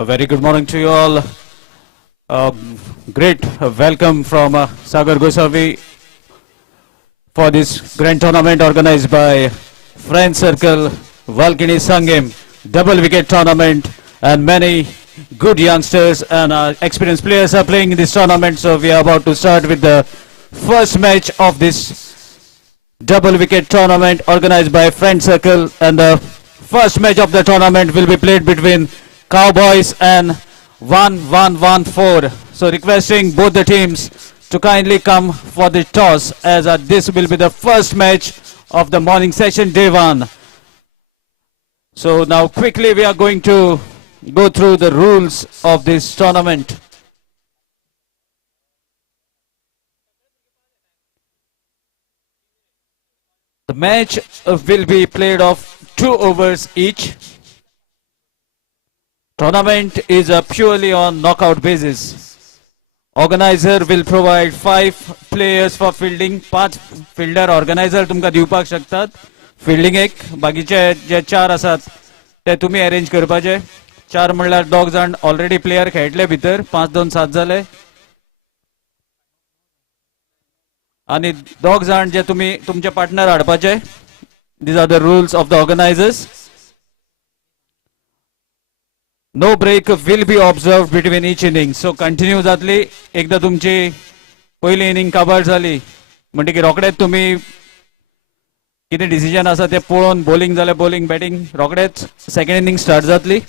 A very good morning to you all. Great welcome from Sagar Gosavi for this grand tournament organized by Friend Circle, Valkini Sangam, double wicket tournament, and many good youngsters and experienced players are playing in this tournament. So we are about to start with the first match of this double wicket tournament organized by Friend Circle, and the first match of the tournament will be played between Cowboys and 1114. So requesting both the teams to kindly come for the toss, as this will be the first match of the morning session, day one. So now quickly we are going to go through the rules of this tournament. The match will be played of 2 overs each. Tournament is purely on knockout basis. Organizer will provide 5 players for fielding. 5 fielder organizer तुमका दिवपाक शकतात. Fielding एक, बाकीचे जे 4 आसात ते तुम्ही arrange करपाचे. 4 म्हणल्यार दोग जाण ऑलरेडी प्लेयर खेळटले भितर, 5 2 7 जाले. आणि दोग जाण जे तुम्ही तुमचे partner हाडपाचे. These are the rules of the organizers. No break will be observed between each innings. So continue जातली. एकदा तुमची पहिली इनिंग काबार जाली म्हणजे की रोकडेच तुम्ही किती डिसिजन आसा ते पळोवन बॉलिंग जाल्यार बॉलिंग, बॅटिंग रोकडेच सेकंड इनिंग स्टार्ट जातली.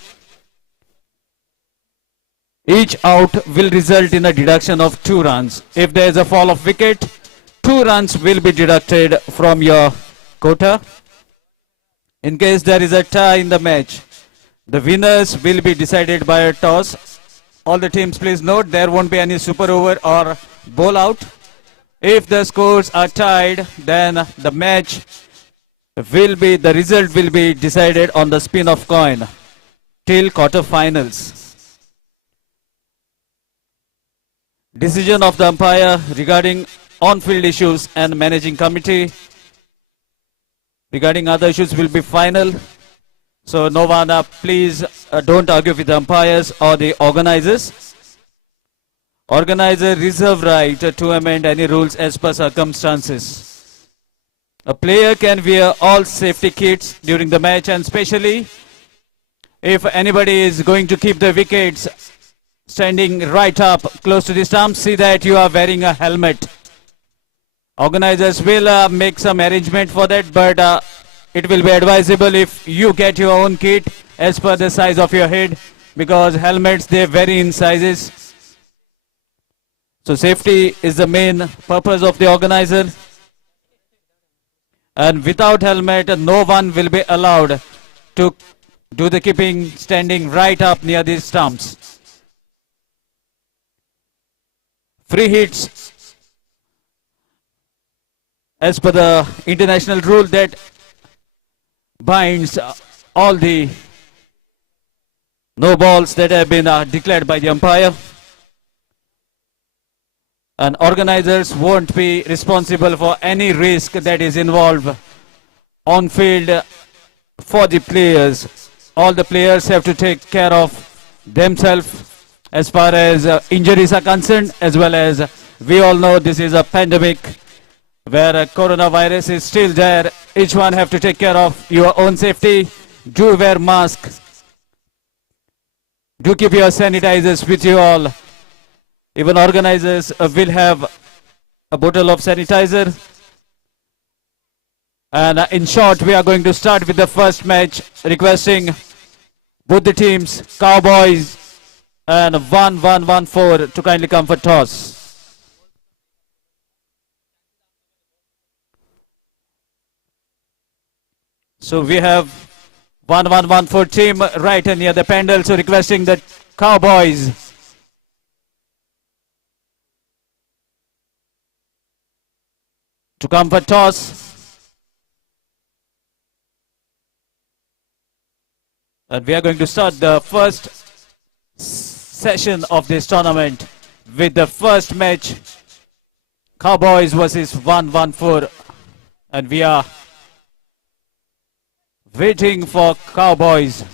Each out will result in a deduction of 2 runs. If there is a fall of wicket, 2 runs will be deducted from your quota. In case there is a tie in the match, the winners will be decided by a toss. All the teams, please note, there won't be any super over or bowl out. If the scores are tied, then the result will be decided on the spin of coin till quarterfinals. Decision of the umpire regarding on-field issues and managing committee regarding other issues will be final. So no one, please don't argue with the umpires or the organizers. Organizer reserve right to amend any rules as per circumstances. A player can wear all safety kits during the match, and especially if anybody is going to keep the wickets standing right up close to the stumps, see that you are wearing a helmet. Organizers will make some arrangement for that, but it will be advisable if you get your own kit as per the size of your head, because helmets, they vary in sizes. So safety is the main purpose of the organizer. And without helmet, no one will be allowed to do the keeping standing right up near these stumps. Free hits, as per the international rule that binds all the no balls that have been declared by the umpire. And organizers won't be responsible for any risk that is involved on field for the players. All the players have to take care of themselves as far as injuries are concerned, as well as we all know this is a pandemic where coronavirus is still there. Each one have to take care of your own safety. Do wear mask. Do keep your sanitizers with you all. Even organizers will have a bottle of sanitizer. And in short, we are going to start with the first match, requesting both the teams, Cowboys and 1114, to kindly come for toss. So we have 1114 team right near the pendle, so requesting the Cowboys to come for toss. And we are going to start the first session of this tournament with the first match, Cowboys versus 114. And we are waiting for Cowboys.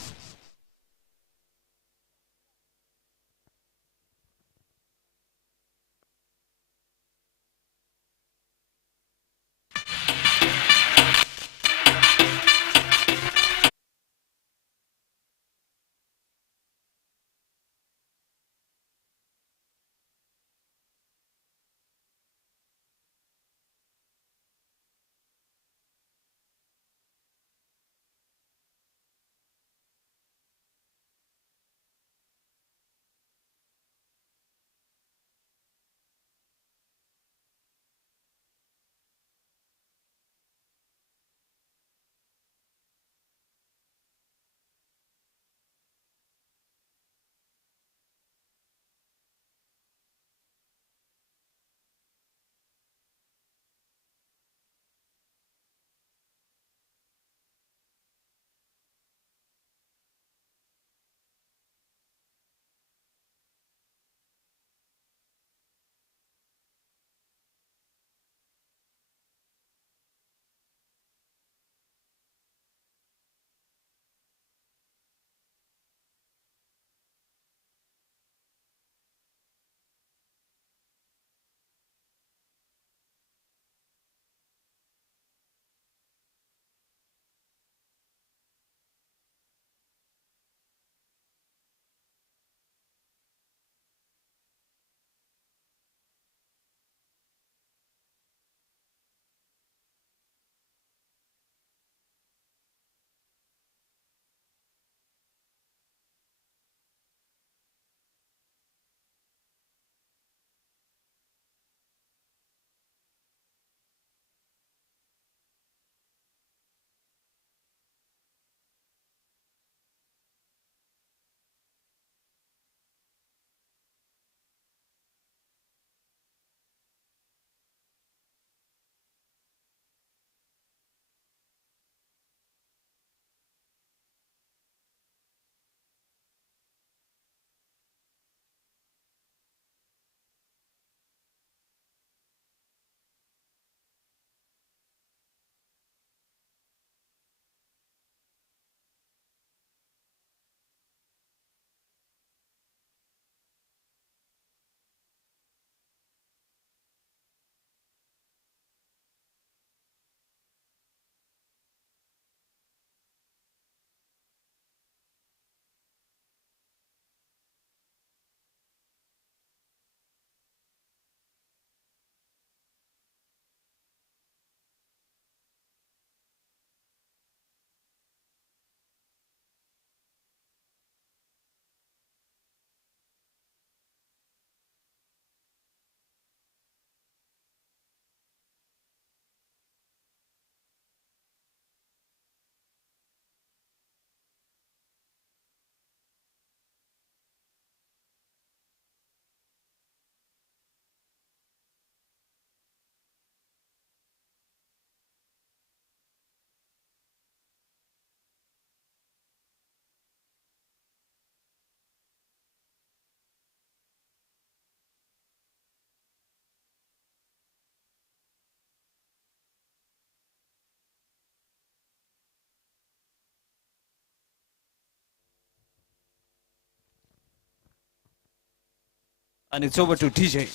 And it's over to DJ.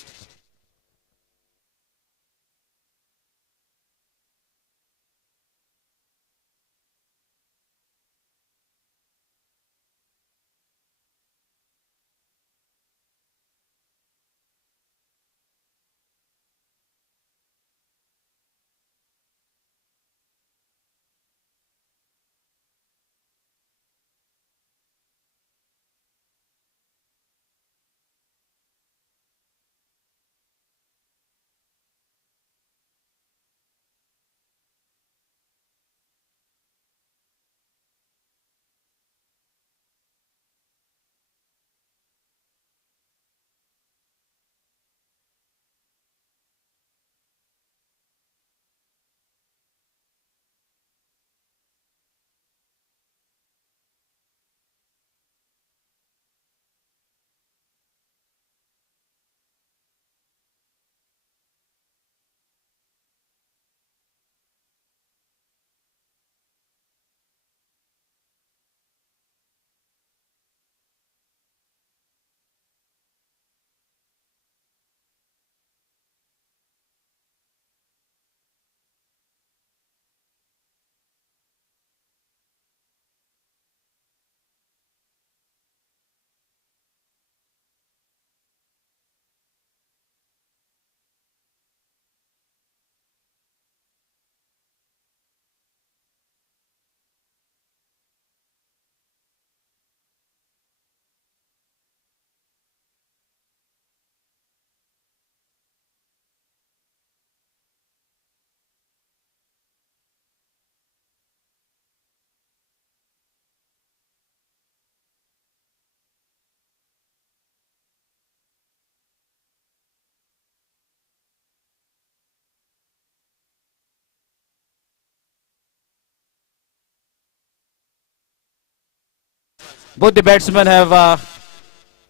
Both the batsmen have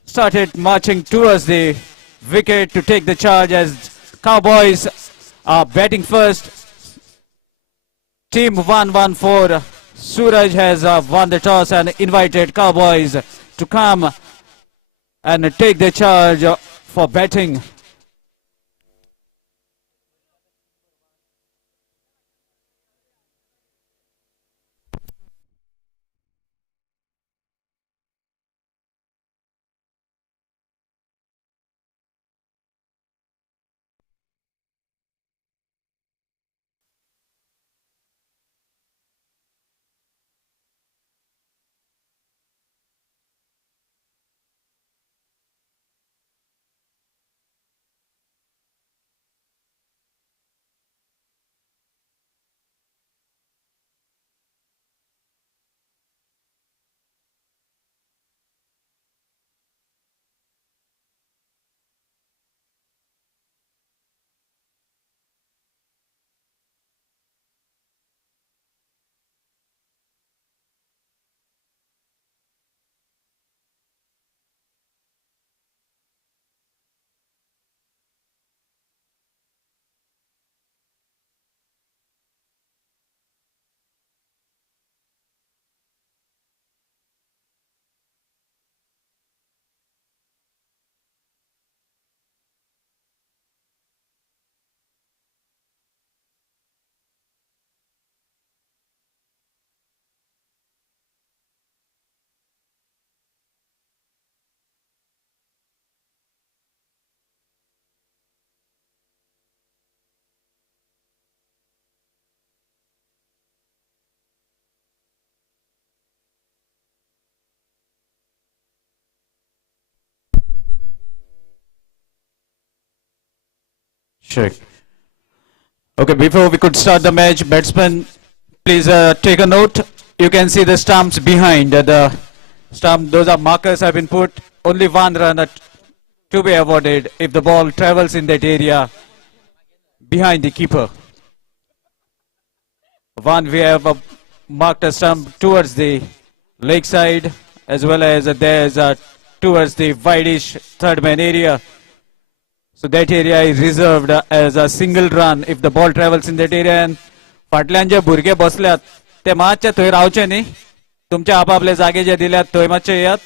started marching towards the wicket to take the charge as Cowboys are batting first. Team 114, Suraj has won the toss and invited Cowboys to come and take the charge for batting. Sure. Okay, before we could start the match, batsmen, please take a note. You can see the stumps behind the stump. Those are markers have been put. Only one run to be awarded if the ball travels in that area behind the keeper. One, we have marked a stump towards the leg side as well as there's towards the wideish third man area. So that area is reserved as a single run if the ball travels in that area. And फाटल्यान जे भुरगे बसल्यात ते मातशे थंय रावचे न्ही तुमच्या आपापले जागे जे दिल्यात थंय मातशे येयात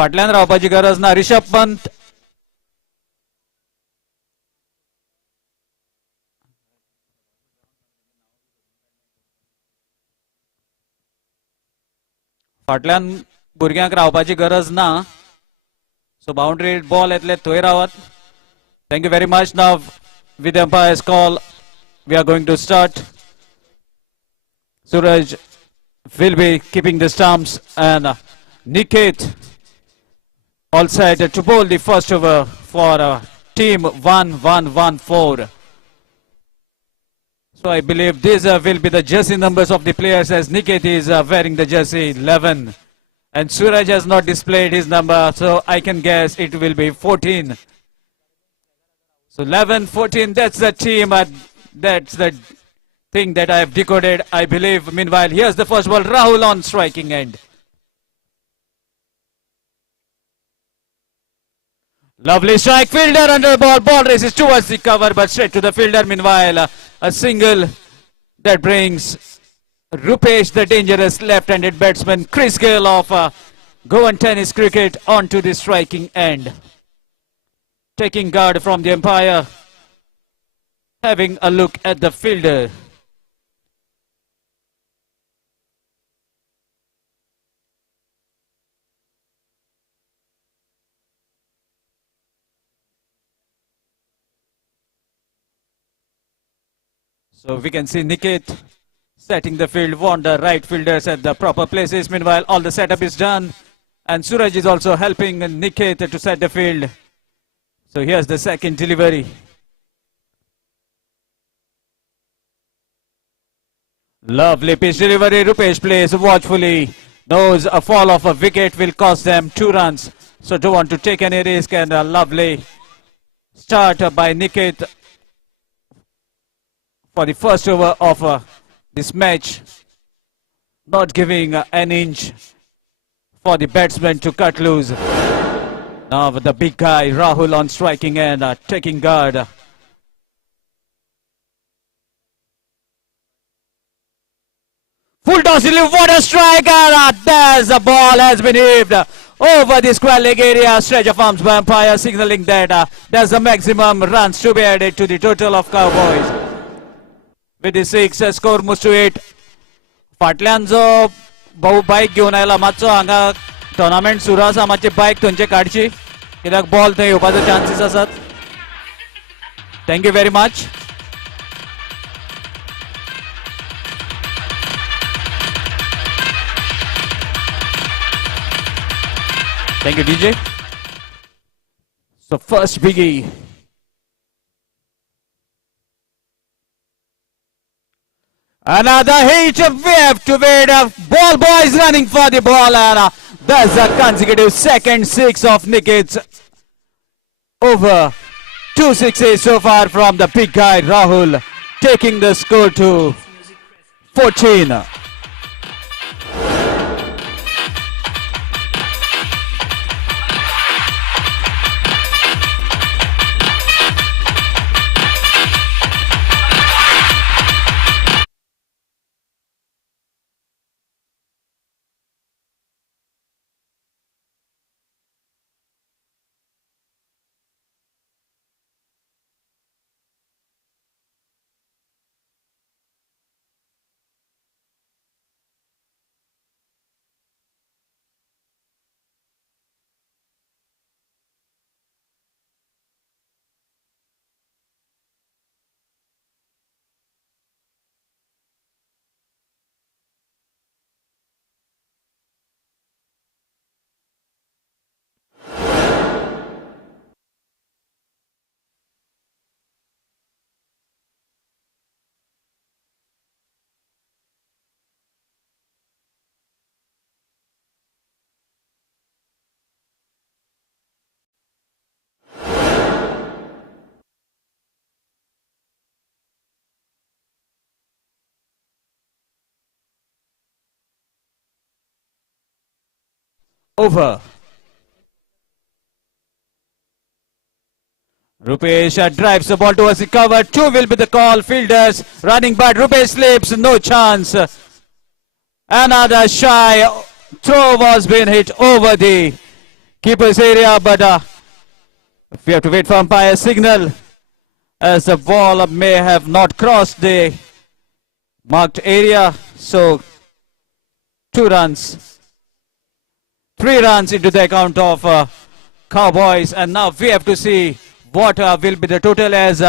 फाटल्यान रावपाची गरज ना. रिषभ पंत फाटल्यान भुरग्यांक रावपाची गरज ना. So boundary ball येतले थंय Rawat. Thank you very much. Now with the umpire's call, we are going to start. Suraj will be keeping the stumps and Niket all set to bowl the first over for team 1114. So I believe these will be the jersey numbers of the players as Niket is wearing the jersey 11. And Suraj has not displayed his number, so I can guess it will be 14. So 11, 14, that's the team, that's the thing that I have decoded, I believe. Meanwhile, here's the first ball, Rahul on striking end. Lovely strike, fielder under ball, ball races towards the cover, but straight to the fielder. Meanwhile, a single that brings Rupesh, the dangerous left-handed batsman, Chris Gale of Goan Tennis Cricket onto the striking end. Taking guard from the umpire, having a look at the fielder. So we can see Niket setting the field, want the right fielders at the proper places. Meanwhile, all the setup is done. And Suraj is also helping Niket to set the field. So here's the second delivery. Lovely pitch delivery. Rupesh plays watchfully. Knows a fall of a wicket will cost them 2 runs. So don't want to take any risk, and a lovely start by Niket for the first over of this match. Not giving an inch for the batsman to cut loose. Now with the big guy Rahul on striking end, taking guard. Full toss, what a strike, and there's the ball has been heaved over the square leg area. Stretch of arms by umpire signaling that there's the maximum runs to be added to the total of Cowboys. With the 6, score moves to 8. फाटल्यान जो भाऊ bike घेऊन आयला मातसो हांगा tournament सुरू आसा, मातशी बाईक थंयचे काडची कित्याक बॉल थंय येवपाचो चान्सीस आसात. Thank you very much. Thank you DJ. So first बिगी. Another hit, we have to wait. Ball boys running for the ball, and that's a consecutive second 6 of Nikit's over. 2 sixes so far from the big guy Rahul, taking the score to 14. Over. Rupesh drives the ball towards the cover. 2 will be the call. Fielders running, but Rupesh slips. No chance. Another shy throw was being hit over the keeper's area, but we have to wait for umpire signal as the ball may have not crossed the marked area. So 2 runs, 3 runs into the account of Cowboys, and now we have to see what will be the total as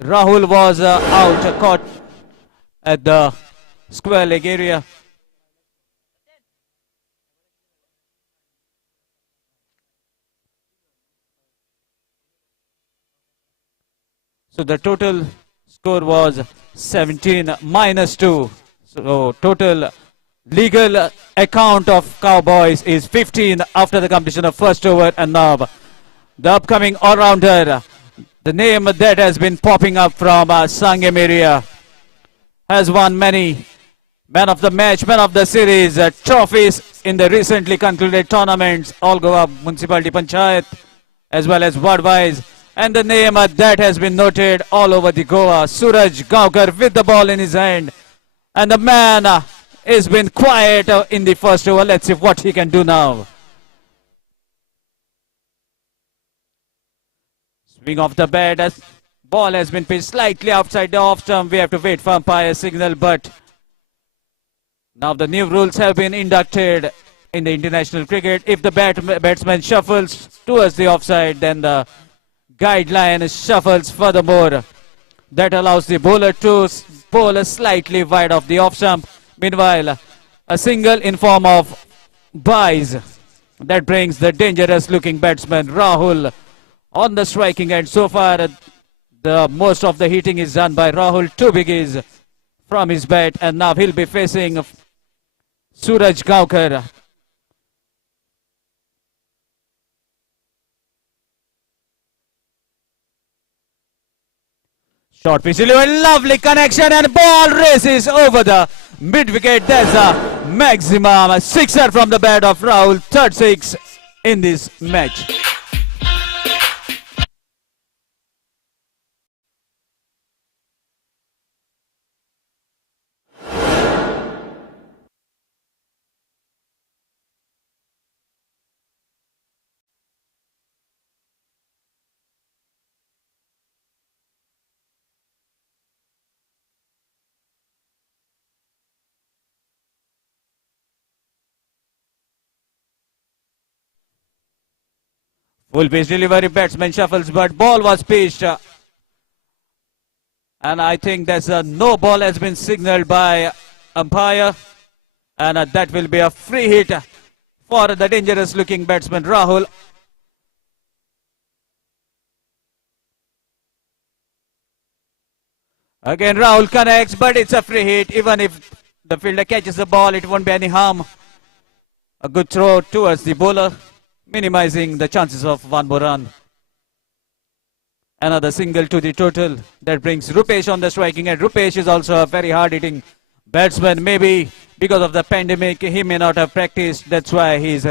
Rahul was out, caught at the square leg area. So the total score was 17 -2. So total legal account of Cowboys is 15 after the completion of first over, and now the upcoming all-rounder, the name that has been popping up from Sangam area, has won many man of the match, man of the series trophies in the recently concluded tournaments, all Goa Municipality Panchayat as well as ward-wise. And the name that has been noted all over the Goa, Suraj Gaukar with the ball in his hand. And the man has been quiet in the first over. Let's see what he can do now. Swing off the bat as ball has been pitched slightly outside the off stump. We have to wait for umpire signal, but now the new rules have been inducted in the international cricket. If the batsman shuffles towards the offside, then the guideline shuffles furthermore. That allows the bowler to bowl slightly wide of the off stump. Meanwhile, a single in form of byes that brings the dangerous looking batsman Rahul on the striking end. So far, the most of the hitting is done by Rahul. 2 biggies from his bat, and now he'll be facing Suraj Gaukar. Short pitch delivery, lovely connection, and ball races over the mid-wicket. There's a maximum sixer from the bat of Rahul, third 6 in this match. Full pitch delivery, batsman shuffles, but ball was pitched. And I think there's a no ball has been signaled by umpire. And that will be a free hit for the dangerous looking batsman Rahul. Again Rahul connects, but it's a free hit. Even if the fielder catches the ball, it won't be any harm. A good throw towards the bowler, minimizing the chances of one more run. Another single to the total. That brings Rupesh on the striking end. Rupesh is also a very hard-hitting batsman. Maybe because of the pandemic, he may not have practiced. That's why he's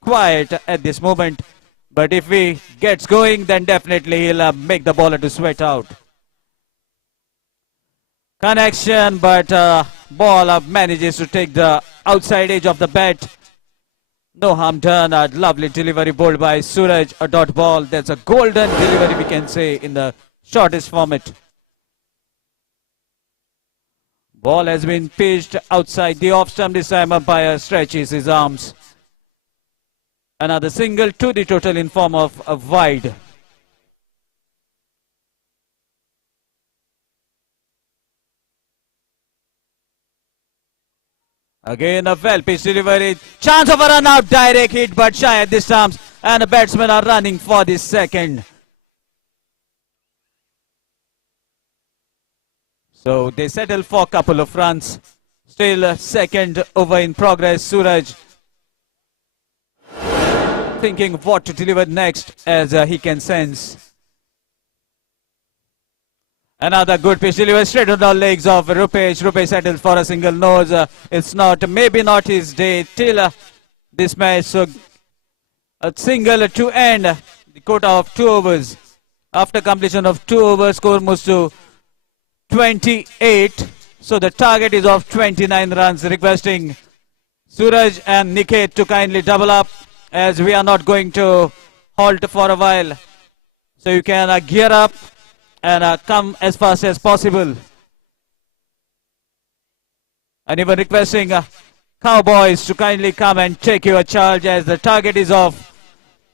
quiet at this moment. But if he gets going, then definitely he'll make the bowler to sweat out. Connection, but ball manages to take the outside edge of the bat. No harm done. A lovely delivery bowled by Suraj. A dot ball. That's a golden delivery, we can say, in the shortest format. Ball has been pitched outside the off stump. This time umpire stretches his arms. Another single to the total in form of a wide. Again a well-pitched delivery. Chance of a run out, direct hit, but shy at the stumps. And the batsmen are running for the second. So they settle for a couple of runs. Still second over in progress. Suraj thinking what to deliver next as he can sense. Another good pitch delivery straight on the legs of Rupesh. Rupesh settles for a single nose. It's not, maybe not his day till this match. So a single to end the quota of 2 overs. After completion of 2 overs, score moves to 28. So the target is of 29 runs. Requesting Suraj and Niket to kindly double up as we are not going to halt for a while. So you can gear up and come as fast as possible. And even requesting Cowboys to kindly come and take your charge as the target is of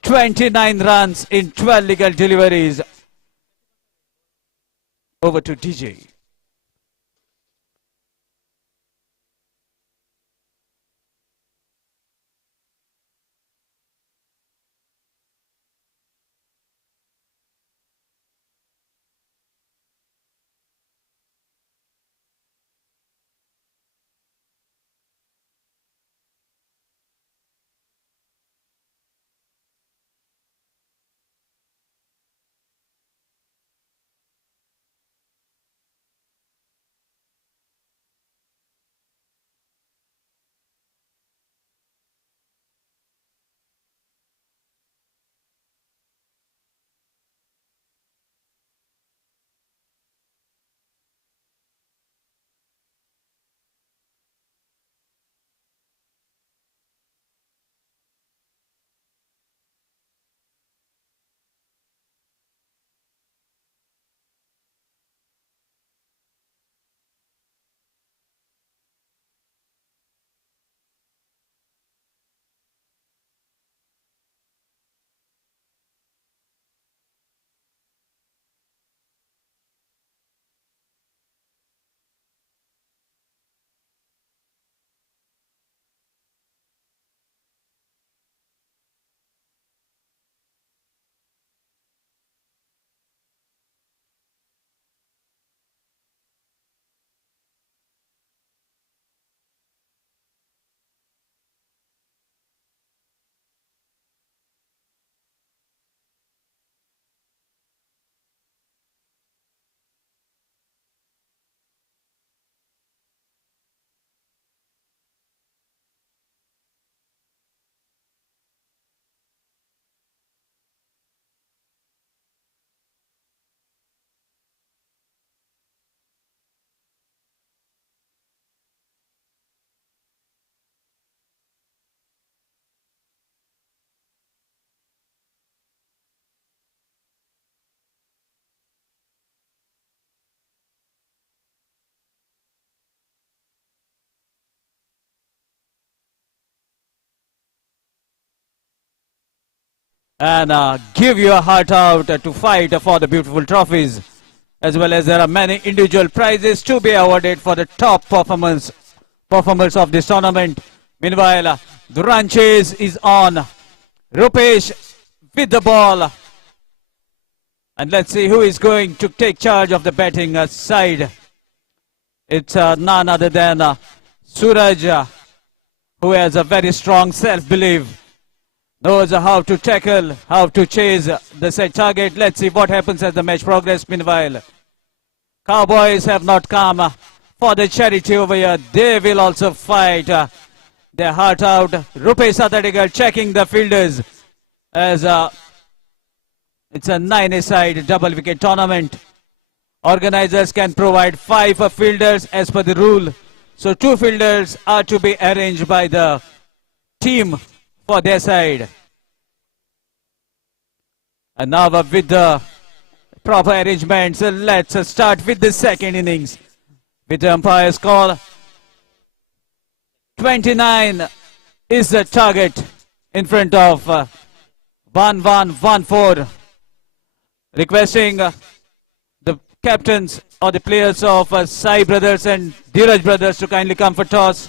29 runs in 12 legal deliveries. Over to DJ. And give your heart out to fight for the beautiful trophies, as well as there are many individual prizes to be awarded for the top performers of this tournament. Meanwhile, the run chase is on. Rupesh with the ball, and let's see who is going to take charge of the batting side. It's none other than Suraj, who has a very strong self-belief. Knows how to tackle, how to chase the set target. Let's see what happens as the match progresses. Meanwhile, Cowboys have not come for the charity over here. They will also fight their heart out. Rupesh Satadigar checking the fielders as it's a 9-a-side double wicket tournament. Organizers can provide 5 fielders as per the rule. So 2 fielders are to be arranged by the team for their side. And now with the proper arrangements, let's start with the second innings. With the umpire's call, 29 is the target in front of 1114. Requesting the captains or the players of Sai brothers and Dheeraj brothers to kindly come for toss.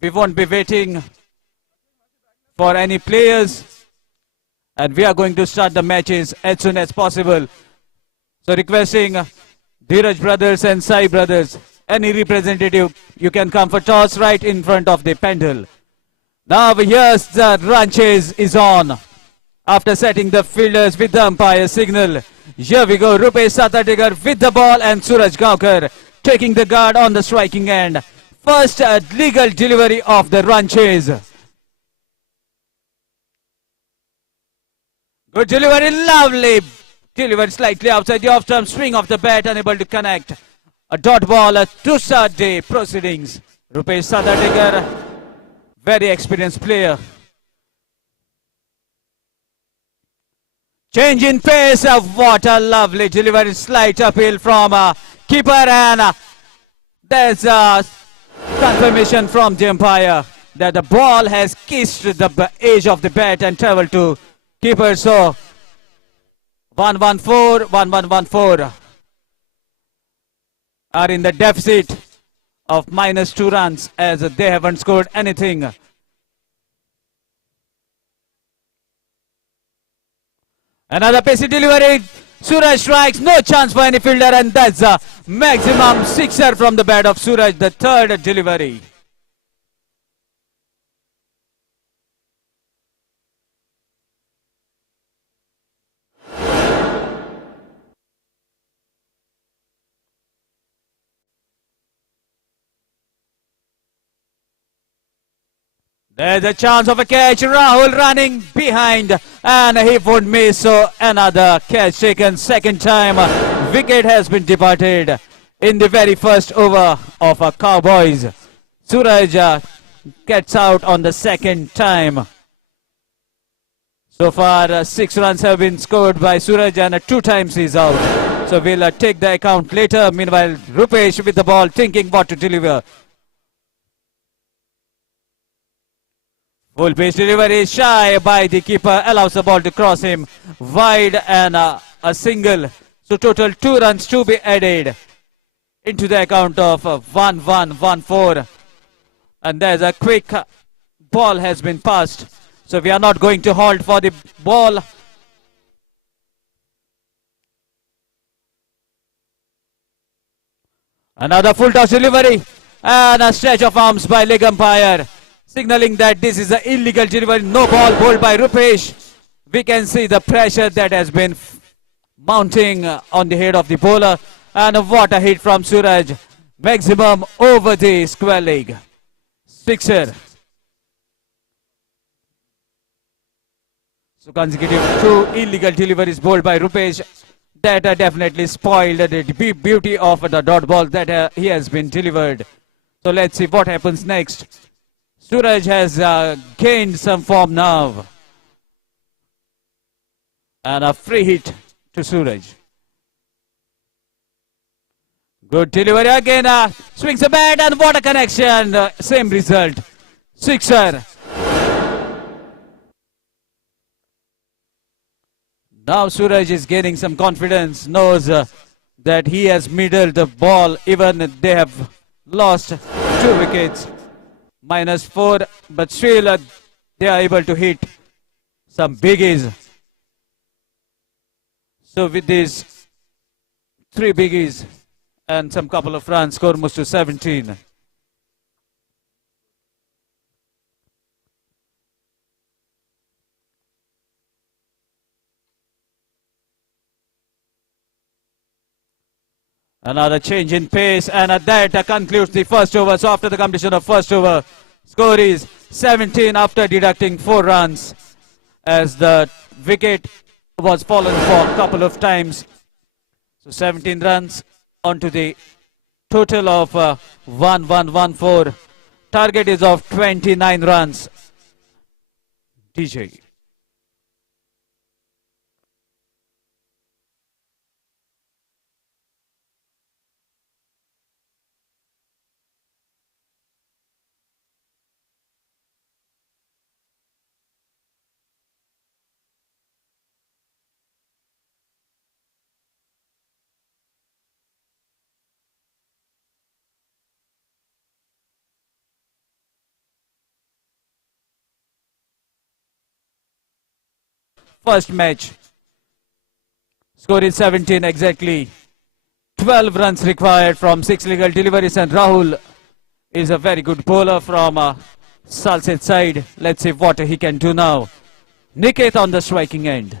We won't be waiting for any players, and we are going to start the matches as soon as possible. So requesting Dheeraj brothers and Sai brothers, any representative, you can come for toss right in front of the pendle. Now here's the run chase is on. After setting the fielders with the umpire signal, here we go. Rupesh Satadigar with the ball and Suraj Gaonkar taking the guard on the striking end. First legal delivery of the run chase. Good delivery, lovely delivery, slightly outside the off-stump, swing of the bat, unable to connect. A dot ball to start the proceedings. Rupesh Satadigar, very experienced player. Change in pace. What a lovely delivery. Slight appeal from keeper, and there's a confirmation from the umpire that the ball has kissed the edge of the bat and traveled to keeper. So 1-1-4, 1-1-1-4 are in the deficit of -2 runs as they haven't scored anything. Another pacey delivery. Suraj strikes, no chance for any fielder, and that's a maximum sixer from the bat of Suraj, the third delivery. There's a chance of a catch. Rahul running behind and he won't miss. So another catch taken. Second time wicket has been departed in the very first over of our Cowboys. Suraj gets out on the second time. So far 6 runs have been scored by Suraj and 2 times he's out. So we'll take the account later. Meanwhile, Rupesh with the ball thinking what to deliver. Full pitch delivery, shy by the keeper, allows the ball to cross him wide, and a single. So total 2 runs to be added into the account of 1-1-1-4. And there's a quick ball has been passed. So we are not going to halt for the ball. Another full toss delivery and a stretch of arms by leg umpire, signaling that this is an illegal delivery. No ball bowled by Rupesh. We can see the pressure that has been mounting on the head of the bowler. And what a hit from Suraj. Maximum over the square leg. Sixer. So consecutive 2 illegal deliveries bowled by Rupesh. That definitely spoiled the beauty of the dot ball that he has been delivered. So let's see what happens next. Suraj has gained some form now. And a free hit to Suraj. Good delivery again. Swings the bat and what a connection. Same result. Sixer. Now Suraj is gaining some confidence. Knows that he has middled the ball. Even they have lost 2 wickets. -4, but still they are able to hit some biggies. So with these 3 biggies and some couple of runs, score moves to 17. Another change in pace, and that concludes the first over. So after the completion of first over, score is 17 after deducting 4 runs, as the wicket was fallen for a couple of times. So 17 runs onto the total of 1-1-1-4. Target is of 29 runs. DJ. First match. Score is 17 exactly. 12 runs required from 6 legal deliveries, and Rahul is a very good bowler from Salset side. Let's see what he can do now. Wicket on the striking end.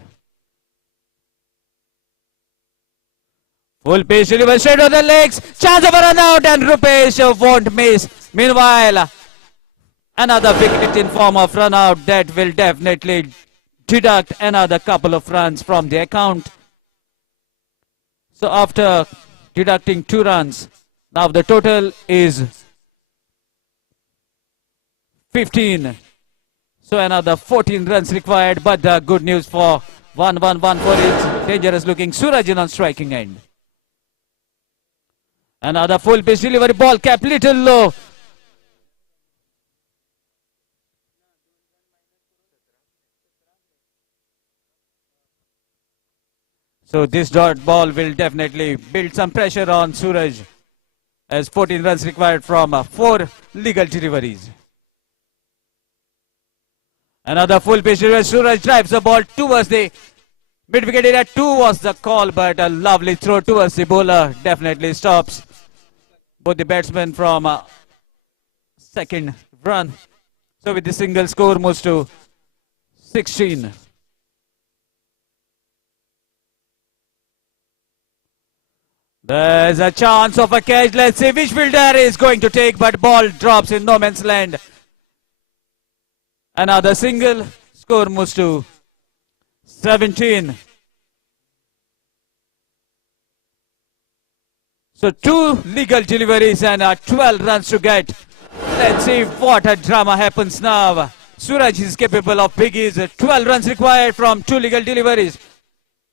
Full pitch delivery straight on the legs. Chance of a run out, and Rupesh won't miss. Meanwhile, another wicket in form of run out that will definitely deduct another couple of runs from the account. So after deducting 2 runs, now the total is 15. So another 14 runs required, but the good news for 1-1-1 for it. Dangerous looking Suraj in on striking end. Another full pitch delivery ball kept little low. So this dot ball will definitely build some pressure on Suraj as 14 runs required from 4 legal deliveries. Another full pitch delivery. Suraj drives the ball towards the mid-wicket area. 2 was the call, but a lovely throw towards the bowler definitely stops both the batsmen from second run. So with the single score moves to 16. There's a chance of a catch. Let's see which fielder is going to take, but ball drops in no man's land. Another single. Score moves to 17. So 2 legal deliveries and 12 runs to get. Let's see what a drama happens now. Suraj is capable of biggies. 12 runs required from 2 legal deliveries.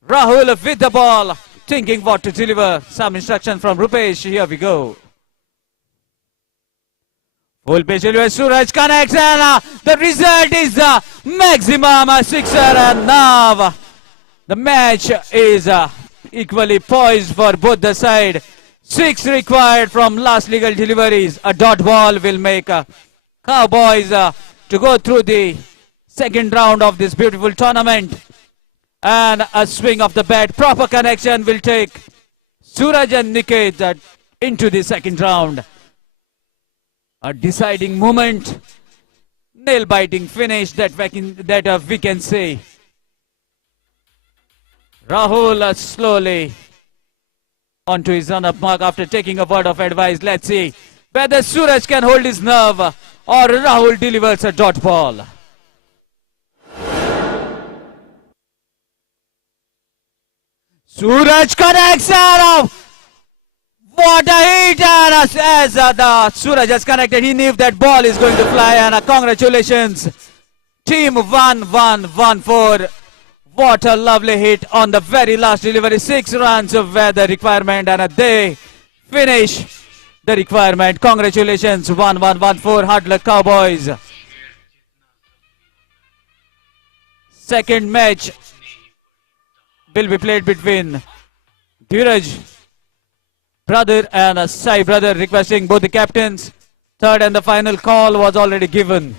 Rahul with the ball, thinking what to deliver. Some instruction from Rupesh. Here we go. Full pitch delivery. Suraj connects and the result is maximum sixer. And now the match is equally poised for both the side. 6 required from last legal deliveries. A dot ball will make Cowboys to go through the second round of this beautiful tournament. And a swing of the bat, proper connection will take Suraj and Niket into the second round. A deciding moment, nail-biting finish that we can say. Rahul slowly onto his run-up mark after taking a word of advice. Let's see whether Suraj can hold his nerve or Rahul delivers a dot ball. Suraj connects and what a hit, and as the Suraj has connected, he knew that ball is going to fly, and congratulations team 1-1-1-4. What a lovely hit on the very last delivery. 6 runs were the requirement and they finish the requirement. Congratulations 1-1-1-4. Hard luck Cowboys. Second match will be played between Dheeraj brother and Sai brother, requesting both the captains. Third and the final call was already given.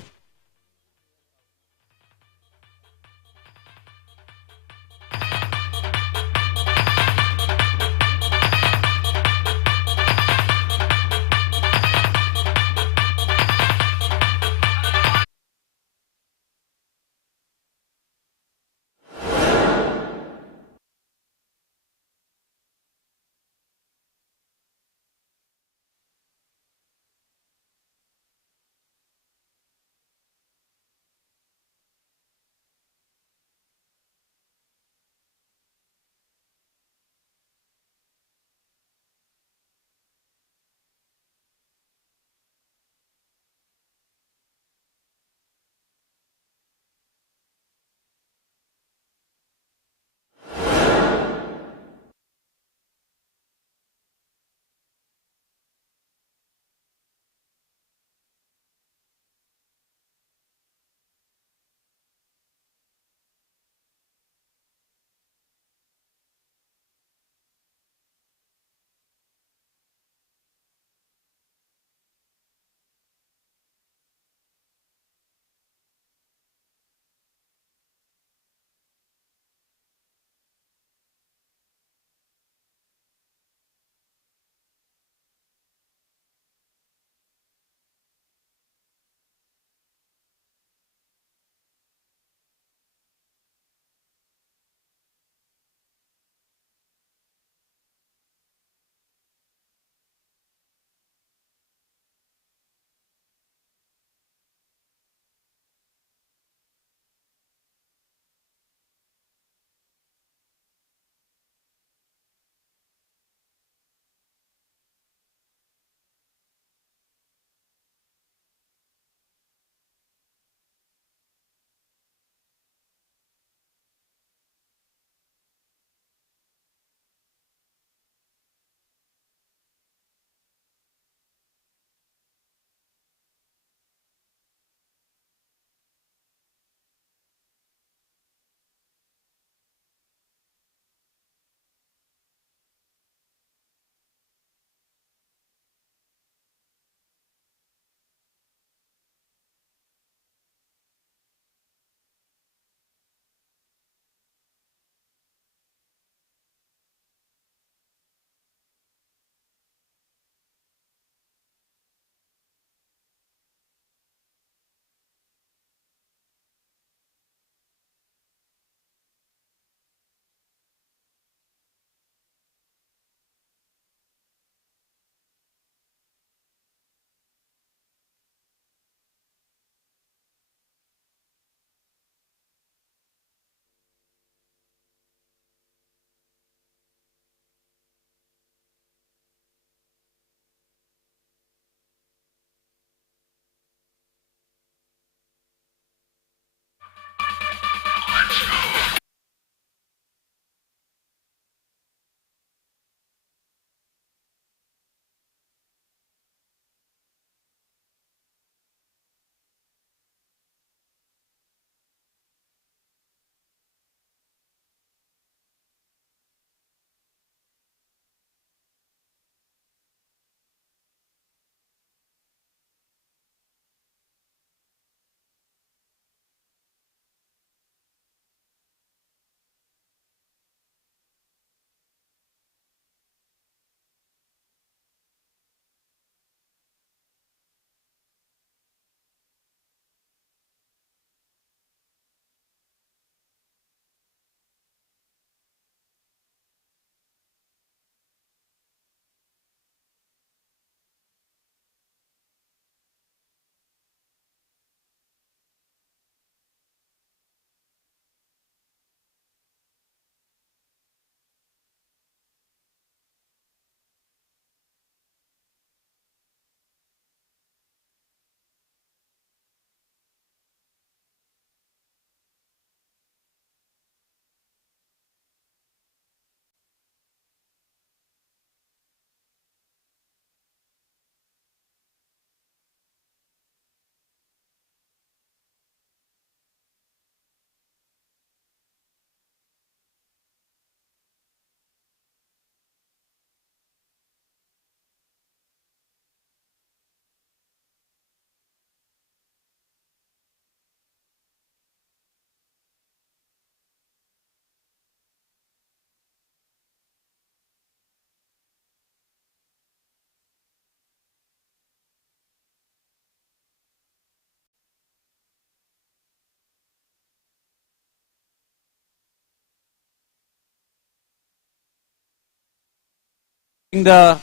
the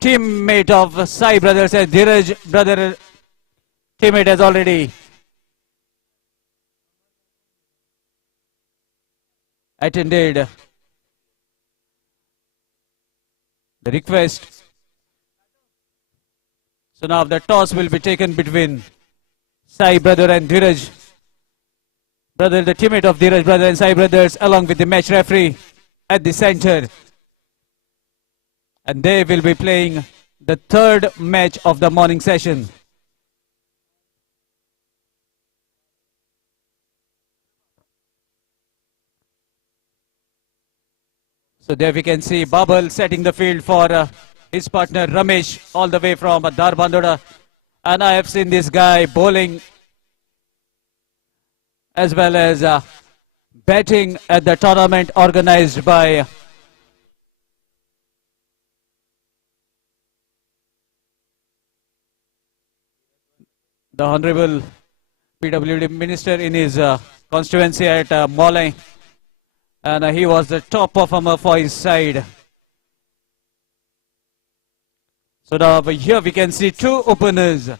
teammate of Sai brothers and Dheeraj brother teammate has already attended the request. So now the toss will be taken between Sai brother and Dheeraj brother, the teammate of Dheeraj brother and Sai brothers, along with the match referee at the center. And they will be playing the third match of the morning session. So there we can see Babal setting the field for his partner Ramesh all the way from Darbandoda. And I have seen this guy bowling as well as batting at the tournament organized by the Honorable PWD Minister in his constituency at Molai. And he was the top performer for his side. So now here we can see two openers.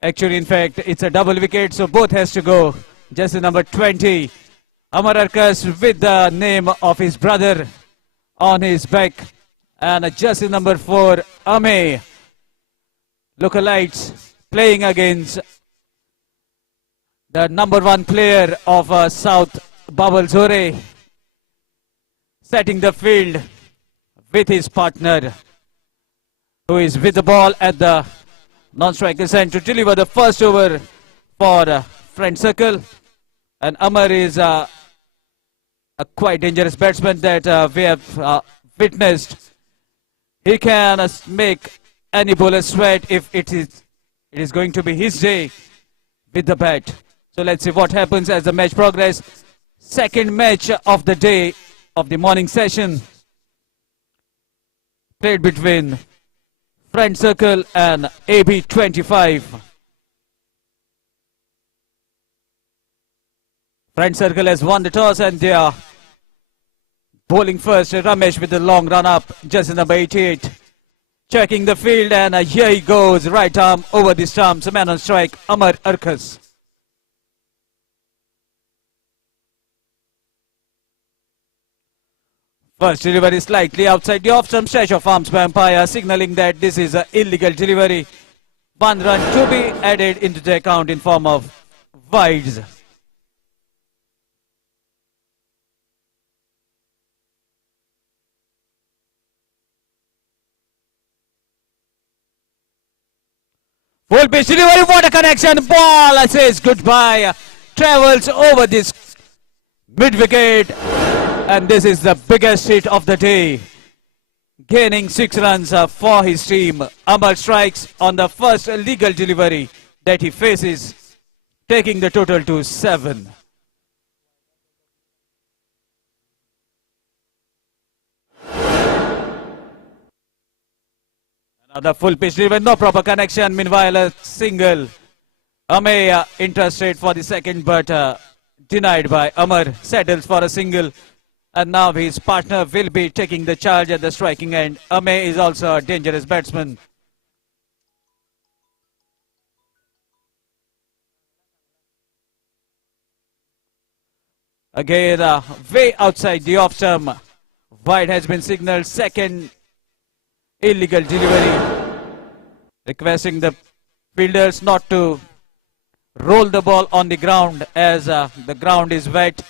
Actually, in fact, it's a double wicket, so both has to go. Just number 20, Amar Arkas with the name of his brother on his back. And just number 4, Ame, lookalikes playing against the number 1 player of South, Babal Zore, setting the field with his partner, who is with the ball at the non-striker end to deliver the first over for Friend Circle. And Amar is a quite dangerous batsman that we have witnessed. He can make any bowler sweat if it is going to be his day with the bat. So let's see what happens as the match progresses. Second match of the day of the morning session, played between Friend Circle and AB25. Friend Circle has won the toss and they are bowling first. Ramesh with the long run up, just number 88. Checking the field and here he goes, right arm over the stumps. A man on strike, Amar Arkas. First delivery slightly outside the off-stump, stretch of arms by umpire, signaling that this is an illegal delivery. 1 run to be added into the account in form of wides. Full pitch delivery, what a connection, ball says goodbye, travels over this mid-wicket, and this is the biggest hit of the day. Gaining 6 runs for his team. Amar strikes on the first legal delivery that he faces, taking the total to 7. Another full pitch delivery, no proper connection. Meanwhile, a single. Ame interested for the second, but denied by Amar. Settles for a single. And now his partner will be taking the charge at the striking end. Ame is also a dangerous batsman. Again, way outside the off-stump. Wide has been signaled. Second illegal delivery. Requesting the fielders not to roll the ball on the ground as the ground is wet.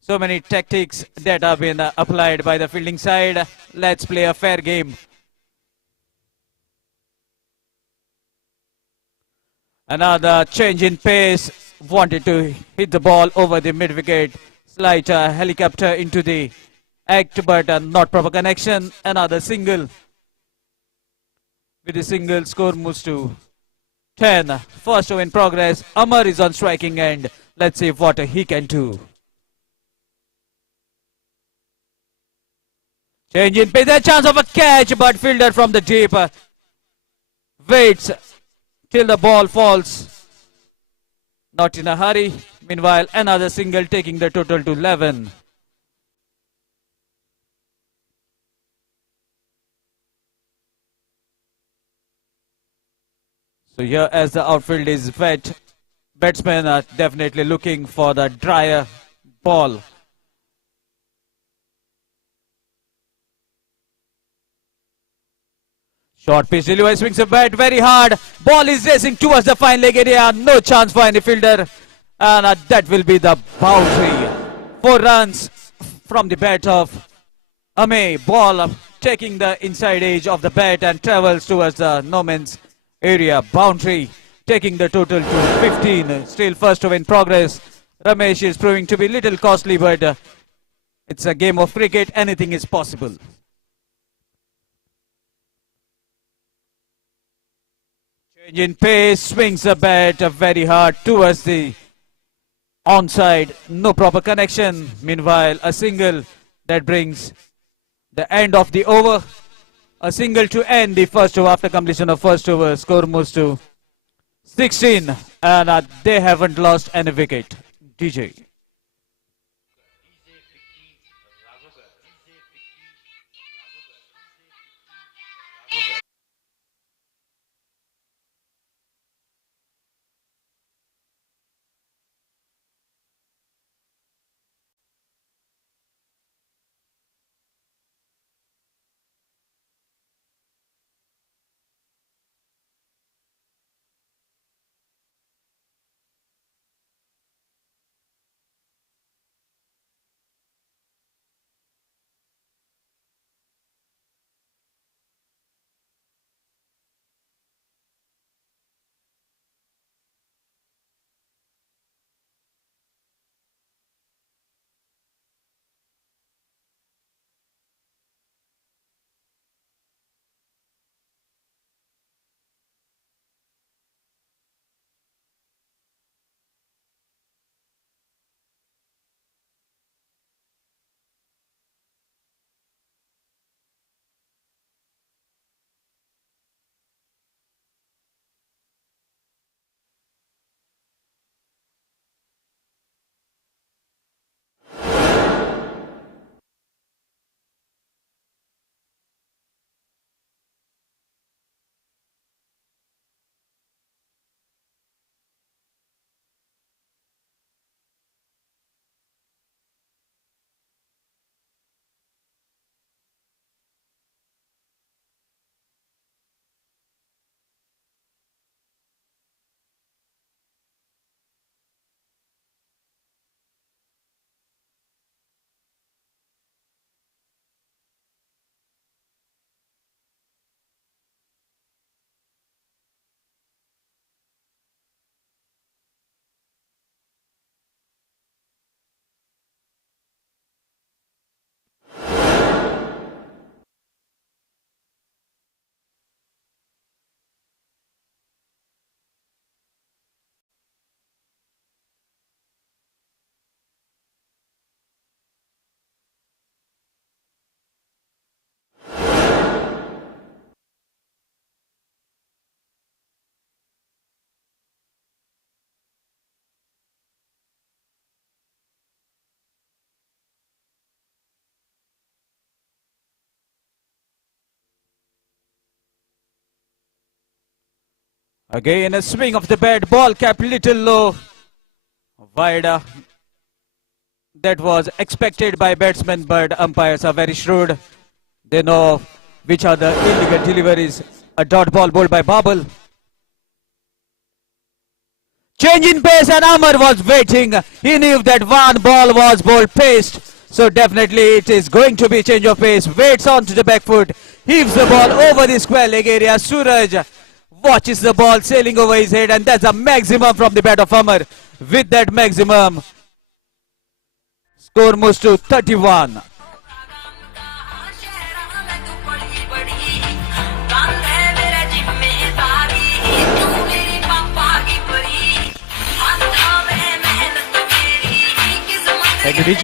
So many tactics that have been applied by the fielding side. Let's play a fair game. Another change in pace. Wanted to hit the ball over the mid-wicket. Slight helicopter into the act, but not proper connection. Another single. With the single, score moves to 10. First over in progress. Amar is on striking end. Let's see what he can do. Change in pace. There's a chance of a catch, but fielder from the deep waits till the ball falls. Not in a hurry. Meanwhile, another single, taking the total to 11. So here as the outfield is wet, batsmen are definitely looking for the drier ball. Short pitch delivery, swings a bat very hard. Ball is racing towards the fine leg area. No chance for any fielder. And that will be the boundary. 4 runs from the bat of Ame. Ball taking the inside edge of the bat and travels towards the no man's area. Boundary taking the total to 15. Still first over in progress. Ramesh is proving to be little costly, but it's a game of cricket. Anything is possible. Change in pace, swings the bat very hard towards the onside. No proper connection. Meanwhile, a single that brings the end of the over. A single to end the first over after completion of first over. Score moves to 16 and they haven't lost any wicket. DJ. Again a swing of the bat, ball capped little low, wide. That was expected by batsmen, but umpires are very shrewd. They know which are the illegal deliveries. A dot ball bowled by Babel. Change in pace and Amar was waiting. He knew that one ball was bowled paced. So definitely it is going to be change of pace. Waits on to the back foot. Heaves the ball over the square leg area. Suraj watches the ball sailing over his head, and that's a maximum from the bat of Amar. With that maximum, score moves to 31. Thank you, DJ.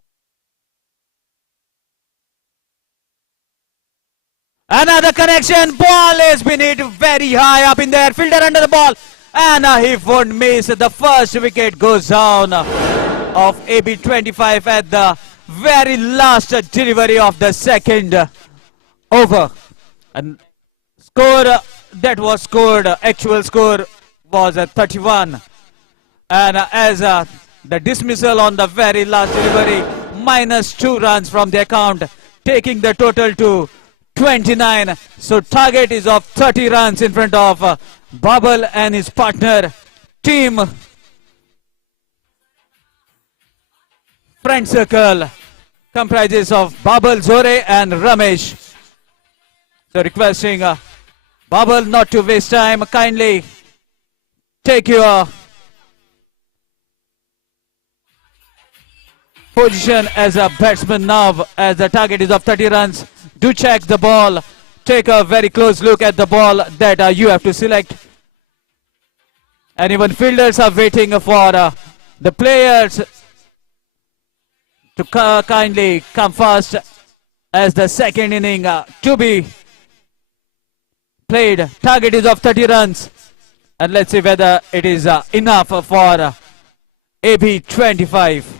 Another connection. Ball has been hit very high up in there. Fielder under the ball. And he won't miss. The first wicket goes down of AB25 at the very last delivery of the second over. And score that was scored, actual score was 31. And as the dismissal on the very last delivery, -2 runs from the account, taking the total to 29. So target is of 30 runs in front of Babal and his partner team. Friend circle comprises of Babal, Zore and Ramesh. So requesting Babal not to waste time, kindly take your position as a batsman now, as the target is of 30 runs. Do check the ball, take a very close look at the ball that you have to select. And even fielders are waiting for the players to kindly come fast as the second inning to be played. Target is of 30 runs, and let's see whether it is enough for AB 25.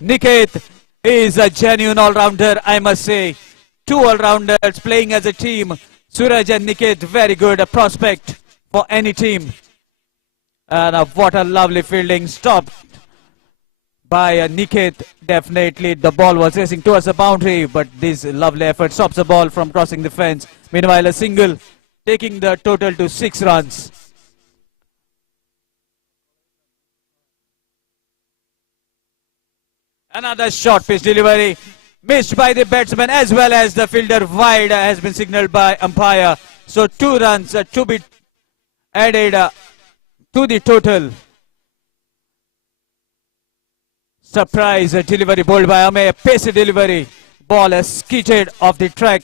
Niket is a genuine all-rounder, I must say. Two all-rounders playing as a team. Suraj and Niket, very good prospect for any team. And what a lovely fielding, stopped by Niket. Definitely the ball was racing towards the boundary, but this lovely effort stops the ball from crossing the fence. Meanwhile, a single, taking the total to 6 runs. Another short pitch delivery, missed by the batsman as well as the fielder. Wide has been signaled by umpire. So 2 runs to be added to the total. Surprise delivery bowled by Ame, a pacey delivery. Ball has skidded off the track.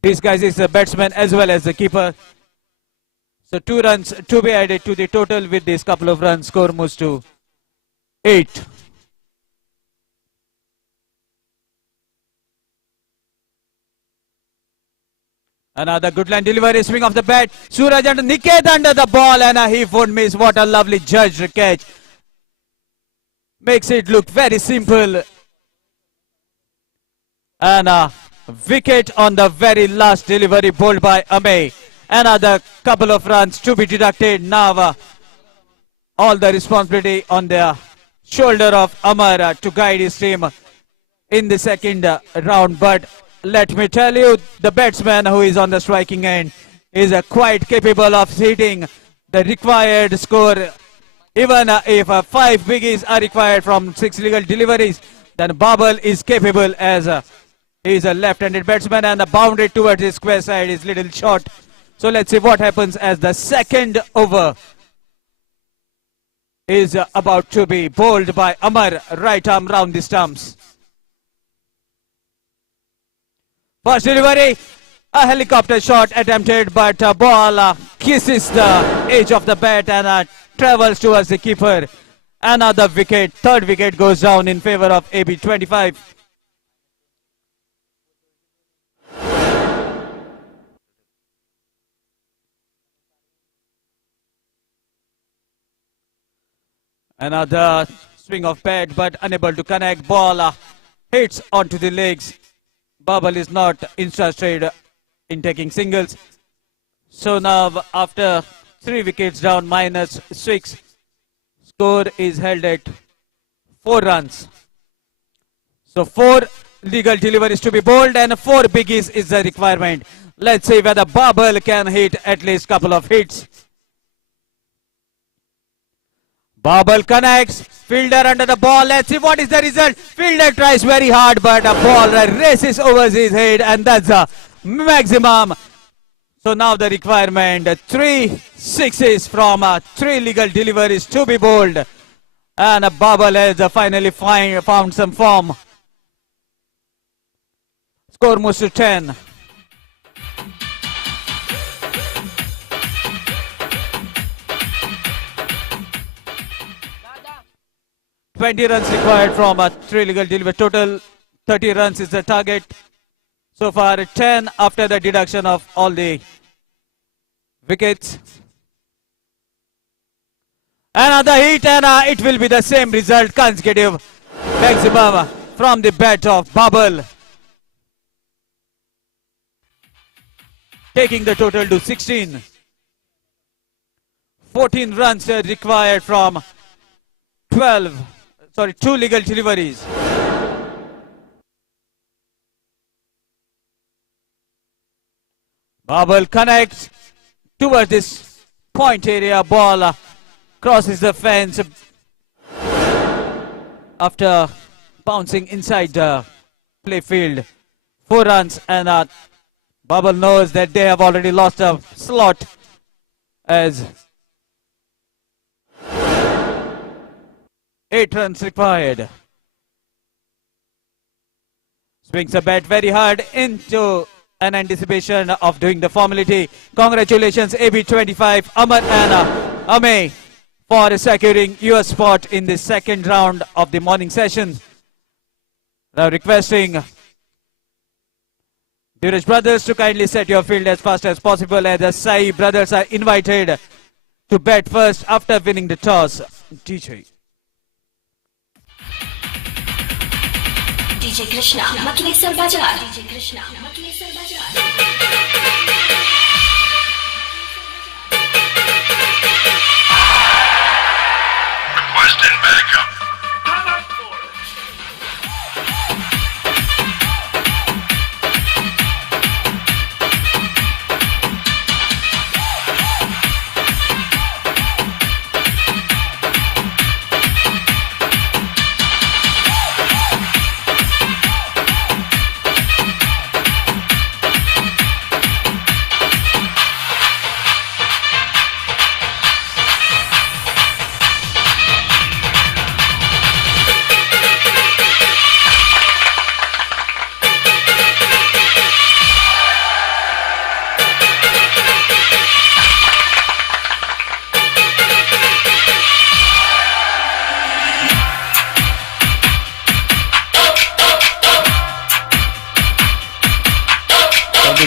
This guy is the batsman as well as the keeper. So 2 runs to be added to the total. With this couple of runs, score moves to 8. Another good line delivery, swing of the bat. Suraj and Niket under the ball, and he won't miss. What a lovely judged catch. Makes it look very simple. And wicket on the very last delivery bowled by Ame. Another couple of runs to be deducted now. all the responsibility on the shoulder of Amar to guide his team in the second round. But let me tell you, the batsman who is on the striking end is quite capable of hitting the required score. Even if 5 biggies are required from 6 legal deliveries, then Babal is capable as he is a left-handed batsman, and the boundary towards his square side is little short. So let's see what happens as the second over is about to be bowled by Amar, right arm round the stumps. First delivery, a helicopter shot attempted, but ball kisses the edge of the bat and travels towards the keeper. Another wicket, third wicket goes down in favor of AB 25. Another swing of bat, but unable to connect. Ball hits onto the legs. Babal is not interested in taking singles. So now, after 3 wickets down, -6, score is held at 4 runs. So 4 legal deliveries to be bowled and 4 biggies is the requirement. Let's see whether Babal can hit at least a couple of hits. Babal connects, fielder under the ball. Let's see what is the result. Fielder tries very hard, but a ball races over his head, and that's a maximum. So now the requirement, 3 sixes from 3 legal deliveries to be bowled. And Babal has finally found some form. Score moves to 10. 20 runs required from 3 legal delivery. Total 30 runs is the target. So far 10 after the deduction of all the wickets. Another hit, and it will be the same result, consecutive maximum from the bat of Babal, taking the total to 16. 14 runs required from 2 legal deliveries. Babal connects towards this point area. Ball crosses the fence after bouncing inside the play field. 4 runs, and Babal knows that they have already lost a slot as 8 runs required. Swings the bat very hard into an anticipation of doing the formality. Congratulations AB25, Amar and Ame, for securing your spot in the second round of the morning session. Now requesting Duraj brothers to kindly set your field as fast as possible, as the Sai brothers are invited to bat first after winning the toss. DJ Krishna, Matlesar Bajar. DJ Krishna, Matlesar Bajar. Requesting backup.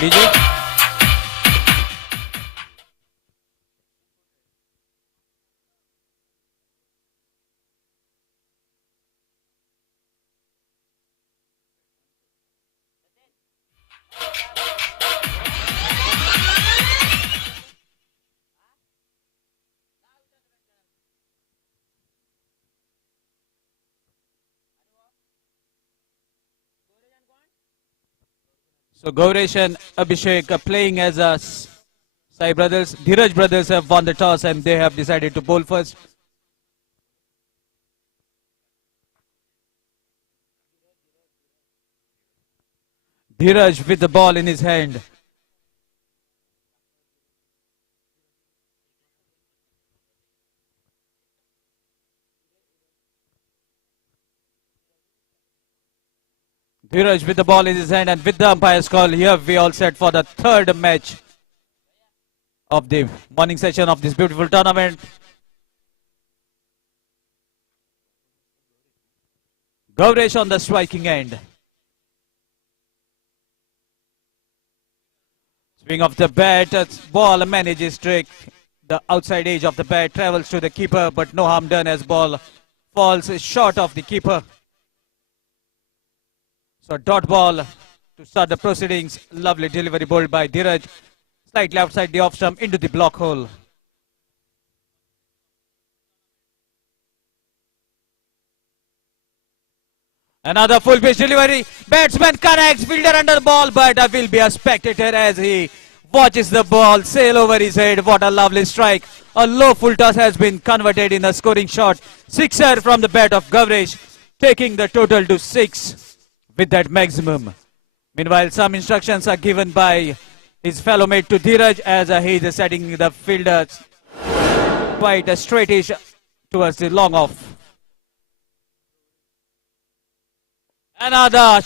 DJ. So Gauresh and Abhishek are playing as a Sai brothers. Dheeraj brothers have won the toss and they have decided to bowl first. Dheeraj with the ball in his hand. Dheeraj with the ball in his hand, and with the umpire's call, here we all set for the third match of the morning session of this beautiful tournament. Gauresh on the striking end. Swing of the bat, ball manages trick. The outside edge of the bat travels to the keeper, but no harm done as ball falls short of the keeper. So dot ball to start the proceedings. Lovely delivery bowled by Dheeraj. Slightly outside the off stump into the block hole. Another full pitch delivery. Batsman connects. Fielder under the ball, but will be a spectator as he watches the ball sail over his head. What a lovely strike. A low full toss has been converted in a scoring shot. Sixer from the bat of Gauresh, taking the total to 6 with that maximum. Meanwhile, some instructions are given by his fellow mate to Dheeraj as he is setting the fielder quite a straightish towards the long off. Another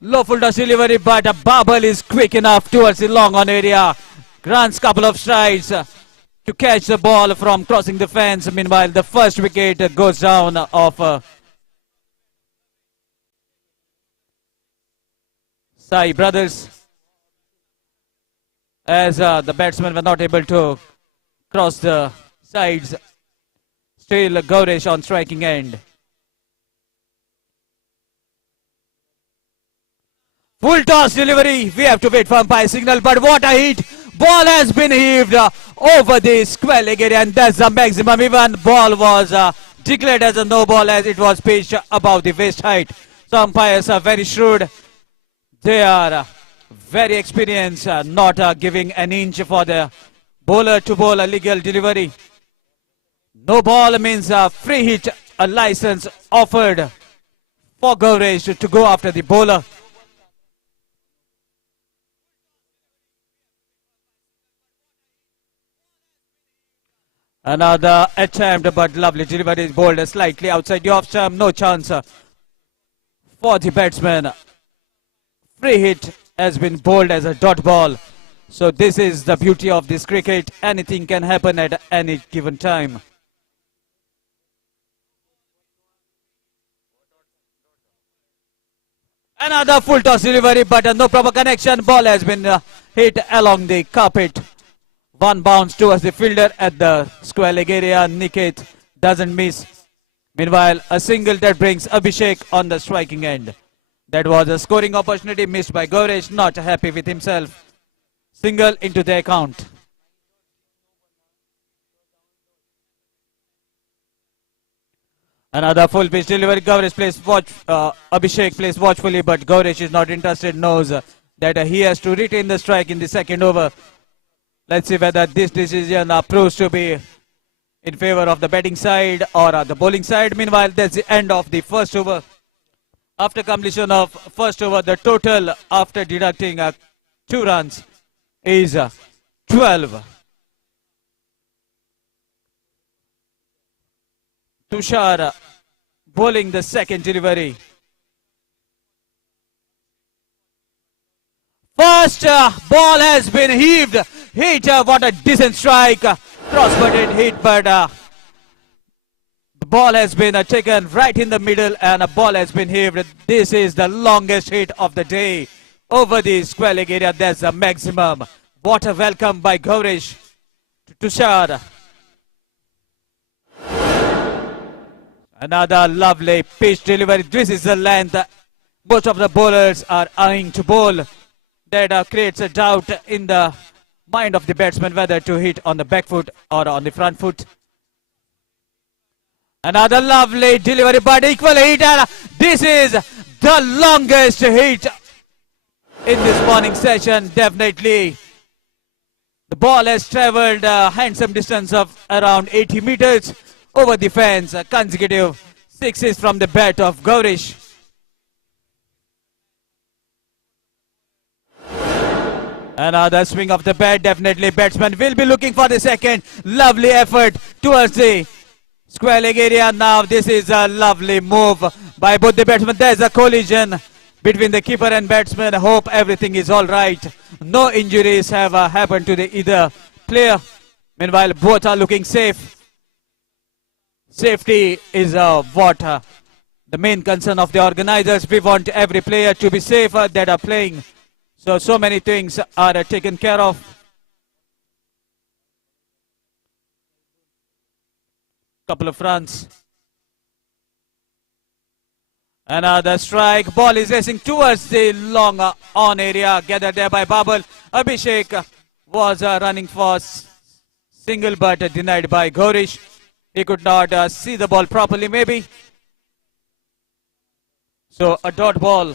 low full toss delivery, but a bubble is quick enough towards the long on area. Grants couple of strides to catch the ball from crossing the fence. Meanwhile, the first wicket goes down of Sai brothers, as the batsmen were not able to cross the sides. Still Gauresh on striking end. Full toss delivery. We have to wait for umpire signal, but what a hit. Ball has been heaved over the square leg area, and that's the maximum. Even ball was declared as a no ball as it was pitched above the waist height. So umpires are very shrewd. They are very experienced, not giving an inch for the bowler to bowl a legal delivery. No ball means a free hit, a license offered for Gauresh to go after the bowler. Another attempt, but lovely delivery is bowled slightly outside the off stump. No chance for the batsman. Free hit has been bowled as a dot ball. So this is the beauty of this cricket. Anything can happen at any given time. Another full toss delivery, but no proper connection. Ball has been hit along the carpet. One bounce towards the fielder at the square leg area. Niket doesn't miss. Meanwhile, a single that brings Abhishek on the striking end. That was a scoring opportunity missed by Gauresh, not happy with himself. Single into the account. Another full pitch delivery. Gauresh plays Abhishek plays watchfully, but Gauresh is not interested, knows that he has to retain the strike in the second over. Let's see whether this decision proves to be in favor of the batting side or the bowling side. Meanwhile, that's the end of the first over. After completion of first over, the total after deducting 2 runs is 12. Tushar bowling the second delivery. First ball has been heaved. Hit, what a decent strike. Cross-butted hit, but the ball has been taken right in the middle and a ball has been heaved. This is the longest hit of the day over the square leg area. That's the maximum. What a welcome by Gauresh to Tushar. Another lovely pitch delivery. This is the length most of the bowlers are eyeing to bowl. That creates a doubt in the mind of the batsman whether to hit on the back foot or on the front foot. Another lovely delivery, but equal hit. And this is the longest hit in this morning session. Definitely, the ball has travelled a handsome distance of around 80 meters over the fence. Consecutive sixes from the bat of Gaurish. Another swing of the bat. Definitely, batsman will be looking for the second. Lovely effort towards the square leg area. Now, this is a lovely move by both the batsmen. There's a collision between the keeper and batsman. Hope everything is all right. No injuries have happened to the either player. Meanwhile, both are looking safe. Safety is what the main concern of the organizers. We want every player to be safe that are playing. So many things are taken care of. Couple of runs. Another strike. Ball is racing towards the long on area. Gathered there by Babal. Abhishek was running for single but denied by Gaurish. He could not see the ball properly maybe. So a dot ball.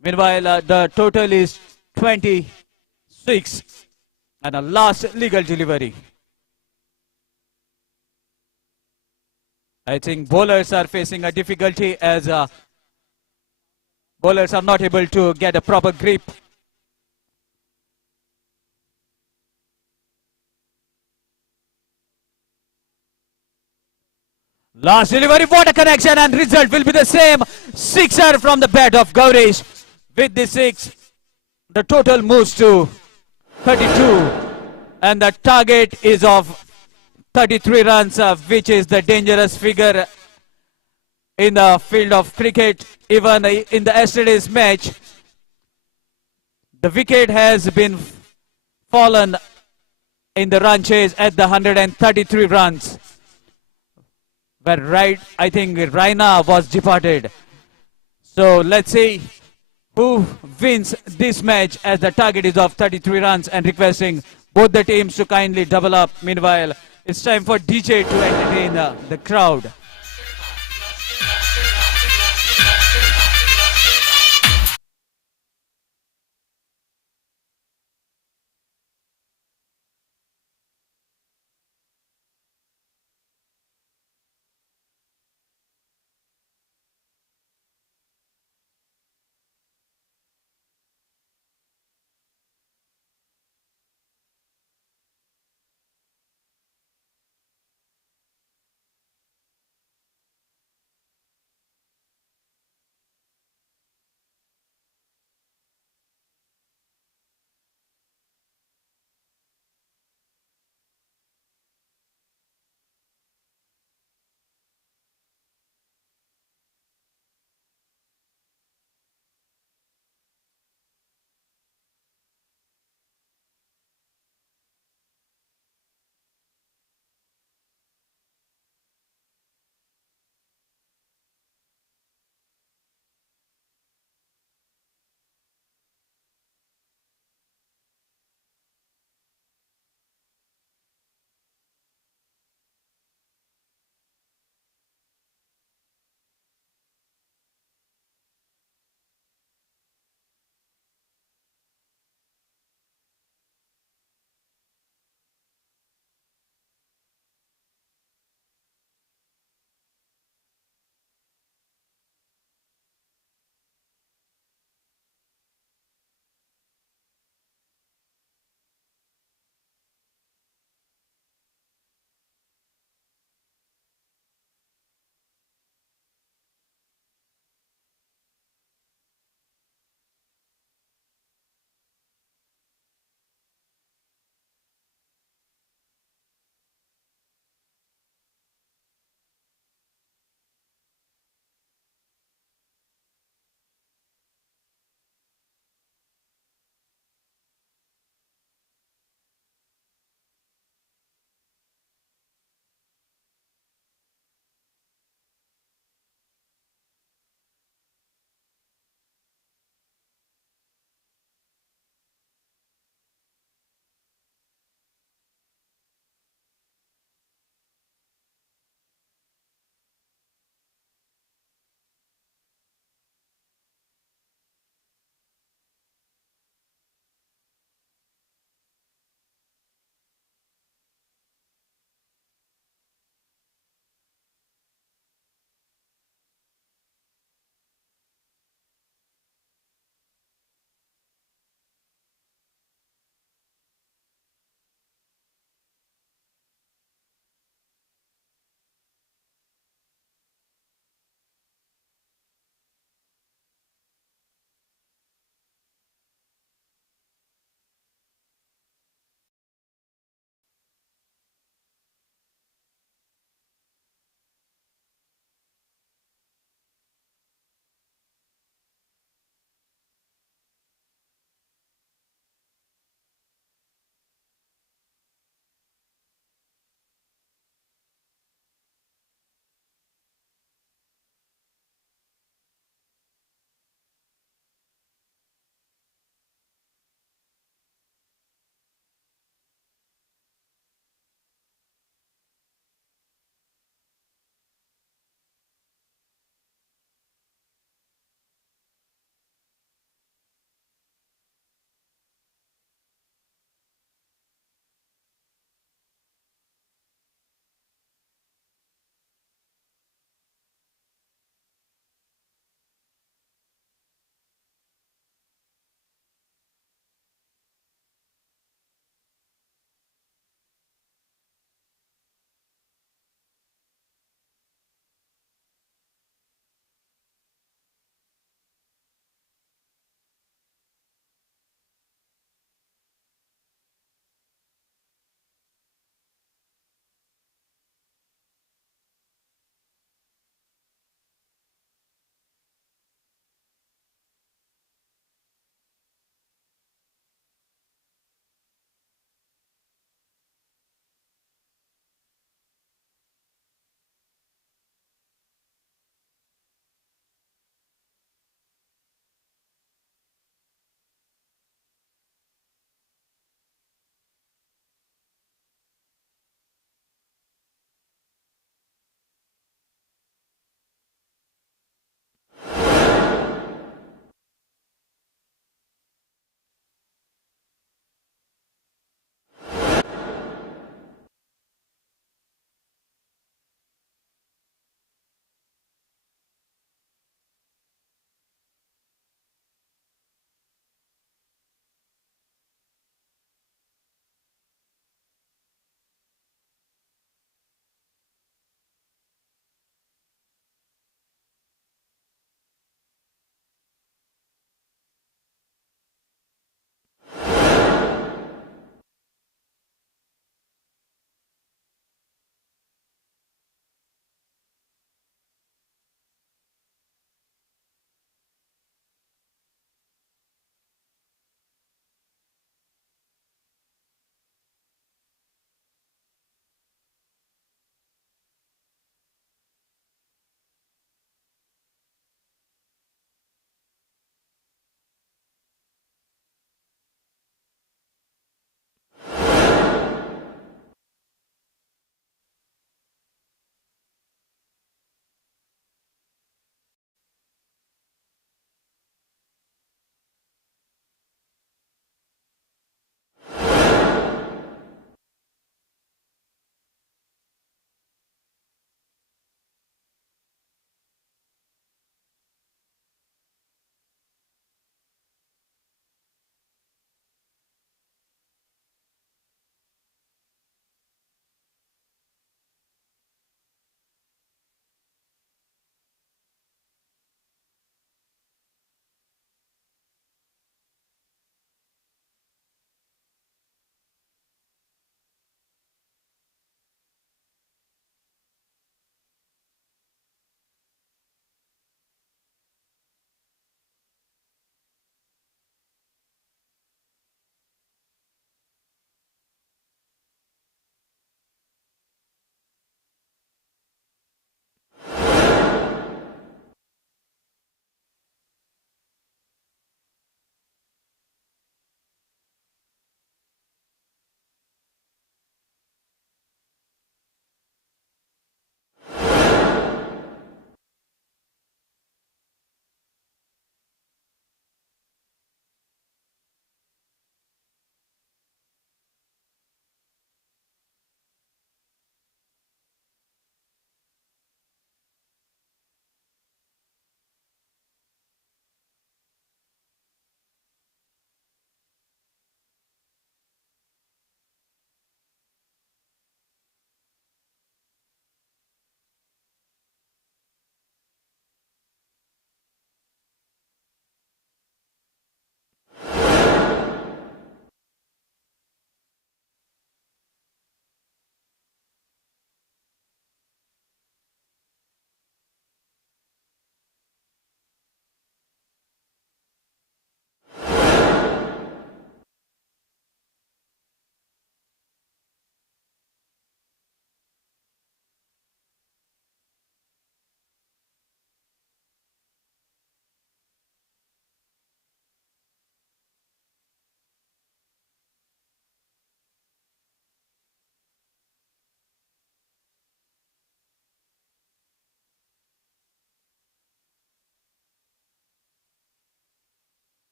Meanwhile, the total is 26 and a last legal delivery. I think bowlers are facing a difficulty as bowlers are not able to get a proper grip. Last delivery, what a connection, and result will be the same. Sixer from the bat of Gaurish. With the six, the total moves to 32 and the target is of 33 runs, which is the dangerous figure in the field of cricket. Even in the yesterday's match, the wicket has been fallen in the run chase at the 133 runs. But I think Raina was departed. So let's see who wins this match as the target is of 33 runs and requesting both the teams to kindly double up. Meanwhile, it's time for DJ to entertain the crowd.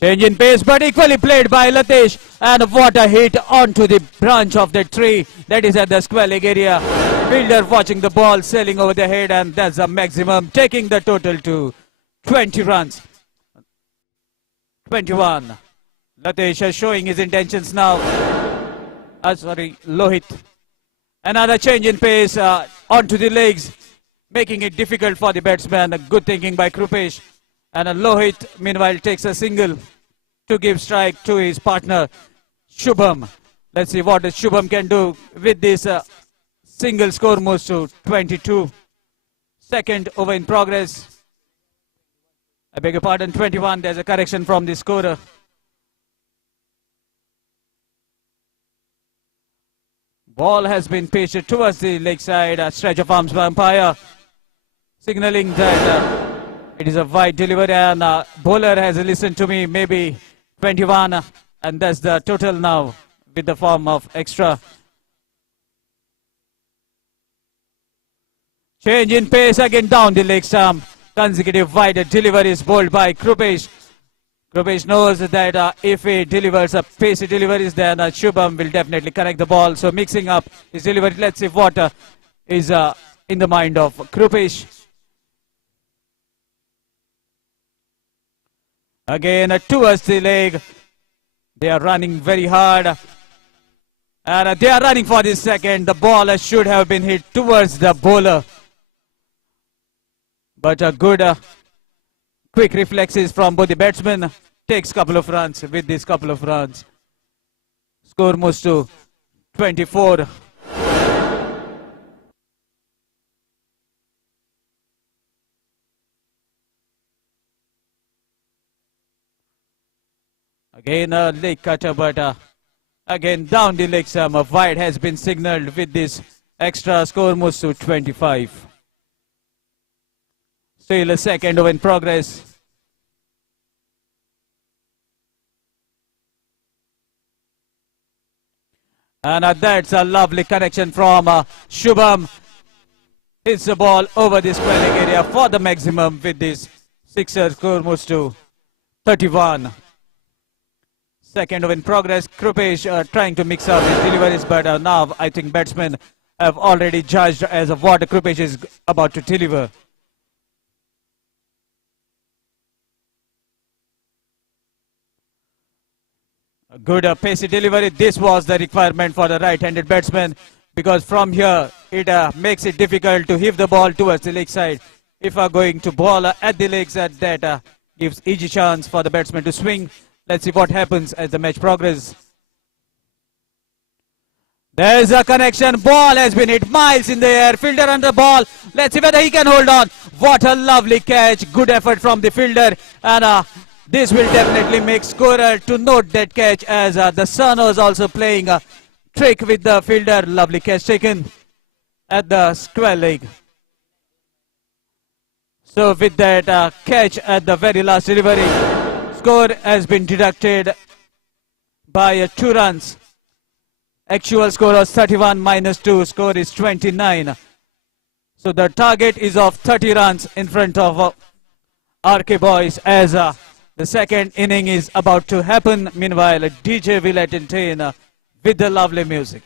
Change in pace, but equally played by Latesh. And what a hit onto the branch of the tree that is at the square leg area. Fielder watching the ball sailing over the head, and that's the maximum, taking the total to 20 runs. 21. Latesh is showing his intentions now. Lohit. Another change in pace onto the legs, making it difficult for the batsman. Good thinking by Krupesh. And Lohit, meanwhile, takes a single to give strike to his partner, Shubham. Let's see what Shubham can do with this single. Score moves to 22. Second over in progress. I beg your pardon, 21. There's a correction from the scorer. Ball has been pitched towards the leg side. A stretch of arms by umpire, signaling that it is a wide delivery, and bowler has listened to me, maybe 21, and that's the total now with the form of extra. Change in pace again down the leg stump. Consecutive wide deliveries bowled by Krupesh. Krupesh knows that if he delivers a pacey deliveries, then Shubham will definitely connect the ball. So mixing up his delivery. Let's see what is in the mind of Krupesh. Again towards the leg. They are running very hard. And they are running for this second. The ball should have been hit towards the bowler. But a good quick reflexes from both the batsmen. Takes couple of runs with this couple of runs. Score moves to 24. Again a leg cutter, but again down the leg stump. A wide has been signalled with this extra. Score moves to 25. Still a second over in progress. And that's a lovely connection from Shubham. Hits the ball over the square leg area for the maximum with this sixer. Score moves to 31. Second over in progress. Krupesh trying to mix up his deliveries, but now I think batsmen have already judged as of what Krupesh is about to deliver. A good pacey delivery. This was the requirement for the right-handed batsman, because from here it makes it difficult to hit the ball towards the leg side. If are going to ball at the legs, that gives easy chance for the batsman to swing. Let's see what happens as the match progresses. There's a connection. Ball has been hit miles in the air. Fielder under the ball. Let's see whether he can hold on. What a lovely catch. Good effort from the fielder. And this will definitely make scorer to note that catch, as the son was also playing a trick with the fielder. Lovely catch taken at the square leg. So with that catch at the very last delivery, score has been deducted by 2 runs. Actual score was 31 minus 2. Score is 29. So the target is of 30 runs in front of RK boys, as the second inning is about to happen. Meanwhile, DJ will entertain with the lovely music.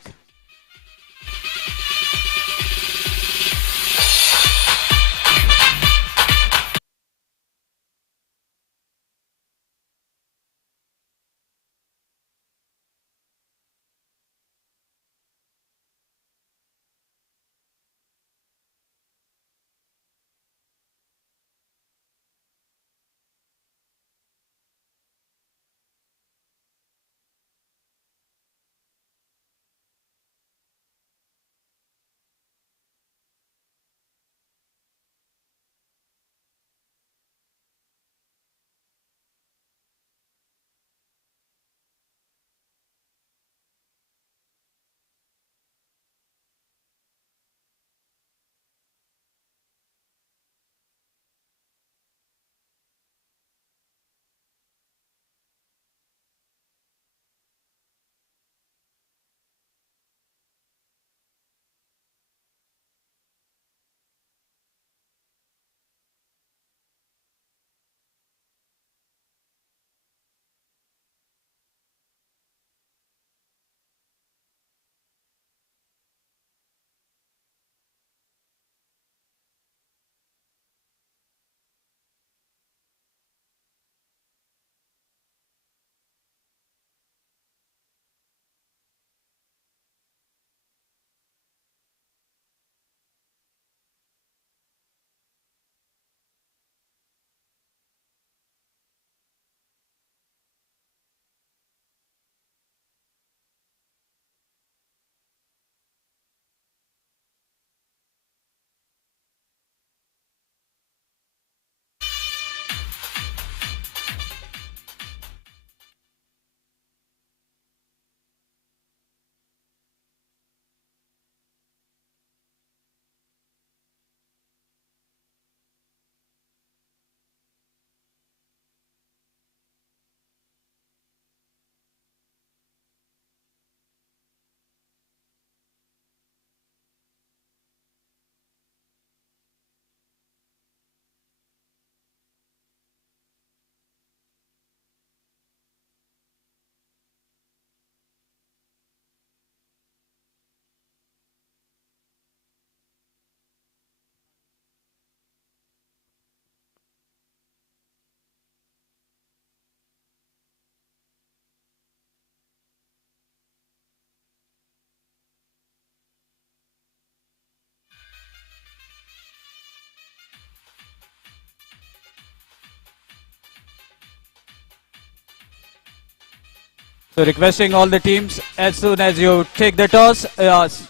So requesting all the teams, as soon as you take the toss,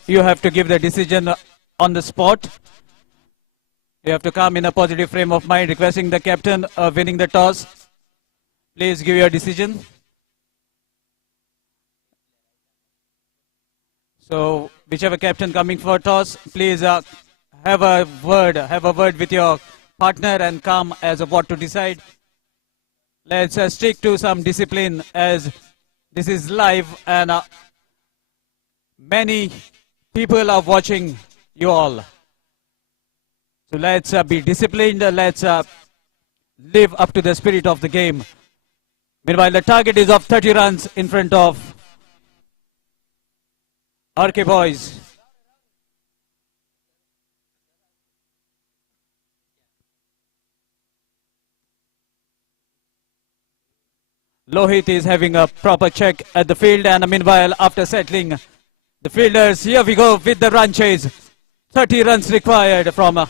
you have to give the decision on the spot. You have to come in a positive frame of mind, requesting the captain winning the toss. Please give your decision. So whichever captain coming for toss, please have a word with your partner and come as of what to decide. Let's stick to some discipline as this is live and many people are watching you all. So let's be disciplined. Let's live up to the spirit of the game. Meanwhile, the target is of 30 runs in front of RK boys. Lohit is having a proper check at the field, and meanwhile, after settling the fielders, here we go with the run chase. 30 runs required from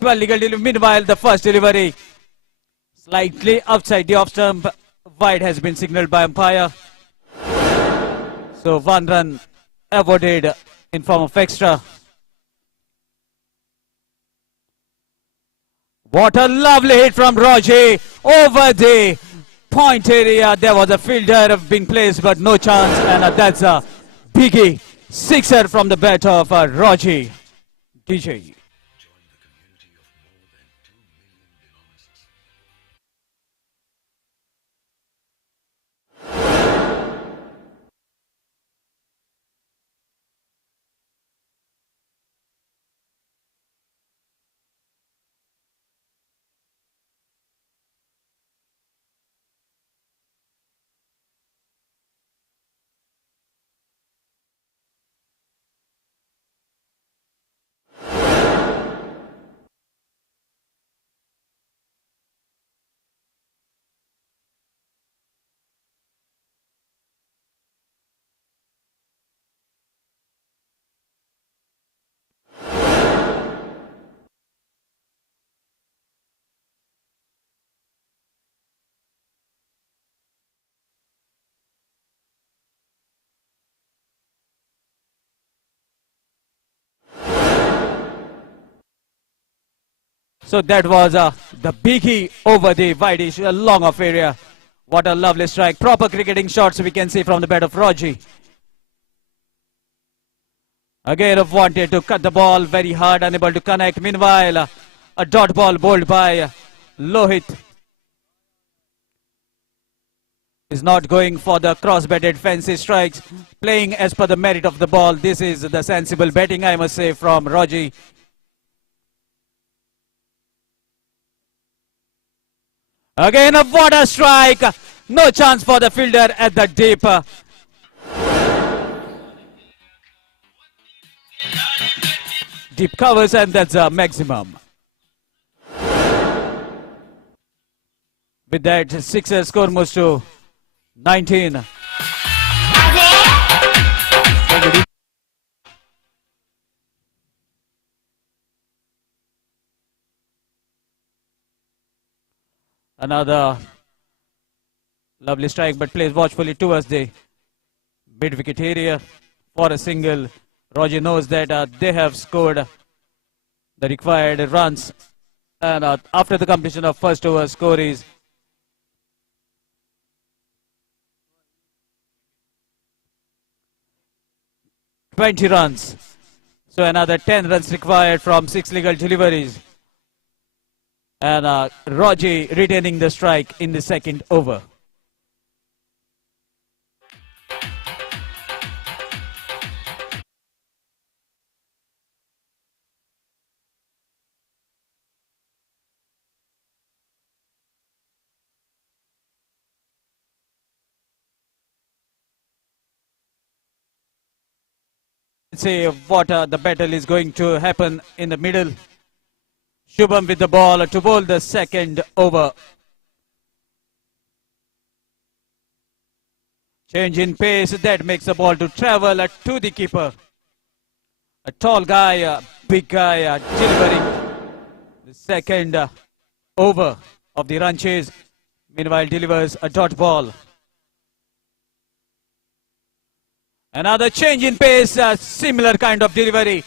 12 legal delivery. Meanwhile, the first delivery slightly outside the off stump. Wide has been signaled by umpire. So 1 run awarded in form of extra. What a lovely hit from Roger over the point area. There was a fielder being placed, but no chance. And that's a biggie sixer from the bat of Roger. DJ. So that was the biggie over the wideish long off area. What a lovely strike. Proper cricketing shots we can see from the bat of Roger. Again wanted to cut the ball very hard, unable to connect. Meanwhile, a dot ball bowled by Lohit. Is not going for the cross-batted fancy strikes. Playing as per the merit of the ball. This is the sensible batting, I must say, from Roger. Again, what a strike. No chance for the fielder at the deep. Deep covers, and that's a maximum. With that, sixer score moves to 19. Another lovely strike, but plays watchfully towards the mid-wicket area for a single. Roger knows that they have scored the required runs. And after the completion of first over, score is 20 runs. So another 10 runs required from 6 legal deliveries. And Roger retaining the strike in the second over. Let's see what the battle is going to happen in the middle. Shubham with the ball to bowl the second over. Change in pace, that makes the ball to travel to the keeper. A tall guy, a big guy delivering the second over of the run chase. Meanwhile delivers a dot ball. Another change in pace, similar kind of delivery.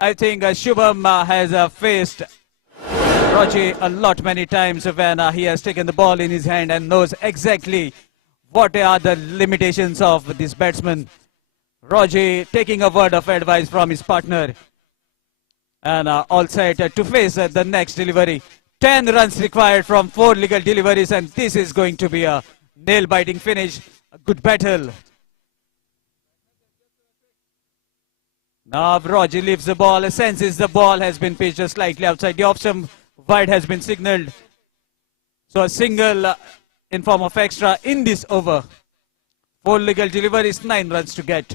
I think Shubham has faced Roger a lot many times when he has taken the ball in his hand and knows exactly what are the limitations of this batsman. Roger taking a word of advice from his partner and all set to face the next delivery. 10 runs required from 4 legal deliveries, and this is going to be a nail-biting finish. A good battle. Now Roger leaves the ball, senses the ball has been pitched slightly outside the off stump. Wide has been signalled. So a single in form of extra in this over. 4 legal deliveries, 9 runs to get.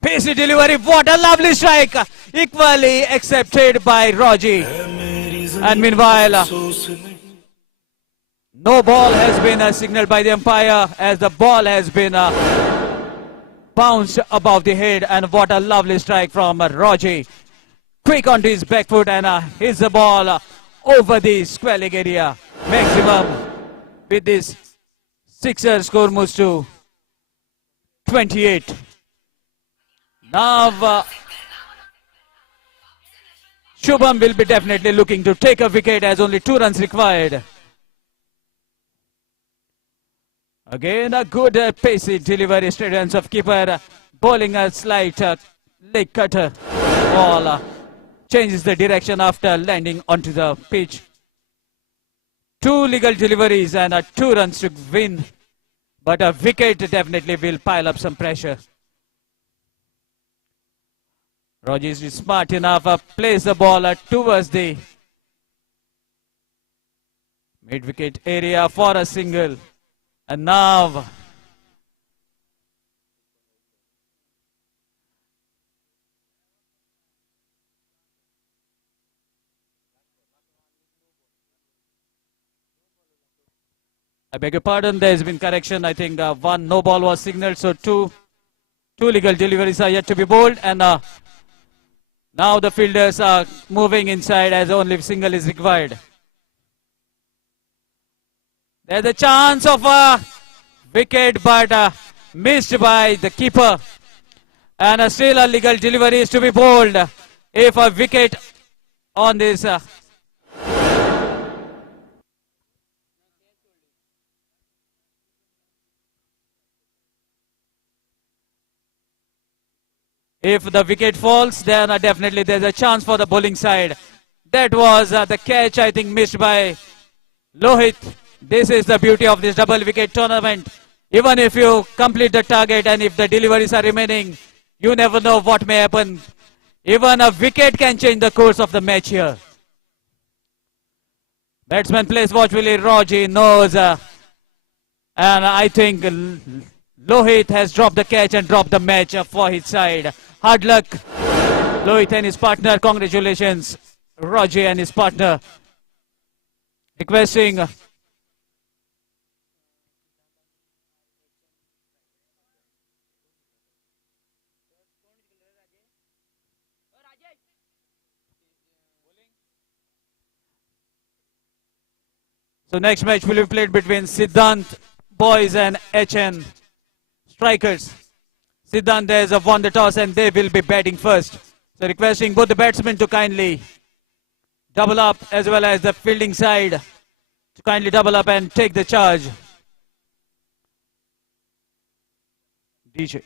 Pacey delivery, what a lovely strike! Equally accepted by Roger. And meanwhile, no ball has been signalled by the umpire as the ball has been bounced above the head, and what a lovely strike from Roger. Quick onto his back foot and hits the ball over the square leg area. Maximum with this sixer score moves to 28. Now Shubham will be definitely looking to take a wicket as only 2 runs required. Again a good pacey delivery, straight hands of keeper, bowling a slight leg cutter. Ball changes the direction after landing onto the pitch. 2 legal deliveries and 2 runs to win, but a wicket definitely will pile up some pressure. Roger is smart enough, plays the ball towards the mid-wicket area for a single. And now I beg your pardon, there has been correction. I think 1 no ball was signaled, so two legal deliveries are yet to be bowled, and now the fielders are moving inside as only single is required. There's a chance of a wicket, but missed by the keeper. And still a legal delivery is to be bowled. If a wicket on this. If the wicket falls, then definitely there's a chance for the bowling side. That was the catch, I think, missed by Lohit. This is the beauty of this double wicket tournament. Even if you complete the target and if the deliveries are remaining, you never know what may happen. Even a wicket can change the course of the match here. Batsman plays watchfully. Roger knows. And I think Lohit has dropped the catch and dropped the match for his side. Hard luck, Lohit and his partner. Congratulations, Roger and his partner. Requesting so next match will be played between Siddhant boys and HN strikers. Siddhant has won the toss and they will be batting first. So requesting both the batsmen to kindly double up as well as the fielding side to kindly double up and take the charge. DJ.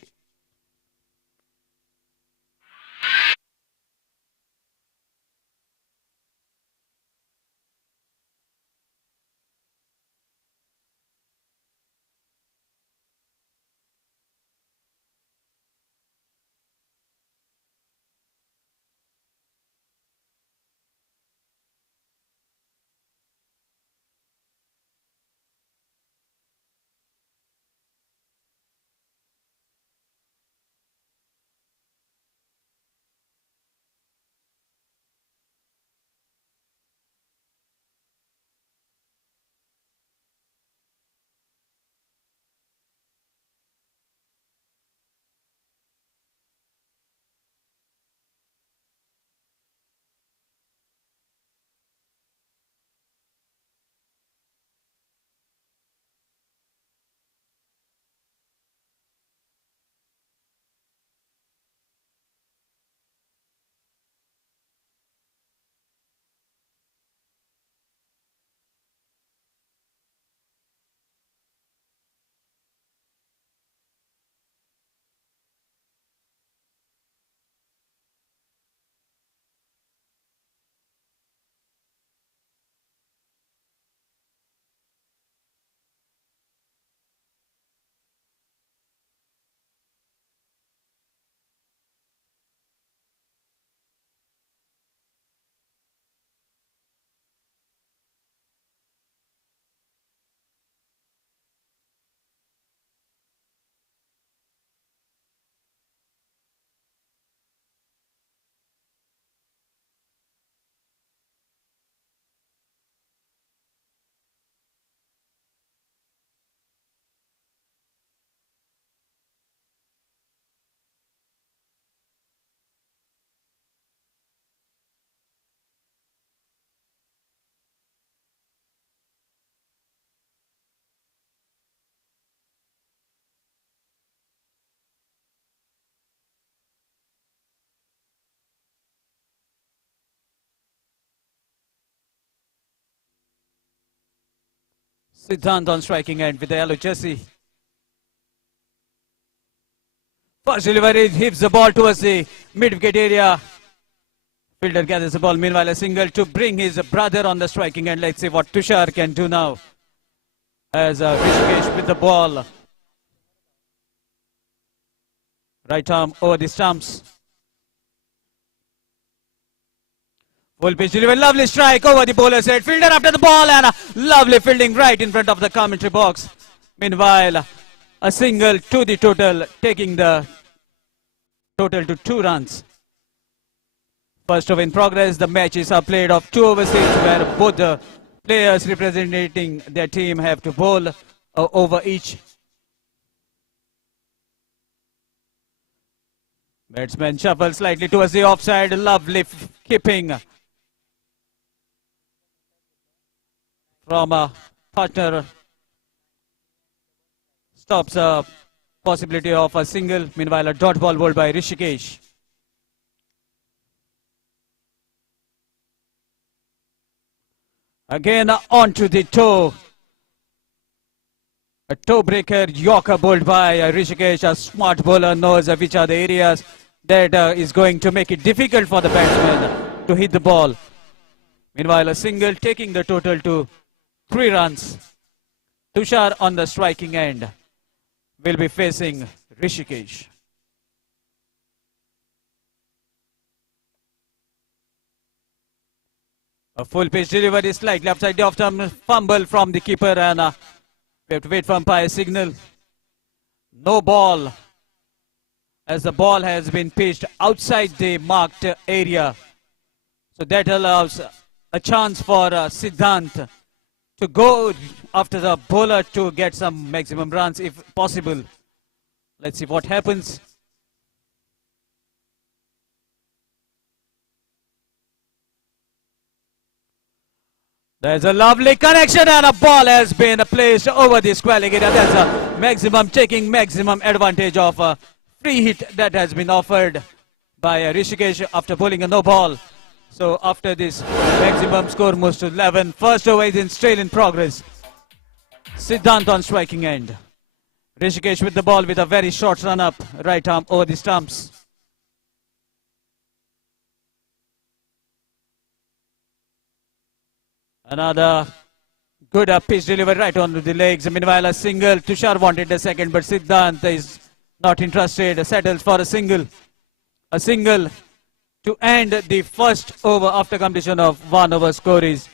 Siddhant on striking end with the yellow jersey. First delivery hits the ball towards the mid-wicket area. Fielder gathers the ball. Meanwhile, a single to bring his brother on the striking end. Let's see what Tushar can do now. As Rishikesh with the ball. Right arm over the stumps. Full pitch delivery. Lovely strike over the bowler's head. Fielder after the ball and a lovely fielding right in front of the commentary box. Meanwhile, a single to the total, taking the total to 2 runs. First over in progress, the matches are played of 2 overs each, where both the players representing their team have to bowl over each. Batsman shuffles slightly towards the offside, lovely keeping from a partner. Stops a possibility of a single. Meanwhile, a dot ball bowled by Rishikesh. Again onto the toe. A toe breaker, Yorker bowled by Rishikesh. A smart bowler knows which are the areas that is going to make it difficult for the batsman to hit the ball. Meanwhile, a single taking the total to 3 runs. Tushar on the striking end will be facing Rishikesh. A full pitch delivery slightly upside the off-turn fumble from the keeper, and we have to wait for umpire signal. No ball, as the ball has been pitched outside the marked area. So that allows a chance for Siddhant to go after the bowler to get some maximum runs if possible. Let's see what happens. There's a lovely connection and a ball has been placed over the square leg area. That's a maximum, taking maximum advantage of a free hit that has been offered by Rishikesh after bowling a no ball. So after this, maximum score moves to 11. First over is still in progress. Siddhant on striking end. Rishikesh with the ball with a very short run up, right arm over the stumps. Another good pitch delivery right onto the legs. Meanwhile, a single. Tushar wanted a second, but Siddhant is not interested. Settles for a single. A single to end the first over after completion of 1 over. Score is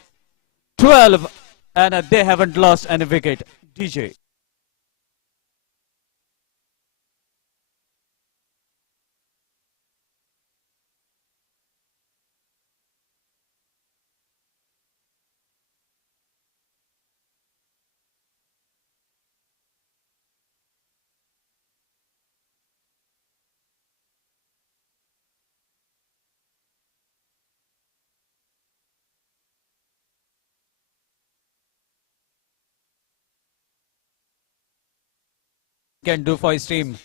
12, and they haven't lost any wicket. DJ. Can do for his team.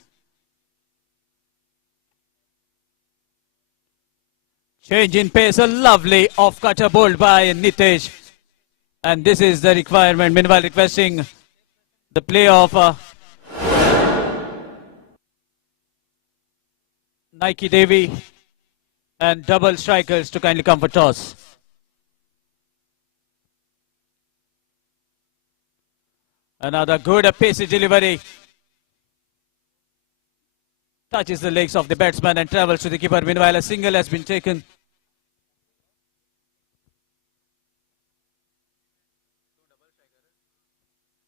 Change in pace, a lovely off-cutter bowled by Nitesh. And this is the requirement. Meanwhile, requesting the play of Nike Devi and double strikers to kindly come for toss. Another good pacey delivery. Touches the legs of the batsman and travels to the keeper. Meanwhile, a single has been taken.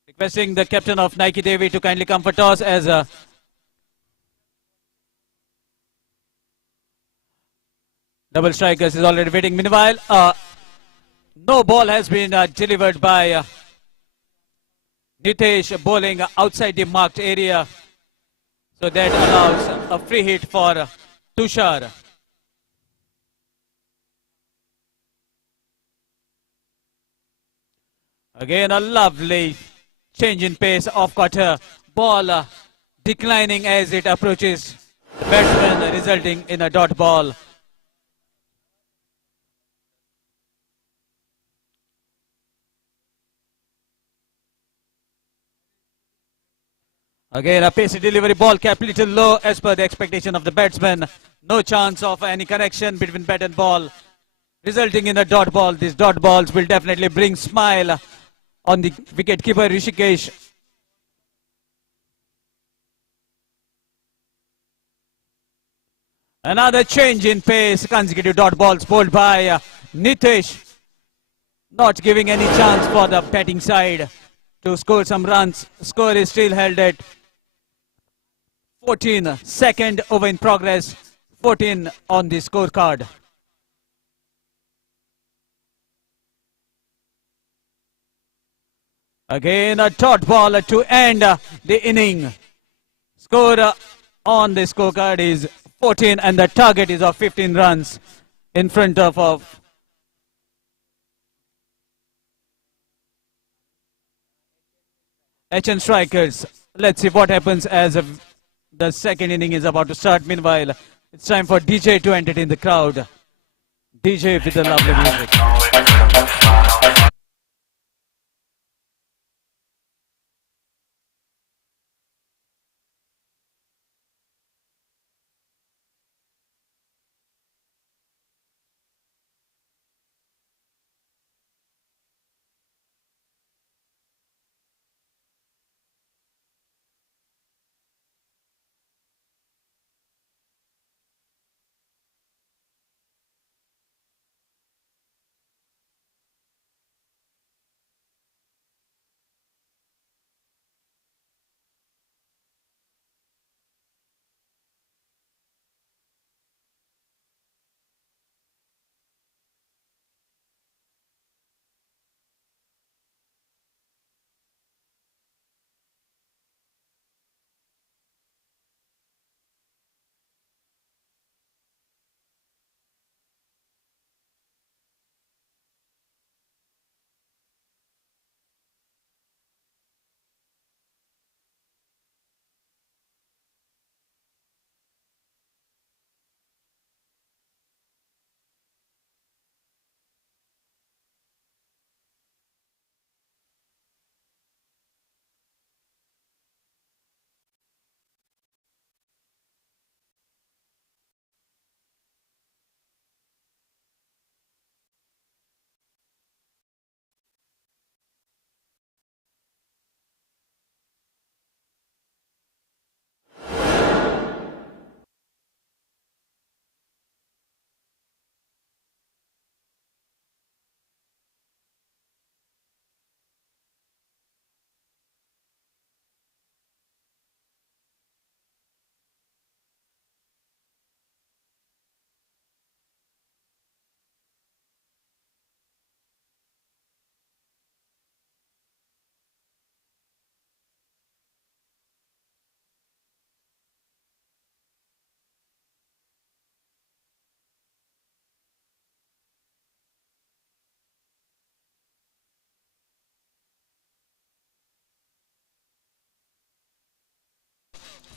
Requesting the captain of Nike Devi to kindly come for toss as double strikers is already waiting. Meanwhile, no ball has been delivered by Nitesh, bowling outside the marked area. So that allows a free hit for Tushar. Again, a lovely change in pace, off-cutter ball declining as it approaches the batsman, resulting in a dot ball. Again, a pacey delivery, ball kept little low as per the expectation of the batsman. No chance of any connection between bat and ball, resulting in a dot ball. These dot balls will definitely bring smile on the wicket keeper Rishikesh. Another change in pace, consecutive dot balls bowled by Nitesh, not giving any chance for the batting side to score some runs. Score is still held at 14, second over in progress, 14 on the scorecard. Again a dot ball to end the inning. Score on the scorecard is 14 and the target is of 15 runs in front of HN Strikers. Let's see what happens as the second inning is about to start. Meanwhile, it's time for DJ to entertain the crowd. DJ with the lovely music.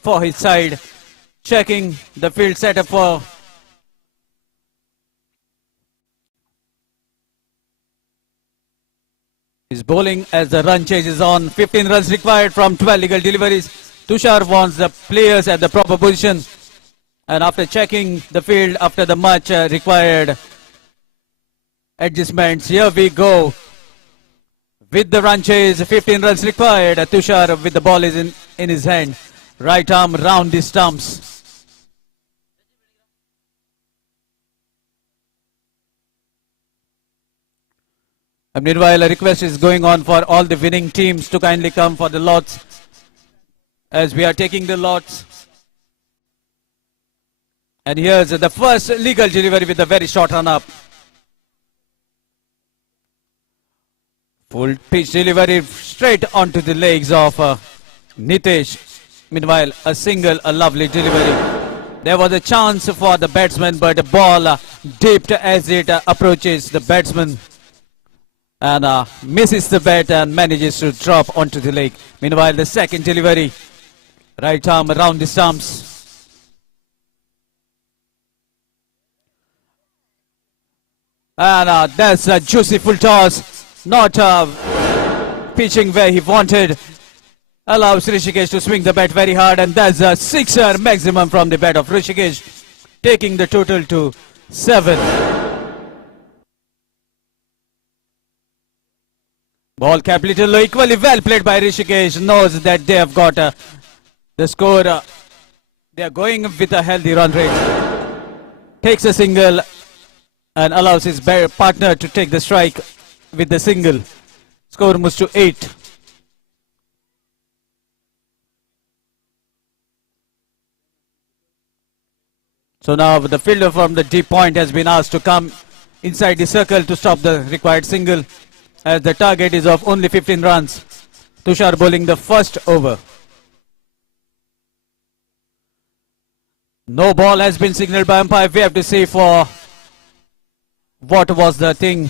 For his side, checking the field setup for his bowling as the run chase is on. 15 runs required from 12 legal deliveries. Tushar wants the players at the proper position. And after checking the field after the much required adjustments, here we go. With the run chase, 15 runs required. Tushar with the ball is in his hand. Right arm round the stumps. And meanwhile, a request is going on for all the winning teams to kindly come for the lots as we are taking the lots. And here's the first legal delivery with a very short run up. Full pitch delivery straight onto the legs of Nitesh. Meanwhile, a single, a lovely delivery. There was a chance for the batsman, but the ball dipped as it approaches the batsman and misses the bat and manages to drop onto the leg. Meanwhile, the second delivery, right arm around the stumps. And that's a juicy full toss, not pitching where he wanted. allows Rishikesh to swing the bat very hard, and that's a sixer maximum from the bat of Rishikesh, taking the total to 7. Ball kept little low, equally well played by Rishikesh, knows that they have got the score. They are going with a healthy run rate. Takes a single and allows his partner to take the strike with the single. Score moves to 8. So now the fielder from the deep point has been asked to come inside the circle to stop the required single, as the target is of only 15 runs. Tushar bowling the first over. No ball has been signaled by umpire. We have to see for what was the thing.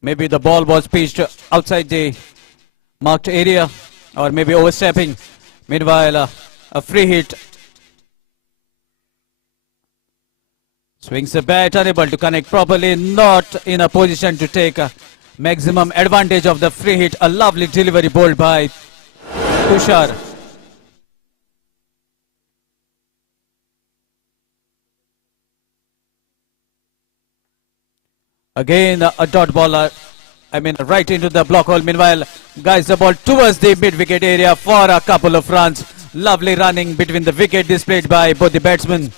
Maybe the ball was pitched outside the marked area, or maybe overstepping. Meanwhile, a free hit. Swings the bat, unable to connect properly, not in a position to take maximum advantage of the free hit. A lovely delivery bowled by Tushar. Again, a dot ball, right into the block hole. Meanwhile, guys, the ball towards the mid-wicket area for a couple of runs. Lovely running between the wicket displayed by both the batsmen.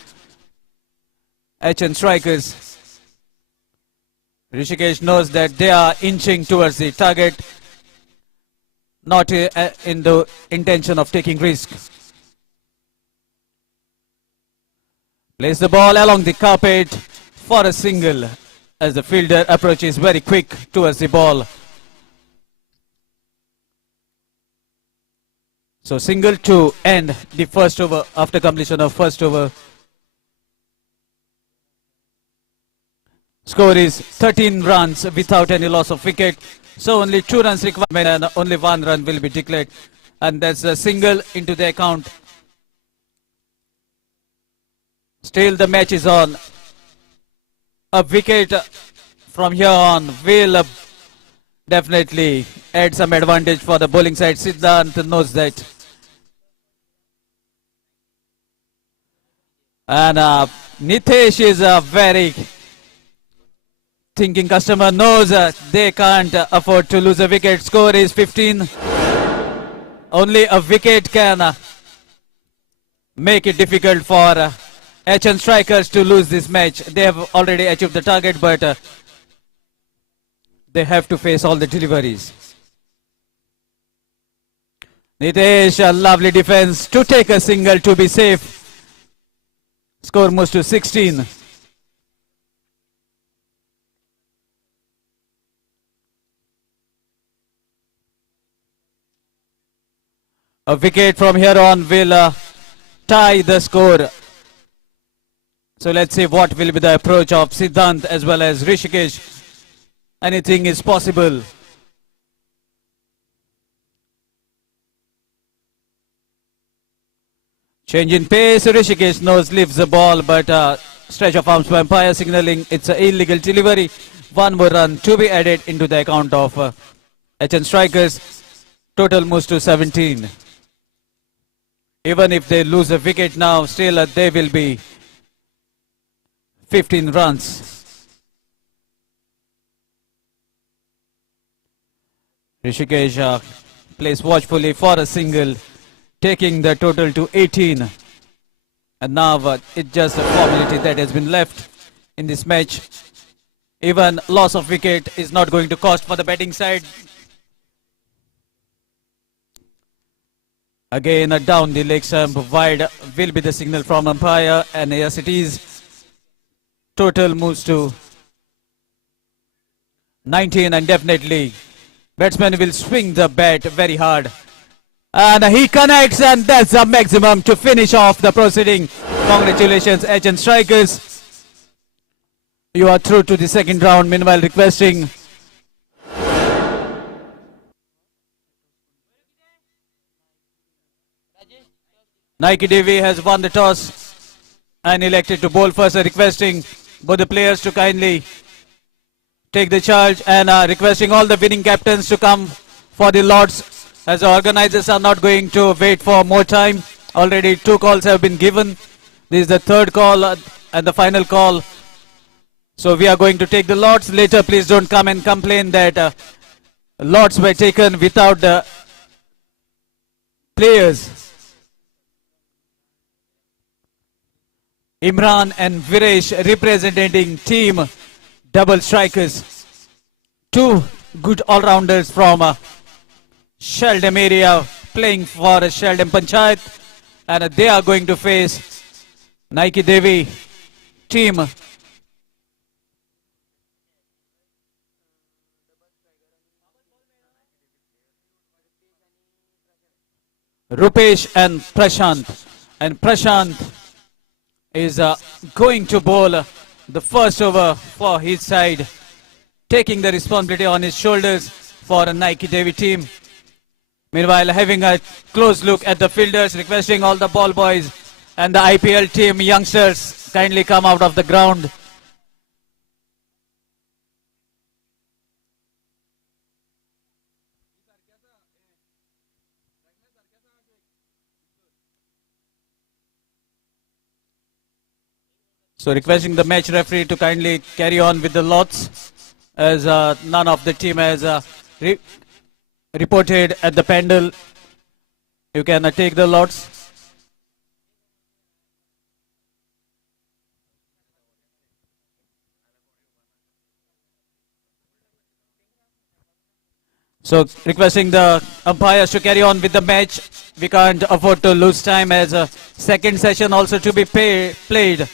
HN strikers. Rishikesh knows that they are inching towards the target, not in the intention of taking risk. Plays the ball along the carpet for a single, as the fielder approaches very quick towards the ball. So single to end the first over after completion of first over. Score is 13 runs without any loss of wicket. So only 2 runs required and only 1 run will be declared. And that's a single into the account. Still the match is on. A wicket from here on will definitely add some advantage for the bowling side. Siddhant knows that. And Nitesh is a very thinking customer, knows they can't afford to lose a wicket. Score is 15. Only a wicket can make it difficult for HN strikers to lose this match. They have already achieved the target, but they have to face all the deliveries. Nitesh, a lovely defense to take a single to be safe. Score moves to 16. A wicket from here on will tie the score. So let's see what will be the approach of Siddhant as well as Rishikesh. Anything is possible. Change in pace. Rishikesh knows, leaves the ball, but stretch of arms by umpire signaling it's an illegal delivery. 1 more run to be added into the account of HN strikers. Total moves to 17. Even if they lose a wicket now, still they will be 15 runs. Rishikesh plays watchfully for a single, taking the total to 18. And now it's just a formality that has been left in this match. Even loss of wicket is not going to cost for the batting side. Again, down the leg stump, wide will be the signal from umpire, and yes it is. Total moves to 19, and definitely batsman will swing the bat very hard. And he connects, and that's the maximum to finish off the proceeding. Congratulations, HN strikers. You are through to the second round. Meanwhile, requesting Nike Devi has won the toss and elected to bowl first, requesting both the players to kindly take the charge and requesting all the winning captains to come for the lots, as the organizers are not going to wait for more time. Already 2 calls have been given. This is the 3rd call and the final call. So we are going to take the lots. Later, please don't come and complain that lots were taken without the players. Imran and Viresh representing team double strikers. 2 good all-rounders from Sheldon area playing for Sheldon Panchayat, and they are going to face Nike Devi team. Rupesh and Prashant. And Prashant is going to bowl the first over for his side, taking the responsibility on his shoulders for a Nike Devi team. Meanwhile, having a close look at the fielders, requesting all the ball boys and the IPL team youngsters kindly come out of the ground. So requesting the match referee to kindly carry on with the lots, as none of the team has reported at the pendle. You can take the lots. So requesting the umpires to carry on with the match. We can't afford to lose time, as a second session also to be played.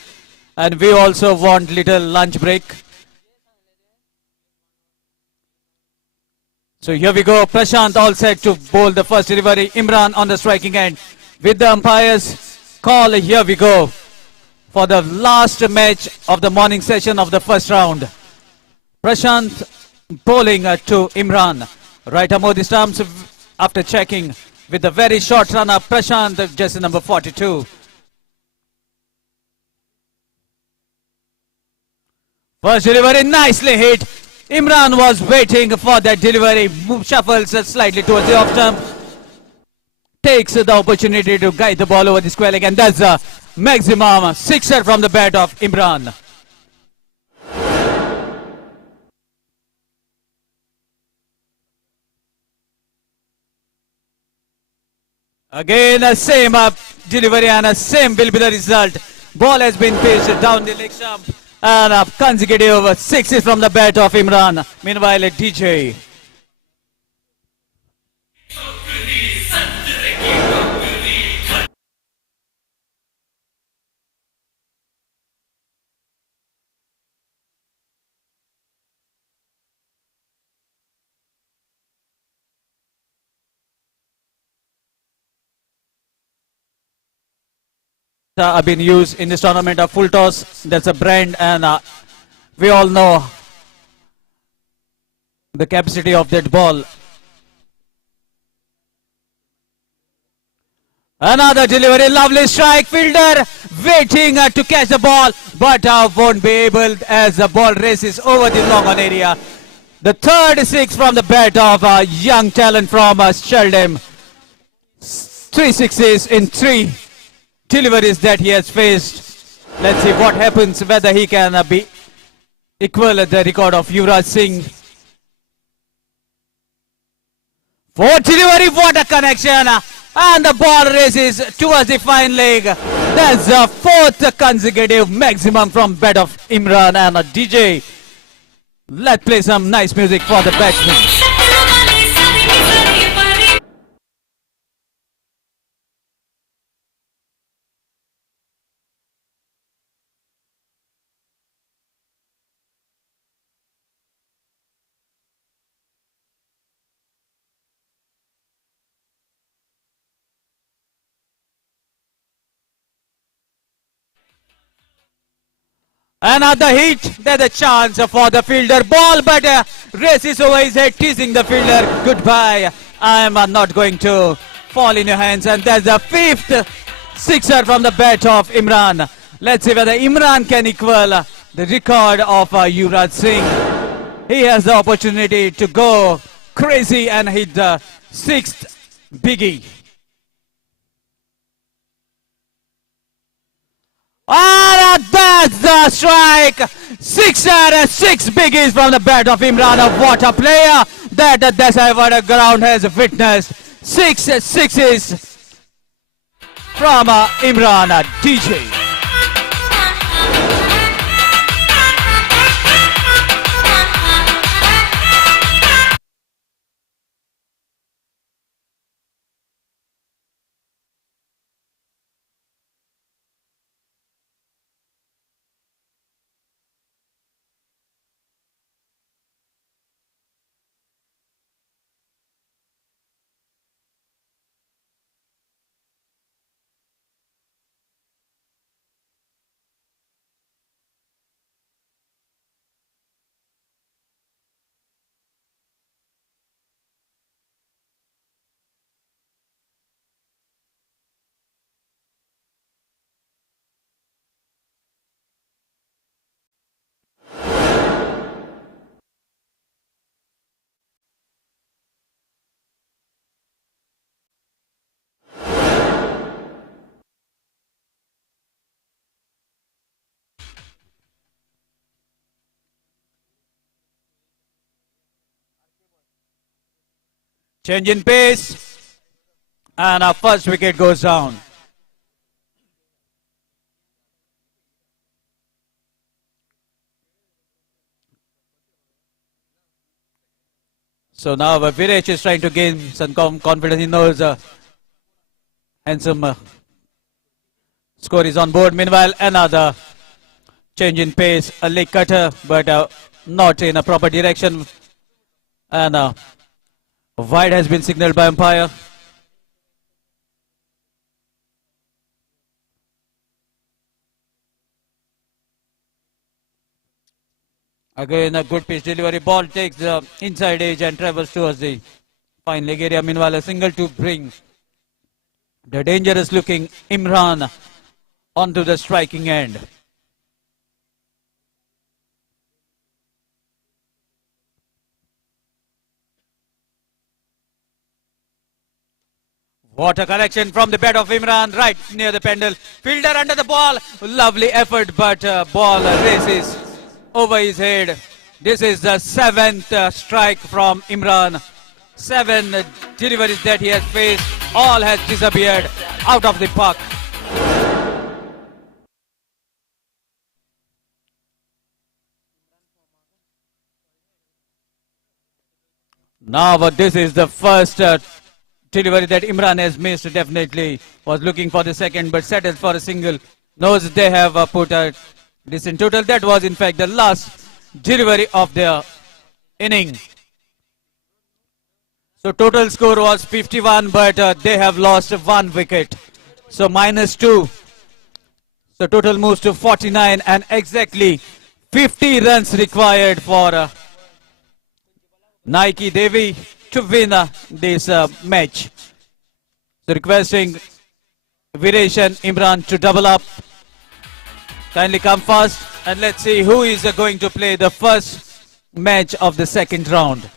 And we also want little lunch break. So here we go. Prashant all set to bowl the first delivery. Imran on the striking end. With the umpires call, here we go for the last match of the morning session of the first round. Prashant bowling to Imran. Right arm the stumps after checking with the very short runner. Prashant, jersey number 42. First delivery nicely hit. Imran was waiting for that delivery. Shuffles slightly towards the off stump. Takes the opportunity to guide the ball over the square leg, and that's a maximum sixer from the bat of Imran. Again, the same delivery and the same will be the result. Ball has been pitched down the leg stump. And consecutive sixes from the bat of Imran. Meanwhile, DJ. Have been used in this tournament of full toss. That's a brand, and we all know the capacity of that ball. Another delivery, lovely strike. Fielder waiting to catch the ball, but won't be able as the ball races over the long on area. The third six from the bat of young talent from Sheldon. 3 sixes in 3 deliveries that he has faced. Let's see what happens, whether he can be equal at the record of Yuvraj Singh. 4th delivery, what a connection, and the ball races towards the fine leg. That's the 4th consecutive maximum from bat of Imran and DJ. Let's play some nice music for the batsman. Another hit. There's a chance for the fielder. Ball, but races over his head, teasing the fielder. Goodbye. I am not going to fall in your hands. And there's the 5th sixer from the bat of Imran. Let's see whether Imran can equal the record of Yuvraj Singh. He has the opportunity to go crazy and hit the sixth biggie. And that's the strike. Six biggies from the bat of Imran. What a player that the Desai ground has witnessed. Six sixes from Imran DJ. Change in pace. And our first wicket goes down. So now Viresh is trying to gain some confidence. He knows handsome score is on board. Meanwhile, another change in pace. A leg cutter, but not in a proper direction. And wide has been signaled by umpire. Again, a good pitch delivery. Ball takes the inside edge and travels towards the fine leg area. Meanwhile, a single to bring the dangerous looking Imran onto the striking end. What a collection from the bat of Imran, right near the pendle. Fielder under the ball. Lovely effort, but ball races over his head. This is the seventh strike from Imran. 7 deliveries that he has faced. All has disappeared out of the park. Now, but this is the first delivery that Imran has missed. Definitely was looking for the second, but settled for a single. Knows they have put this in total. That was in fact the last delivery of their inning. So total score was 51, but they have lost 1 wicket. So -2. So total moves to 49 and exactly 50 runs required for Nike Devi to win this match. So requesting Viresh and Imran to double up. Kindly come fast and let's see who is going to play the first match of the second round.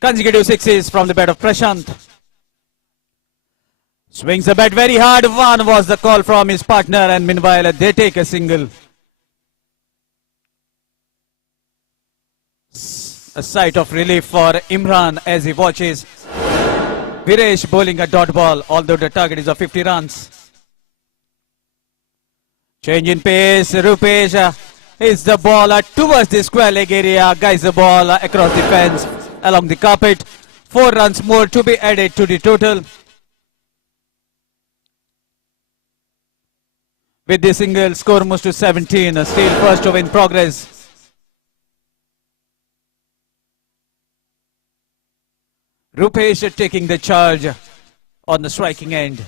Consecutive sixes from the bat of Prashant. Swings the bat very hard. One was the call from his partner, and meanwhile they take a single. A sight of relief for Imran as he watches Viresh bowling a dot ball, although the target is of 50 runs. Change in pace. Rupesh hits the ball towards the square leg area. Guides the ball across the fence along the carpet. 4 runs more to be added to the total. With the single, score moves to 17. Still first over in progress. Rupesh taking the charge on the striking end.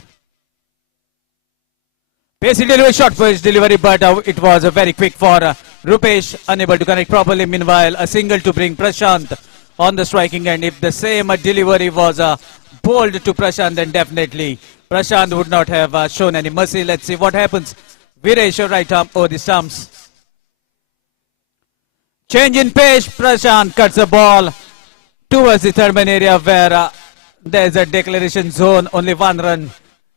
Pacey delivery, short pitch delivery, but it was very quick for Rupesh, unable to connect properly. Meanwhile, a single to bring Prashant on the striking end. If the same delivery was bowled to Prashant, then definitely Prashant would not have shown any mercy. Let's see what happens. Viresh right arm over the stumps. Change in pace. Prashant cuts the ball towards the third man area where there's a declaration zone. Only 1 run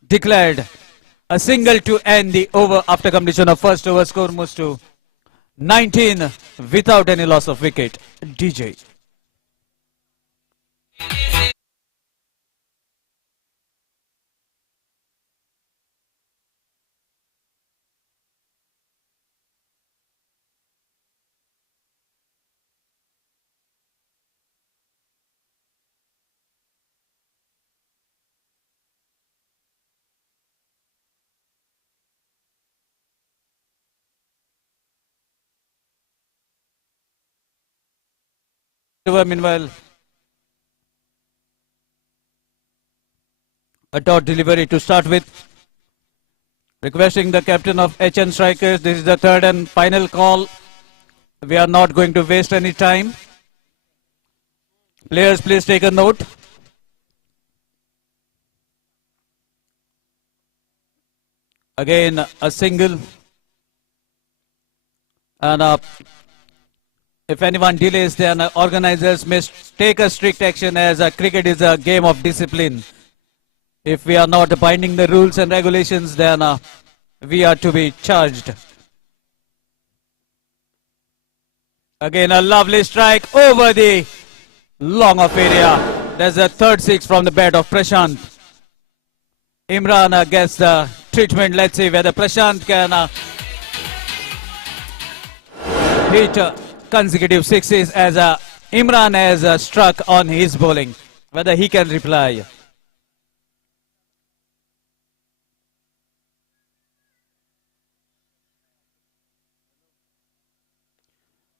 declared. A single to end the over after completion of first over. Score moves to 19 without any loss of wicket. DJ. Meanwhile, a dot delivery to start with. Requesting the captain of HN Strikers, this is the third and final call. We are not going to waste any time. Players, please take a note. Again, a single. And if anyone delays, then organizers may take a strict action, as cricket is a game of discipline. If we are not binding the rules and regulations, then we are to be charged. Again, a lovely strike over the long off area. There's a third six from the bat of Prashant. Imran gets the treatment. Let's see whether Prashant can hit consecutive sixes, as Imran has struck on his bowling. Whether he can reply.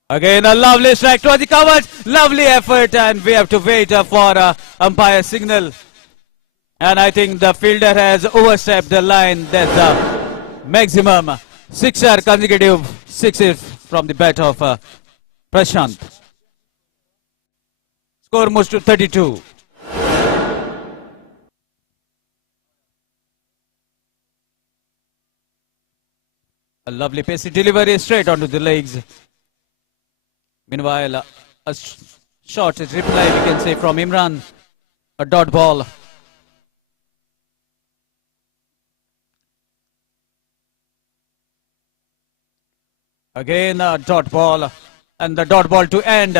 Again, a lovely strike towards the covers. Lovely effort, and we have to wait for umpire signal. And I think the fielder has overstepped the line. That's the maximum sixer, consecutive sixes from the bat of Prashant. Score moves to 32. A lovely pacey delivery straight onto the legs. Meanwhile, a short reply, we can say, from Imran. A dot ball. Again, a dot ball. And the dot ball to end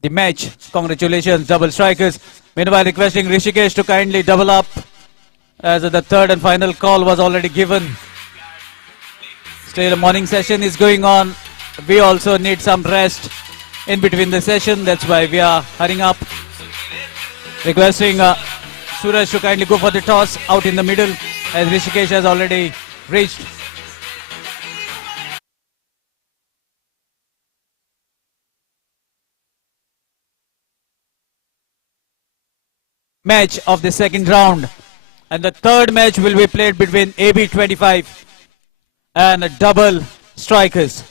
the match. Congratulations, double strikers. Meanwhile, requesting Rishikesh to kindly double up, as the third and final call was already given. Still, a morning session is going on. We also need some rest in between the session. That's why we are hurrying up. Requesting Suraj to kindly go for the toss out in the middle, as Rishikesh has already reached. Match of the second round, and the third match will be played between AB25 and double strikers.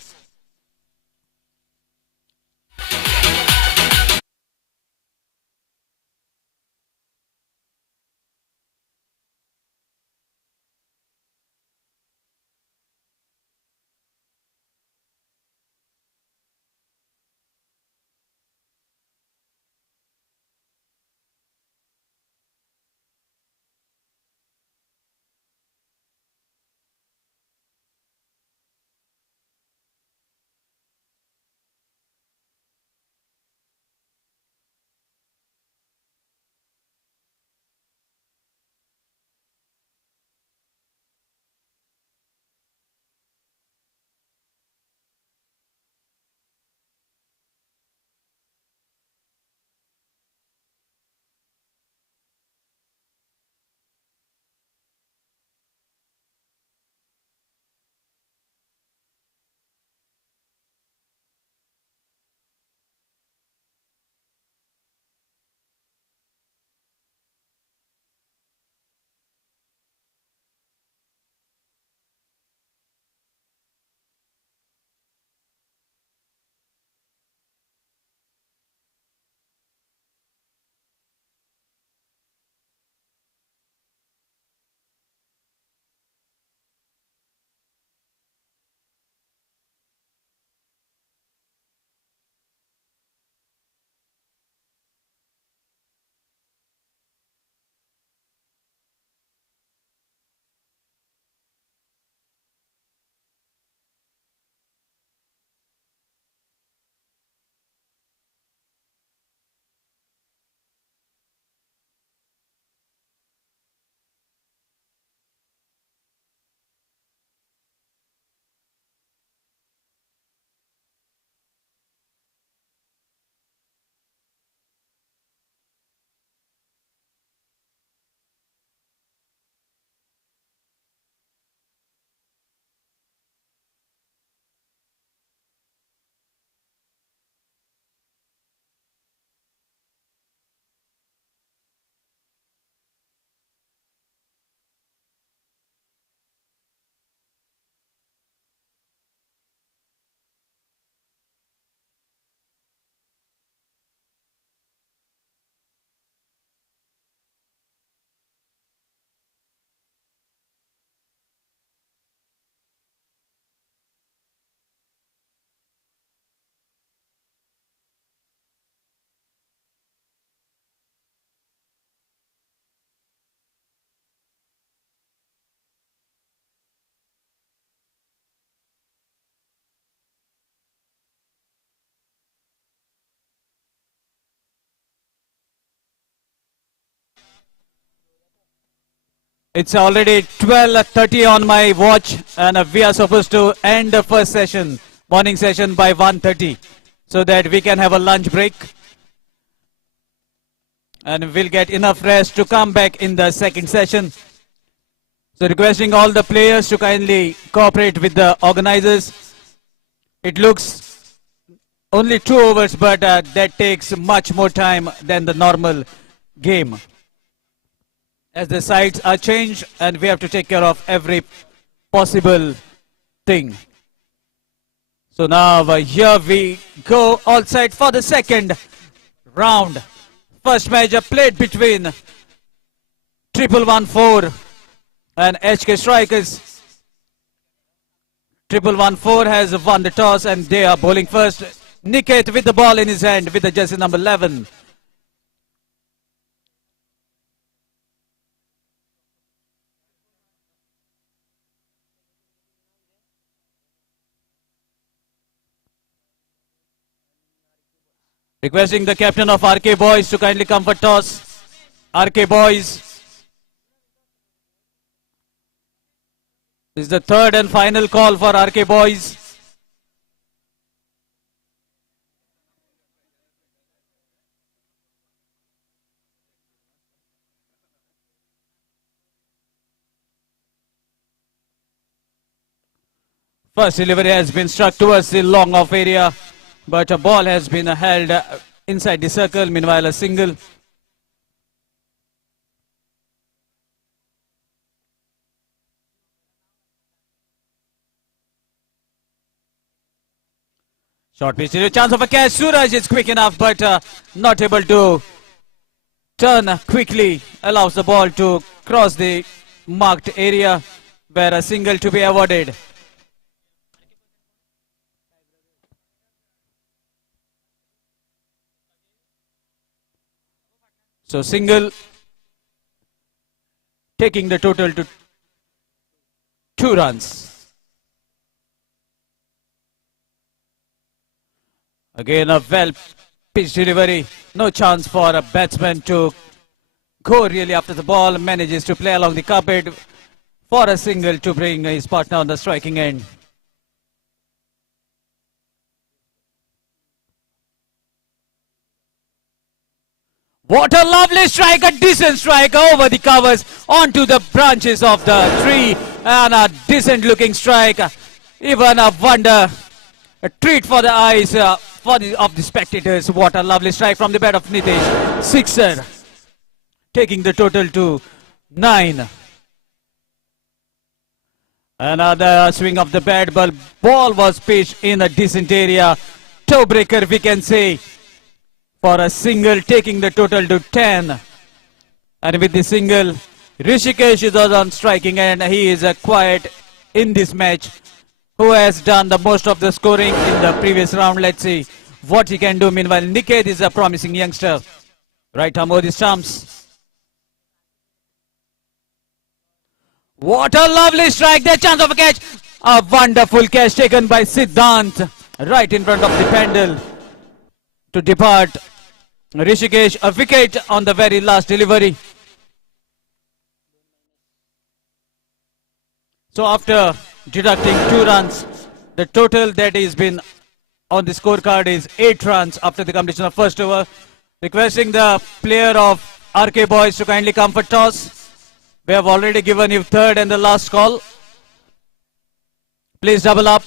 It's already 12:30 on my watch, and we are supposed to end the first session, morning session, by 1:30, so that we can have a lunch break. And we'll get enough rest to come back in the second session. So requesting all the players to kindly cooperate with the organizers. It looks only 2 overs, but that takes much more time than the normal game, as the sides are changed and we have to take care of every possible thing. So now here we go outside for the second round. First match played between 114 and HK Strikers. 114 has won the toss and they are bowling first. Wicket with the ball in his hand with the jersey number 11. Requesting the captain of RK Boys to kindly come for toss. RK Boys. This is the third and final call for RK Boys. First delivery has been struck towards the long off area, but a ball has been held inside the circle. Meanwhile, a single. Short pitch, chance of a catch. Suraj is quick enough, but not able to turn quickly. Allows the ball to cross the marked area where a single to be awarded. So single, taking the total to 2 runs. Again a well pitched delivery. No chance for a batsman to go really after the ball. Manages to play along the carpet for a single to bring his partner on the striking end. What a lovely strike, a decent strike over the covers onto the branches of the tree, and a decent looking strike. Even a wonder, a treat for the eyes of the spectators. What a lovely strike from the bat of Nitesh. Sixer, taking the total to 9. Another swing of the bat, but ball was pitched in a decent area. Toe breaker, we can say, for a single, taking the total to 10. And with the single, Rishikesh is on striking and he is quiet in this match. Who has done the most of the scoring in the previous round? Let's see what he can do. Meanwhile, Niket is a promising youngster. Right arm over the stumps. What a lovely strike. The chance of a catch. A wonderful catch taken by Siddhant right in front of the pendle to depart. Rishikesh, a wicket on the very last delivery. So after deducting 2 runs, the total that has been on the scorecard is 8 runs after the completion of first over. Requesting the player of RK Boys to kindly come for toss. We have already given you third and the last call. Please double up.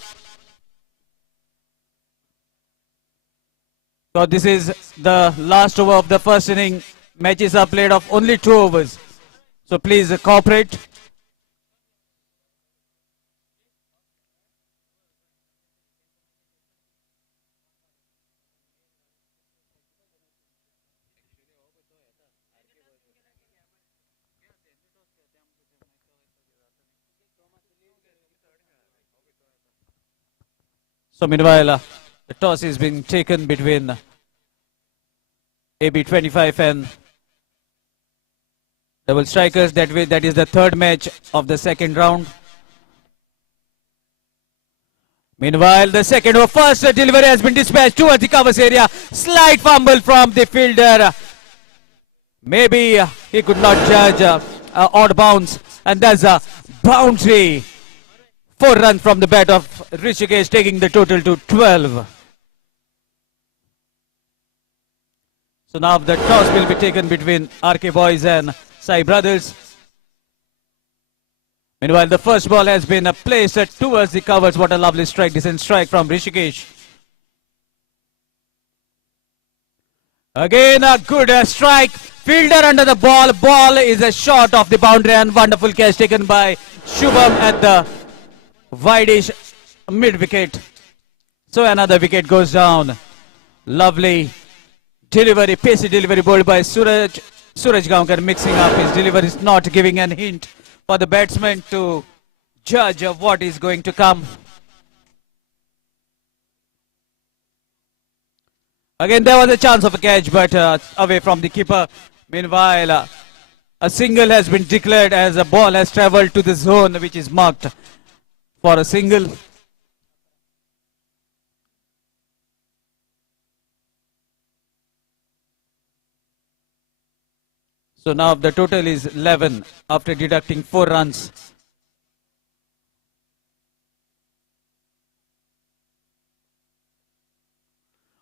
So this is the last over of the first inning. Matches are played of only 2 overs. So please cooperate. So meanwhile, the toss is being taken between AB25 and double strikers. That is the third match of the second round. Meanwhile, the second over, first delivery has been dispatched towards the covers area. Slight fumble from the fielder. Maybe he could not judge odd bounce, and that's a boundary. 4 runs from the bat of Rishikesh, taking the total to 12. So now the toss will be taken between RK Boys and Sai Brothers. Meanwhile, the first ball has been placed towards the covers. What a lovely strike, decent strike from Rishikesh. Again a good strike. Fielder under the ball. Ball is a shot off the boundary and wonderful catch taken by Shubham at the wide-ish mid-wicket. So another wicket goes down. Lovely delivery, pacey delivery bowled by Suraj Gaonkar, mixing up his delivery, not giving an hint for the batsman to judge of what is going to come. Again, there was a chance of a catch, but away from the keeper. Meanwhile, a single has been declared as a ball has travelled to the zone which is marked for a single. So now the total is 11 after deducting 4 runs.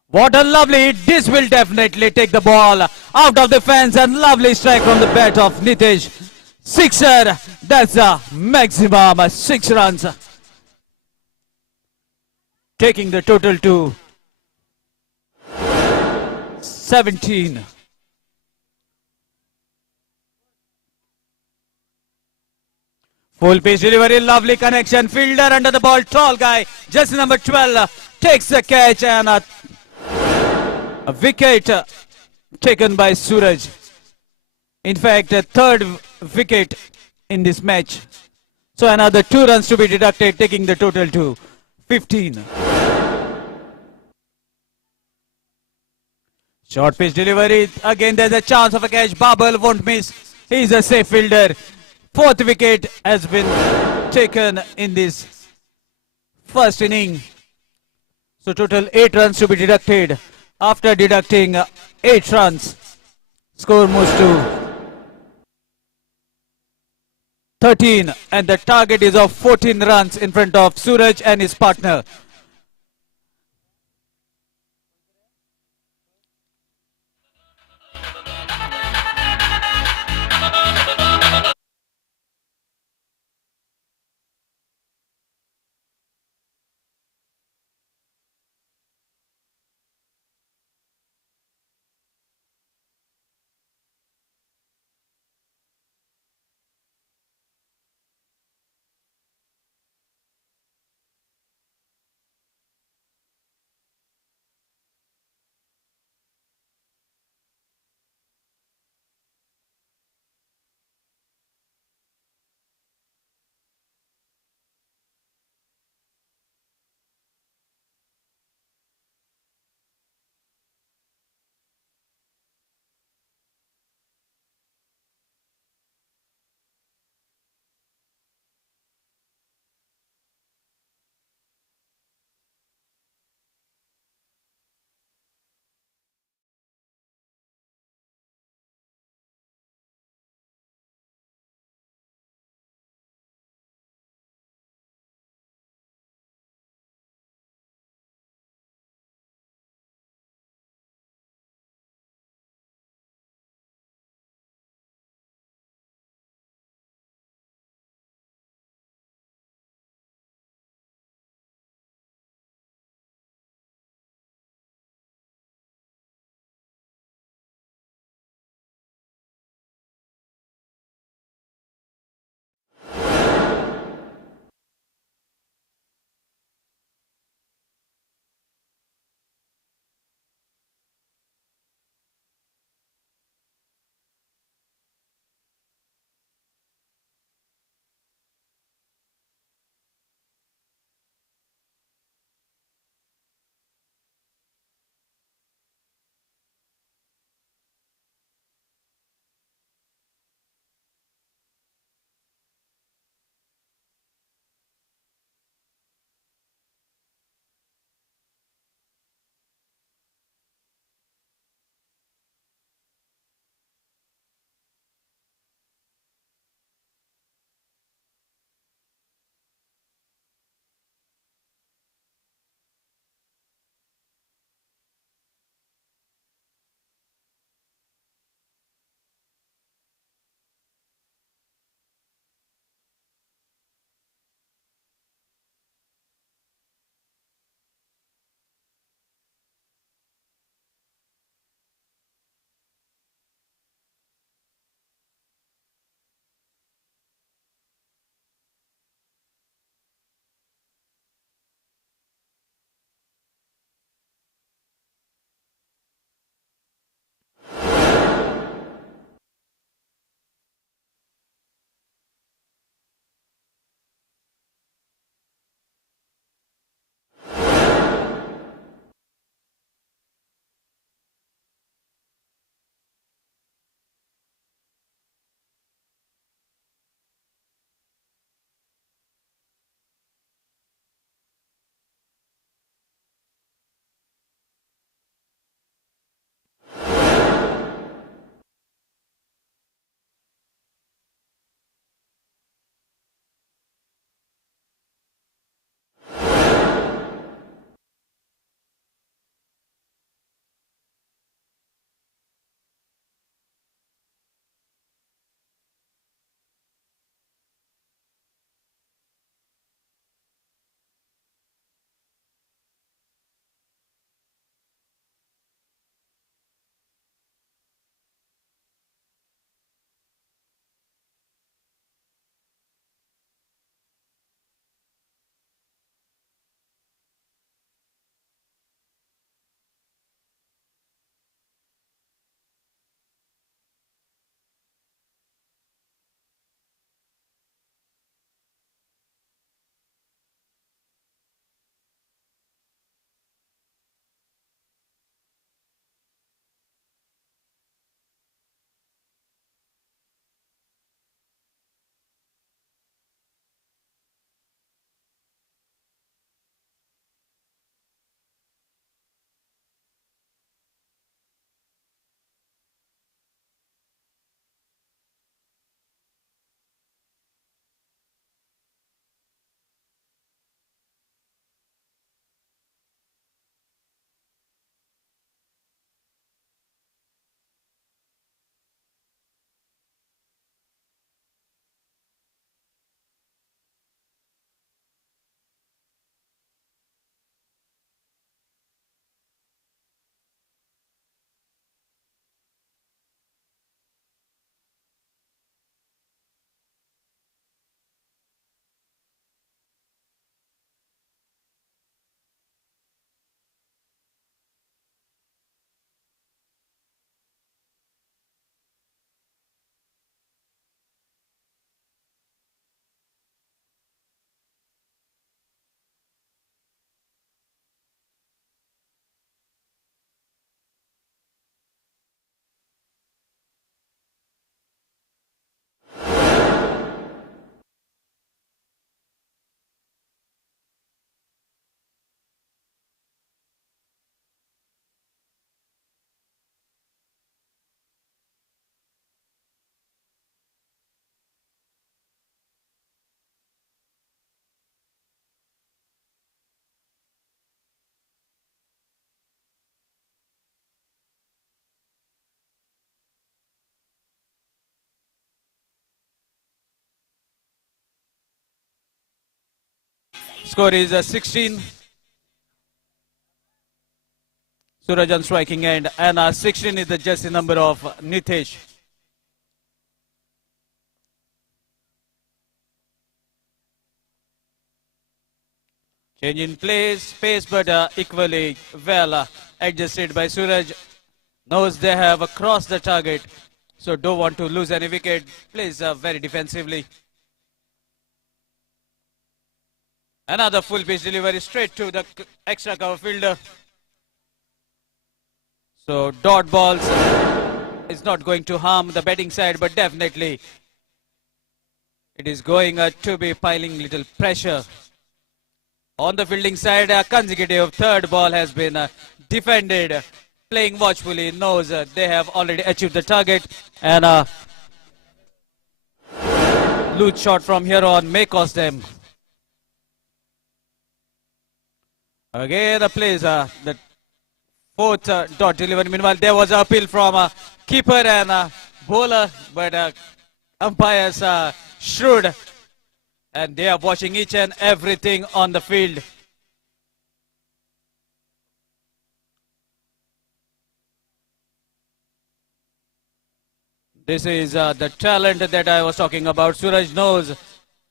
What a lovely, this will definitely take the ball out of the fence, and lovely strike from the bat of Nitish. Sixer, that's a maximum 6 runs. Taking the total to 17. Full pitch delivery, lovely connection. Fielder under the ball, tall guy, just number 12, takes the catch, and a wicket taken by Suraj. In fact, a third wicket in this match. So another 2 runs to be deducted, taking the total to 15. Short pitch delivery. Again, there's a chance of a catch. Babal won't miss. He's a safe fielder. 4th wicket has been taken in this first inning. So total 8 runs to be deducted. After deducting 8 runs, score moves to 13, and the target is of 14 runs in front of Suraj and his partner. score is 16. Suraj on striking end, and 16 is the jersey number of Nitesh. Change in pace, but equally well adjusted by Suraj. Knows they have crossed the target, so don't want to lose any wicket. Plays very defensively. Another full pitch delivery straight to the extra cover fielder. So dot balls is not going to harm the batting side, but definitely it is going to be piling little pressure. On the fielding side, a consecutive third ball has been defended. Playing watchfully, knows they have already achieved the target, and loose shot from here on may cost them. Again, the plays the fourth dot delivery. Meanwhile, there was an appeal from keeper and bowler, but umpires are shrewd, and they are watching each and everything on the field. This is the talent that I was talking about. Suraj knows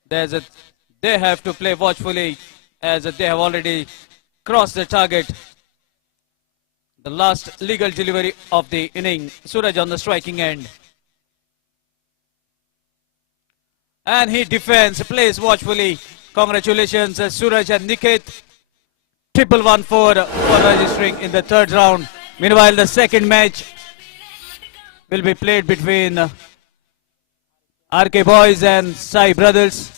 they have to play watchfully, as they have already crossed the target. The last legal delivery of the inning. Suraj on the striking end. And he defends, plays watchfully. Congratulations, Suraj and Niket. 114 for registering in the third round. Meanwhile, the second match will be played between RK Boys and Sai Brothers.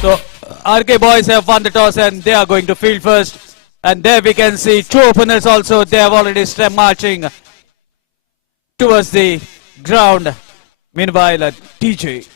So RK Boys have won the toss and they are going to field first. And there we can see two openers also. They have already started marching towards the ground. Meanwhile, DJ.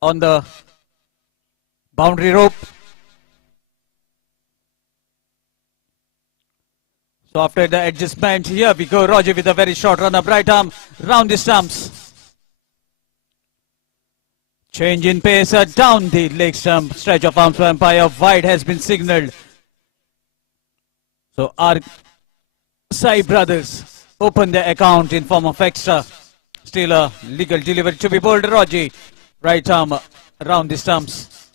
On the boundary rope. So after the adjustment, here we go. Roger with a very short run up, right arm round the stumps. Change in pace down the leg stump. Stretch of arms by umpire. Wide has been signalled. So our Sai Brothers open the account in form of extra. Still a legal delivery to be bowled. Roger, right arm around the stumps.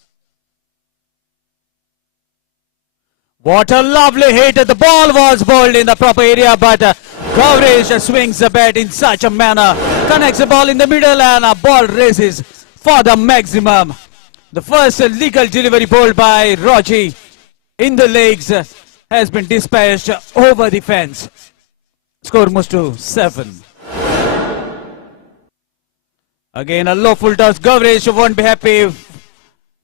What a lovely hit. The ball was bowled in the proper area, but Gavresh swings the bat in such a manner. Connects the ball in the middle and a ball races for the maximum. The first legal delivery bowled by Raji in the legs has been dispatched over the fence. Score moves to 7. Again a low full toss. Gavresh won't be happy.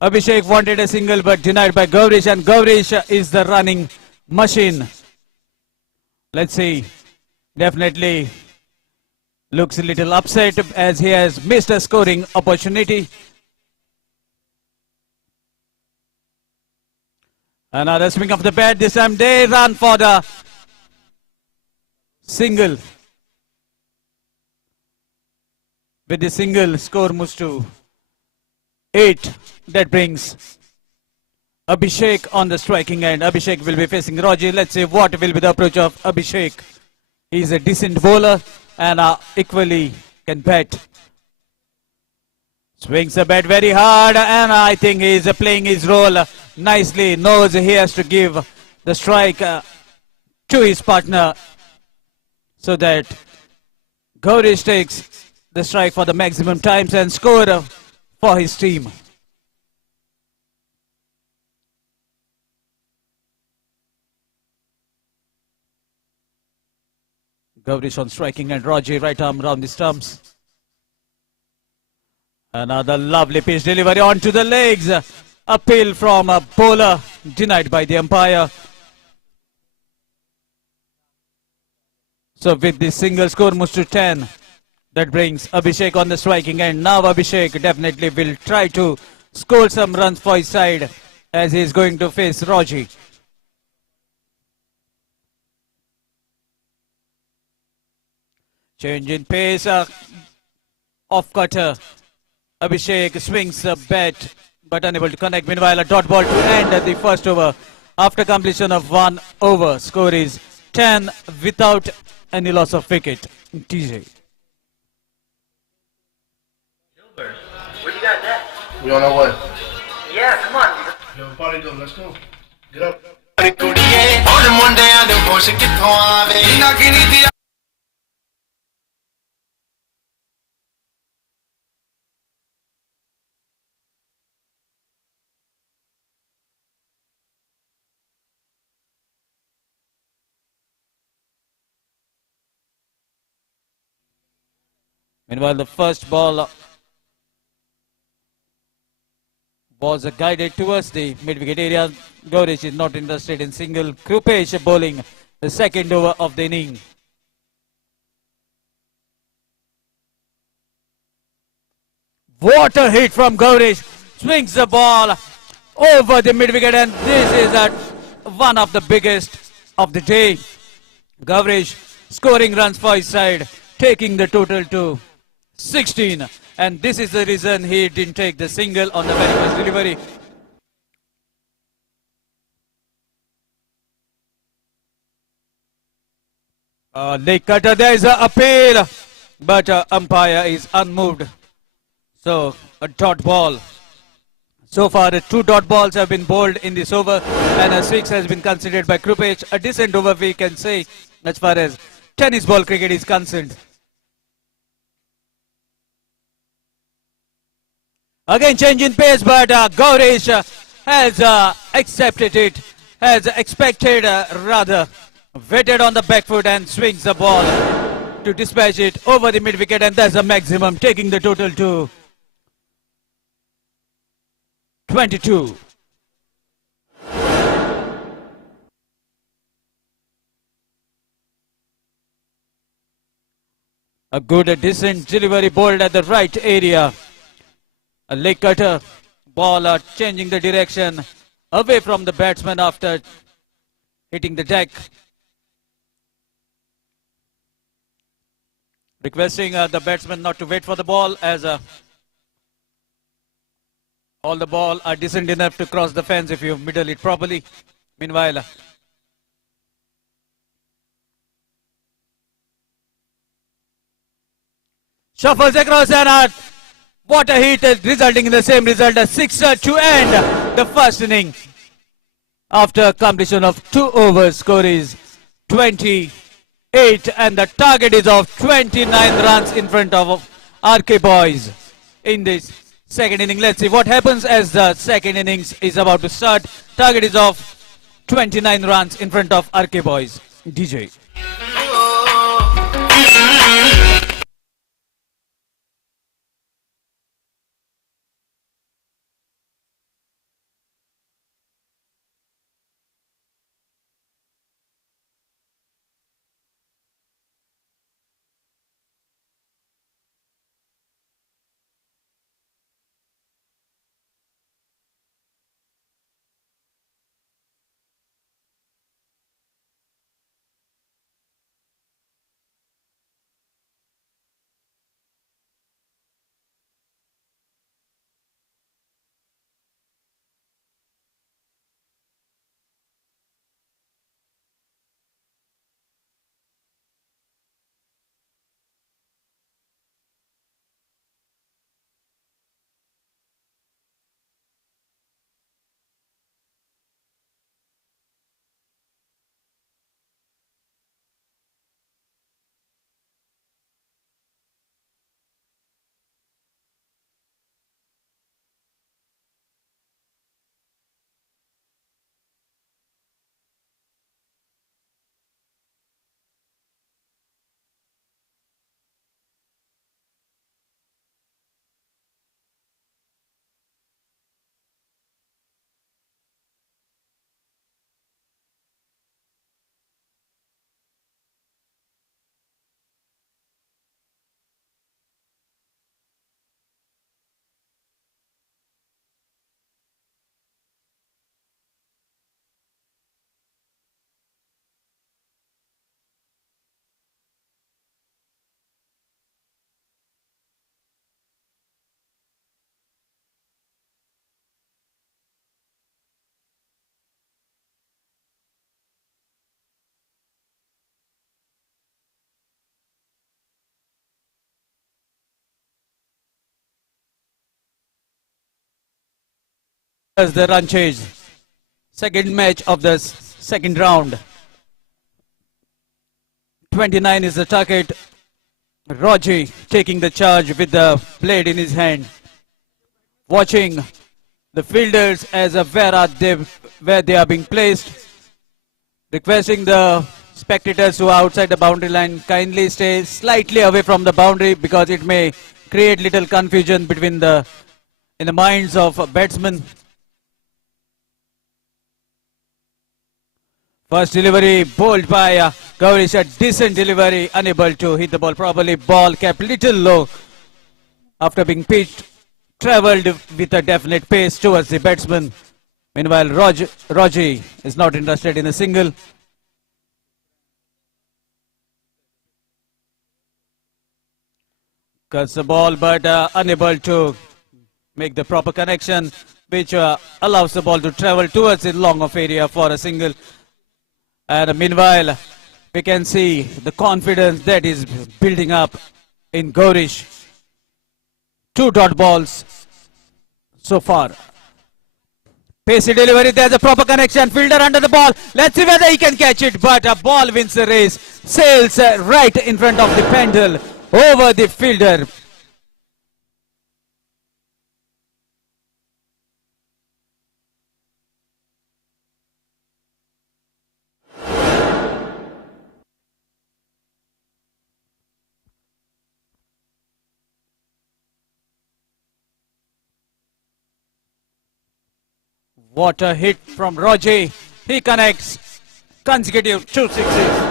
Abhishek wanted a single but denied by Gavresh, and Gavresh is the running machine. Let's see. Definitely looks a little upset as he has missed a scoring opportunity. Another swing of the bat. This time they run for the single. With the single, score moves to 8. That brings Abhishek on the striking end. Abhishek will be facing Raji. Let's see what will be the approach of Abhishek. He's a decent bowler and equally can bat. Swings the bat very hard, and I think he's playing his role nicely. Knows he has to give the strike to his partner so that Gavresh takes the strike for the maximum times and score for his team. Gavresh on striking and Raji right arm round the stumps. Another lovely pitch delivery onto the legs. Appeal from a bowler denied by the umpire. So with this single, score moves to 10. That brings Abhishek on the striking end. Now Abhishek definitely will try to score some runs for his side as he is going to face Raji. Change in pace, off cutter. Abhishek swings the bat but unable to connect. Meanwhile, a dot ball to end the first over. After completion of 1 over, score is 10 without any loss of wicket. TJ. Gilbert, what you got next? We on our way. Yeah, come on. Yo, party go, let's go. Get up. Meanwhile, the first ball was guided towards the mid-wicket area. Gavresh is not interested in single. Krupesh bowling the second over of the inning. What a hit from Gavresh. Swings the ball over the mid-wicket, and this is one of the biggest of the day. Gavresh scoring runs for his side, taking the total to 16, and this is the reason he didn't take the single on the very first delivery. Leg cutter, there is an appeal, but umpire is unmoved. So a dot ball. So far 2 dot balls have been bowled in this over, and a 6 has been considered by Krupesh. A decent over, we can say, as far as tennis ball cricket is concerned. Again change in pace, but Gavresh has accepted it, has expected rather, waited on the back foot and swings the ball to dispatch it over the mid-wicket, and that's a maximum, taking the total to 22. A good, decent delivery bowled at the right area. A leg cutter, ball changing the direction away from the batsman after hitting the deck. Requesting the batsman not to wait for the ball, as all the ball are decent enough to cross the fence if you middle it properly. Meanwhile, shuffles across, and what a hit, resulting in the same result, a 6 to end the first inning. After completion of 2 overs, score is 28, and the target is of 29 runs in front of RK boys in this Second inning, let's see what happens as the second innings is about to start. Target is of 29 runs in front of RK Boys. DJ. As the run chase. Second match of the second round. 29 is the target. Roger taking the charge with the blade in his hand. Watching the fielders as a where they are being placed. Requesting the spectators who are outside the boundary line kindly stay slightly away from the boundary because it may create little confusion between in the minds of batsmen. First delivery bowled by Gaurish, a decent delivery, unable to hit the ball properly. Ball kept little low after being pitched, travelled with a definite pace towards the batsman. Meanwhile, Roger is not interested in a single. Cuts the ball but unable to make the proper connection, which allows the ball to travel towards the long off area for a single. And meanwhile, we can see the confidence that is building up in Gaurish. 2 dot balls so far. Pacey delivery, there's a proper connection. Fielder under the ball. Let's see whether he can catch it. But a ball wins the race. Sails right in front of the pendle over the fielder. What a hit from Roger. He connects consecutive 2 sixes.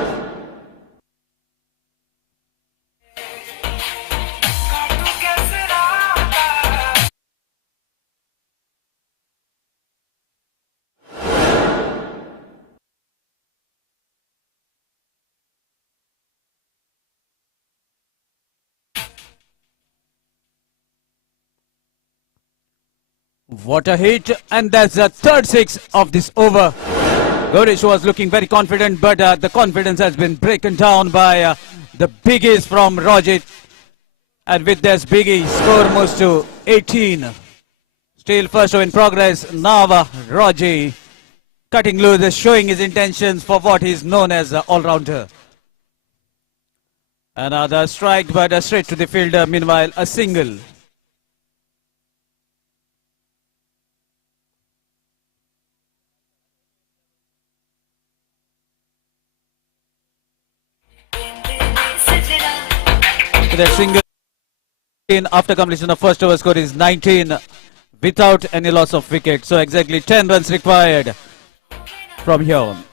What a hit, and that's the third 6 of this over. Gaurish was looking very confident, but the confidence has been broken down by the biggies from Roger. And with this biggie, score moves to 18. Still first over in progress. Now Roger cutting loose, showing his intentions for what is known as an all-rounder. Another strike, but straight to the fielder. Meanwhile, a single. that single after completion of first over score is 19 without any loss of wicket. So exactly 10 runs required from here on.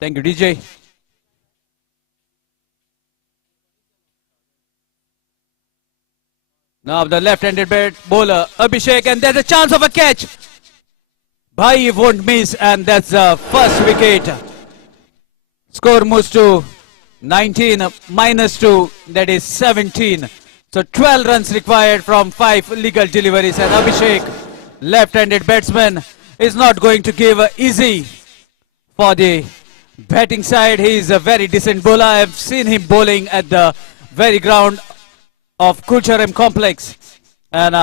Thank you, DJ. Now the left-handed bowler Abhishek, and there's a chance of a catch. Bhai won't miss, and that's the first wicket. Score moves to 19 -2, that is 17. So 12 runs required from 5 legal deliveries, and Abhishek, left-handed batsman, is not going to give easy for the batting side. He is a very decent bowler. I have seen him bowling at the very ground of Kulcharam complex, and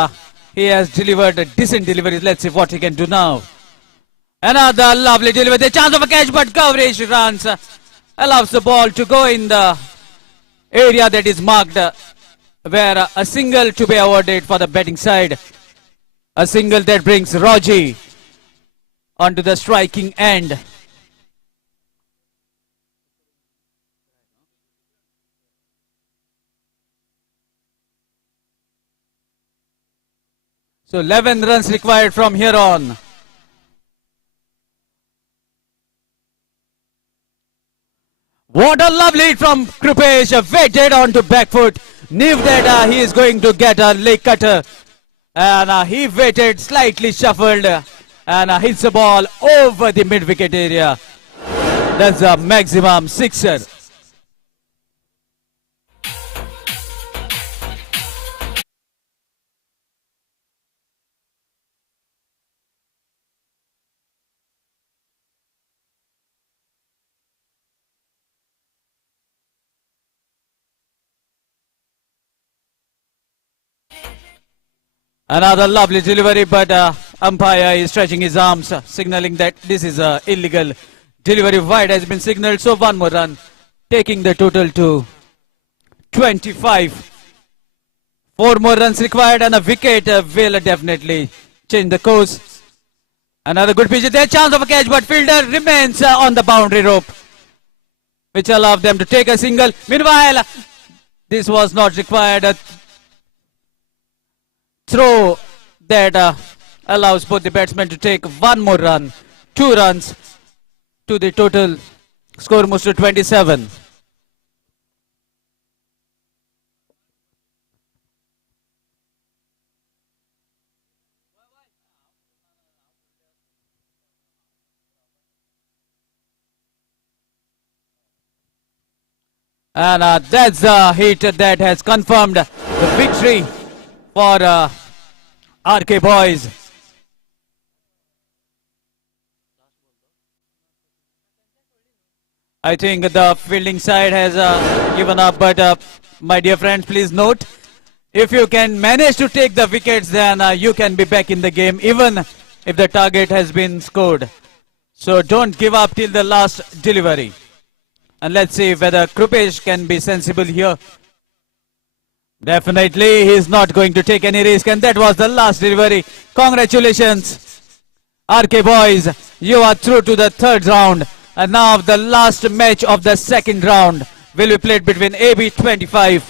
he has delivered a decent deliveries. Let's see what he can do now. Another lovely delivery, the chance of a catch, but coverage runs allows the ball to go in the area that is marked where a single to be awarded for the batting side. A single that brings Raji onto the striking end. So 11 runs required from here on. What a lovely hit from Krupesh, weighted onto back foot. Knew that he is going to get a leg cutter. And he waited, slightly shuffled, and hits the ball over the mid-wicket area. That's a maximum sixer. Another lovely delivery, but umpire is stretching his arms, signaling that this is a illegal delivery. Wide has been signaled, so one more run, taking the total to 25. 4 more runs required, and a wicket will definitely change the course. Another good pitch there, chance of a catch, but fielder remains on the boundary rope, which allowed them to take a single. Meanwhile, this was not required. Throw that allows both the batsmen to take one more run. 2 runs to the total. Score moves to 27. And that's a hit that has confirmed the victory for RK boys. I think the fielding side has given up, but my dear friends, please note, if you can manage to take the wickets, then you can be back in the game, even if the target has been scored. So don't give up till the last delivery. And let's see whether Krupesh can be sensible here. Definitely, he's not going to take any risk, and that was the last delivery. Congratulations, RK boys. You are through to the 3rd round. And now the last match of the 2nd round will be played between AB25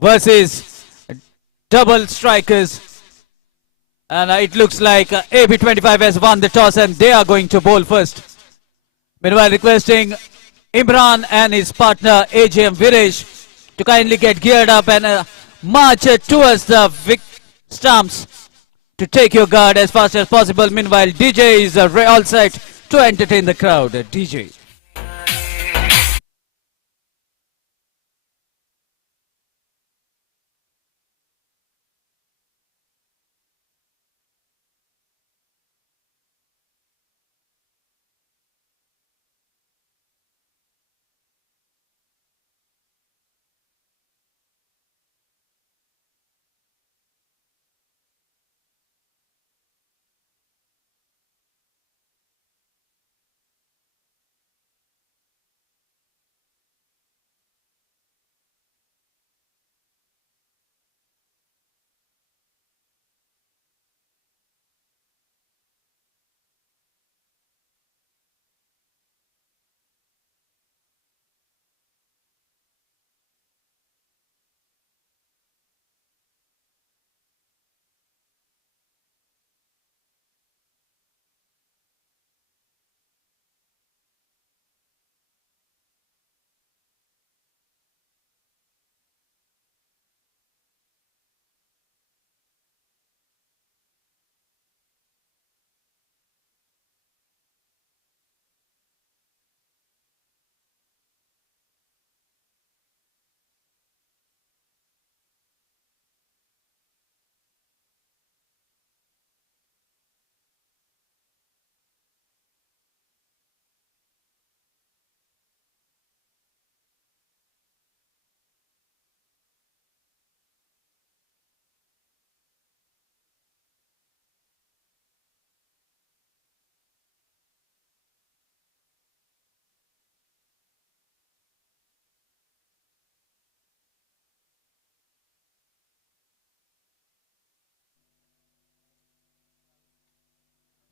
versus double strikers. And it looks like AB25 has won the toss, and they are going to bowl first. Meanwhile, requesting Imran and his partner AJM Viresh to kindly get geared up and march towards the stumps to take your guard as fast as possible. Meanwhile, DJ is all set to entertain the crowd. DJ.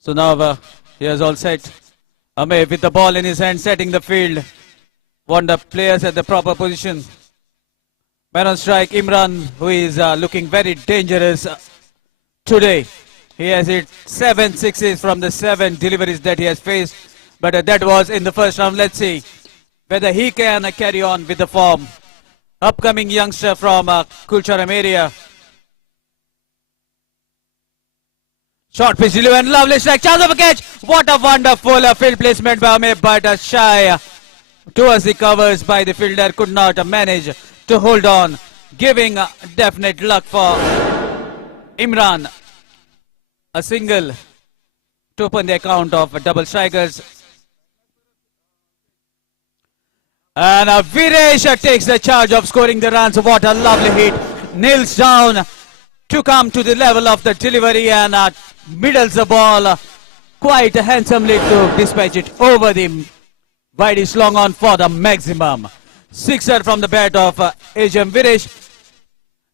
So now he is all set. Amay with the ball in his hand, setting the field. Want the players at the proper position. Man on strike, Imran, who is looking very dangerous today. He has hit 7 sixes from the 7 deliveries that he has faced. But that was in the first round. Let's see whether he can carry on with the form. Upcoming youngster from Kulcharam area. Short pitch delivery and lovely strike. Chance of a catch. What a wonderful field placement by Amay, but shy towards the covers by the fielder. Could not manage to hold on, giving definite luck for Imran. A single to open the account of double strikers. And Viresh takes the charge of scoring the runs. What a lovely hit. Nails down to come to the level of the delivery and middles the ball quite handsomely to dispatch it over the wide is long on for the maximum. Sixer from the bat of Ajam Viresh.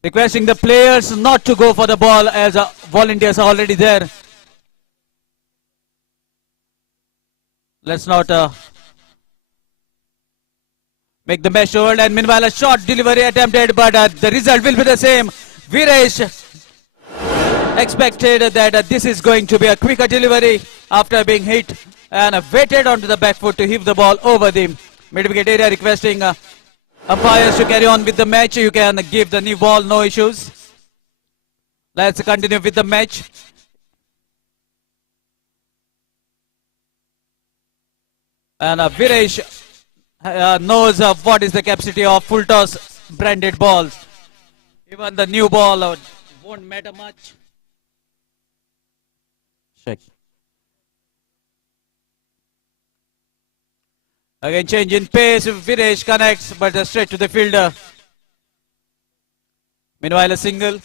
Requesting the players not to go for the ball as volunteers are already there. Let's not make the match over, and meanwhile a short delivery attempted, but the result will be the same. Viresh expected that this is going to be a quicker delivery after being hit and waited onto the back foot to hit the ball over the mid-wicket area, requesting umpires to carry on with the match. You can give the new ball, no issues. Let's continue with the match. And Viresh knows what is the capacity of full toss branded balls. Even the new ball won't matter much. Check. Again change in pace. Viresh connects, but straight to the fielder. Meanwhile a single.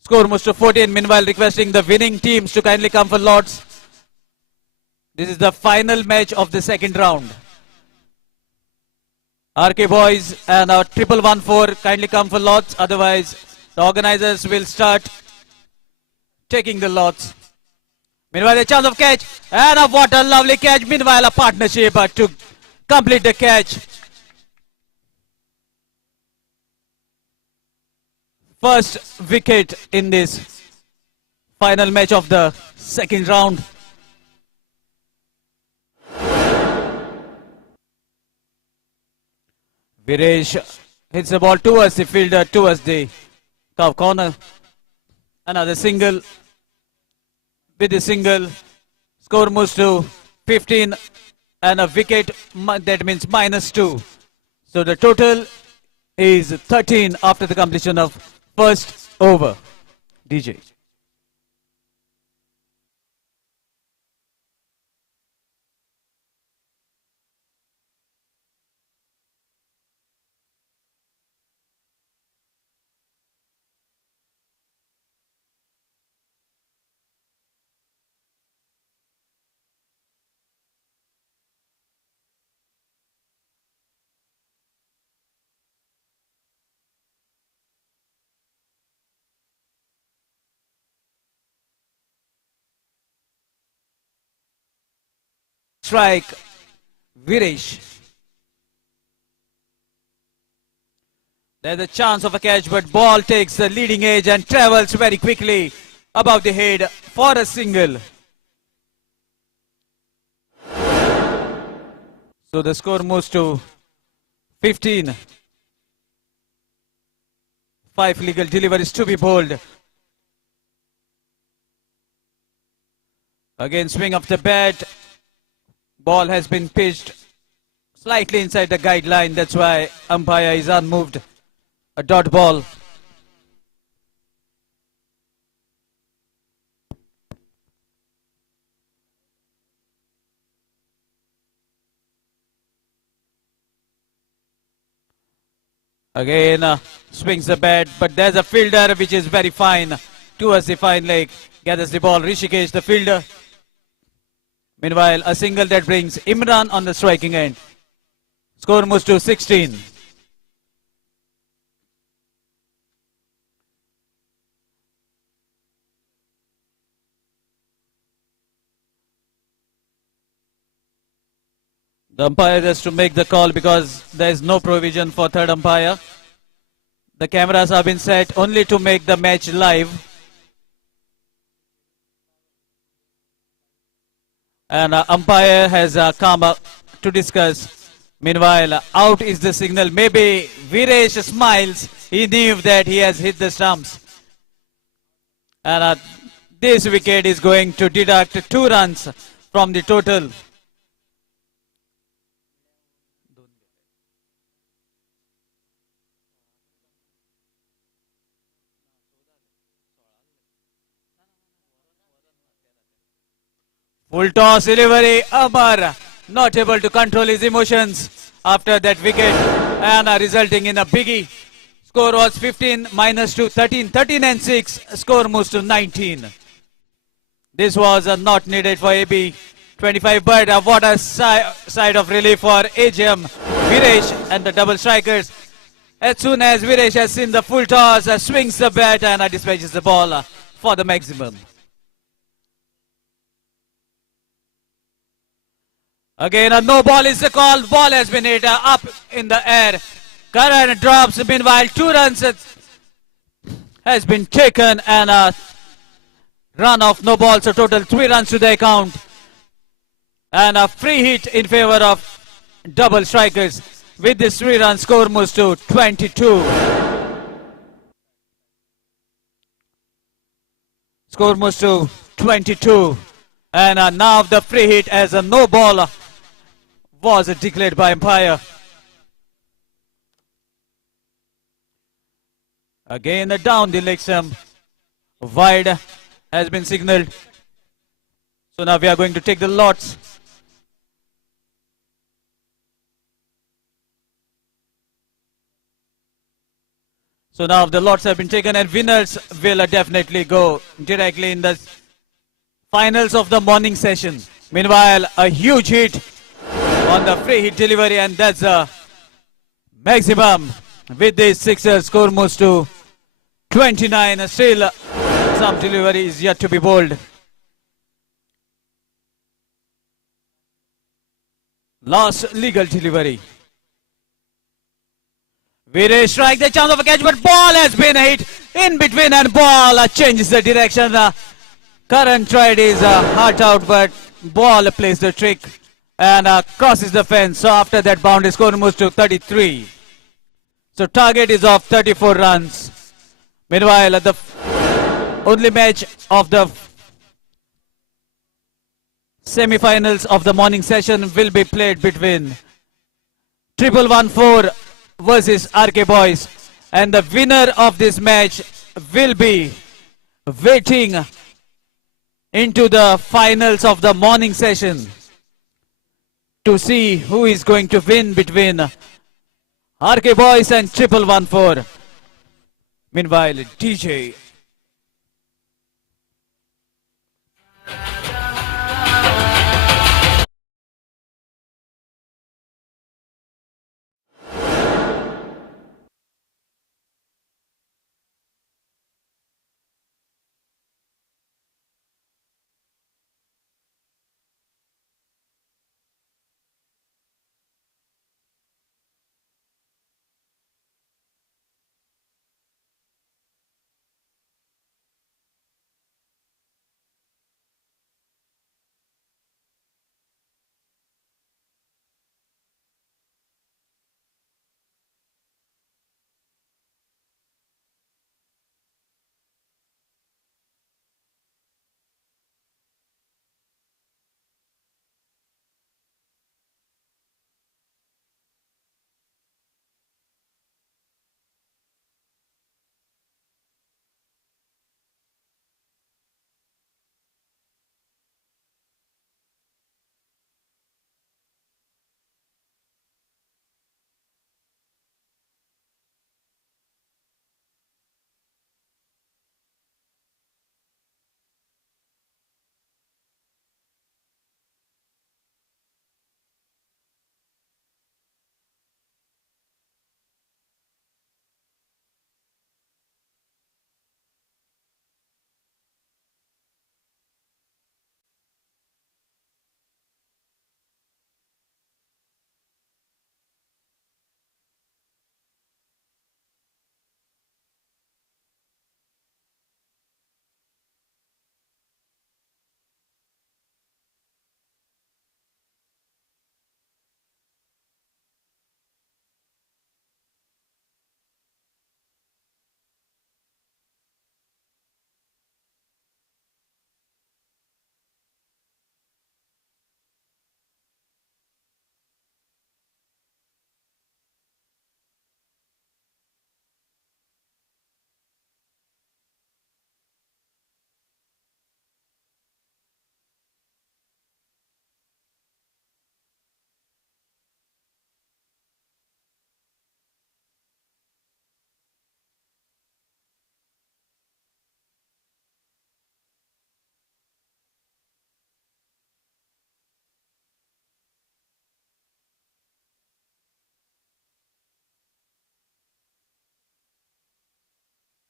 Score moves to 14. Meanwhile requesting the winning teams to kindly come for lots. This is the final match of the second round. RK boys and our 1114 kindly come for lots. Otherwise, the organizers will start taking the lots. Meanwhile, a chance of catch. And what a lovely catch. Meanwhile, a partnership to complete the catch. First wicket in this final match of the second round. Viresh hits the ball towards the fielder, towards the curve corner. Another single. With the single, score moves to 15 and a wicket, that means -2. So the total is 13 after the completion of first over. DJ. Strike, Viresh. There's a chance of a catch, but ball takes the leading edge and travels very quickly above the head for a single. So the score moves to 15. 5 legal deliveries to be bowled. Again, swing of the bat. Ball has been pitched slightly inside the guideline. That's why umpire is unmoved. A dot ball. Again, swings the bat, but there's a fielder which is very fine towards the fine leg. Gathers the ball. Rishikesh, the fielder. Meanwhile, a single that brings Imran on the striking end. Score moves to 16. The umpire has to make the call because there is no provision for third umpire. The cameras have been set only to make the match live. And umpire has come up to discuss. Meanwhile, out is the signal. Maybe Viresh smiles. He knew that he has hit the stumps. And this wicket is going to deduct 2 runs from the total. Full toss delivery. Amar not able to control his emotions after that wicket and resulting in a biggie. Score was 15 minus 2, 13, 13 and 6. Score moves to 19. This was not needed for AB 25, but what a side of relief for AJM, Viresh and the double strikers. As soon as Viresh has seen the full toss, swings the bat and dispatches the ball for the maximum. Again, a no ball is the call. Ball has been hit up in the air. Karan drops. Meanwhile, 2 runs has been taken and a run off no ball. So total 3 runs to the account. And a free hit in favor of double strikers. With this 3 run score moves to 22. Score moves to 22. And now the free hit as a no ball was declared by umpire. Again down the leg stump. Wide has been signaled. So now we are going to take the lots. So now the lots have been taken and winners will definitely go directly in the finals of the morning session. Meanwhile, a huge hit on the free hit delivery and that's a maximum. With this sixer, score moves to 29. Still, some delivery is yet to be bowled. Last legal delivery. Viresh strike the chance of a catch, but ball has been hit in between and ball changes the direction. Karan tried his heart out, but ball plays the trick and crosses the fence. So after that boundary, score moves to 33. So target is of 34 runs. Meanwhile, the only match of the semi-finals of the morning session will be played between 1114 versus RK Boys. And the winner of this match will be waiting into the finals of the morning session to see who is going to win between RK Boys and 1114. Meanwhile, DJ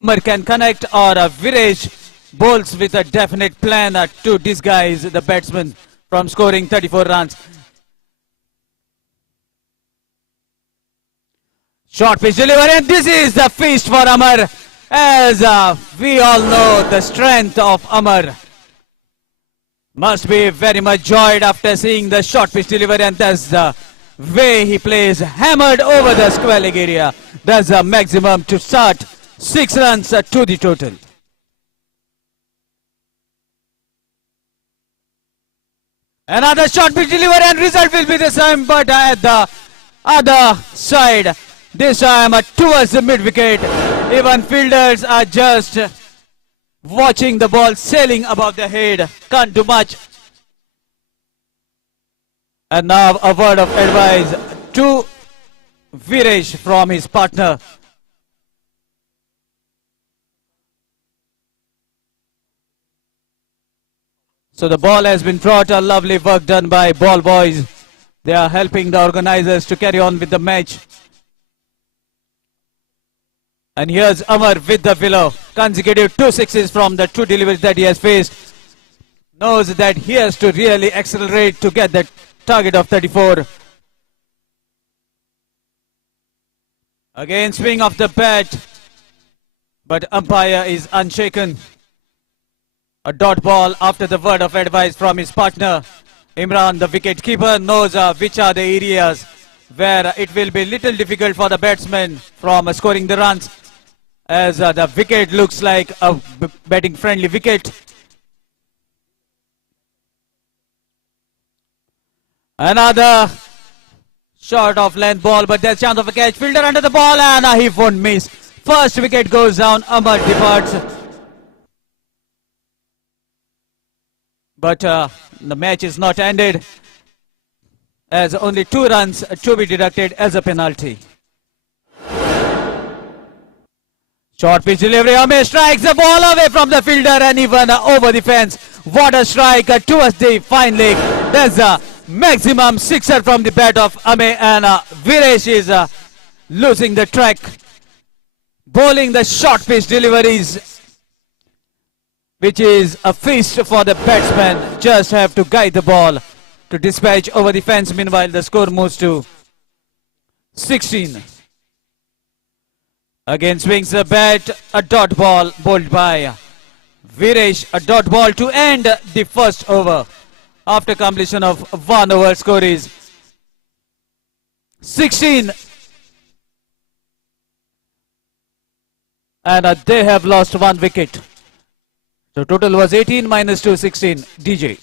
Amar can connect or Viresh bowls with a definite plan to disguise the batsman from scoring 34 runs. Short pitch delivery, and this is the feast for Amar, as we all know the strength of Amar. Must be very much joyed after seeing the short pitch delivery, and that's the way he plays, hammered over the square leg area. That's a maximum to start, 6 runs to the total. Another short pitch delivery, and result will be the same, but at the other side. This time towards the mid wicket. Even fielders are just watching the ball sailing above their head. Can't do much. And now a word of advice to Viresh from his partner. So the ball has been brought. A lovely work done by ball boys. They are helping the organizers to carry on with the match. And here's Amar with the willow. Consecutive 2 sixes from the 2 deliveries that he has faced. Knows that he has to really accelerate to get that target of 34. Again swing of the bat. But umpire is unshaken. A dot ball after the word of advice from his partner. Imran, the wicket keeper, knows which are the areas where it will be little difficult for the batsman from scoring the runs, as the wicket looks like a batting friendly wicket. Another short of length ball, but there's chance of a catch. Fielder under the ball, and he won't miss. First wicket goes down. Amar departs. But the match is not ended, as only 2 runs to be deducted as a penalty. Short pitch delivery. Ame strikes the ball away from the fielder and even over the fence. What a strike towards the fine leg. There's a maximum sixer from the bat of Ame, and Viresh is losing the track. Bowling the short pitch deliveries, which is a feast for the batsman. Just have to guide the ball to dispatch over the fence. Meanwhile, the score moves to 16. Again swings the bat, a dot ball bowled by Viresh. A dot ball to end the first over. After completion of 1 over, score is 16. And they have lost 1 wicket. So total was 18 minus 2, 16. DJ.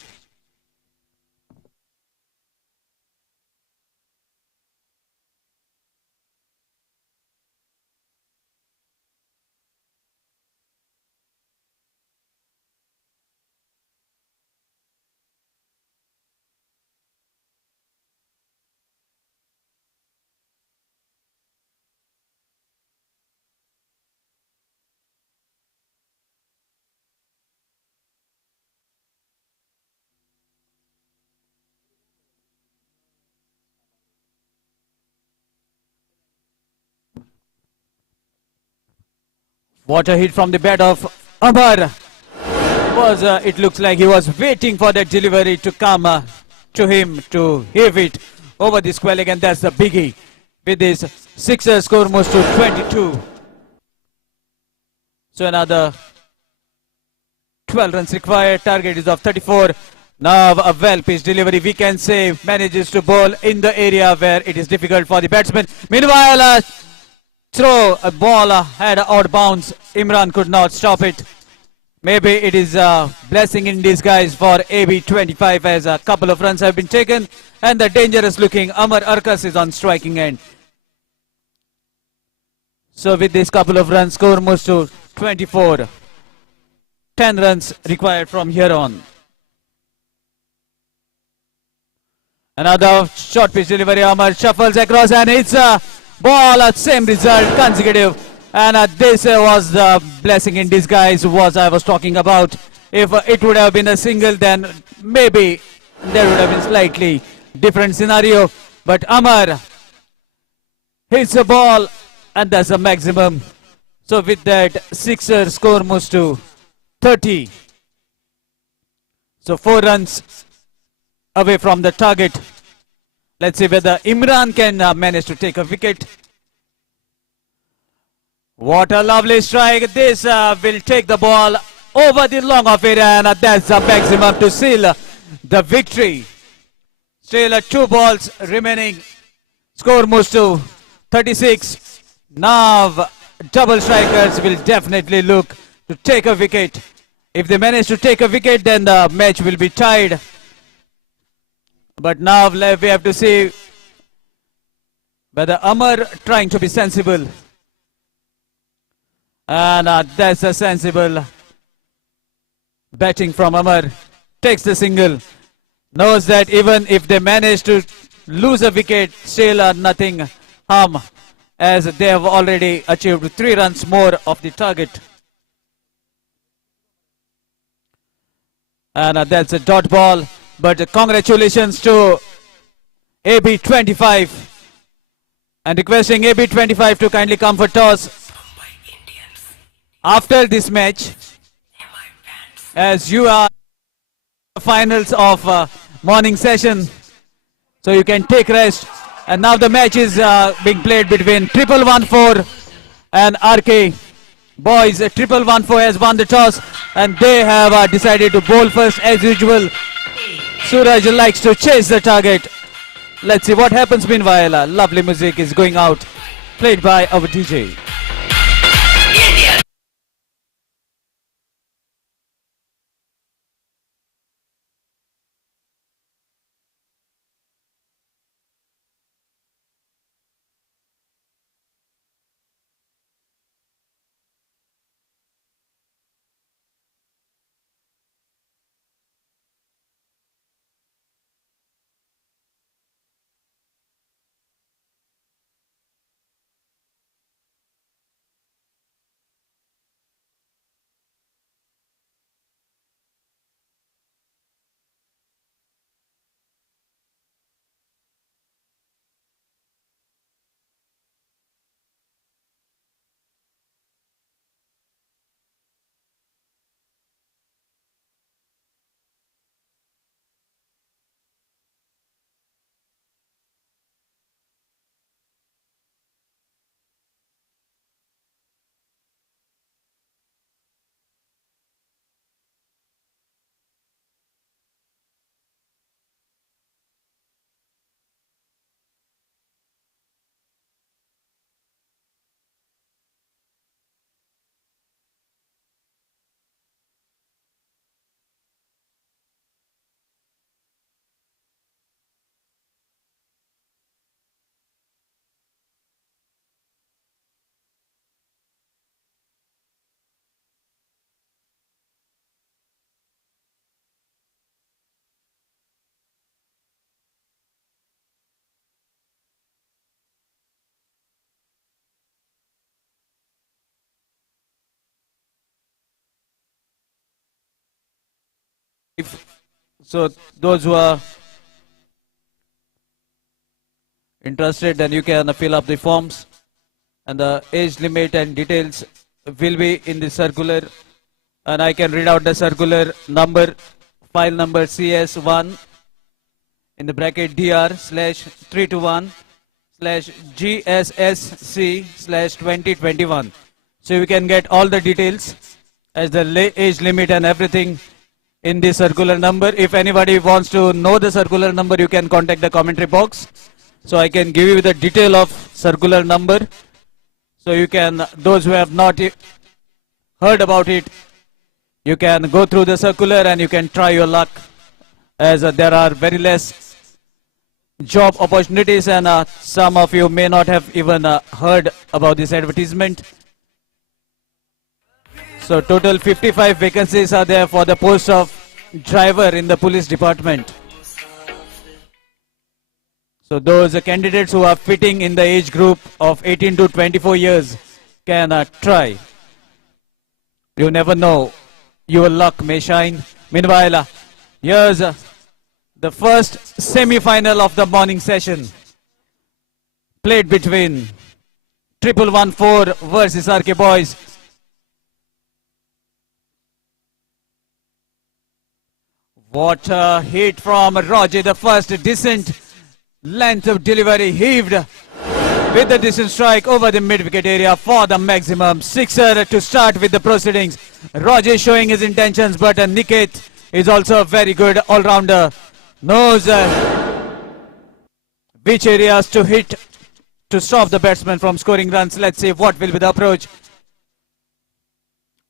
What a hit from the bat of Amar. It looks like he was waiting for that delivery to come to him to hit it over the square leg, and that's the biggie. With this sixer, score moves to 22. So another 12 runs required. Target is of 34. Now a well-pitched delivery, we can say, manages to bowl in the area where it is difficult for the batsman. Meanwhile, throw a ball had out bounce. Imran could not stop it. Maybe it is a blessing in disguise for AB25, as a couple of runs have been taken, and the dangerous looking Amar Arkas is on striking end. So with this couple of runs, score moves to 24. 10 runs required from here on. Another short pitch delivery. Amar shuffles across and hits a ball. Same result, consecutive. And this was the blessing in disguise was I was talking about. If it would have been a single, then maybe there would have been slightly different scenario. But Amar hits the ball, and that's a maximum. So with that, sixer score moves to 30. So 4 runs away from the target. Let's see whether Imran can manage to take a wicket. What a lovely strike. This will take the ball over the long of it, and that's the maximum to seal the victory. Still 2 balls remaining. Score moves to 36. Now double strikers will definitely look to take a wicket. If they manage to take a wicket, then the match will be tied. But now we have to see whether Amar trying to be sensible. And that's a sensible batting from Amar. Takes the single. Knows that even if they manage to lose a wicket, still nothing harm, as they have already achieved 3 runs more of the target. And that's a dot ball. But congratulations to AB25. And requesting AB25 to kindly come for toss after this match, as you are finals of morning session, so you can take rest. And now the match is being played between 1114 and RK. Boys, 1114 has won the toss, and they have decided to bowl first as usual. Suraj likes to chase the target. Let's see what happens meanwhile. Lovely music is going out, played by our DJ. So those who are interested, then you can fill up the forms, and the age limit and details will be in the circular, and I can read out the circular number, file number CS1 in the bracket DR/321/GSSC/2021. So you can get all the details as the age limit and everything in the circular number. If anybody wants to know the circular number, you can contact the commentary box. So I can give you the detail of circular number. So you can, those who have not heard about it, you can go through the circular and you can try your luck, as there are very less job opportunities, and some of you may not have even heard about this advertisement. So total 55 vacancies are there for the post of driver in the police department. So those candidates who are fitting in the age group of 18 to 24 years can try. You never know, your luck may shine. Meanwhile, here's the first semi-final of the morning session, played between 114 versus RK Boys. What a hit from Roger, the first decent length of delivery heaved with the decent strike over the mid-wicket area for the maximum sixer to start with the proceedings. Roger showing his intentions, but Niket is also a very good all-rounder. Knows which areas to hit to stop the batsman from scoring runs. Let's see what will be the approach.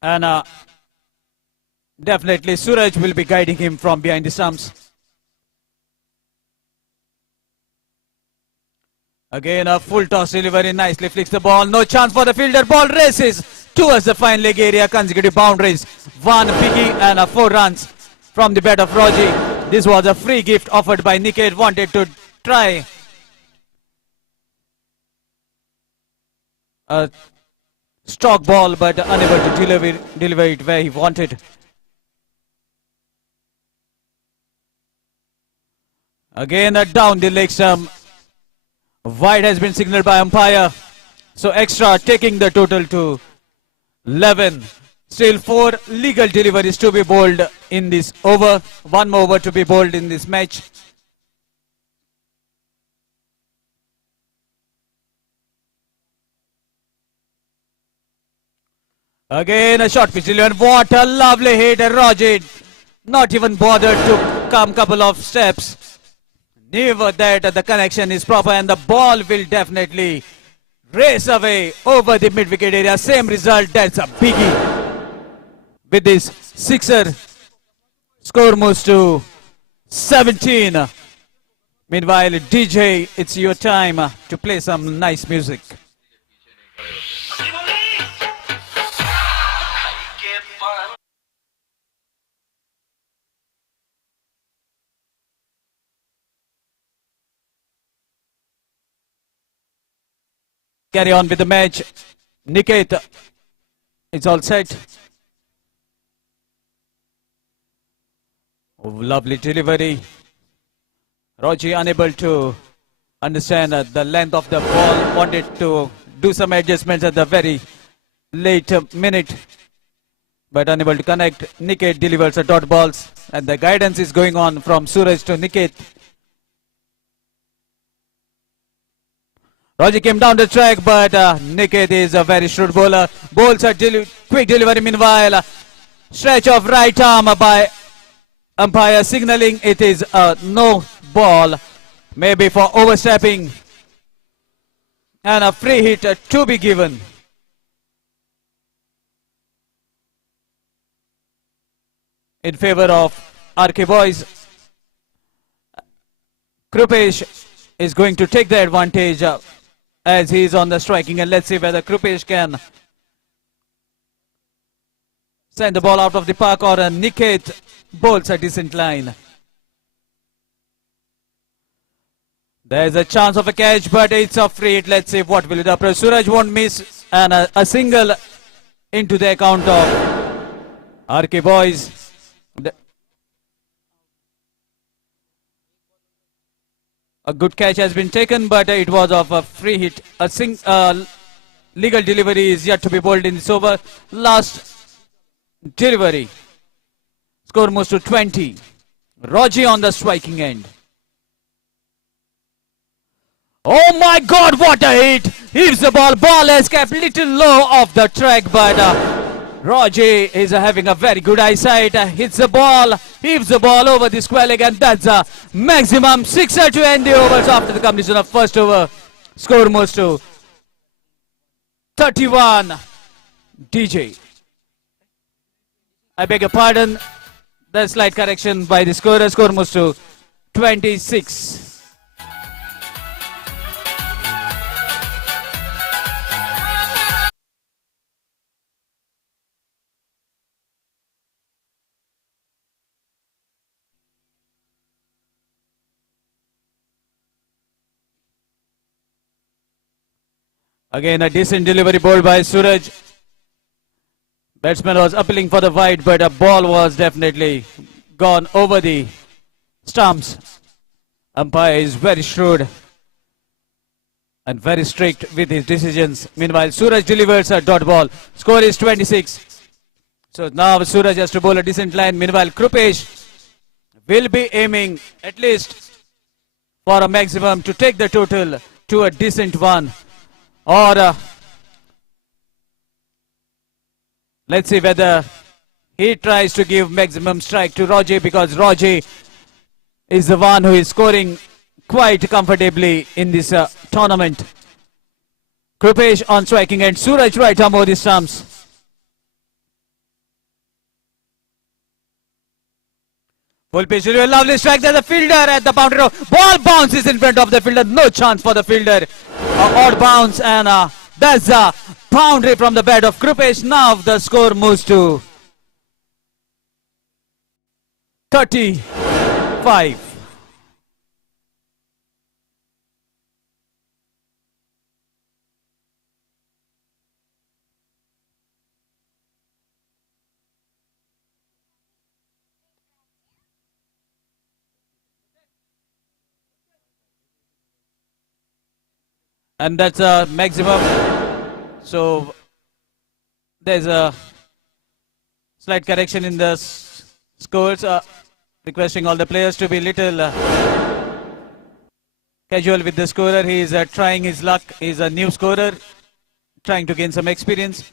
And definitely Suraj will be guiding him from behind the stumps. Again a full toss delivery, nicely flicks the ball, no chance for the fielder, ball races towards the fine leg area, consecutive boundaries, one biggie and 4 runs from the bat of Roji. This was a free gift offered by Niket, wanted to try a stock ball but unable to deliver it where he wanted. Again down the leg stump. Wide has been signaled by umpire. So extra taking the total to 11. Still 4 legal deliveries to be bowled in this over. 1 more over to be bowled in this match. Again a short pitch delivery. What a lovely hit. Roger not even bothered to come couple of steps. Never that the connection is proper and the ball will definitely race away over the mid-wicket area. Same result, that's a biggie. With this sixer, score moves to 17. Meanwhile, DJ, it's your time to play some nice music. Carry on with the match. Niket, it's all set. Oh, lovely delivery. Roji unable to understand the length of the ball. Wanted to do some adjustments at the very late minute. But unable to connect. Niket delivers a dot balls. And the guidance is going on from Suraj to Niket. Roger came down the track, but Niket is a very shrewd bowler. Bowls a quick delivery meanwhile. Stretch of right arm by umpire signaling it is a no ball. Maybe for overstepping. And a free hit to be given. In favor of RK Boys. Krupesh is going to take the advantage as he is on the striking, and let's see whether Krupesh can send the ball out of the park or Niket bowls a decent line. There's a chance of a catch, but it's a free hit. Let's see what will it approach. Suraj won't miss, and a single into the account of RK Boys. A good catch has been taken, but it was of a free hit. A legal delivery is yet to be bowled in this over. Last delivery. Score moves to 20. Roji on the striking end. Oh my God, what a hit! Heaves the ball. Ball has kept little low off the track, but Roger is having a very good eyesight. Hits the ball, heaves the ball over the square leg, and that's a maximum sixer to end the overs after the completion of first over. Score moves to 31. DJ. I beg your pardon. The slight correction by the scorer. Score moves to 26. Again, a decent delivery bowled by Suraj. Batsman was appealing for the wide, but a ball was definitely gone over the stumps. Umpire is very shrewd. and very strict with his decisions. Meanwhile, Suraj delivers a dot ball. Score is 26. So now Suraj has to bowl a decent line. Meanwhile, Krupesh will be aiming at least for a maximum to take the total to a decent one. Or let's see whether he tries to give maximum strike to Roger, because Roger is the one who is scoring quite comfortably in this tournament. Krupesh on striking end. Suraj right arm over the stumps. Full pitch, a lovely strike. There's a fielder at the boundary row. Ball bounces in front of the fielder. No chance for the fielder. Odd bounce, and that's a boundary from the bat of Krupesh. Now the score moves to 35. And that's a maximum. So there's a slight correction in the scores. Requesting all the players to be little casual with the scorer. He is trying his luck. He's a new scorer, trying to gain some experience.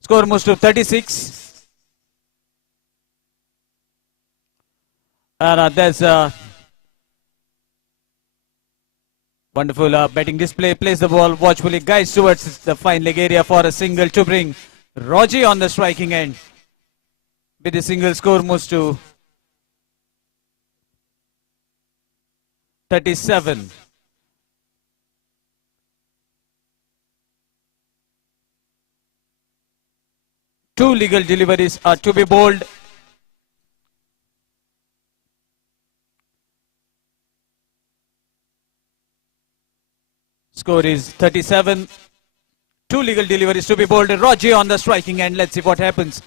Score moves to 36. And there's a wonderful batting display. Plays the ball watchfully, guides towards the fine leg area for a single to bring Roger on the striking end. With the single, score moves to 37. Two legal deliveries are to be bowled. Score is 37. Two legal deliveries to be bowled. Roger on the striking end. Let's see what happens.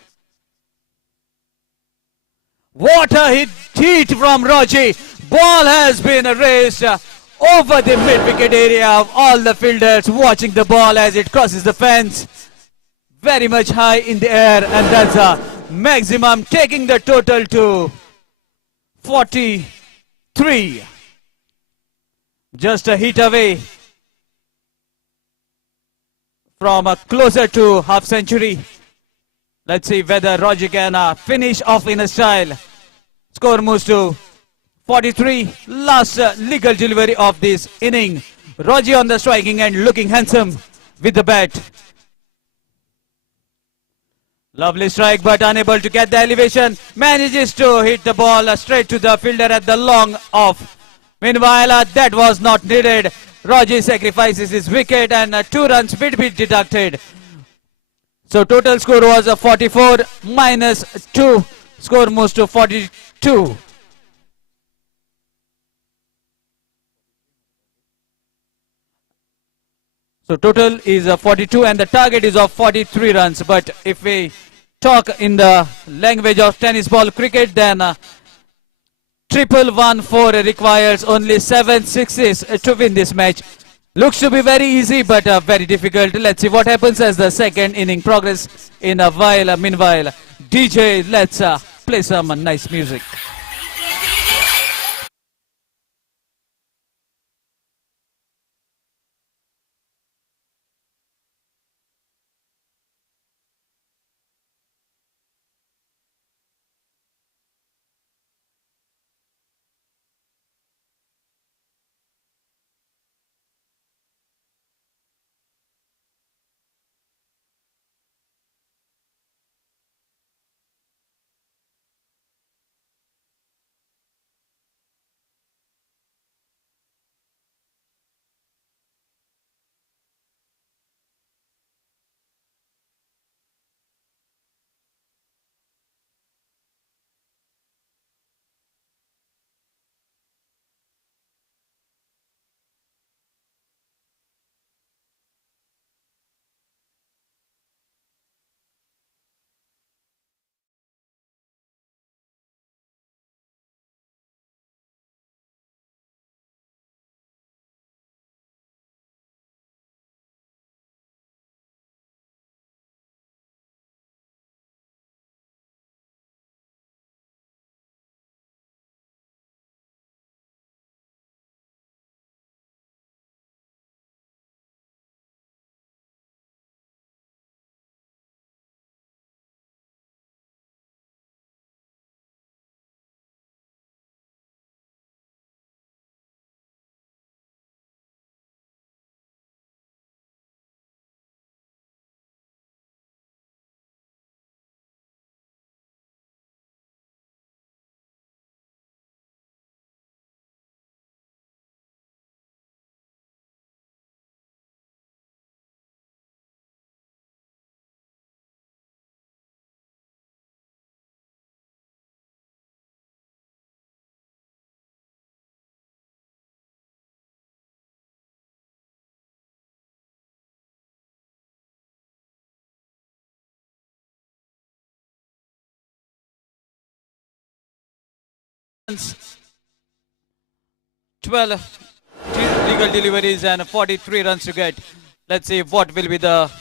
What a hit from Roger. Ball has been erased over the mid-wicket area of all the fielders watching the ball as it crosses the fence. Very much high in the air, and that's a maximum, taking the total to 43. Just a hit away from a closer to half century. Let's see whether Roger can finish off in a style. Score moves to 43. Last legal delivery of this inning. Roger on the striking end, looking handsome with the bat. Lovely strike, but unable to get the elevation. Manages to hit the ball straight to the fielder at the long off. Meanwhile, that was not needed. Roger sacrifices his wicket, and 2 runs will be deducted. So total score was 44 minus 2. Score moves to 42. So total is 42, and the target is of 43 runs. But if we talk in the language of tennis ball cricket, then 114 requires only 7 sixes to win this match. Looks to be very easy, but very difficult. Let's see what happens as the second inning progress in a while. Meanwhile, DJ, let's play some nice music. 12 legal deliveries and 43 runs to get. Let's see what will be the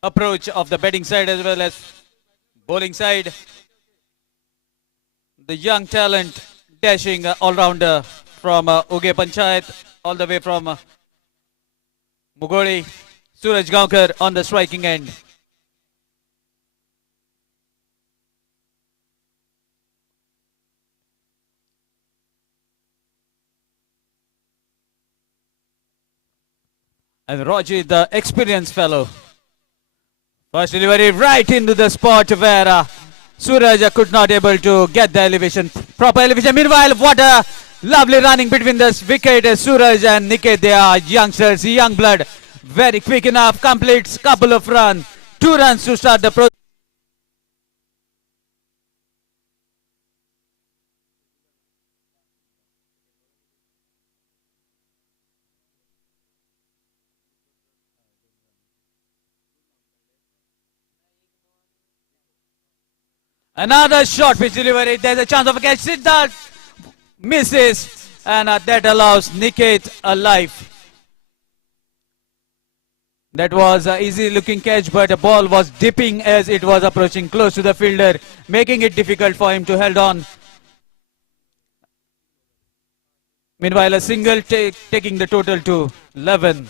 approach of the batting side as well as bowling side. The young talent dashing all-rounder from Uge Panchayat all the way from Mugoli, Suraj Gaonkar on the striking end. And Roger, the experienced fellow. First delivery right into the spot where Suraj could not able to get the elevation, proper elevation. Meanwhile, what a lovely running between this wicket. Suraj and Niket, they are youngsters, young blood. Very quick enough, completes couple of runs. 2 runs to start the process. Another short pitch delivery. There's a chance of a catch. Siddharth misses. And that allows Niket a life. That was an easy looking catch, but the ball was dipping as it was approaching close to the fielder, making it difficult for him to hold on. Meanwhile, a single taking the total to 11.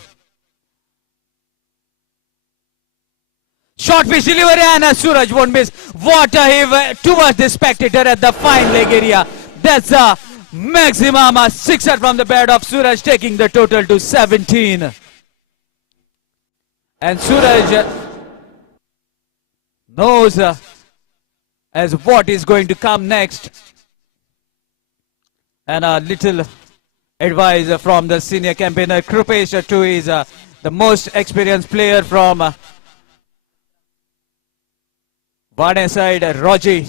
Short pitch delivery and Suraj won't miss. What a heave towards the spectator at the fine leg area. That's a maximum sixer from the bat of Suraj, taking the total to 17. And Suraj knows as what is going to come next. And a little advice from the senior campaigner Krupesh too is the most experienced player from Vane side, Roji,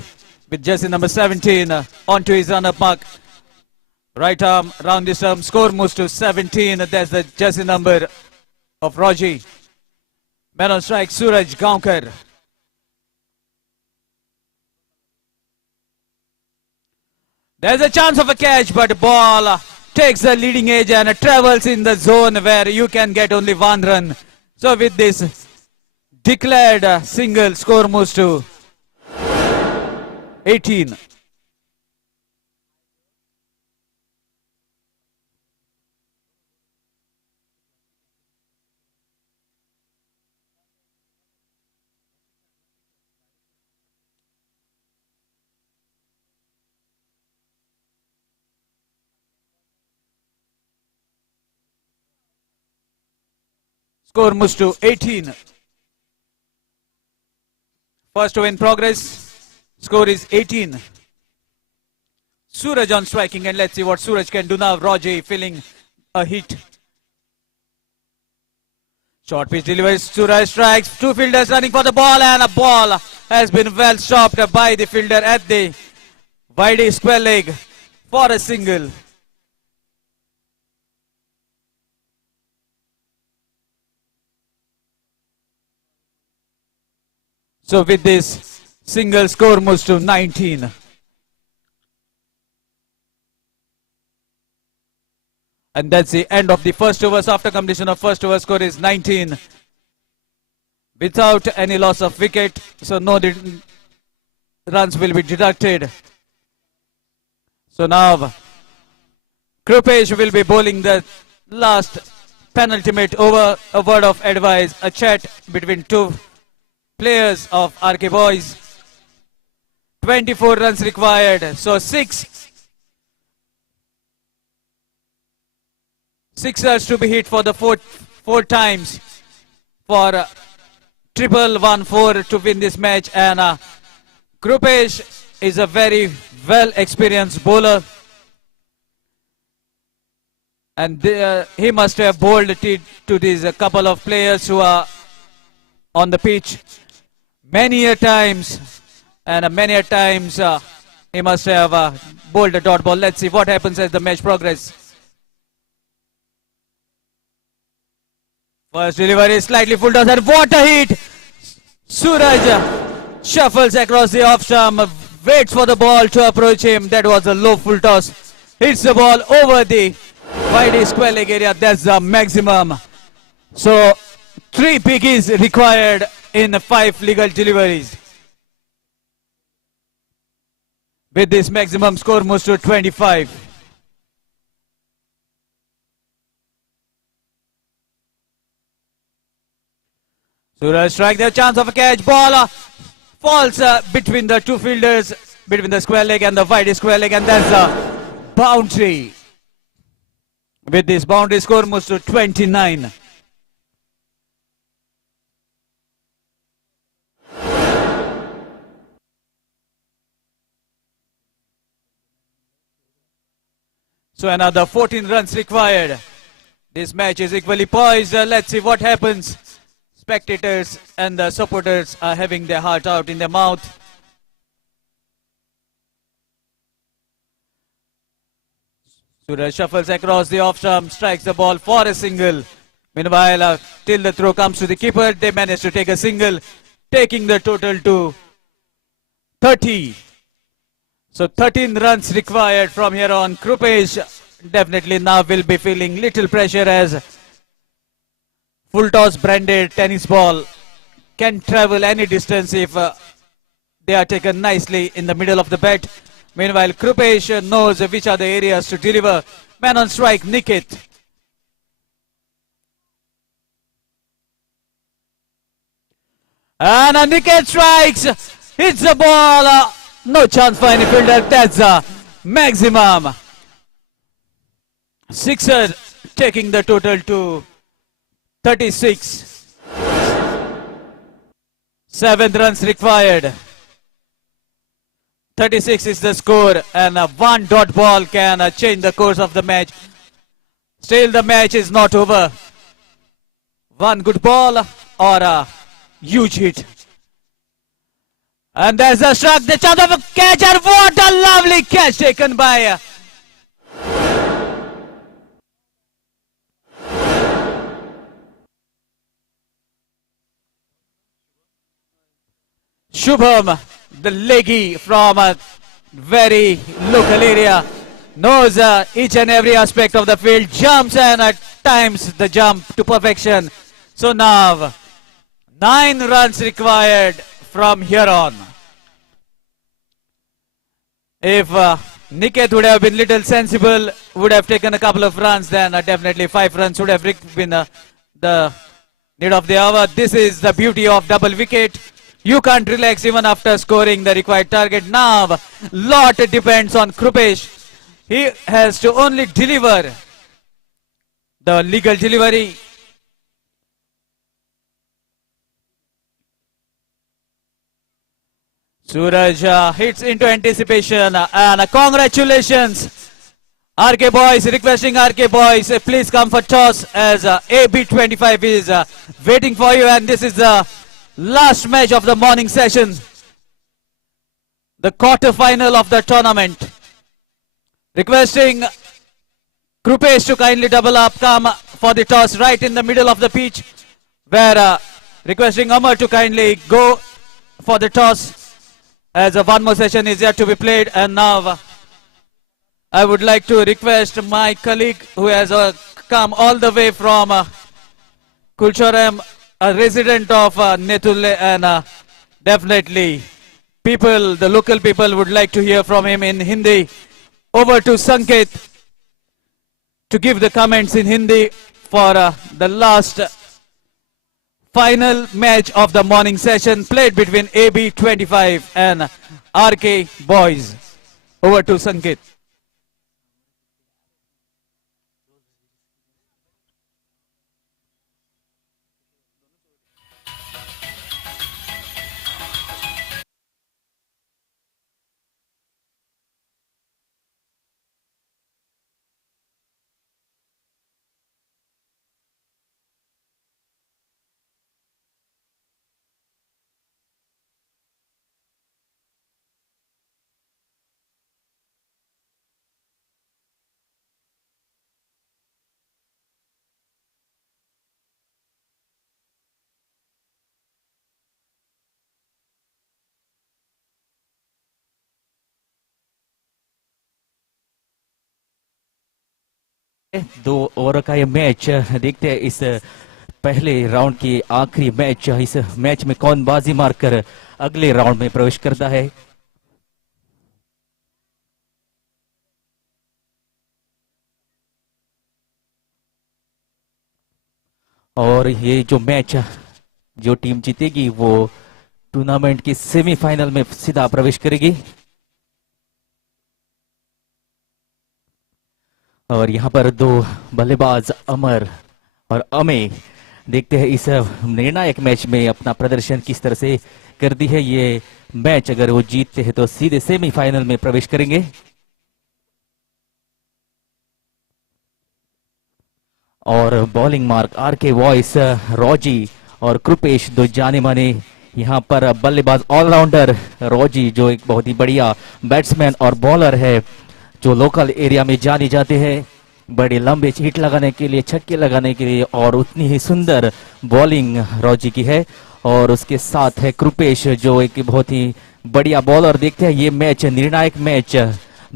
with jersey number 17 onto his run-up mark. Right arm, round this arm, score moves to 17. That's the jersey number of Roji. Man on strike, Suraj Gaonkar. There's a chance of a catch, but the ball takes the leading edge and travels in the zone where you can get only 1 run. So with this declared single, score moves to 18. Score moves to 18. First over in progress. Score is 18. Suraj on striking, and let's see what Suraj can do now. Roger feeling a hit. Short pitch delivery. Suraj strikes. 2 fielders running for the ball, and a ball has been well stopped by the fielder at the wide square leg for a single. So with this, single, score moves to 19. And that's the end of the first overs. After completion of first over, score is 19. Without any loss of wicket, so no runs will be deducted. So now, Krupesh will be bowling the last penultimate over. A word of advice, a chat between 2 players of RK Boys. 24 runs required, so 6 sixers to be hit for the four times for triple 1-4 to win this match. And Krupesh is a very well experienced bowler, and he must have bowled to these couple of players who are on the pitch many a times. And many a times he must have bowled a dot ball. Let's see what happens as the match progresses. First delivery slightly full toss, and what a hit! Suraj shuffles across the off stump. waits for the ball to approach him. That was a low full toss. Hits the ball over the wide square leg area. That's the maximum. So 3 pickies required in 5 legal deliveries. With this, maximum score moves to 25. Suraj strike, the chance of a catch. Ball falls between the 2 fielders, between the square leg and the wide square leg, and that's a boundary. With this, boundary score moves to 29. So another 14 runs required. This match is equally poised. Let's see what happens. Spectators and the supporters are having their heart out in their mouth. Suraj shuffles across the off stump, strikes the ball for a single. Meanwhile, till the throw comes to the keeper, they manage to take a single, taking the total to 30. So 13 runs required from here on. Krupesh definitely now will be feeling little pressure as full toss branded tennis ball can travel any distance if they are taken nicely in the middle of the bat. Meanwhile, Krupesh knows which are the areas to deliver. Man on strike, Wicket. And Wicket strikes, hits the ball. No chance for any fielder. That's a maximum. Sixer taking the total to 36. 7 runs required. 36 is the score, and a 1 dot ball can change the course of the match. Still, the match is not over. 1 good ball or a huge hit. And there's a struck, the chance of a catch, and what a lovely catch taken by Shubham, the leggy from a very local area, knows each and every aspect of the field, jumps and at times the jump to perfection. So now 9 runs required from here on. If Niket would have been little sensible, would have taken a couple of runs, then definitely 5 runs would have been the need of the hour. This is the beauty of double wicket. You can't relax even after scoring the required target. Now, lot depends on Krupesh. He has to only deliver the legal delivery. Suraj hits into anticipation, and congratulations. RK boys, requesting RK boys, please come for toss as AB25 is waiting for you, and this is the last match of the morning session, the quarter final of the tournament. Requesting Krupesh to kindly double up, come for the toss right in the middle of the pitch, where requesting Amar to kindly go for the toss as one more session is yet to be played. And now I would like to request my colleague who has come all the way from Kulcharam, a resident of Netulle, and definitely people, the local people would like to hear from him in Hindi. Over to Sanket to give the comments in Hindi for the last final match of the morning session played between AB25 and RK boys. Over to Sanket. 2 over का ये match देखते हैं इस पहले round की आखिरी match. इस match में कौन बाजी मारकर अगले राउंड में प्रवेश करता है। और ये जो मैच जो टीम जीतेगी वो टूर्नामेंट की सेमीफाइनल में सीधा प्रवेश करेगी। और यहाँ पर 2 बल्लेबाज अमर और अमे देखते हैं इस निर्णायक मैच में अपना प्रदर्शन किस तरह से करती है। ये मैच अगर वो जीतते हैं तो सीधे सेमीफाइनल में प्रवेश करेंगे। और बॉलिंग मार्क आरके वॉइस, रोजी और कृपेश, 2 जाने माने यहाँ पर बल्लेबाज ऑलराउंडर। रोजी जो एक बहुत ही बढ़िया बैट्समैन और बॉलर है जो लोकल एरिया में जाने जाते हैं बड़े लंबे हिट लगाने के लिए, छक्के लगाने के लिए, और उतनी ही सुंदर बॉलिंग रोजी की है। और उसके साथ है कृपेश जो एक बहुत ही बढ़िया बॉलर। देखते हैं ये मैच निर्णायक मैच,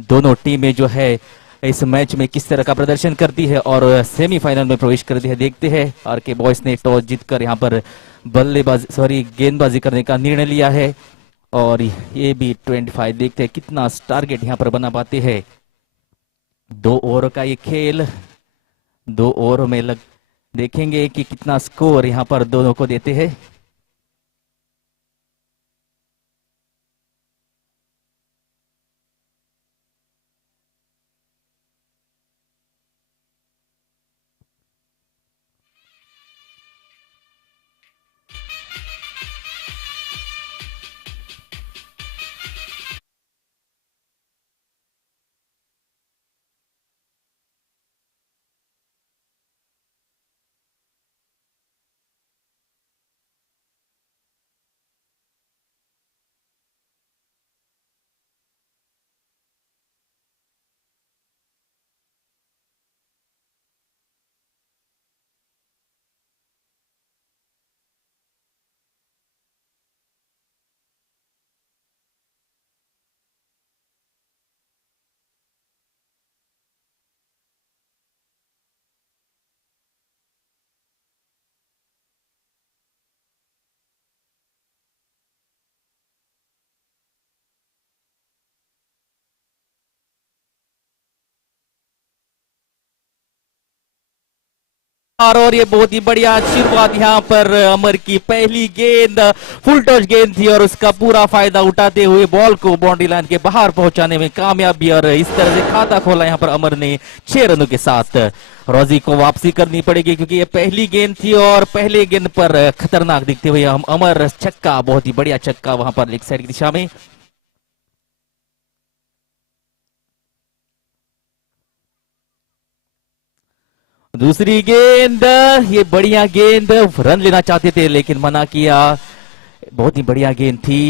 दोनों टीमें जो है इस मैच में किस तरह का प्रदर्शन करती है और सेमीफाइनल में प्रवेश करती है। देखते हैं आरके बॉयज ने टॉस जीतकर यहाँ पर गेंदबाजी करने का निर्णय लिया है। और ये भी 25 देखते हैं कितना टारगेट यहाँ पर बना पाते हैं। 2 ओवर का ये खेल, 2 ओवर में देखेंगे कि कितना स्कोर यहाँ पर दोनों को देते हैं। और ये बहुत ही बढ़िया शुरुआत यहाँ पर अमर की पहली गेंद फुल टॉस गेंद थी और उसका पूरा फायदा उठाते हुए बॉल को बाउंड्री लाइन के बाहर पहुंचाने में कामयाबी, और इस तरह से खाता खोला यहाँ पर अमर ने 6 रनों के साथ। रोजी को वापसी करनी पड़ेगी क्योंकि ये पहली गेंद थी और पहले गेंद पर खतरनाक दिखते हुए हम अमर छक्का, बहुत ही बढ़िया छक्का वहां पर लेग साइड की दिशा में। दूसरी गेंद, ये बढ़िया गेंद, रन लेना चाहते थे लेकिन मना किया। बहुत ही बढ़िया गेंद थी,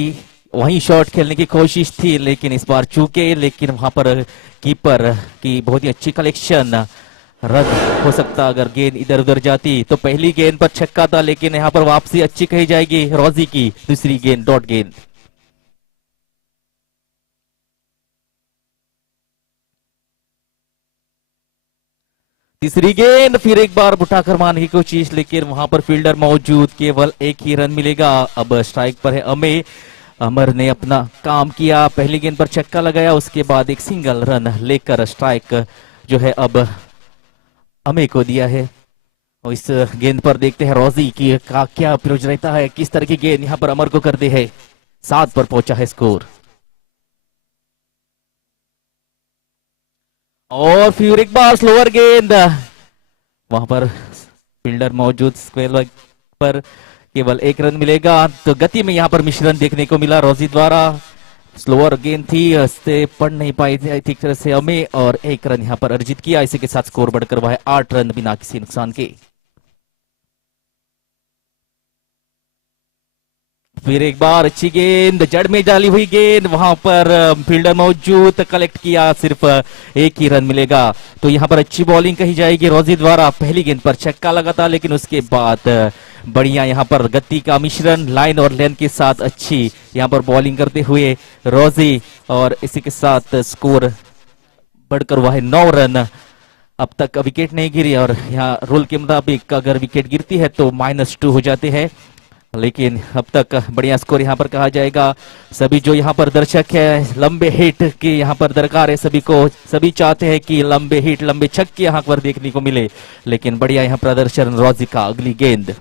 वहीं शॉट खेलने की कोशिश थी लेकिन इस बार चूके। लेकिन वहां पर कीपर की बहुत ही अच्छी कलेक्शन, रन हो सकता अगर गेंद इधर उधर जाती। तो पहली गेंद पर छक्का था लेकिन यहाँ पर वापसी अच्छी कही जाएगी रोजी की। दूसरी गेंद डॉट गेंद। तीसरी गेंद, फिर एक बार उठाकर मारने की कोशिश लेकिन वहां पर फील्डर मौजूद, केवल एक ही रन मिलेगा। अब स्ट्राइक पर है अमे। अमर ने अपना काम किया, पहली गेंद पर छक्का लगाया, उसके बाद एक सिंगल रन लेकर स्ट्राइक जो है अब अमे को दिया है। और इस गेंद पर देखते हैं रोजी की का क्या अप्रोच रहता है, किस तरह की गेंद यहाँ पर अमर को करते हैं। 7 पर पहुंचा है स्कोर। और फिर एक बार स्लोअर गेंद, वहां पर फील्डर मौजूद, स्क्वेयर लेग पर केवल 1 रन मिलेगा। तो गति में यहाँ पर मिश्रण देखने को मिला रोजी द्वारा। स्लोअर गेंद थी, इससे पढ़ नहीं पाई थी ठीक तरह से अमे, और 1 रन यहाँ पर अर्जित किया। इसी के साथ स्कोर बढ़कर हुआ है 8 रन बिना किसी नुकसान के। फिर एक बार अच्छी गेंद, जड़ में डाली हुई गेंद, वहां पर फील्डर मौजूद, कलेक्ट किया, सिर्फ 1 ही रन मिलेगा। तो यहाँ पर अच्छी बॉलिंग कही जाएगी रोजी द्वारा। पहली गेंद पर छक्का लगा था लेकिन उसके बाद बढ़िया यहाँ पर गति का मिश्रण, लाइन और लेंथ के साथ अच्छी यहाँ पर बॉलिंग करते हुए रोजी, और इसी के साथ स्कोर बढ़कर हुआ है 9 रन। अब तक विकेट नहीं गिरी और यहाँ रूल के मुताबिक अगर विकेट गिरती है तो -2 हो जाते हैं, लेकिन अब तक बढ़िया स्कोर यहाँ पर कहा जाएगा। सभी जो यहाँ पर दर्शक है लंबे हिट की यहाँ पर दरकार है सभी को, सभी चाहते हैं कि लंबे हिट लंबे छक्के यहाँ पर देखने को मिले, लेकिन बढ़िया यहाँ प्रदर्शन रोजी का। अगली गेंद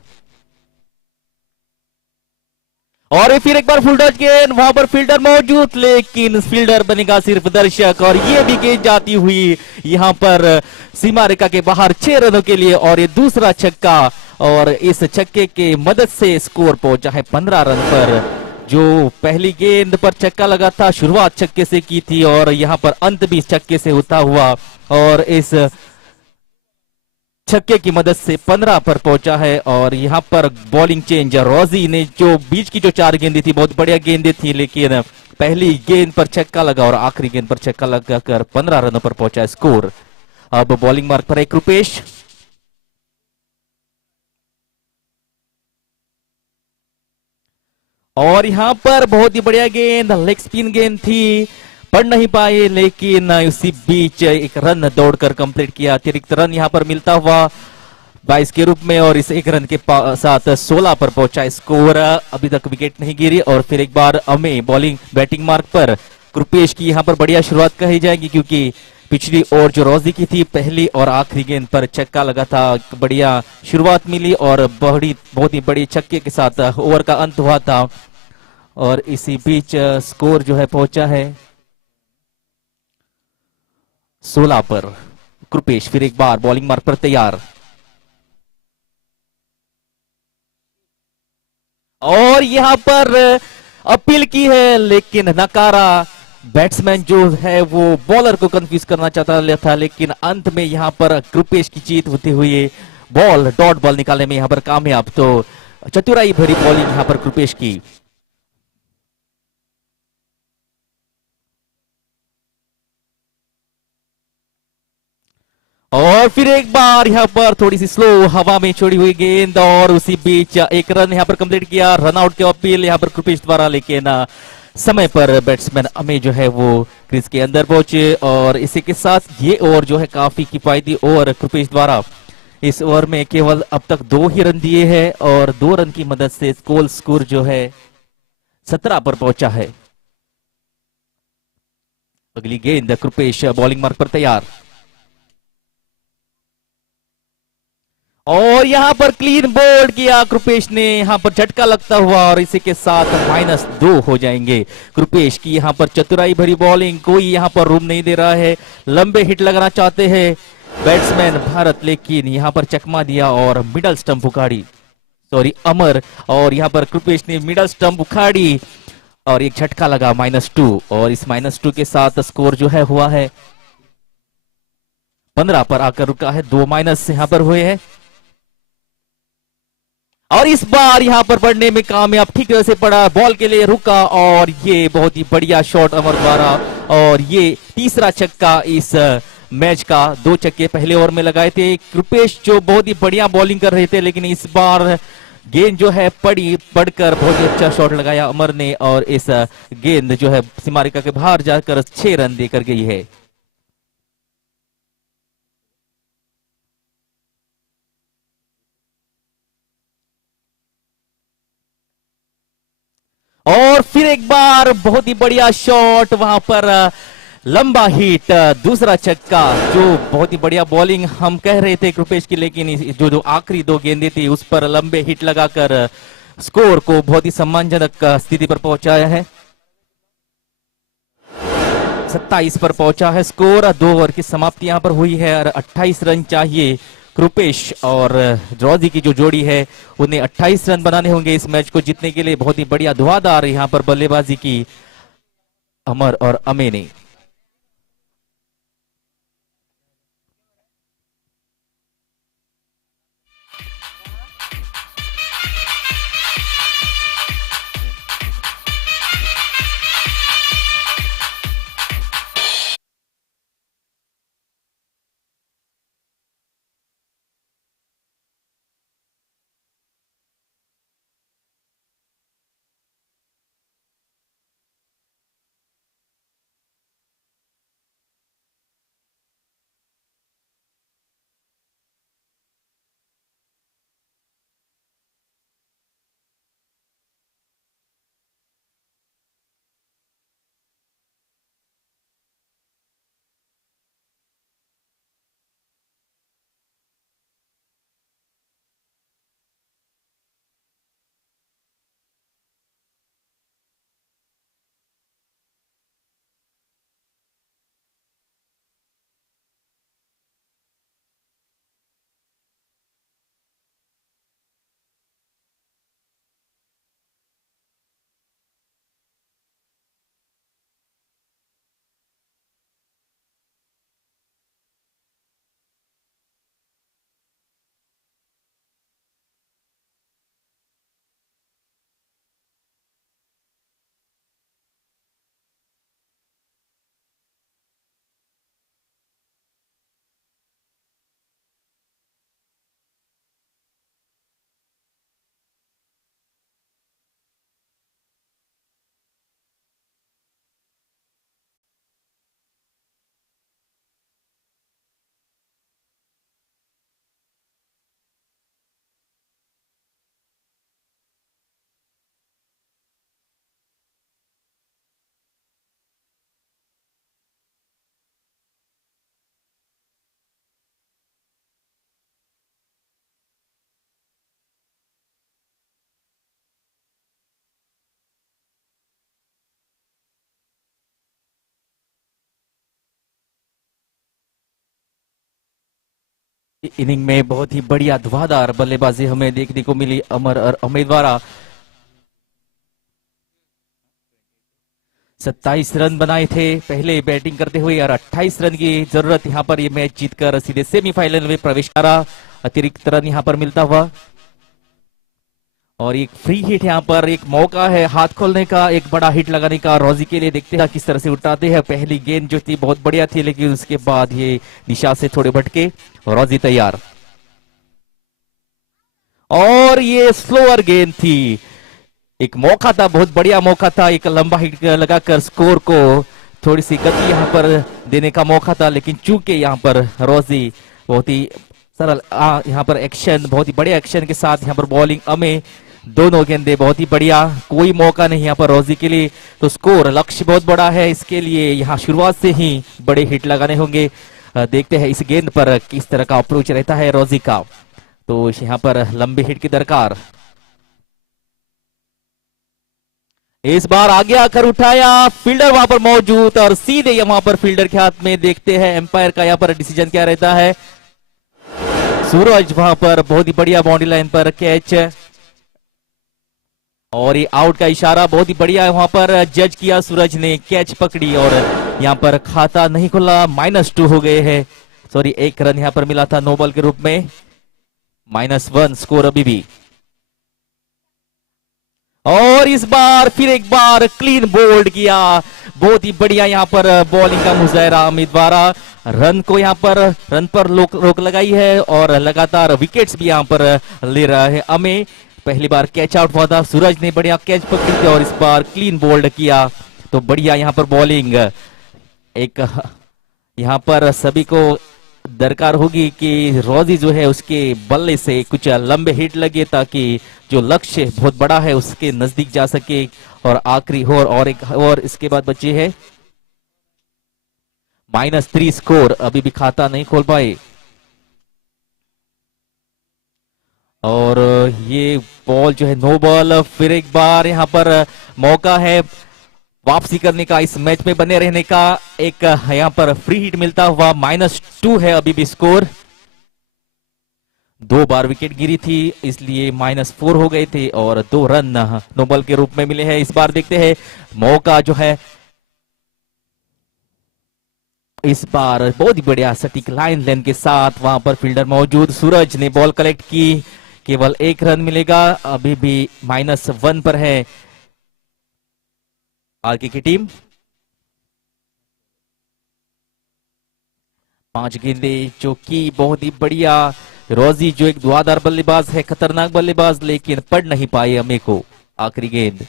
और फिर एक बार फुल टच गेंद, वहां पर फील्डर मौजूद लेकिन फील्डर बनेगा सिर्फ दर्शक, और ये भी गेंद जाती हुई यहाँ पर सीमा रेखा के बाहर 6 रनों के लिए, और ये दूसरा छक्का, और इस छक्के के मदद से स्कोर पहुंचा है 15 रन पर। जो पहली गेंद पर छक्का लगा था शुरुआत छक्के से की थी और यहाँ पर अंत भी छक्के से होता हुआ, और इस छक्के की मदद से 15 पर पहुंचा है। और यहाँ पर बॉलिंग चेंज रोजी ने जो बीच की जो 4 गेंदें थी बहुत बढ़िया गेंदें थी, लेकिन पहली गेंद पर छक्का लगा और आखिरी गेंद पर छक्का लगाकर 15 रनों पर पहुंचा स्कोर। अब बॉलिंग मार्क पर एक रुपेश, और यहां पर बहुत ही बढ़िया गेंद, लेग स्पिन गेंद थी, पढ़ नहीं पाए, लेकिन उसी बीच एक रन दौड़कर कंप्लीट किया। अतिरिक्त रन यहां पर मिलता हुआ 22 के रूप में, और इस एक रन के साथ 16 पर पहुंचा स्कोर। अभी तक विकेट नहीं गिरी, और फिर एक बार हमें बॉलिंग बैटिंग मार्क पर कृपेश की यहां पर बढ़िया शुरुआत कही जाएगी, क्योंकि पिछली ओवर जो रोजी की थी पहली और आखिरी गेंद पर छक्का लगा था, बढ़िया शुरुआत मिली और बहुत ही बड़ी छक्के के साथ ओवर का अंत हुआ था। और इसी बीच स्कोर जो है पहुंचा है 16 पर। कृपेश फिर एक बार बॉलिंग मार्क पर तैयार, और यहां पर अपील की है लेकिन नकारा। बैट्समैन जो है वो बॉलर को कंफ्यूज करना चाहता था, लेकिन अंत में यहां पर कृपेश की जीत होती हुई बॉल डॉट बॉल निकालने में यहां पर कामयाब। तो चतुराई भरी बॉलिंग यहां पर कृपेश की। और फिर एक बार यहां पर थोड़ी सी स्लो हवा में छोड़ी हुई गेंद, और उसी बीच एक रन यहां पर कंप्लीट किया। रन आउट के अपील यहां पर कृपेश द्वारा, लेकिन समय पर बैट्समैन हमें जो है वो क्रीज के अंदर पहुंचे, और इसी के साथ ये ओवर जो है काफी किफायती ओवर कृपेश द्वारा। इस ओवर में केवल अब तक 2 ही रन दिए हैं, और 2 रन की मदद से स्कोर जो है 17 पर पहुंचा है। अगली गेंद कृपेश बॉलिंग मार्क पर तैयार, और यहां पर क्लीन बोल्ड किया कृपेश ने, यहां पर झटका लगता हुआ, और इसी के साथ -2 हो जाएंगे। कृपेश की यहां पर चतुराई भरी बॉलिंग, कोई यहां पर रूम नहीं दे रहा है। लंबे हिट लगाना चाहते हैं बैट्समैन भारत, लेकिन यहां पर चकमा दिया और मिडल स्टंप उखाड़ी, सॉरी अमर, और यहां पर कृपेश ने मिडल स्टंप उखाड़ी और एक झटका लगा -2, और इस -2 के साथ स्कोर जो है हुआ है 15 पर आकर रुका है। 2 माइनस यहां पर हुए हैं, और इस बार यहां पर पढ़ने में कामयाब, ठीक तरह से पड़ा, बॉल के लिए रुका, और ये बहुत ही बढ़िया शॉट अमर द्वारा, और ये तीसरा छक्का इस मैच का। 2 छक्के पहले ओवर में लगाए थे कृपेश, जो बहुत ही बढ़िया बॉलिंग कर रहे थे, लेकिन इस बार गेंद जो है पढ़कर बहुत ही अच्छा शॉट लगाया अमर ने, और इस गेंद जो है सीमा रेखा के बाहर जाकर 6 रन देकर गई है। और फिर एक बार बहुत ही बढ़िया शॉट, वहां पर लंबा हिट, दूसरा छक्का, जो बहुत ही बढ़िया बॉलिंग हम कह रहे थे कृपेश की, लेकिन जो आखिरी 2 गेंदें थी उस पर लंबे हिट लगाकर स्कोर को बहुत ही सम्मानजनक स्थिति पर पहुंचाया है। 27 पर पहुंचा है स्कोर। 2 ओवर की समाप्ति यहां पर हुई है, और 28 रन चाहिए। कृपेश और रोजी की जो जोड़ी है उन्हें 28 रन बनाने होंगे इस मैच को जीतने के लिए। बहुत ही बढ़िया धुआंधार यहां पर बल्लेबाजी की अमर और अमे ने। इनिंग में बहुत ही बढ़िया धुआंधार बल्लेबाजी हमें देखने को मिली अमर और अमित द्वारा। 27 रन बनाए थे पहले बैटिंग करते हुए और 28 रन की जरूरत यहां पर ये मैच जीतकर सीधे सेमीफाइनल में प्रवेश करा। अतिरिक्त रन यहां पर मिलता हुआ और एक फ्री हिट यहां पर एक मौका है हाथ खोलने का, एक बड़ा हिट लगाने का रोजी के लिए। देखते हैं किस तरह से उठाते हैं। पहली गेंद जो थी बहुत बढ़िया थी लेकिन उसके बाद ये दिशा से थोड़े भटके। रोजी तैयार और ये स्लोअर गेंद थी। एक मौका था, बहुत बढ़िया मौका था, एक लंबा हिट लगाकर स्कोर को थोड़ी सी गति यहां पर देने का मौका था लेकिन चूंकि यहां पर रोजी बहुत ही सरल यहां पर एक्शन, बहुत ही बढ़िया एक्शन के साथ यहां पर बॉलिंग अमे, दोनों गेंदे बहुत ही बढ़िया, कोई मौका नहीं यहाँ पर रोजी के लिए। तो स्कोर लक्ष्य बहुत बड़ा है, इसके लिए यहाँ शुरुआत से ही बड़े हिट लगाने होंगे। देखते हैं इस गेंद पर किस तरह का अप्रोच रहता है रोजी का। तो यहाँ पर लंबे हिट की दरकार। इस बार आगे आकर उठाया, फील्डर वहां पर मौजूद और सीधे वहां पर फील्डर के हाथ में। देखते हैं एम्पायर का यहाँ पर डिसीजन क्या रहता है। सूरज वहां पर बहुत ही बढ़िया बाउंड्री लाइन पर कैच और ये आउट का इशारा बहुत ही बढ़िया है वहां पर जज किया। सूरज ने कैच पकड़ी और यहां पर खाता नहीं खुला, -2 हो गए हैं। सॉरी, 1 रन यहां पर मिला था नो बॉल के रूप में, -1 स्कोर अभी भी। और इस बार फिर एक बार क्लीन बोल्ड किया, बहुत ही बढ़िया यहां पर बॉलिंग का मुजाहरा अमित द्वारा। रन पर रोक लगाई है और लगातार विकेट्स भी यहां पर ले रहा है अमे। पहली बार कैच आउट हुआ था, सूरज ने बढ़िया कैच पकड़ी थी और इस बार क्लीन बोल्ड किया। तो बढ़िया यहां पर बॉलिंग, एक यहां पर सभी को दरकार होगी कि रोजी जो है उसके बल्ले से कुछ लंबे हिट लगे ताकि जो लक्ष्य बहुत बड़ा है उसके नजदीक जा सके। और आखिरी और इसके बाद बचे है -3 स्कोर, अभी भी खाता नहीं खोल पाए। और ये बॉल जो है नो बॉल। फिर एक बार यहां पर मौका है वापसी करने का, इस मैच में बने रहने का। एक यहां पर फ्री हिट मिलता हुआ, -2 है अभी भी स्कोर। 2 बार विकेट गिरी थी इसलिए -4 हो गए थे और 2 रन नो बॉल के रूप में मिले हैं। इस बार देखते हैं मौका जो है, इस बार बहुत ही बढ़िया सटीक लाइन लेन के साथ वहां पर फील्डर मौजूद। सूरज ने बॉल कलेक्ट की, केवल 1 रन मिलेगा, अभी भी -1 पर है आगे की टीम। 5 गेंदे जो कि बहुत ही बढ़िया। रोजी जो एक धुआंधार बल्लेबाज है, खतरनाक बल्लेबाज, लेकिन पढ़ नहीं पाए अमे को। आखिरी गेंद,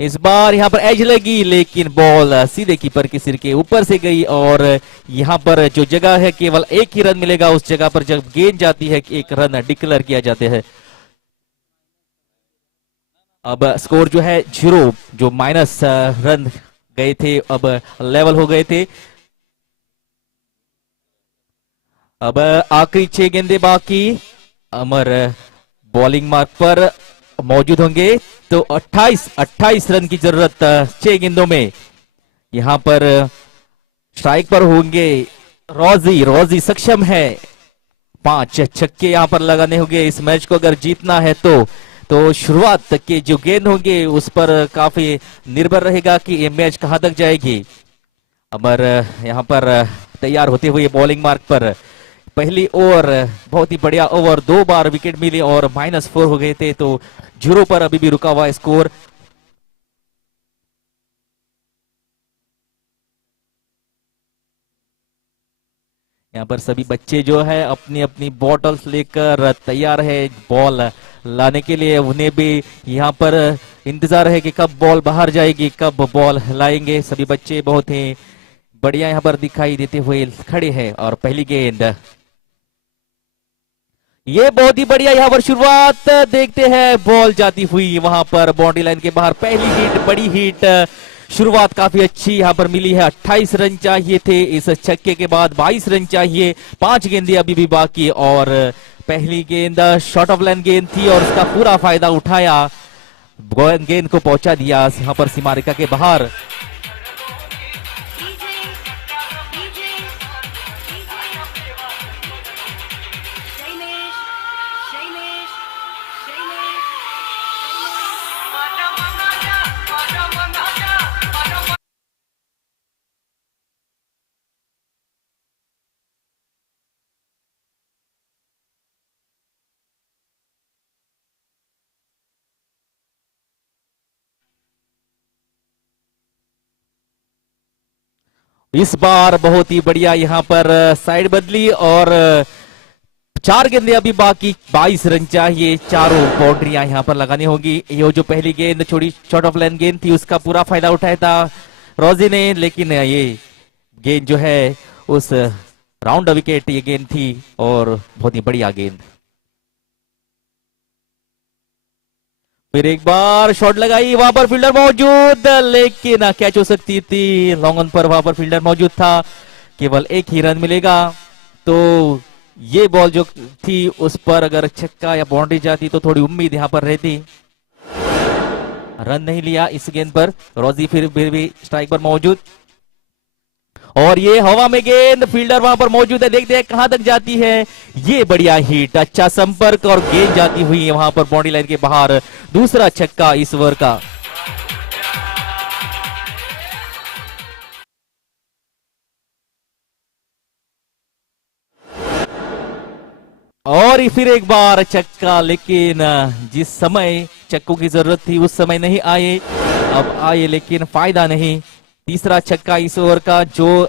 इस बार यहां पर एज लगी लेकिन बॉल सीधे कीपर के सिर के ऊपर से गई और यहां पर जो जगह है केवल 1 ही रन मिलेगा। उस जगह पर जब गेंद जाती है 1 रन डिक्लेयर किया जाते हैं। अब स्कोर जो है 0, जो माइनस रन गए थे अब लेवल हो गए थे। अब आखिरी 6 गेंदे बाकी, अमर बॉलिंग मार्क पर मौजूद होंगे। तो 28 रन की जरूरत 6 गेंदों में। यहां पर स्ट्राइक पर होंगे रोजी सक्षम है, 5 छक्के यहां पर लगाने होंगे इस मैच को अगर जीतना है। तो शुरुआत तक के जो गेंद होंगे उस पर काफी निर्भर रहेगा कि ये मैच कहां तक जाएगी। अमर यहां पर तैयार होते हुए बॉलिंग मार्क पर। पहली ओवर बहुत ही बढ़िया ओवर, 2 बार विकेट मिले और -4 हो गए थे। तो 0 पर अभी भी रुका हुआ स्कोर। यहाँ पर सभी बच्चे जो है अपनी अपनी बॉटल्स लेकर तैयार है बॉल लाने के लिए। उन्हें भी यहाँ पर इंतजार है कि कब बॉल बाहर जाएगी, कब बॉल लाएंगे। सभी बच्चे बहुत ही बढ़िया यहाँ पर दिखाई देते हुए खड़े हैं। और पहली गेंद, ये बहुत ही बढ़िया यहाँ पर शुरुआत, देखते हैं बॉल जाती हुई वहां पर बाउंड्री लाइन के बाहर। पहली हिट, बड़ी हिट, शुरुआत काफी अच्छी यहाँ पर मिली है। 28 रन चाहिए थे, इस छक्के के बाद 22 रन चाहिए। 5 गेंदें अभी भी बाकी और पहली गेंद शॉर्ट ऑफ लाइन गेंद थी और उसका पूरा फायदा उठाया, गेंद को पहुंचा दिया यहाँ पर सीमा रेखा के बाहर। इस बार बहुत ही बढ़िया यहाँ पर साइड बदली और 4 गेंदे अभी बाकी, 22 रन चाहिए, चारों बाउंड्रियां यहाँ पर लगानी होगी। ये जो पहली गेंद छोटी शॉर्ट ऑफ लाइन गेंद थी उसका पूरा फायदा उठाया था रोजी ने, लेकिन ये गेंद जो है उस राउंड विकेट ये गेंद थी और बहुत ही बढ़िया गेंद। फिर एक बार शॉट लगाई, वहां पर फील्डर मौजूद, लेकिन कैच हो सकती थी, लॉन्ग ऑन पर वहां पर फील्डर मौजूद था, केवल एक ही रन मिलेगा। तो ये बॉल जो थी उस पर अगर छक्का या बाउंड्री जाती तो थोड़ी उम्मीद यहां पर रहती। रन नहीं लिया इस गेंद पर रोजी, फिर भी स्ट्राइक पर मौजूद और ये हवा में गेंद, फील्डर वहां पर मौजूद है, देखते हैं कहां तक जाती है। ये बढ़िया हिट, अच्छा संपर्क और गेंद जाती हुई वहां पर बाउंड्री लाइन के बाहर, दूसरा छक्का इस ओवर का। और फिर एक बार छक्का, लेकिन जिस समय छक्कों की जरूरत थी उस समय नहीं आए, अब आए लेकिन फायदा नहीं। तीसरा छक्का इस ओवर का, जो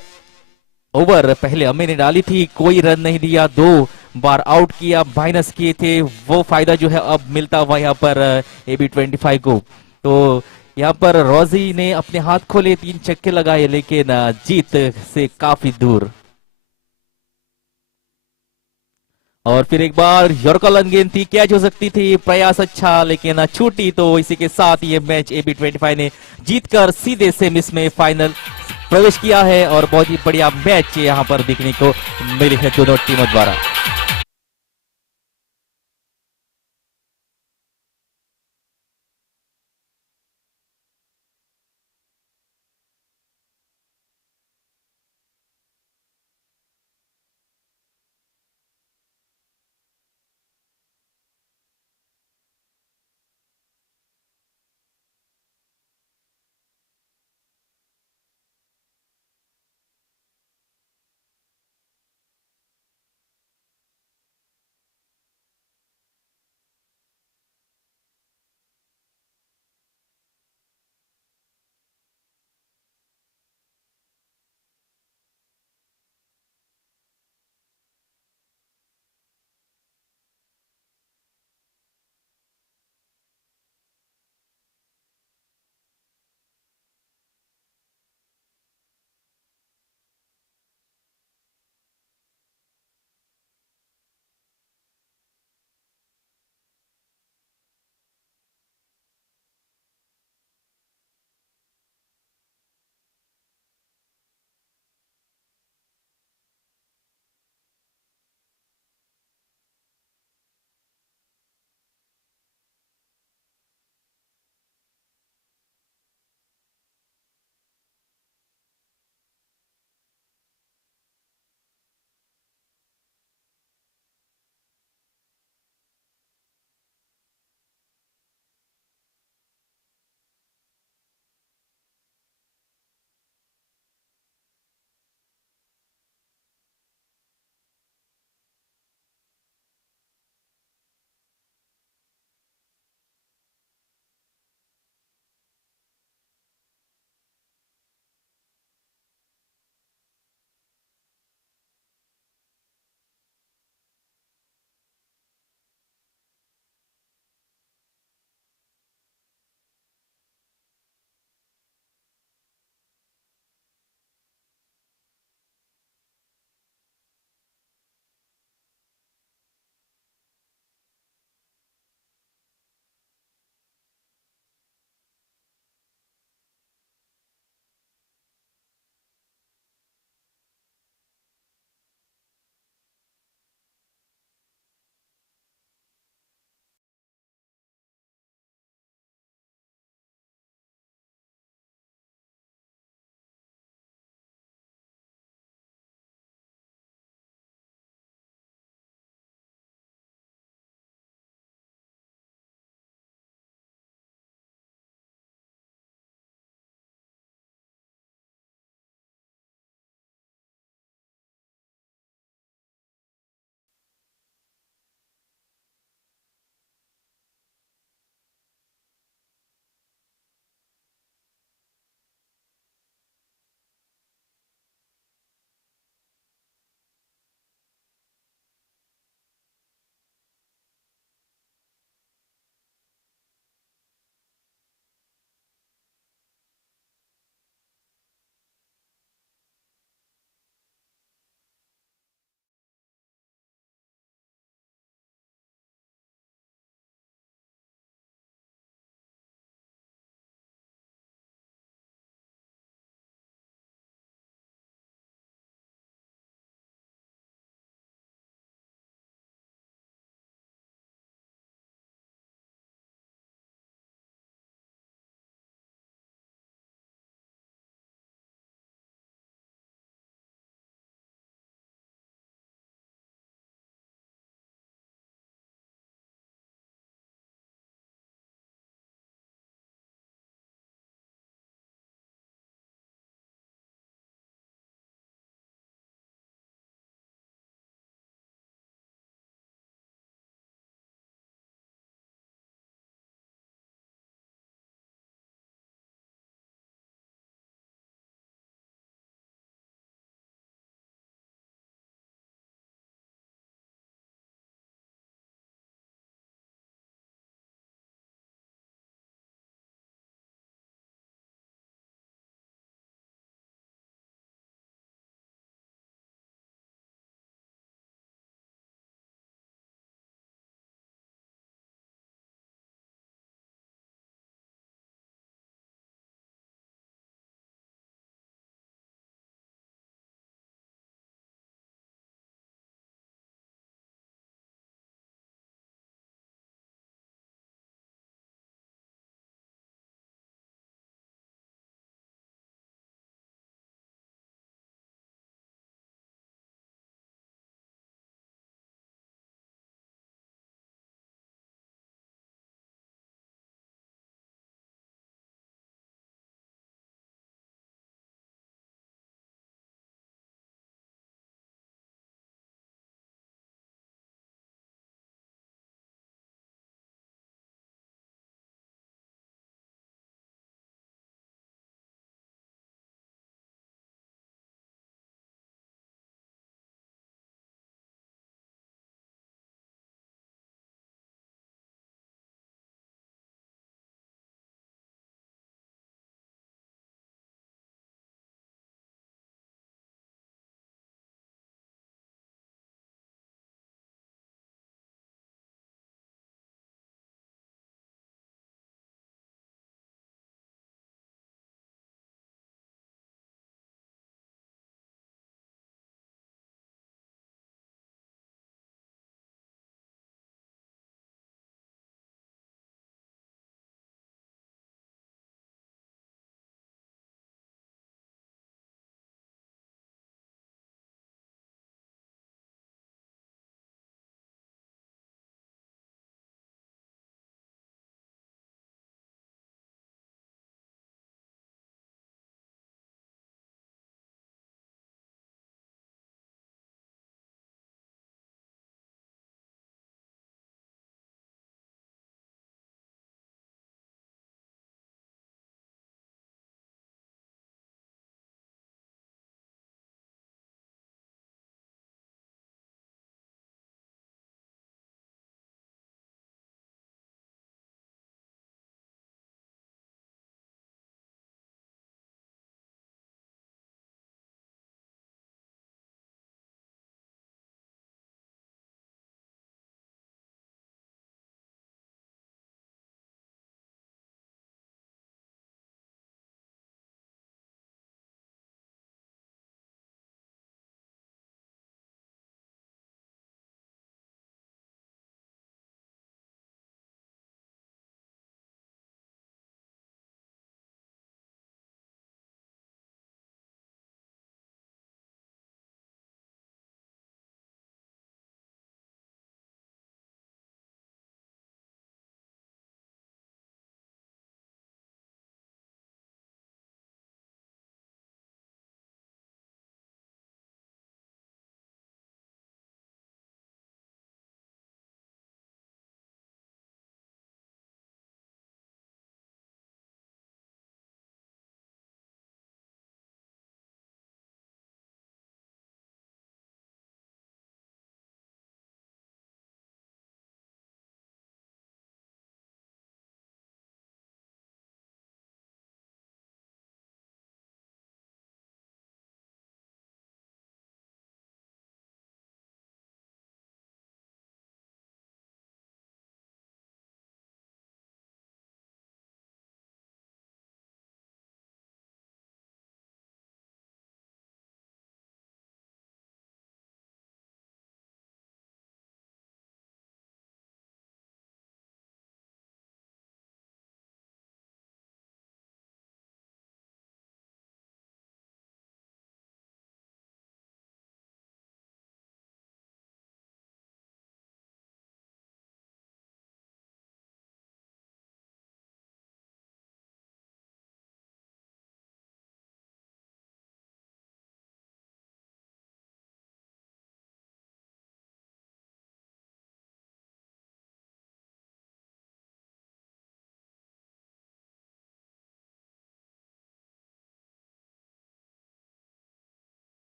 ओवर पहले अम्मे ने डाली थी, कोई रन नहीं दिया, 2 बार आउट किया, माइनस किए थे, वो फायदा जो है अब मिलता हुआ यहाँ पर AB25 को। तो यहाँ पर रोजी ने अपने हाथ खोले, 3 छक्के लगाए, लेकिन जीत से काफी दूर। और फिर एक बार यॉर्कर गेंद थी, कैच हो सकती थी, प्रयास अच्छा लेकिन छूटी। तो इसी के साथ ये मैच AB25 ने जीतकर सीधे सेमीज में फाइनल प्रवेश किया है और बहुत ही बढ़िया मैच यहाँ पर देखने को मिली है दोनों टीमों द्वारा।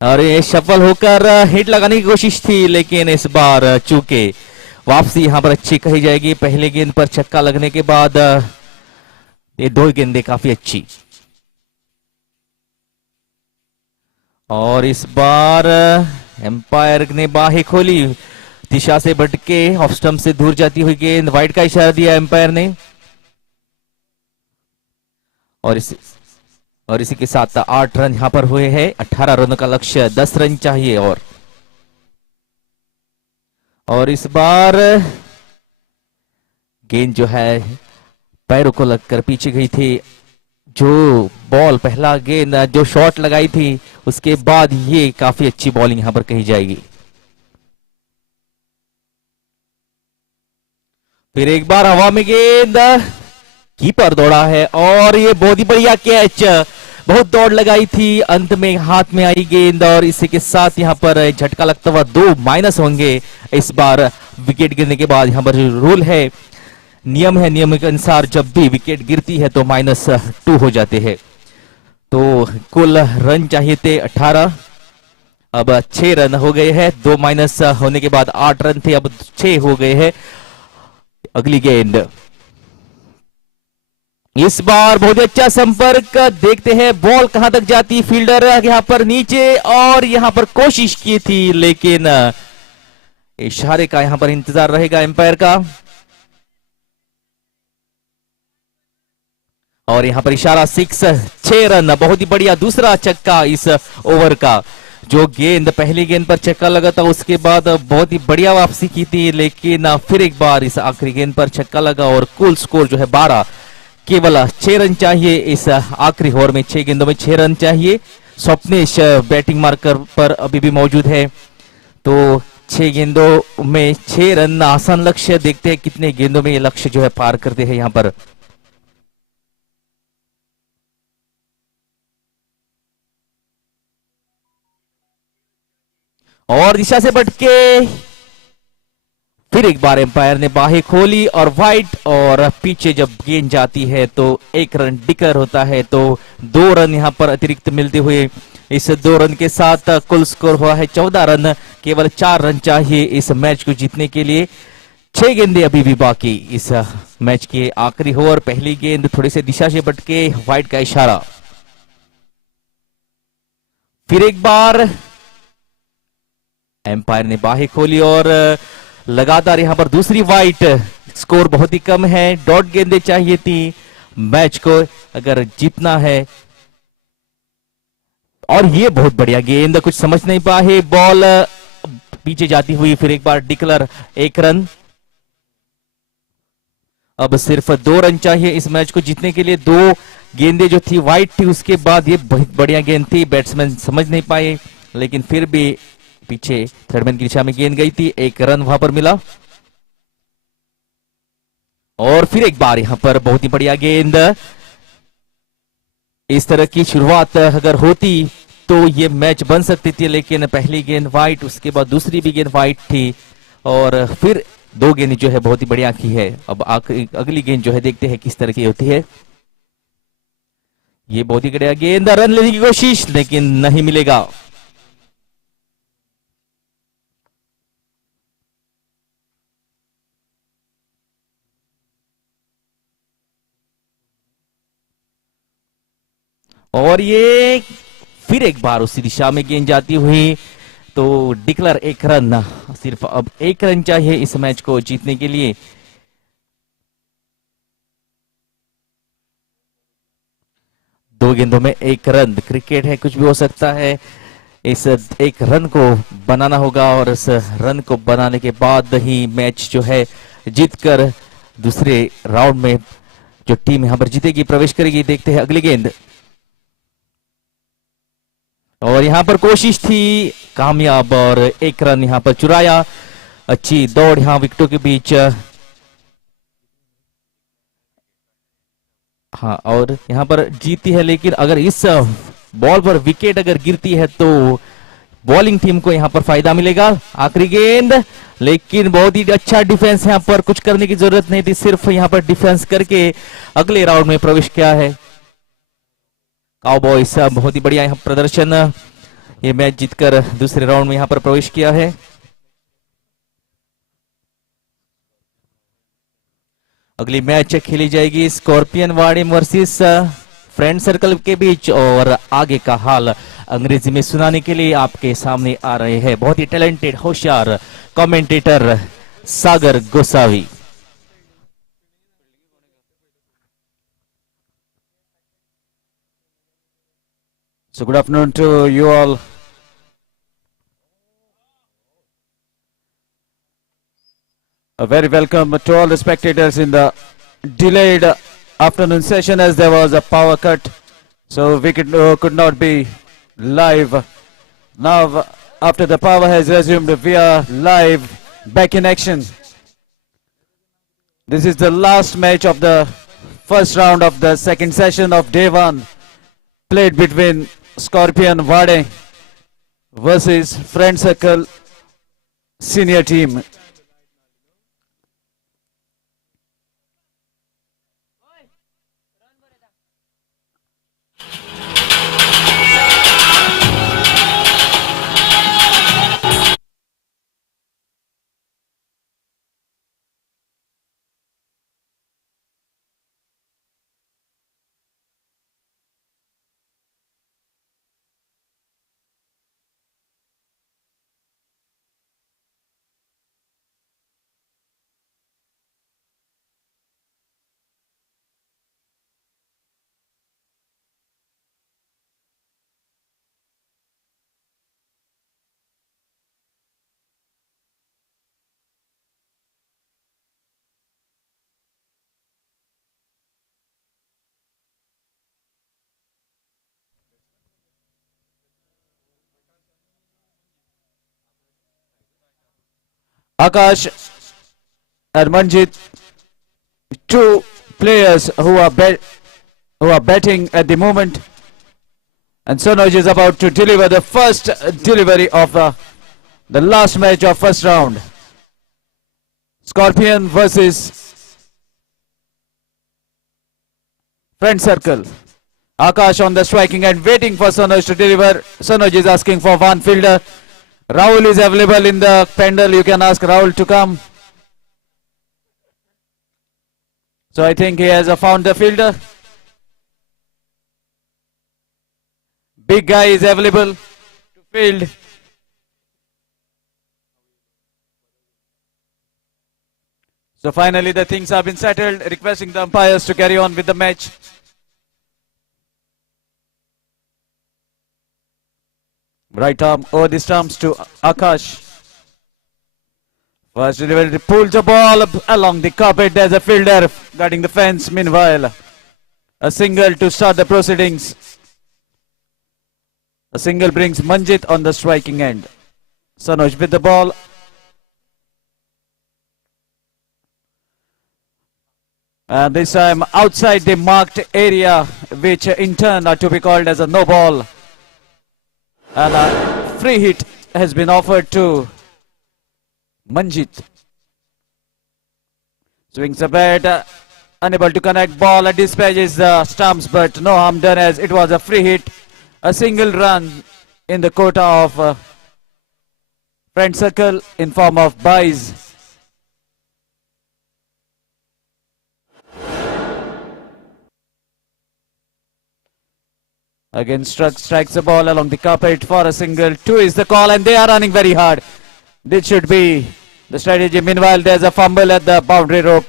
और ये सफल होकर हिट लगाने की कोशिश थी, लेकिन इस बार चूके वापसी यहां पर अच्छी कही जाएगी। पहले गेंद पर छक्का लगने के बाद ये दो गेंदें काफी अच्छी। और इस बार एम्पायर ने बाहें खोली, दिशा से भटके ऑफ स्टंप से दूर जाती हुई गेंद, वाइड का इशारा दिया एम्पायर ने। और इसी के साथ 8 रन यहां पर हुए हैं। 18 रनों का लक्ष्य, 10 रन चाहिए। और इस बार गेंद जो है पैरों को लगकर पीछे गई थी। जो बॉल पहला गेंद जो शॉट लगाई थी उसके बाद ये काफी अच्छी बॉलिंग यहां पर कही जाएगी। फिर एक बार हवा में गेंद, कीपर दौड़ा है और ये बहुत ही बढ़िया कैच। बहुत दौड़ लगाई थी, अंत में हाथ में आई गेंद और इसी के साथ यहां पर झटका लगता हुआ 2 माइनस होंगे। इस बार विकेट गिरने के बाद यहां पर जो रूल है, नियम है, नियम के अनुसार जब भी विकेट गिरती है तो -2 हो जाते हैं। तो कुल रन चाहिए थे 18, अब 6 रन हो गए हैं। 2 माइनस होने के बाद 8 रन थे, अब 6 हो गए हैं। अगली गेंद, इस बार बहुत ही अच्छा संपर्क, देखते हैं बॉल कहां तक जाती। फील्डर यहां पर नीचे और यहां पर कोशिश की थी, लेकिन इशारे का यहां पर इंतजार रहेगा एम्पायर का। और यहां पर इशारा 6 रन, बहुत ही बढ़िया दूसरा छक्का इस ओवर का। जो गेंद पहली गेंद पर छक्का लगा था उसके बाद बहुत ही बढ़िया वापसी की थी, लेकिन फिर एक बार इस आखिरी गेंद पर छक्का लगा और कुल स्कोर जो है 12। केवल 6 रन चाहिए इस आखिरी ओवर में, 6 गेंदों में 6 रन चाहिए। स्वप्नेश बैटिंग मार्कर पर अभी भी मौजूद है, तो 6 गेंदों में 6 रन आसान लक्ष्य। देखते हैं कितने गेंदों में ये लक्ष्य जो है पार करते हैं यहां पर। और दिशा से भटके फिर एक बार एम्पायर ने बाहें खोली और वाइड, और पीछे जब गेंद जाती है तो 1 रन डिक्लेयर होता है। तो 2 रन यहां पर अतिरिक्त मिलते हुए इस 2 रन के साथ कुल स्कोर हुआ है 14 रन। केवल 4 रन चाहिए इस मैच को जीतने के लिए। 6 गेंदें अभी भी बाकी इस मैच के आखिरी ओवर। पहली गेंद थोड़ी से दिशा से भटके, वाइड का इशारा। फिर एक बार एम्पायर ने बाहें खोली और लगातार यहां पर दूसरी वाइट। स्कोर बहुत ही कम है, डॉट गेंदें चाहिए थी मैच को अगर जीतना है। और ये बहुत बढ़िया गेंद, कुछ समझ नहीं पाए, बॉल पीछे जाती हुई। फिर एक बार डिक्लेयर, 1 रन। अब सिर्फ 2 रन चाहिए इस मैच को जीतने के लिए। 2 गेंदें जो थी वाइट थी, उसके बाद ये बहुत बढ़िया गेंद थी, बैट्समैन समझ नहीं पाए, लेकिन फिर भी पीछे थर्डमैन की दिशा में गेंद गई थी। 1 रन वहां पर मिला। और फिर एक बार यहां पर बहुत ही बढ़िया गेंद। इस तरह की शुरुआत अगर होती तो ये मैच बन सकती थी, लेकिन पहली गेंद वाइट, उसके बाद दूसरी भी गेंद वाइट थी और फिर 2 गेंद जो है बहुत ही बढ़िया की है। अब अगली गेंद जो है देखते हैं किस तरह की होती है। ये बहुत ही बढ़िया गेंद, रन लेने की कोशिश लेकिन नहीं मिलेगा। और ये फिर एक बार उसी दिशा में गेंद जाती हुई, तो डिक्लेयर 1 रन। सिर्फ अब 1 रन चाहिए इस मैच को जीतने के लिए। दो गेंदों में 1 रन, क्रिकेट है, कुछ भी हो सकता है। इस 1 रन को बनाना होगा और इस रन को बनाने के बाद ही मैच जो है जीतकर दूसरे राउंड में जो टीम यहां पर जीतेगी प्रवेश करेगी। देखते हैं अगली गेंद। और यहां पर कोशिश थी कामयाब और 1 रन यहां पर चुराया। अच्छी दौड़ यहां विकेटों के बीच। हाँ, और यहां पर जीती है, लेकिन अगर इस बॉल पर विकेट अगर गिरती है तो बॉलिंग टीम को यहां पर फायदा मिलेगा। आखिरी गेंद, लेकिन बहुत ही अच्छा डिफेंस, यहां पर कुछ करने की जरूरत नहीं थी, सिर्फ यहां पर डिफेंस करके अगले राउंड में प्रवेश किया है काउबॉयज। बहुत ही बढ़िया यहां प्रदर्शन। ये मैच जीतकर दूसरे राउंड में यहाँ पर प्रवेश किया है। अगली मैच खेली जाएगी स्कॉर्पियन वाड़ी वर्सेस फ्रेंड सर्कल के बीच, और आगे का हाल अंग्रेजी में सुनाने के लिए आपके सामने आ रहे हैं बहुत ही टैलेंटेड होशियार commentator Sagar Gosavi. So good afternoon to you all. A very welcome to all the spectators in the delayed afternoon session, as there was a power cut, so we could not be live. Now after the power has resumed, we are live, back in action. This is the last match of the first round of the second session of day one, played between Scorpion Wade versus Friend Circle senior team. Akash and Manjit, two players who are betting at the moment, and Sonoj is about to deliver the first delivery of the last match of first round. Scorpion versus Friend Circle. Akash on the striking end, waiting for Sonoj to deliver. Sonoj is asking for one fielder. Rahul is available in the pendle. You can ask Rahul to come. So I think he has found the fielder. Big guy is available to field. So finally the things have been settled, requesting the umpires to carry on with the match. Right arm over the stumps to Akash. First delivery, pulls the ball along the carpet. There's a fielder guarding the fence. Meanwhile, a single to start the proceedings. A single brings Manjit on the striking end. Sonoj with the ball. And this time outside the marked area, which in turn are to be called as a no ball. And a free hit has been offered to Manjit. Swings the bat, unable to connect ball, dispatches the stumps, but no harm done as it was a free hit. A single run in the quota of Friend Circle in form of buys. Again strikes the ball along the carpet for a single. Two is the call, and they are running very hard. This should be the strategy. Meanwhile, there's a fumble at the boundary rope,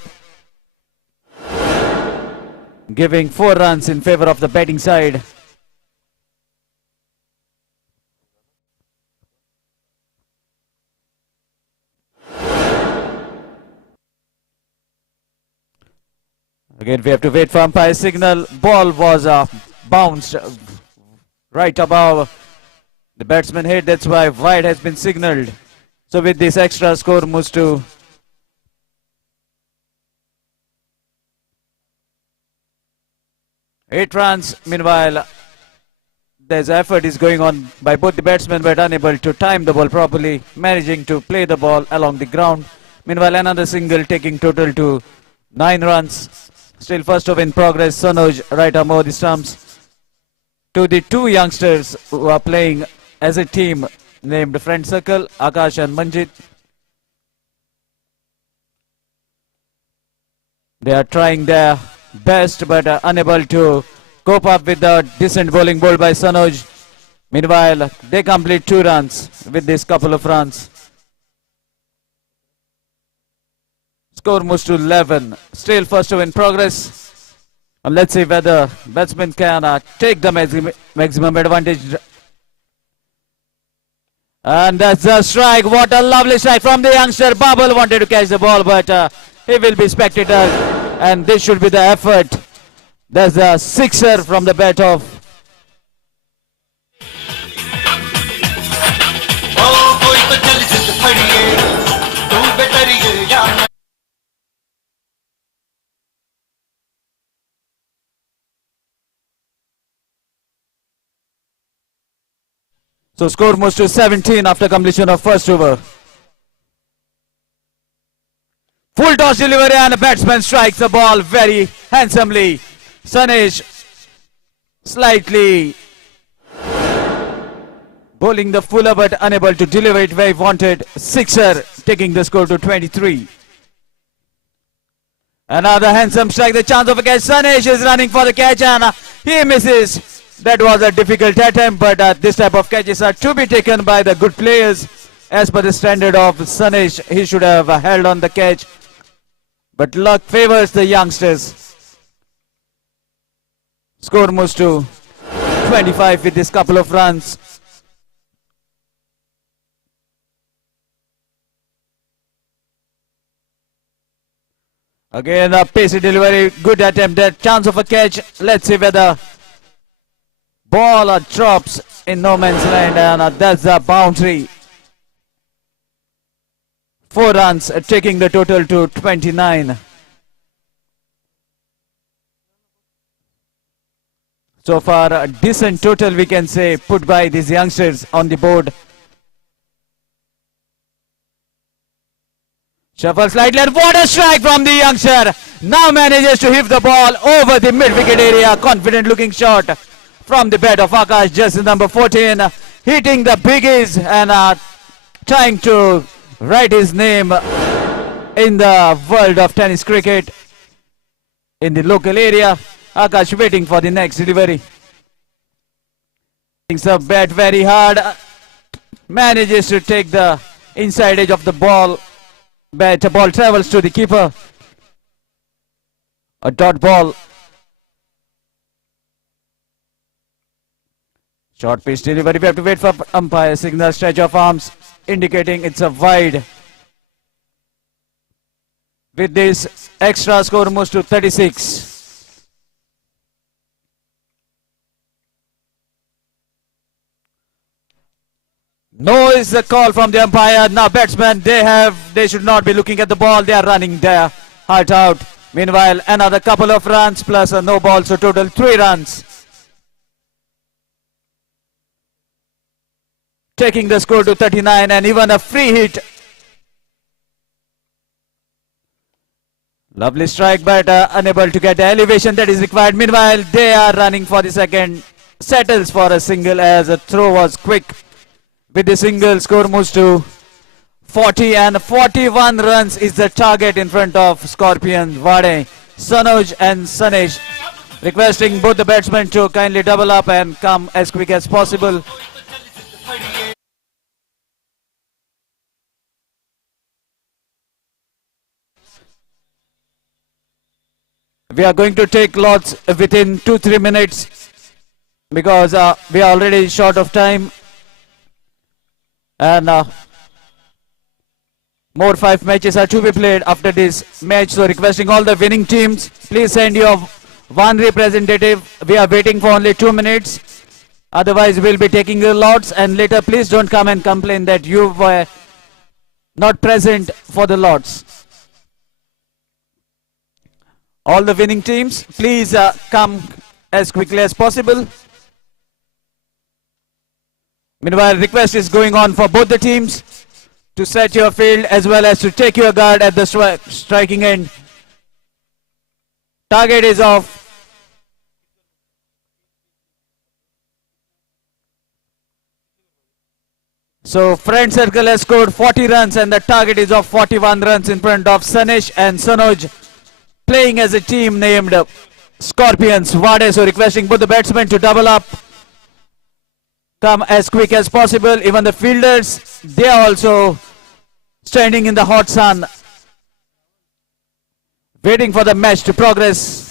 giving 4 runs in favor of the batting side. Again, we have to wait for umpire signal. Ball was bounced right above the batsman head. That's why wide has been signaled. So with this extra score moves to eight runs. Meanwhile, there's effort is going on by both the batsmen, but unable to time the ball properly, managing to play the ball along the ground. Meanwhile, another single taking total to 9 runs. Still first over in progress. Sonoj right arm over the stumps to the two youngsters who are playing as a team named Friend Circle, Akash and Manjit. They are trying their best but are unable to cope up with the decent bowling bowled by Sanoj. Meanwhile, they complete 2 runs with this couple of runs. Score moves to 11. Still first over in progress. And let's see whether batsmen can take the maximum advantage. And that's a strike. What a lovely strike from the youngster. Babul wanted to catch the ball, but he will be spectator. And this should be the effort. There's a sixer from the bat of So score moves to 17 after completion of first over. Full toss delivery and a batsman strikes the ball very handsomely. Sanesh slightly bowling the fuller but unable to deliver it where he wanted. Sixer taking the score to 23. Another handsome strike, the chance of a catch. Sanesh is running for the catch and he misses. That was a difficult attempt, but this type of catches are to be taken by the good players. As per the standard of Sanesh, he should have held on the catch. But luck favors the youngsters. Score moves to 25 with this couple of runs. Again a pacey delivery, good attempt, that chance of a catch. Let's see whether ball drops in no man's land, and that's a boundary. 4 runs, taking the total to 29. So far, a decent total we can say put by these youngsters on the board. Shuffle slightly and what a strike from the youngster. Now manages to hit the ball over the mid-wicket area. Confident looking shot from the bat of Akash, jersey number 14. Hitting the biggies and trying to write his name in the world of tennis cricket in the local area. Akash waiting for the next delivery. Hitting the bat very hard. Manages to take the inside edge of the ball. But ball travels to the keeper. A dot ball. Short pitch delivery. We have to wait for umpire signal, stretch of arms indicating it's a wide. With this, extra score moves to 36. No is the call from the umpire. Now batsmen, they should not be looking at the ball. They are running their heart out. Meanwhile, another couple of runs plus a no ball, so total 3 runs. Taking the score to 39 and even a free hit. Lovely strike, but unable to get the elevation that is required. Meanwhile, they are running for the second. Settles for a single as a throw was quick. With the single, score moves to 40 and 41 runs is the target in front of Scorpions. Vade, Sanoj and Sanesh requesting both the batsmen to kindly double up and come as quick as possible. We are going to take lots within 2-3 minutes because we are already short of time. And more 5 matches are to be played after this match. So requesting all the winning teams, please send your one representative. We are waiting for only 2 minutes. Otherwise, we'll be taking the lots. And later, please don't come and complain that you were not present for the lots. All the winning teams, please come as quickly as possible. Meanwhile, request is going on for both the teams to set your field as well as to take your guard at the striking end. Target is off. So Friend Circle has scored 40 runs and the target is of 41 runs in front of Sanish and Sanoj, playing as a team named Scorpions. Vade, so requesting both the batsmen to double up, come as quick as possible. Even the fielders, they are also standing in the hot sun, waiting for the match to progress.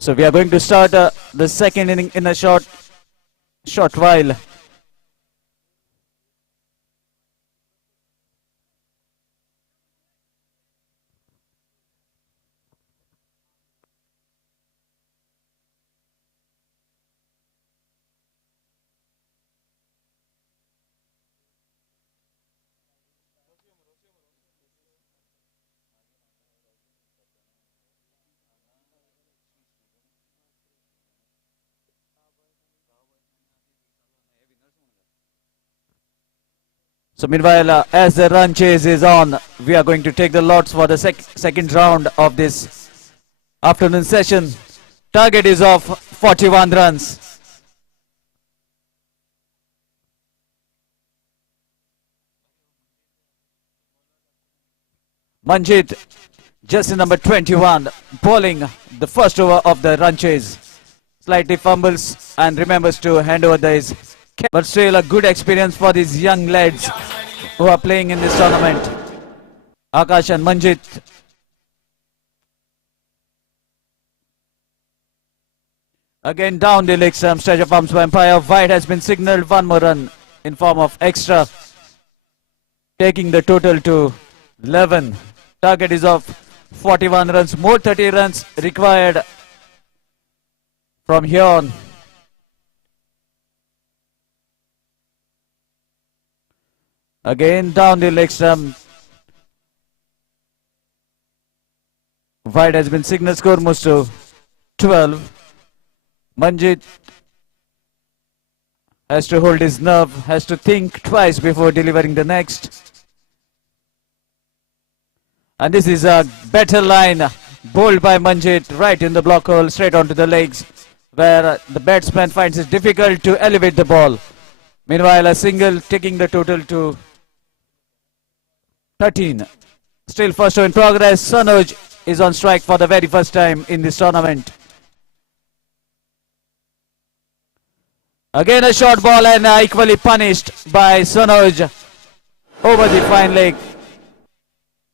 So we are going to start the second inning in a short while. So meanwhile, as the run chase is on, we are going to take the lots for the second round of this afternoon session. Target is of 41 runs. Manjit, just number 21, bowling the first over of the run chase. Slightly fumbles and remembers to hand over his. But still a good experience for these young lads who are playing in this tournament. Akash and Manjit. Again down the leg stump, stretch of arms by umpire. Wide has been signalled, one more run in form of extra, taking the total to 11. Target is of 41 runs, more 30 runs required from here on. Again down the leg stump. Wide has been signalled, score moves to 12. Manjit has to hold his nerve, has to think twice before delivering the next. And this is a better line bowled by Manjit right in the block hole, straight onto the legs, where the batsman finds it difficult to elevate the ball. Meanwhile, a single taking the total to 13. Still first show in progress. Sanoj is on strike for the very first time in this tournament. Again a short ball and equally punished by Sanoj over the fine leg.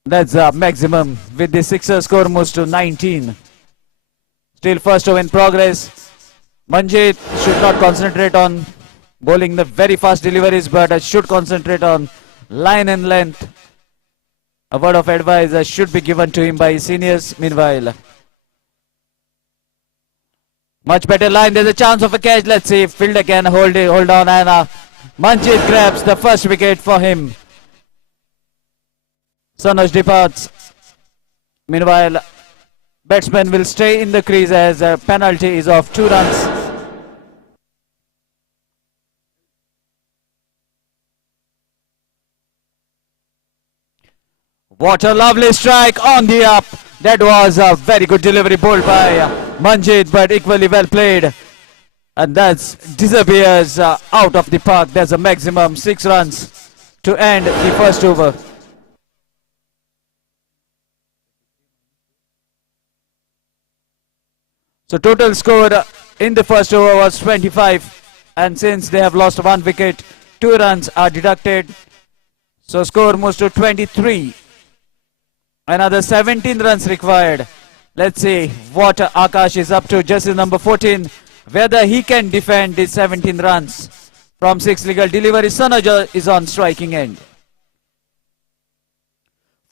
That's a maximum with the sixer, score moves to 19. Still first over in progress. Manjit should not concentrate on bowling the very fast deliveries, but should concentrate on line and length. A word of advice should be given to him by his seniors. Meanwhile, much better line. There's a chance of a catch. Let's see if fielder can hold on, and Manjit grabs the first wicket for him. Sanoj departs. Meanwhile, batsman will stay in the crease as a penalty is of 2 runs. What a lovely strike on the up. That was a very good delivery bowled by Manjit, but equally well played. And that disappears out of the park. There's a maximum 6 runs to end the first over. So total score in the first over was 25. And since they have lost 1 wicket, 2 runs are deducted. So score moves to 23. Another 17 runs required. Let's see what Akash is up to. Jersey number 14. Whether he can defend these 17 runs from 6 legal delivery. Sanoj is on striking end.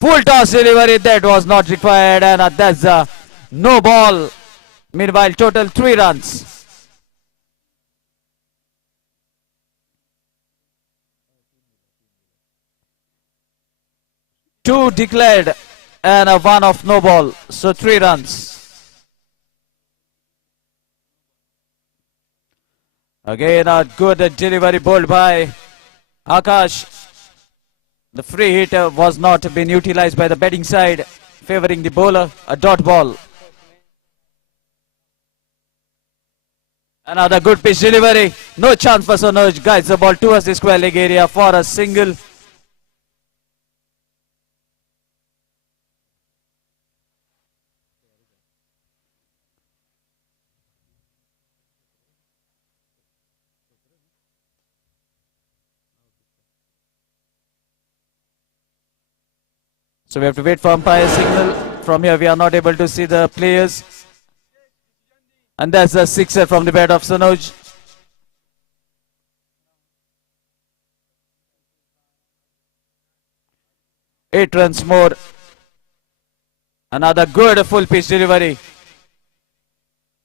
Full toss delivery. That was not required. And that's a no ball. Meanwhile, total 3 runs. Two declared and a 1 of no ball, so 3 runs. Again a good delivery bowled by Akash. The free hit was not been utilized by the batting side. favoring the bowler, a dot ball. Another good pitch delivery. No chance for Sonoj. Guides the ball towards the square leg area for a single. So we have to wait for umpire signal. From here we are not able to see the players. And that's a sixer from the bat of Sonoj. Eight runs more. Another good full pitch delivery.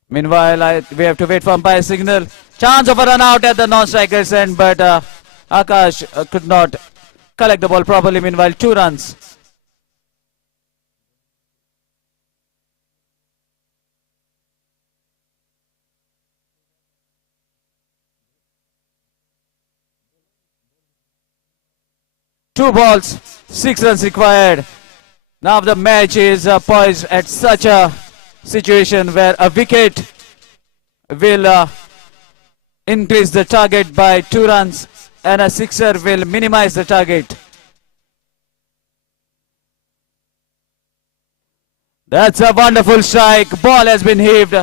Meanwhile, we have to wait for umpire signal. Chance of a run out at the non-striker's end, but Akash could not collect the ball properly. Meanwhile, 2 runs. Two balls, 6 runs required. Now the match is poised at such a situation where a wicket will increase the target by 2 runs and a sixer will minimize the target. That's a wonderful strike. Ball has been heaved.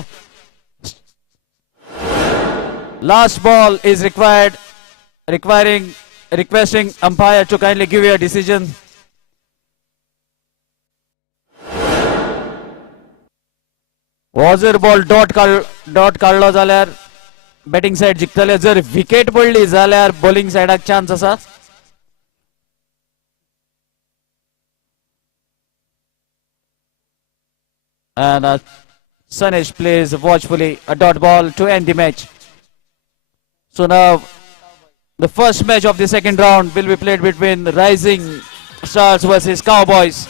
Last ball is requesting umpire to kindly give you a decision. वॉजर ball dot काडलो जाल्यार batting side जिखतले जर wicket पडली जाल्यार bowling सायडाक chance आसा and Sanesh plays watchfully a dot ball to end the match. So now the first match of the second round will be played between Rising Stars versus Cowboys.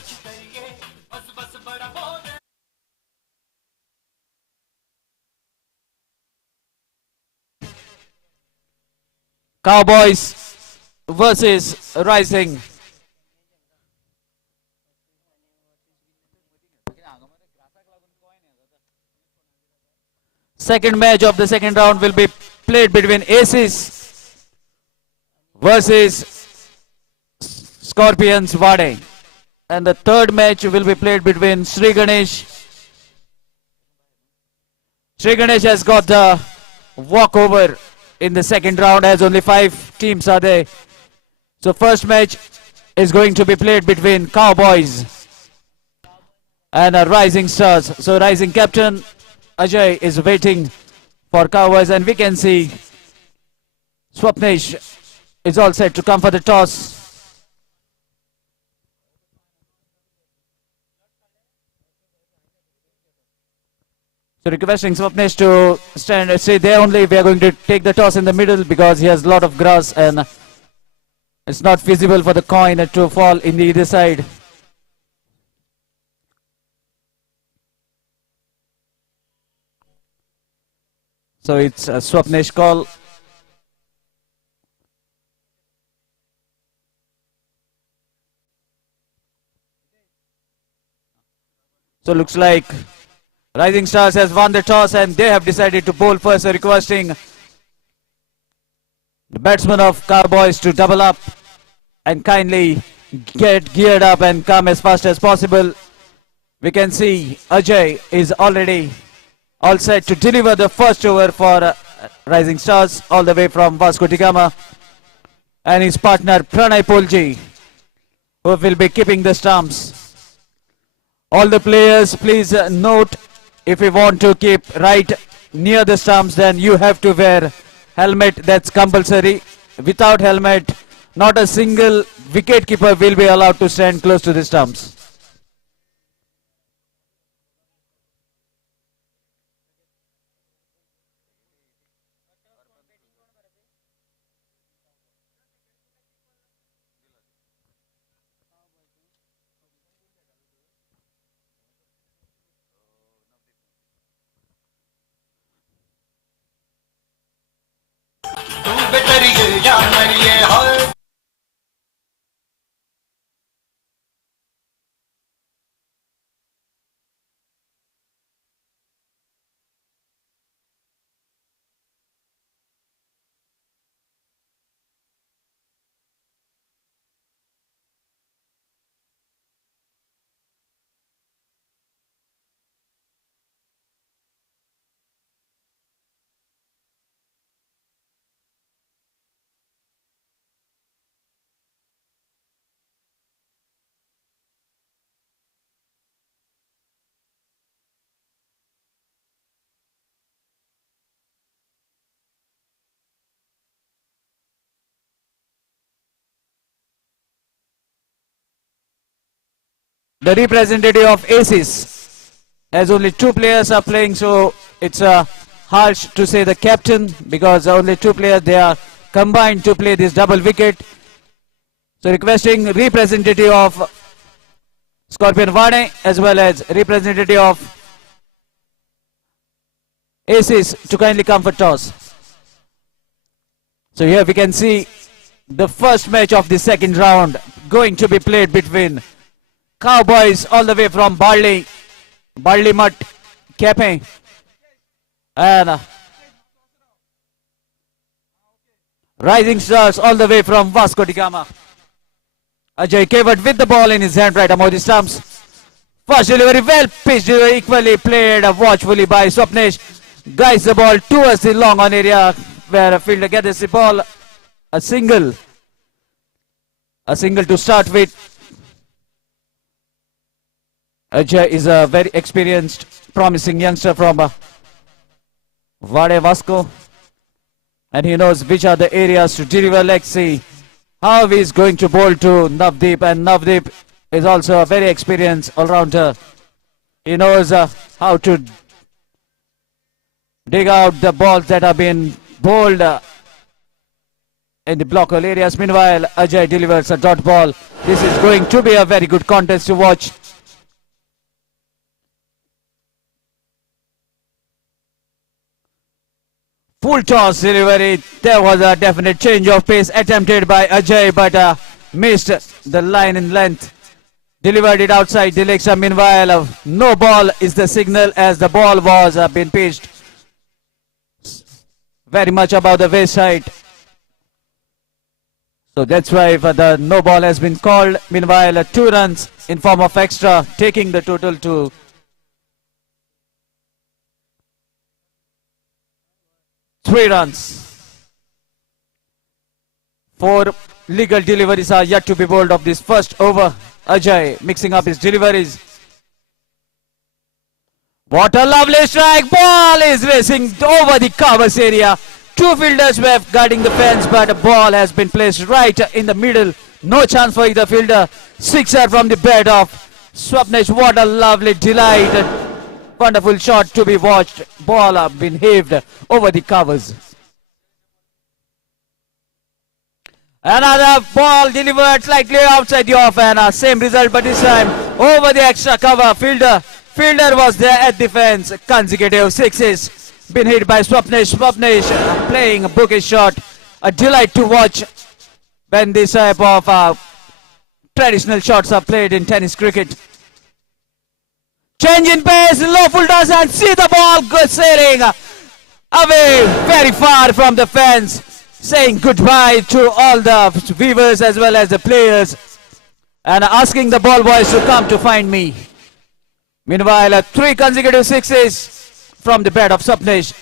Cowboys versus Rising. Second match of the second round will be played between Aces versus Scorpions Vade. And the third match will be played between Sri Ganesh. Sri Ganesh has got the walkover in the second round as only 5 teams are there. So first match is going to be played between Cowboys and Rising Stars. So Rising captain Ajay is waiting for Cowboys and we can see Swapnesh is all set to come for the toss. So requesting Swapnesh to stay there only. We are going to take the toss in the middle because he has a lot of grass and it's not feasible for the coin to fall in the either side. So it's a Swapnesh call. So looks like Rising Stars has won the toss and they have decided to bowl first, requesting the batsman of Cowboys to double up and kindly get geared up and come as fast as possible. We can see Ajay is already all set to deliver the first over for Rising Stars all the way from Vasco da Gama, and his partner Pranay Polji, who will be keeping the stumps. All the players, please note, if you want to keep right near the stumps, then you have to wear helmet. That's compulsory. Without helmet, not a single wicket keeper will be allowed to stand close to the stumps. the representative of Aces, as only two players are playing, so it's harsh to say the captain because only two players they are combined to play this double wicket. So requesting representative of Scorpion Vane as well as representative of Aces to kindly come for toss. So here we can see the first match of the second round going to be played between Cowboys all the way from Barley Mutt, Kepe, and Rising Stars all the way from Vasco da Gama. Ajay Kewat with the ball in his hand right among the stumps. First delivery, well pitched, equally played watchfully by Swapnesh. Guides the ball towards the long on area where a fielder gets the ball. A single to start with. Ajay is a very experienced, promising youngster from Vade Vasco. And he knows which are the areas to deliver. Let's see how he is going to bowl to Navdeep. And Navdeep is also a very experienced all-rounder. He knows how to dig out the balls that have been bowled in the block hole areas. Meanwhile, Ajay delivers a dot ball. This is going to be a very good contest to watch. Full toss delivery. There was a definite change of pace attempted by Ajay, but missed the line in length. Delivered it outside the legs. Meanwhile, no ball is the signal as the ball was been pitched very much above the waist side. So that's why the no ball has been called. Meanwhile, 2 runs in form of extra, taking the total to 3 runs. 4 legal deliveries are yet to be bowled of this first over. Ajay mixing up his deliveries. What a lovely strike. Ball is racing over the covers area. 2 fielders were guarding the fence, but the ball has been placed right in the middle. No chance for either fielder. Sixer from the bed of Swapnesh. What a lovely delight. Wonderful shot to be watched. Ball been heaved over the covers. Another ball delivered slightly outside the off, and same result, but this time over the extra cover. Fielder was there at the fence. Consecutive 6s been hit by Swapnesh. Swapnesh playing a bookish shot. A delight to watch when this type of traditional shots are played in tennis cricket. Change in pace, low full toss, and see the ball go sailing away very far from the fence, saying goodbye to all the viewers as well as the players and asking the ball boys to come to find me. Meanwhile, 3 consecutive 6s from the bat of Swapnesh.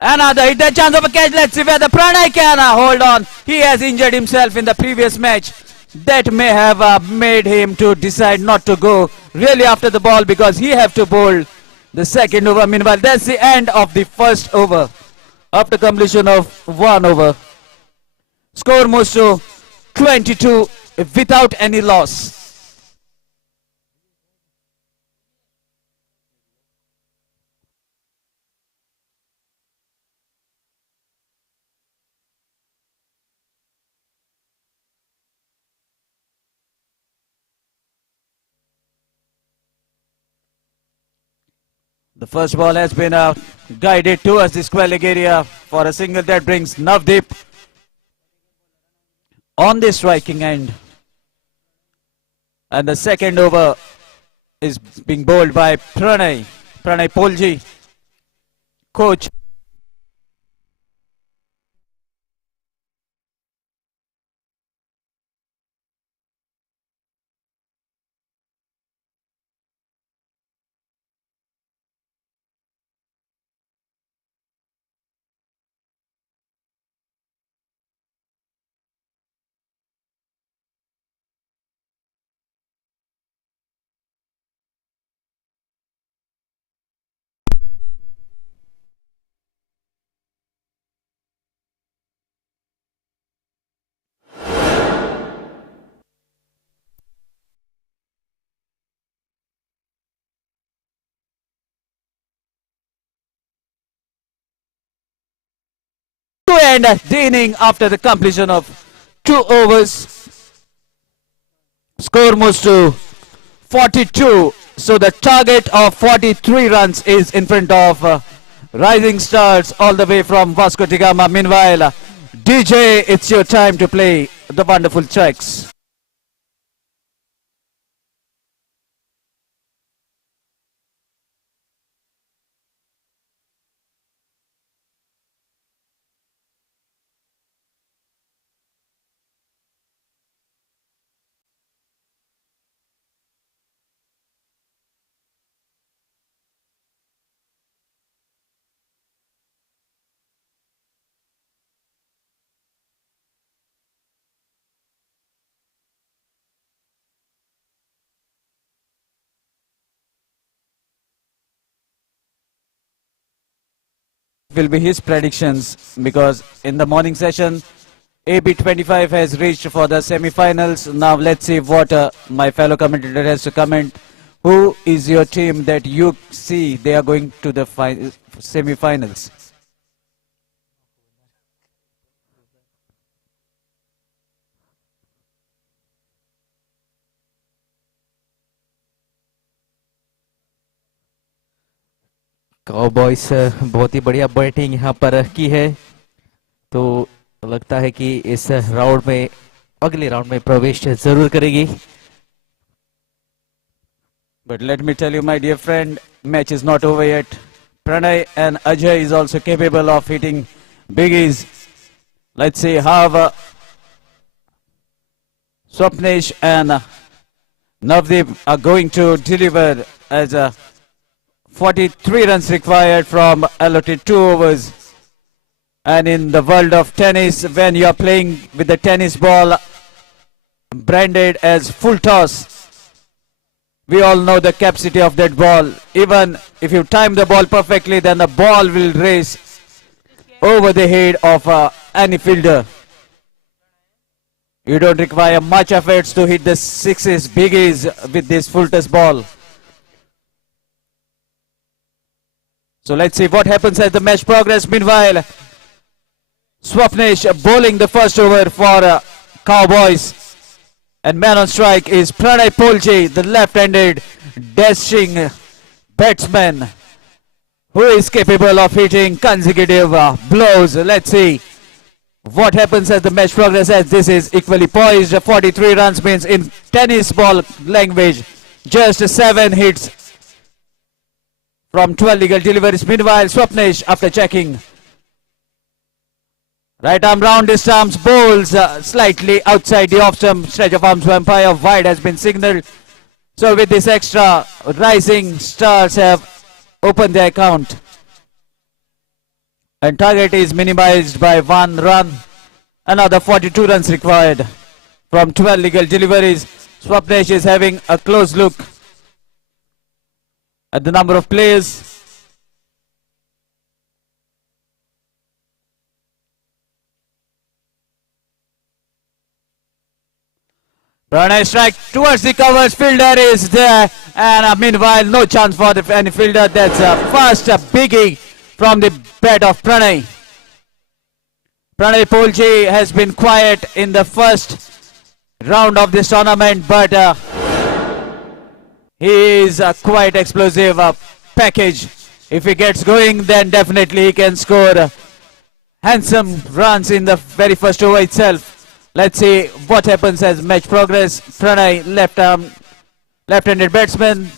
Another hit, the chance of a catch. Let's see whether Pranay can hold on. He has injured himself in the previous match. That may have made him to decide not to go really after the ball because he have to bowl the second over. Meanwhile, that's the end of the first over. After completion of 1 over, score moves to 22 without any loss. The first ball has been guided towards the square leg area for a single that brings Navdeep on the striking end. And the second over is being bowled by Pranay Polji, coach. end the inning after the completion of 2 overs. Score moves to 42. So the target of 43 runs is in front of Rising Stars all the way from Vasco da Gama. Meanwhile, DJ, it's your time to play the wonderful tracks. Will be his predictions because in the morning session AB25 has reached for the semi-finals. Now let's see what my fellow commentator has to comment. Who is your team that you see they are going to the semi-finals? Cowboys बहुत ही बढ़िया batting यहाँ पर की है, तो लगता है कि इस राउंड में अगले राउंड में प्रवेश जरूर करेगी. But let me tell you, my dear friend, match is not over yet. Pranay and Ajay is also capable of hitting biggies. Let's see how Swapnesh and Navdeep are going to deliver as 43 runs required from allotted 2 overs. And in the world of tennis, when you are playing with the tennis ball branded as full toss, we all know the capacity of that ball. Even if you time the ball perfectly, then the ball will race over the head of any fielder. You don't require much efforts to hit the sixes, biggies with this full toss ball. So let's see what happens as the match progresses. Meanwhile, Swapnesh bowling the first over for Cowboys. And man on strike is Pranay Polji, the left-handed dashing batsman who is capable of hitting consecutive blows. Let's see what happens as the match progresses. This is equally poised. 43 runs means in tennis ball language just 7 hits from 12 legal deliveries. Meanwhile, Swapnesh, after checking, right arm round his arms, bowls slightly outside the off-stump stretch of arms. Umpire wide has been signaled. So with this extra, Rising Stars have opened their account. And target is minimized by 1 run. Another 42 runs required from 12 legal deliveries. Swapnesh is having a close look at the number of players. Pranay strike towards the covers, fielder is there, and meanwhile no chance for any fielder. That's first biggie from the bat of Pranay. Pranay Polji has been quiet in the first round of this tournament, but he is a quite explosive package. If he gets going, then definitely he can score handsome runs in the very first over itself. Let's see what happens as match progress. Pranay, left-handed batsman.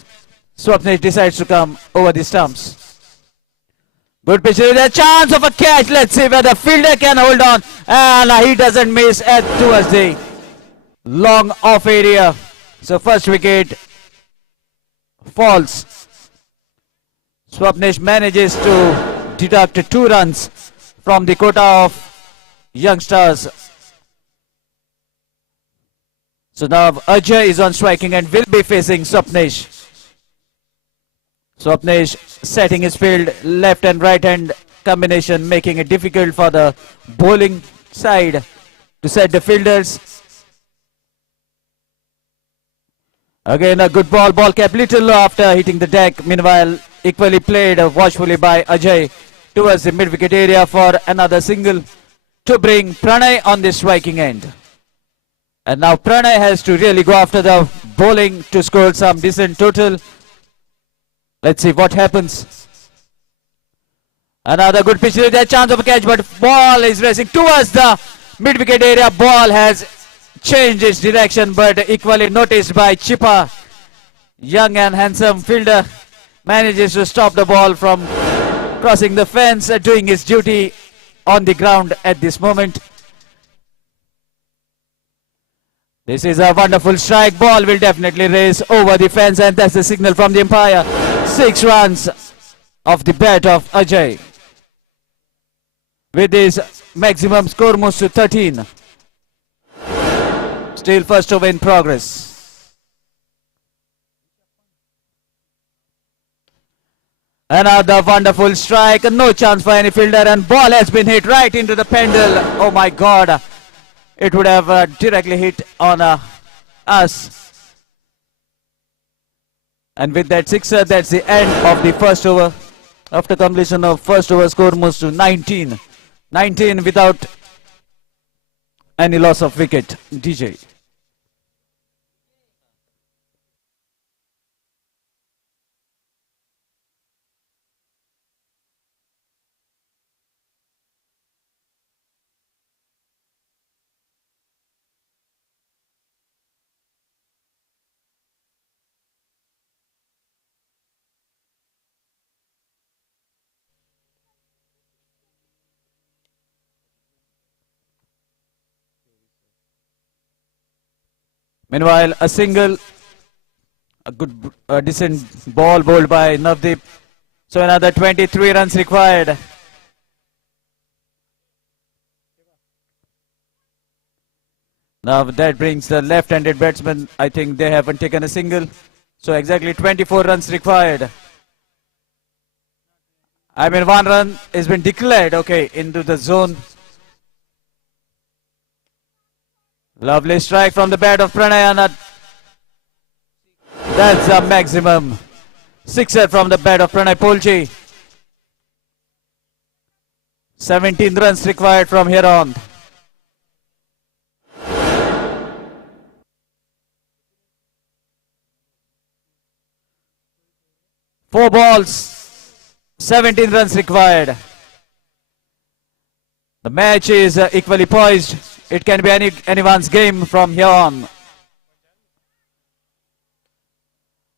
Swapnesh decides to come over the stumps. Good pitch with a chance of a catch. Let's see whether the fielder can hold on. And he doesn't miss towards the long off area. So first wicket falls. Swapnesh manages to deduct 2 runs from the quota of youngsters. So now Ajay is on striking and will be facing Swapnesh. Swapnesh setting his field, left and right hand combination, making it difficult for the bowling side to set the fielders. Again a good ball kept little low after hitting the deck. Meanwhile, equally played watchfully by Ajay towards the mid-wicket area for another single. to bring Pranay on the striking end. And now Pranay has to really go after the bowling to score some decent total. Let's see what happens. Another good pitch, there's a chance of a catch, but ball is racing towards the mid-wicket area. Ball has changed its direction, but equally noticed by Chippa. Young and handsome fielder manages to stop the ball from crossing the fence, doing his duty on the ground at this moment. This is a wonderful strike. Ball will definitely race over the fence, and that's the signal from the umpire. 6 runs off the bat of Ajay. With his maximum score moves to 13. Still first over in progress. Another wonderful strike. No chance for any fielder, and ball has been hit right into the pendle. Oh my God. It would have directly hit on us. And with that sixer, that's the end of the first over. After completion of first over, score moves to 19. 19 without any loss of wicket. DJ. Meanwhile, a single, a good, decent ball bowled by Navdeep. So another 23 runs required. Now that brings the left-handed batsman. I think they haven't taken a single. So exactly 24 runs required. I mean, 1 run has been declared, okay, into the zone. Lovely strike from the bat of Pranay. That's a maximum. Sixer from the bat of Pranay Polchi. 17 runs required from here on. Four balls, 17 runs required. The match is equally poised. It can be anyone's game from here on.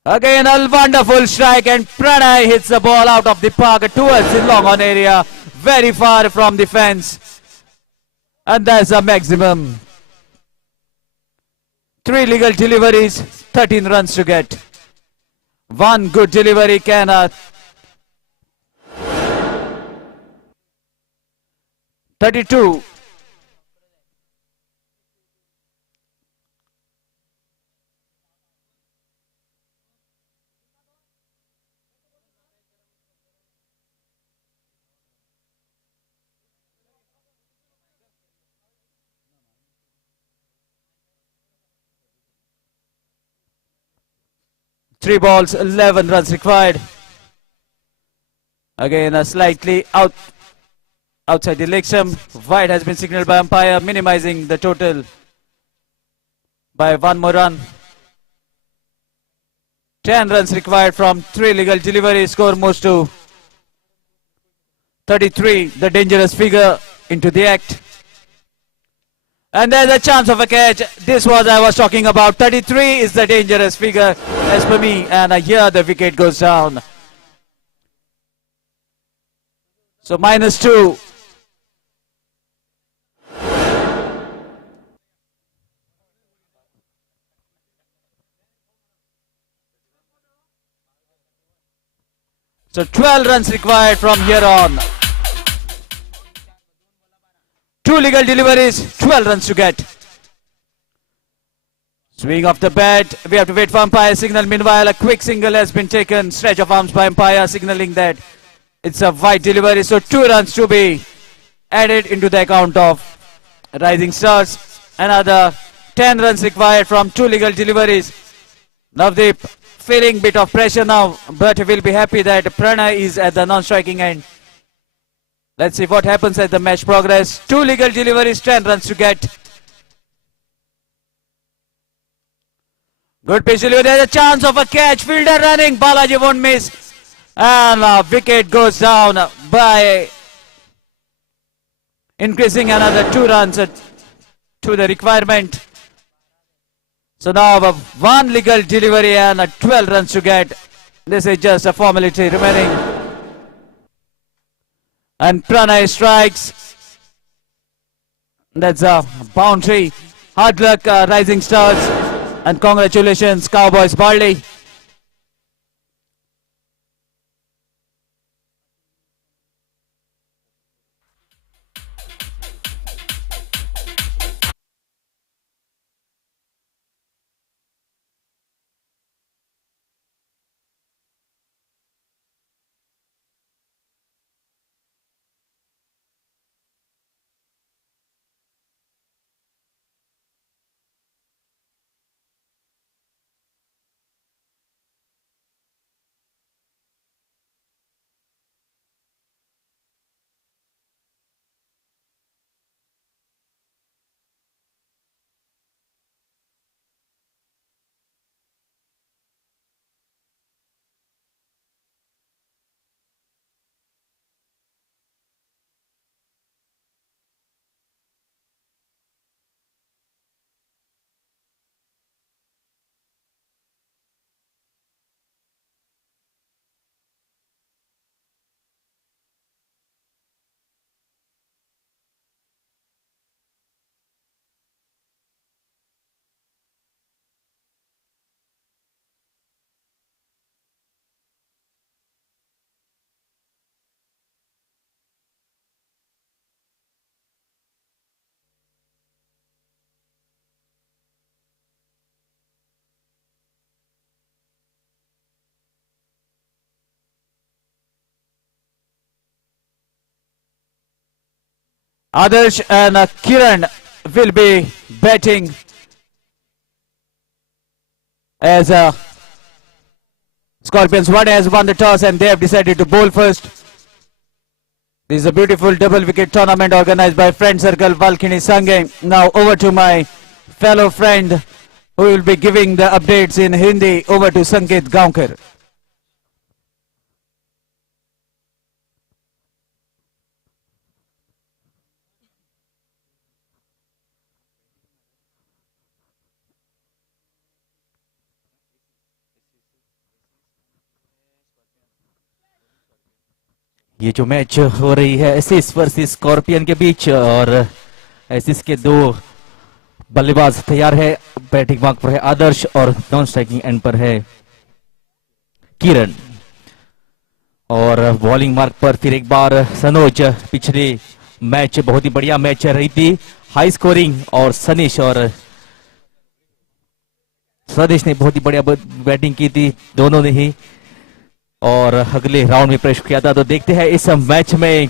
Again, a wonderful strike, and Pranay hits the ball out of the park towards the long on area, very far from the fence. And that's a maximum. 3 legal deliveries, 13 runs to get. 1 good delivery can 32. Three balls, 11 runs required. Again, a slightly outside the leg stump. Wide has been signaled by umpire, minimizing the total by 1 more run. 10 runs required from 3 legal deliveries. Score moves to 33, the dangerous figure into the act. And there's a chance of a catch. This was I was talking about. 33 is the dangerous figure as per me, and here the wicket goes down. So -2. So 12 runs required from here on. 2 legal deliveries, 12 runs to get. Swing off the bat, we have to wait for umpire signal. Meanwhile, a quick single has been taken, stretch of arms by umpire signaling that it's a wide delivery. So 2 runs to be added into the account of Rising Stars. Another 10 runs required from 2 legal deliveries. Navdeep feeling bit of pressure now, but will be happy that Pranay is at the non-striking end. Let's see what happens as the match progress. 2 legal deliveries, 10 runs to get. Good pitch delivery. There's a chance of a catch. Fielder running. Balaji won't miss. And wicket goes down by increasing another 2 runs to the requirement. So now 1 legal delivery and 12 runs to get. This is just a formality remaining. And Pranay strikes. That's a boundary. Hard luck, Rising Stars. And congratulations, Cowboys Barley. Adarsh and Kiran will be batting as Scorpions. One has won the toss and they have decided to bowl first. This is a beautiful double wicket tournament organized by Friend Circle Valkini Sangam. Now over to my fellow friend who will be giving the updates in Hindi. Over to Sanket Gaonkar. ये जो match हो रही है एसिस versus scorpion के बीच और एसिस के 2 बल्लेबाज तैयार है। बैटिंग मार्क पर है आदर्श और नॉन स्ट्राइकिंग एंड पर है किरण और बॉलिंग मार्क पर फिर एक बार सनोज। पिछले मैच बहुत ही बढ़िया मैच रही थी, हाई स्कोरिंग और सनीश और स्वदेश ने बहुत ही बढ़िया बैटिंग की थी दोनों ने ही और अगले राउंड में प्रवेश किया था। तो देखते हैं इस मैच में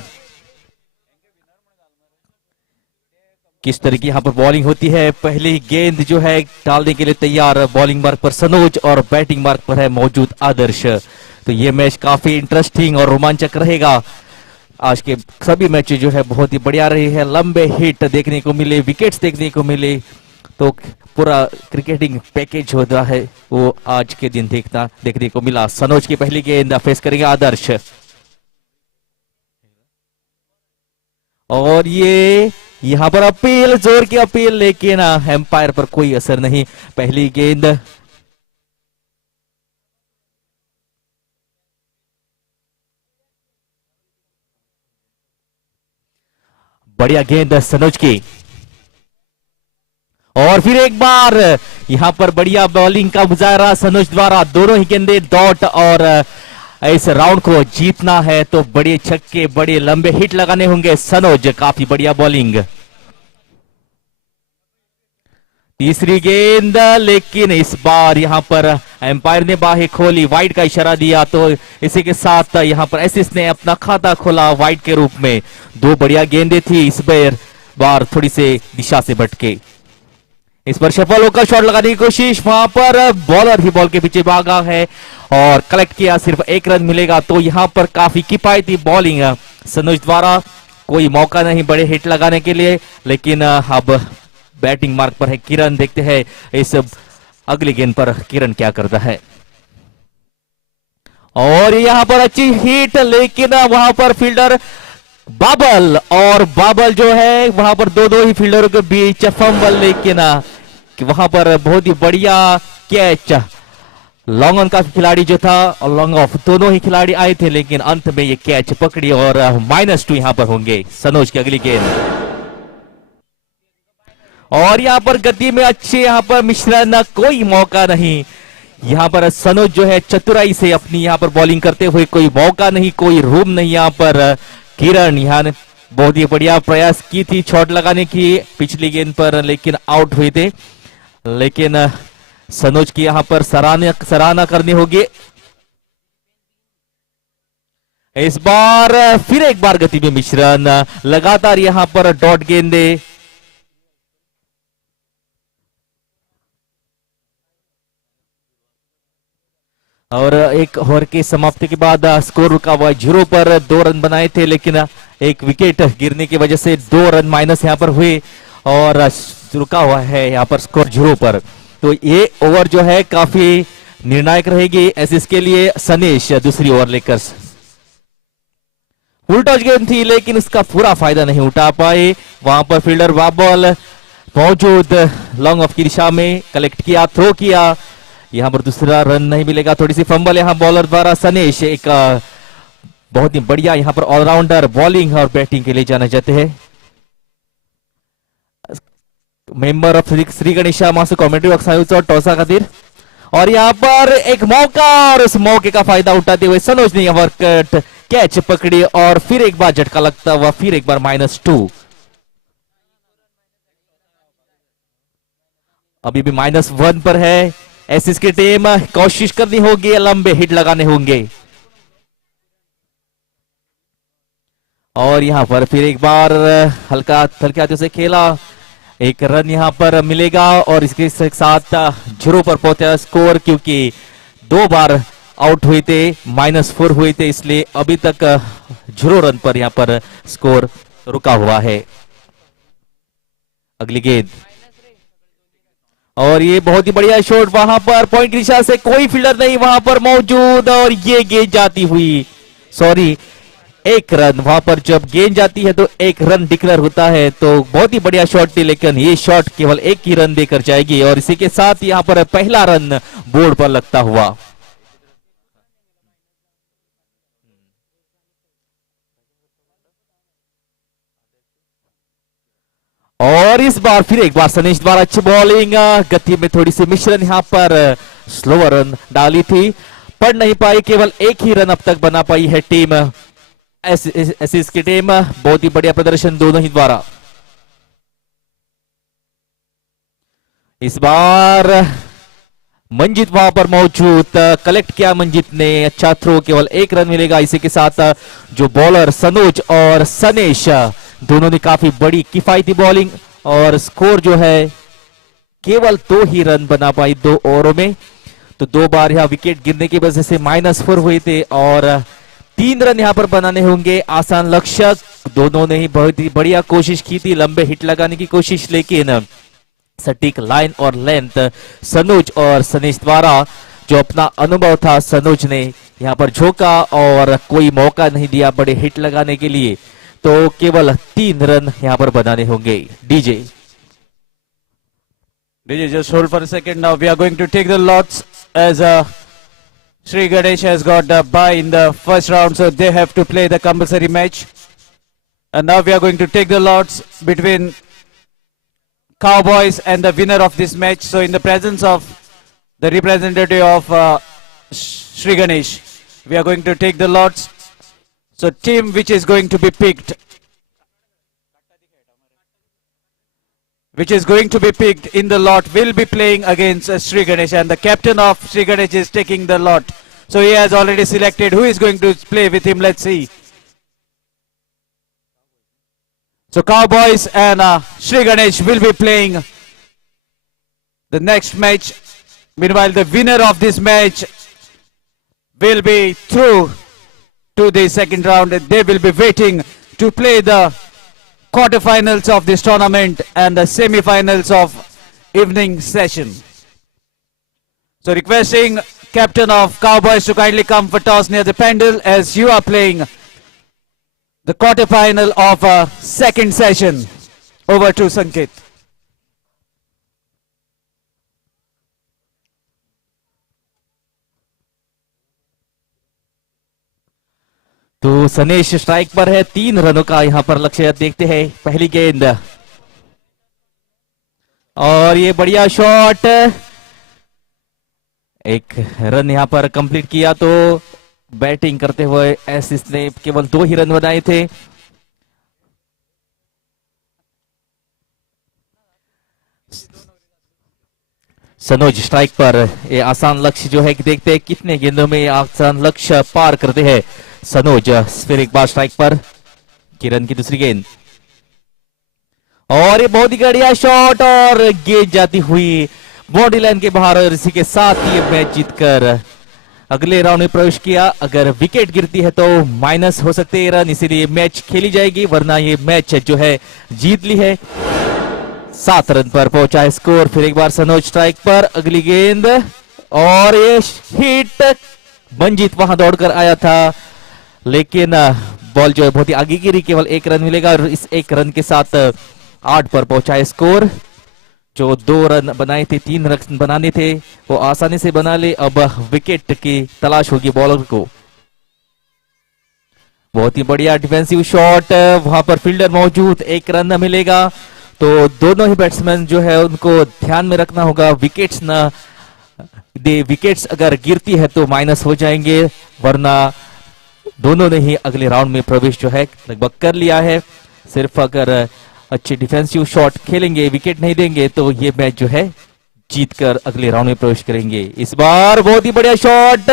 किस तरह की यहां पर बॉलिंग होती है। पहली गेंद जो है डालने के लिए तैयार बॉलिंग मार्क पर सनोज और बैटिंग मार्क पर है मौजूद आदर्श। तो ये मैच काफी इंटरेस्टिंग और रोमांचक रहेगा। आज के सभी मैच जो है बहुत ही बढ़िया रहे हैं, लंबे हिट देखने को मिले, विकेट्स देखने को मिले। तो पूरा क्रिकेटिंग पैकेज होता है वो आज के दिन देखने को मिला। सनोज की पहली गेंद फेस करेंगे आदर्श और ये यहां पर अपील, जोर की अपील, लेकिन एम्पायर पर कोई असर नहीं। पहली गेंद बढ़िया गेंद सनोज की और फिर एक बार यहां पर बढ़िया बॉलिंग का मुजाहरा सनोज द्वारा। दोनों ही गेंदे डॉट और इस राउंड को जीतना है तो बड़े छक्के, बड़े लंबे हिट लगाने होंगे। सनोज काफी बढ़िया बॉलिंग। तीसरी गेंद, लेकिन इस बार यहां पर एम्पायर ने बाहें खोली, वाइड का इशारा दिया। तो इसी के साथ यहां पर एसिस ने अपना खाता खोला वाइड के रूप में। 2 बढ़िया गेंदें थी, इस बार थोड़ी से दिशा से भटके। इस पर सफल होकर शॉट लगाने की कोशिश, वहां पर बॉलर ही बॉल के पीछे भागा है और कलेक्ट किया, सिर्फ 1 रन मिलेगा। तो यहां पर काफी किफायती बॉलिंग सनोज द्वारा। कोई मौका नहीं बड़े हिट लगाने के लिए, लेकिन अब बैटिंग मार्क पर है किरण। देखते हैं इस अगली गेंद पर किरण क्या करता है। और यहां पर अच्छी हिट, लेकिन वहां पर फील्डर बाबल, और बाबल जो है वहां पर दो ही फील्डरों के बीच फंबल, लेकिन वहां पर बहुत ही बढ़िया कैच। लॉन्ग ऑन का खिलाड़ी जो था और लॉन्ग ऑफ दोनों ही खिलाड़ी आए थे, लेकिन अंत में ये कैच पकड़ी और -2 यहां पर होंगे सनोज की अगली गेंद। और यहां पर गति में अच्छे यहां पर मिश्रण, कोई मौका नहीं। यहां पर सनोज जो है चतुराई से अपनी यहां पर बॉलिंग करते हुए, कोई मौका नहीं, कोई रूम नहीं यहां पर। किरण यहां ने बहुत ही बढ़िया प्रयास की थी शॉट लगाने की पिछली गेंद पर, लेकिन आउट हुए थे। लेकिन सनोज की यहां पर सराहना करनी होगी। इस बार फिर एक बार गति में मिश्रण, लगातार यहां पर डॉट गेंदे। और एक ओवर की समाप्ति के बाद स्कोर रुका हुआ 0 पर। 2 रन बनाए थे, लेकिन एक विकेट गिरने की वजह से 2 रन माइनस यहां पर हुए और रुका हुआ है यहां पर स्कोर 0 पर। तो ये ओवर जो है काफी निर्णायक रहेगी एसएस के लिए। सनेश दूसरी ओवर लेकर, फुल टॉस गेंद थी, लेकिन उसका पूरा फायदा नहीं उठा पाए। वहां पर फील्डर बाबल मौजूद, लॉन्ग ऑफ की दिशा में कलेक्ट किया, थ्रो किया। यहां पर दूसरा रन नहीं मिलेगा, थोड़ी सी फंबल यहां बॉलर द्वारा। सनेश एक बहुत ही बढ़िया यहां पर ऑलराउंडर बॉलिंग और बैटिंग के लिए जाना जाते हैं। Member of Shri Ganesha master commentary box आयोजक टॉसा खातिर। और यहां पर एक मौका, और उस मौके का फायदा उठाते हुए सनोज ने यहां पर कैच पकड़ी और फिर एक बार झटका लगता हुआ, फिर एक बार -2। अभी भी -1 पर है एसएस की टीम। कोशिश करनी होगी, लंबे हिट लगाने होंगे। और यहां पर फिर एक बार हल्के हाथों से खेला, एक रन यहां पर मिलेगा और इसके साथ 0 पर पहुंचा स्कोर, क्योंकि 2 बार आउट हुए थे, -4 हुए थे, इसलिए अभी तक 0 रन पर यहां पर स्कोर रुका हुआ है। अगली गेंद, और ये बहुत ही बढ़िया शॉट, वहां पर पॉइंट की दिशा से कोई फील्डर नहीं वहां पर मौजूद, और ये गेंद जाती हुई, सॉरी, 1 रन। वहां पर जब गेंद जाती है तो 1 रन डिक्लेयर होता है, तो बहुत ही बढ़िया शॉट थी, लेकिन ये शॉट केवल 1 ही रन देकर जाएगी और इसी के साथ यहां पर पहला रन बोर्ड पर लगता हुआ। और इस बार फिर एक बार सनेश द्वारा अच्छी बॉलिंग, गति में थोड़ी सी मिश्रण यहां पर स्लोअर रन डाली थी, पढ़ नहीं पाई, केवल 1 ही रन अब तक बना पाई है टीम एसएस की टीम। बहुत ही बढ़िया प्रदर्शन दोनों ही द्वारा। इस बार मंजित वहां पर मौजूद, कलेक्ट किया मंजित ने, अच्छा थ्रो, केवल 1 रन मिलेगा। इसी के साथ जो बॉलर सनोज और सनेश दोनों ने काफी बड़ी किफायती बॉलिंग, और स्कोर जो है केवल 2 ही रन बना पाई 2 ओवरों में। तो 2 बार यहां विकेट गिरने की वजह से -4 हुए थे और 3 रन यहां पर बनाने होंगे। आसान लक्ष्य, दोनों ने ही बहुत ही बढ़िया कोशिश की थी, लंबे हिट लगाने की कोशिश, लेकिन सटीक लाइन और लेंथ सनोज और सनेश द्वारा, जो अपना अनुभव था सनोज ने यहां पर झोंका और कोई मौका नहीं दिया बड़े हिट लगाने के लिए, तो केवल 3 रन यहां पर बनाने होंगे। DJ just hold for a second. Now we are going to take the lots, as Sri Ganesh has got a bye in the first round, so they have to play the compulsory match. And now we are going to take the lots between Cowboys and the winner of this match. So in the presence of the representative of Sri Ganesh, we are going to take the lots. So team which is going to be picked, in the lot will be playing against Sri Ganesh, and the captain of Sri Ganesh is taking the lot. So he has already selected who is going to play with him. Let's see. So Cowboys and Sri Ganesh will be playing the next match. Meanwhile, the winner of this match will be through to to the second round. They will be waiting to play the quarterfinals of this tournament and the semi-finals of evening session. So requesting captain of Cowboys to kindly come for toss near the pendle as you are playing the quarterfinal of second session. Over to Sanket. तो Sanesh strike पर है, 3 रनों का यहां पर लक्ष्य देखते हैं। पहली गेंद और ये बढ़िया शॉट, एक रन यहां पर कंप्लीट किया। तो बैटिंग करते हुए एसिस ने केवल 2 ही रन बनाए थे। सनोज स्ट्राइक पर, ये आसान लक्ष्य जो है कि देखते हैं कितने गेंदों में आसान लक्ष्य पार करते हैं सनोज। फिर एक बार स्ट्राइक पर, किरण की दूसरी गेंद और ये बहुत ही बढ़िया शॉट और गेंद जाती हुई बॉडी लाइन के बाहर और इसी के साथ ये मैच जीतकर अगले राउंड में प्रवेश किया। अगर विकेट गिरती है तो माइनस हो सकते हैं रन, इसीलिए मैच खेली जाएगी, वरना ये मैच जो है जीत ली है। 7 रन पर पहुंचा है स्कोर। फिर एक बार सनोज स्ट्राइक पर, अगली गेंद और ये हिट। मंजीत वहां दौड़कर आया था लेकिन बॉल जो है बहुत ही आगे गिरी, केवल 1 रन मिलेगा और इस 1 रन के साथ 8 पर पहुंचा है स्कोर। जो 2 रन बनाए थे, 3 रन बनाने थे, वो आसानी से बना ले। अब विकेट की तलाश होगी बॉलर को। बहुत ही बढ़िया डिफेंसिव शॉट, वहां पर फील्डर मौजूद, 1 रन मिलेगा। तो दोनों ही बैट्समैन जो है उनको ध्यान में रखना होगा, विकेट्स ना दे। विकेट्स अगर गिरती है तो माइनस हो जाएंगे, वरना दोनों ने ही अगले राउंड में प्रवेश जो है लगभग कर लिया है। सिर्फ अगर अच्छे डिफेंसिव शॉट खेलेंगे, विकेट नहीं देंगे, तो ये मैच जो है जीतकर अगले राउंड में प्रवेश करेंगे। इस बार बहुत ही बढ़िया शॉट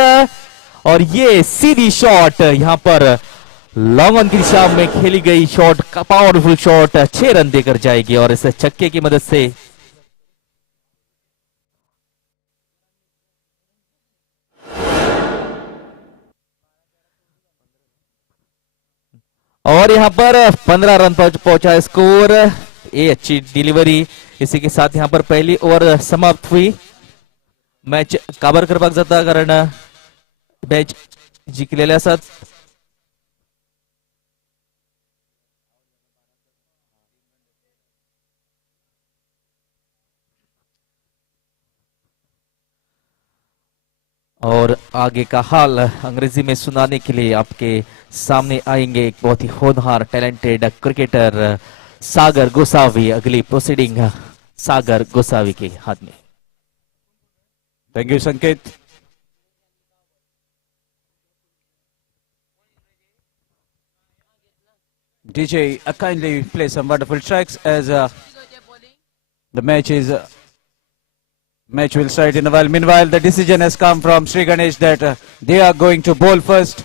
और ये सीधी शॉट, यहां पर लॉन्ग ऑन की दिशा में खेली गई शॉट, पावरफुल शॉट 6 रन देकर जाएगी और इस छक्के की मदद से और यहां पर 15 रन पर पहुंचा स्कोर। ये अच्छी डिलीवरी, इसी के साथ यहां पर पहली ओव्हर समाप्त हुई। मॅच काबर करपाक जाता कारण मॅच जिंकलेले असत। और आगे का हाल अंग्रेजी में सुनाने के लिए आपके सामने आएंगे एक बहुत ही होनहार टैलेंटेड क्रिकेटर सागर गोसावी। अगली प्रोसीडिंग सागर गोसावी के हाथ में। Thank you, Sanket. DJ, kindly play some wonderful tracks as the match will start in a while. Meanwhile, the decision has come from Sri Ganesh that they are going to bowl first.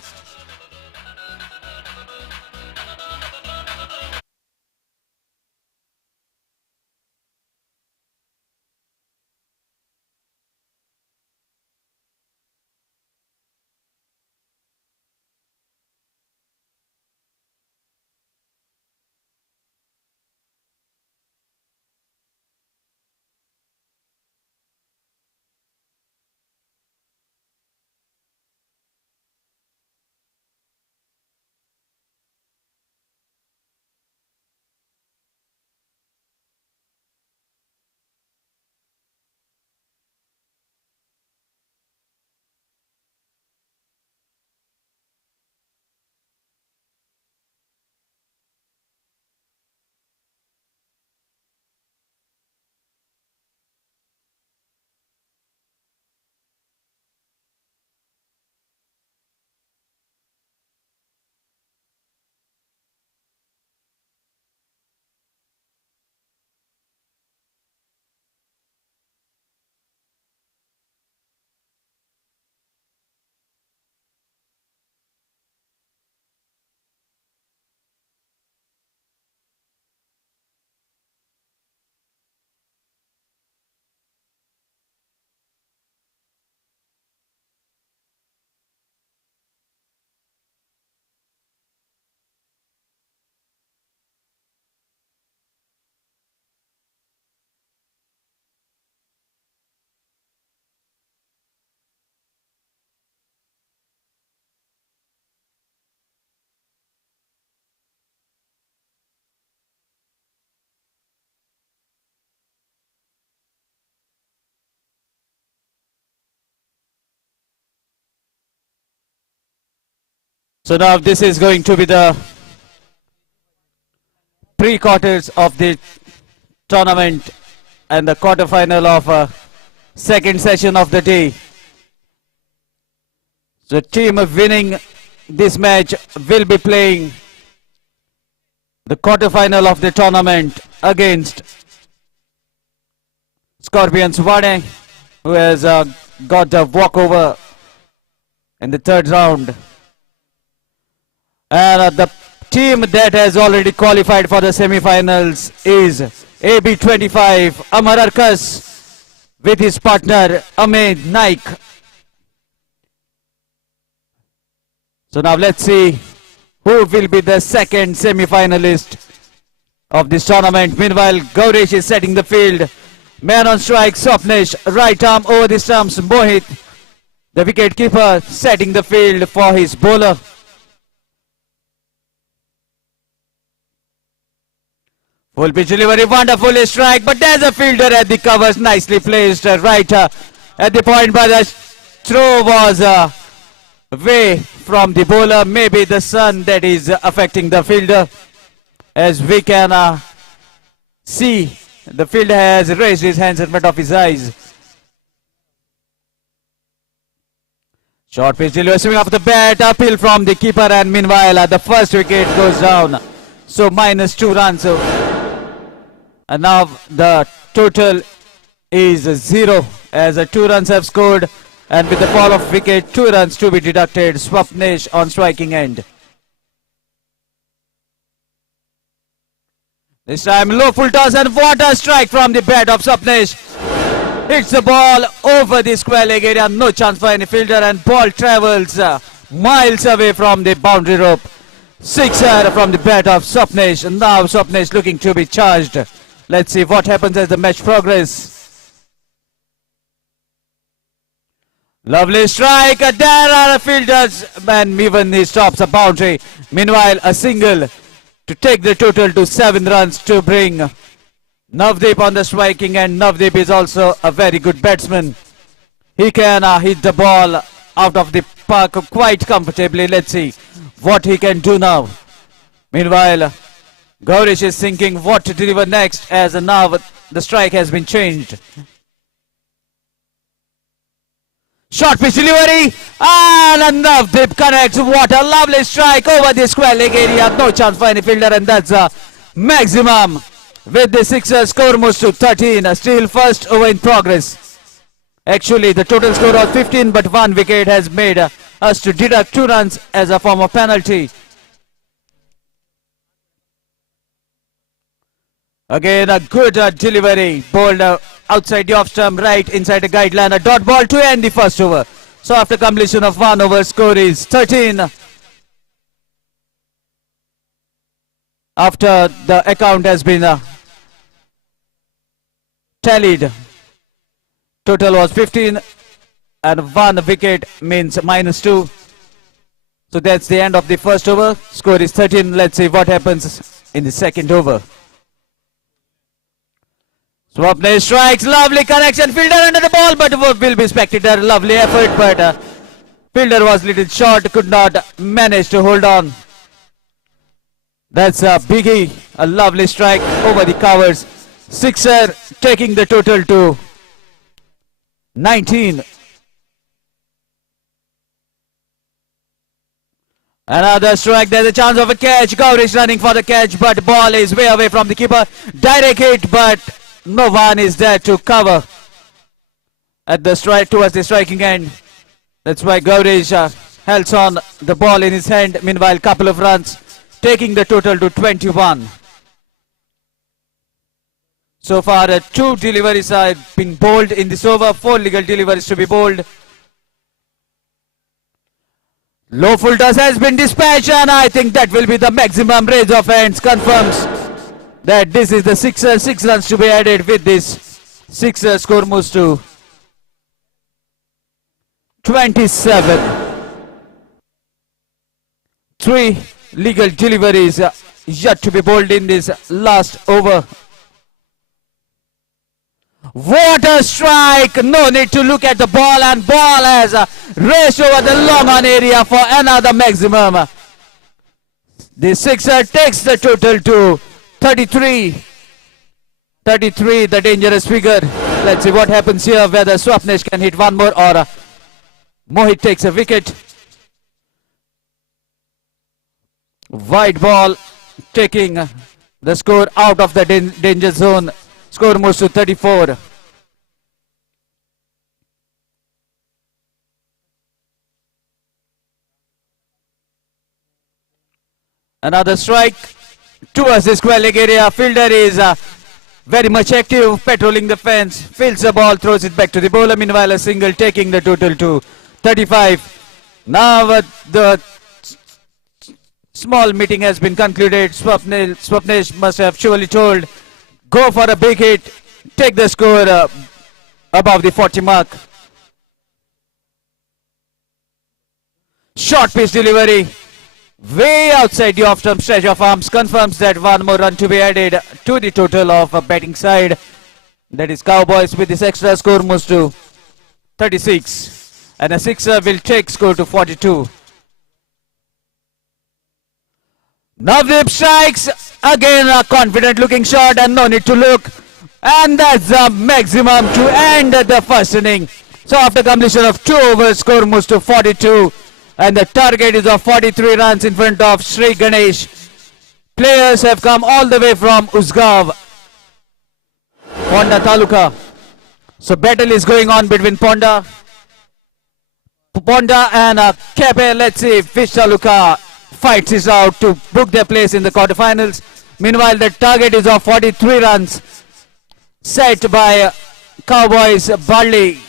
So now this is going to be the pre-quarters of the tournament and the quarterfinal of second session of the day. So team winning this match will be playing the quarterfinal of the tournament against Scorpions Vade, who has got a walkover in the third round. And the team that has already qualified for the semi-finals is AB25 Amar Arkas with his partner Amit Naik. So now let's see who will be the second semi-finalist of this tournament. Meanwhile, Gaurish is setting the field. Man on strike, Swapnesh, right arm over the stumps, Mohit, the wicket keeper, setting the field for his bowler. Full pitch delivery, wonderful strike, but there's a fielder at the covers, nicely placed, right at the point, but the throw was away from the bowler. Maybe the sun that is affecting the fielder, as we can see. The fielder has raised his hands in front of his eyes. Short pitch delivery, swing off the bat, uphill from the keeper, and meanwhile the first wicket goes down. So -2 runs. And now the total is 0 as 2 runs have scored, and with the fall of wicket 2 runs to be deducted. Swapnesh on striking end. This time low full toss, and what a strike from the bat of Swapnesh. Hits the ball over the square leg area, no chance for any fielder, and ball travels miles away from the boundary rope. Sixer from the bat of Swapnesh. Now Swapnesh looking to be charged. Let's see what happens as the match progresses. Lovely strike. There are fielders, and even he stops a boundary. Meanwhile, a single to take the total to 7 runs to bring Navdeep on the striking end. Navdeep is also a very good batsman. He can hit the ball out of the park quite comfortably. Let's see what he can do now. Meanwhile, Gaurish is thinking what to deliver next, as now the strike has been changed. Short pitch delivery, and Navdeep connects. What a lovely strike over the square leg area. No chance for any fielder, and that's a maximum. With the sixer, score moves to 13. Still first over in progress. Actually, the total score was 15, but 1 wicket has made us to deduct 2 runs as a form of penalty. Again, a good delivery, bowled outside the off stump, right inside the guideline. A dot ball to end the first over. So after completion of 1 over, score is 13. After the account has been tallied, total was 15, and 1 wicket means -2. So that's the end of the first over. Score is 13. Let's see what happens in the second over. Swapnesh strikes, lovely connection, fielder under the ball, but will be spectator. Lovely effort, but fielder was little short, could not manage to hold on. That's a biggie, a lovely strike over the covers. Sixer taking the total to 19. Another strike, there's a chance of a catch. Gaurish running for the catch, but ball is way away from the keeper. Direct hit, but no one is there to cover at the strike towards the striking end. That's why Gaurish holds on the ball in his hand. Meanwhile, couple of runs, taking the total to 21. So far, 2 deliveries are being bowled in this over, 4 legal deliveries to be bowled. Low full toss has been dispatched, and I think that will be the maximum raise of hands. Confirms that this is the sixer. 6 runs to be added. With this sixer, score moves to 27. 3 legal deliveries yet to be bowled in this last over. What a strike! No need to look at the ball, and ball has raced over the long on area for another maximum. The sixer takes the total to 33. 33, the dangerous figure. Let's see what happens here, whether Swapnesh can hit one more or Mohit takes a wicket. White ball taking the score out of the danger zone. Score moves to 34. Another strike towards the square leg area. Fielder is very much active, patrolling the fence, fields the ball, throws it back to the bowler. Meanwhile, a single taking the total to 35. Now the small meeting has been concluded. Swapnesh must have surely told, go for a big hit, take the score above the 40 mark. Short pitch delivery, way outside the off-stump stretch of arms, confirms that one more run to be added to the total of a batting side. That is Cowboys with this extra score moves to 36. And a sixer will take score to 42. Navdeep strikes, again a confident looking shot and no need to look. And that's the maximum to end the first inning. So after completion of 2 overs, score moves to 42. And the target is of 43 runs in front of Sri Ganesh. Players have come all the way from Usgav, Ponda Taluka. So battle is going on between Ponda and Kepe. Let's see if which Taluka fights this out to book their place in the quarterfinals. Meanwhile, the target is of 43 runs set by Cowboys Barley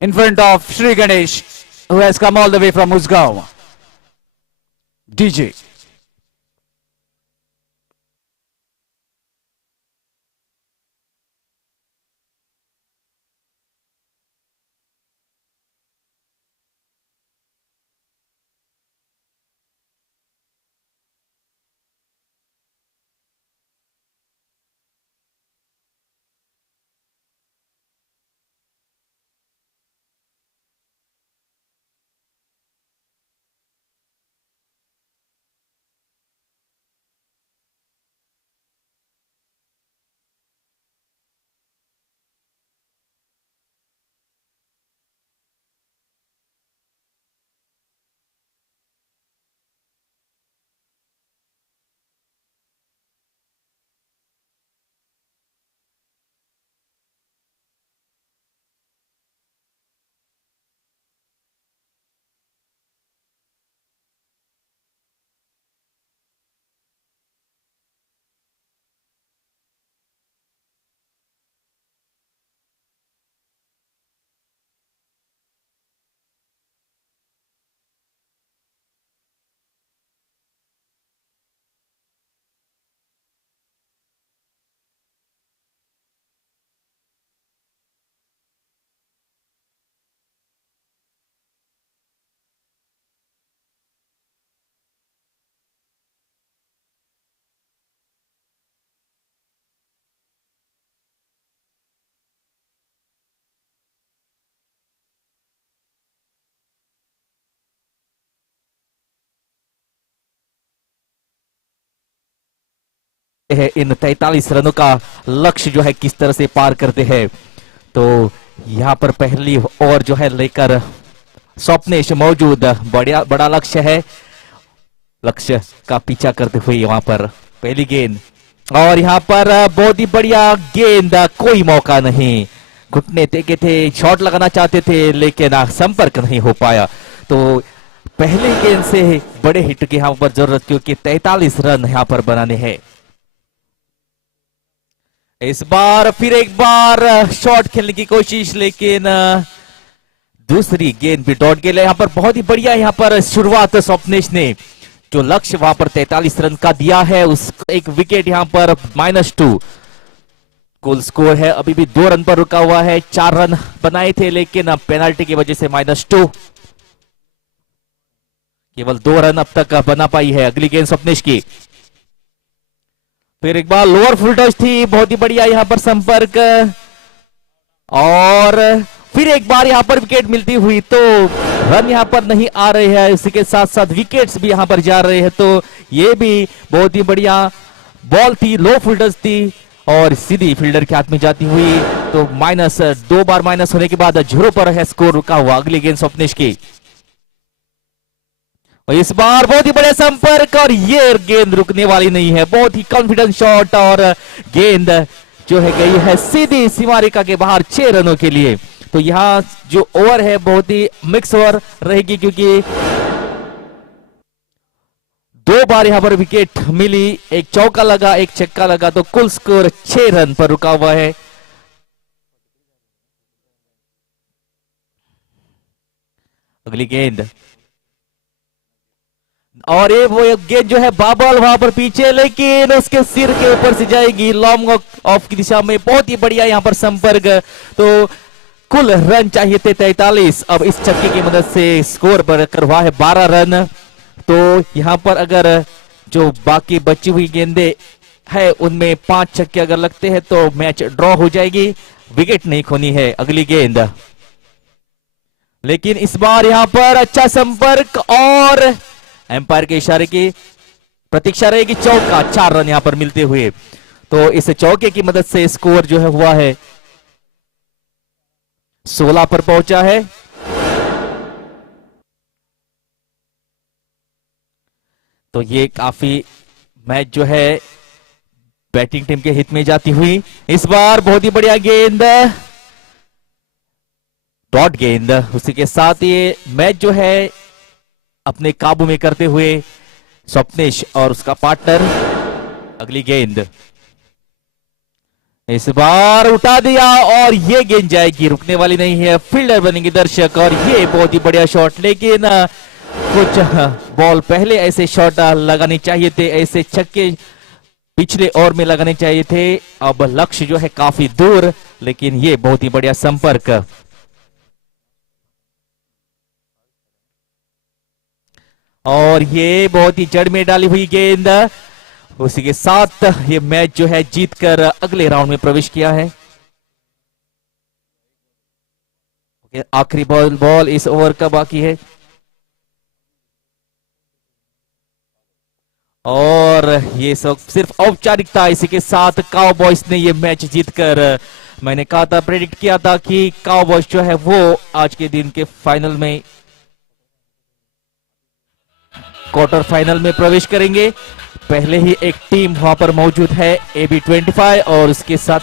in front of Sri Ganesh, who has come all the way from Usgaon. DJ. है इन 43 रनों का लक्ष्य जो है किस तरह से पार करते हैं। तो यहाँ पर पहली ओवर जो है लेकर स्वप्नेश मौजूद, बड़ा लक्ष्य है, लक्ष्य का पीछा करते हुए वहां पर पहली गेंद, और यहाँ पर बहुत ही बढ़िया गेंद, कोई मौका नहीं, घुटने टेके थे, शॉट लगाना चाहते थे लेकिन संपर्क नहीं हो पाया। तो पहले गेंद से बड़े हिट की यहाँ पर जरूरत, क्योंकि 43 रन यहाँ पर बनाने हैं। इस बार फिर एक बार शॉट खेलने की कोशिश, लेकिन दूसरी गेंद भी डॉट गेल। यहाँ पर बहुत ही बढ़िया यहाँ पर शुरुआत स्वप्नेश ने, जो लक्ष्य वहां पर 43 रन का दिया है, उस एक विकेट यहाँ पर -2 कुल स्कोर है, अभी भी 2 रन पर रुका हुआ है। 4 रन बनाए थे लेकिन अब पेनाल्टी की वजह से -2, केवल 2 रन अब तक बना पाई है। अगली गेंद स्वप्नेश की, फिर एक बार लोअर फुल टच थी, बहुत ही बढ़िया यहाँ पर संपर्क, और फिर एक बार यहाँ पर विकेट मिलती हुई, तो रन यहाँ पर नहीं आ रहे हैं, इसी के साथ साथ विकेट्स भी यहाँ पर जा रहे हैं। तो ये भी बहुत ही बढ़िया बॉल थी, लो फील्डर्स थी और सीधी फील्डर के हाथ में जाती हुई। तो माइनस, 2 बार माइनस होने के बाद 0 पर है स्कोर रुका हुआ। अगली गेंद स्वप्नेश की, और इस बार बहुत ही बड़ा संपर्क और ये गेंद रुकने वाली नहीं है। बहुत ही कॉन्फिडेंट शॉट और गेंद जो है गई है सीधी सीमा रेखा के बाहर 6 रनों के लिए। तो यहाँ जो ओवर है बहुत ही मिक्स ओवर रहेगी, क्योंकि 2 बार यहां पर विकेट मिली, एक चौका लगा, एक छक्का लगा, तो कुल स्कोर 6 रन पर रुका हुआ है। अगली गेंद, और ये वो गेंद जो है बाबल वहां पर पीछे, लेकिन उसके सिर के ऊपर से जाएगी लॉन्ग ऑफ की दिशा में। बहुत ही बढ़िया यहां पर संपर्क। तो कुल रन चाहिए थे 43, अब इस छक्के की मदद से स्कोर बढ़कर हुआ है 12 रन। तो यहां पर अगर जो बाकी बची हुई गेंदे है उनमें 5 छक्के अगर लगते हैं तो मैच ड्रॉ हो जाएगी, विकेट नहीं खोनी है। अगली गेंद, लेकिन इस बार यहां पर अच्छा संपर्क और एम्पायर के इशारे की प्रतीक्षा रहेगी। चौका, 4 रन यहां पर मिलते हुए। तो इस चौके की मदद से स्कोर जो है हुआ है 16 पर पहुंचा है। तो ये काफी मैच जो है बैटिंग टीम के हित में जाती हुई। इस बार बहुत ही बढ़िया गेंद, डॉट गेंद, उसी के साथ ये मैच जो है अपने काबू में करते हुए स्वप्नेश और उसका पार्टनर। अगली गेंद, इस बार उठा दिया और ये गेंद जाएगी, रुकने वाली नहीं है, फील्डर बनेंगे दर्शक। और ये बहुत ही बढ़िया शॉट, लेकिन कुछ बॉल पहले ऐसे शॉट लगाने चाहिए थे, ऐसे छक्के पिछले ओवर में लगाने चाहिए थे। अब लक्ष्य जो है काफी दूर, लेकिन ये बहुत ही बढ़िया संपर्क। और ये बहुत ही जड़ में डाली हुई गेंद, उसी के साथ ये मैच जो है जीतकर अगले राउंड में प्रवेश किया है। आखिरी बॉल इस ओवर का बाकी है, और ये सब सिर्फ औपचारिकता। इसी के साथ काउबॉयज ने ये मैच जीतकर, मैंने कहा था, प्रेडिक्ट किया था कि काउबॉयज जो है वो आज के दिन के फाइनल में, क्वार्टर फाइनल में प्रवेश करेंगे। पहले ही एक टीम वहां पर मौजूद है, AB25, और उसके साथ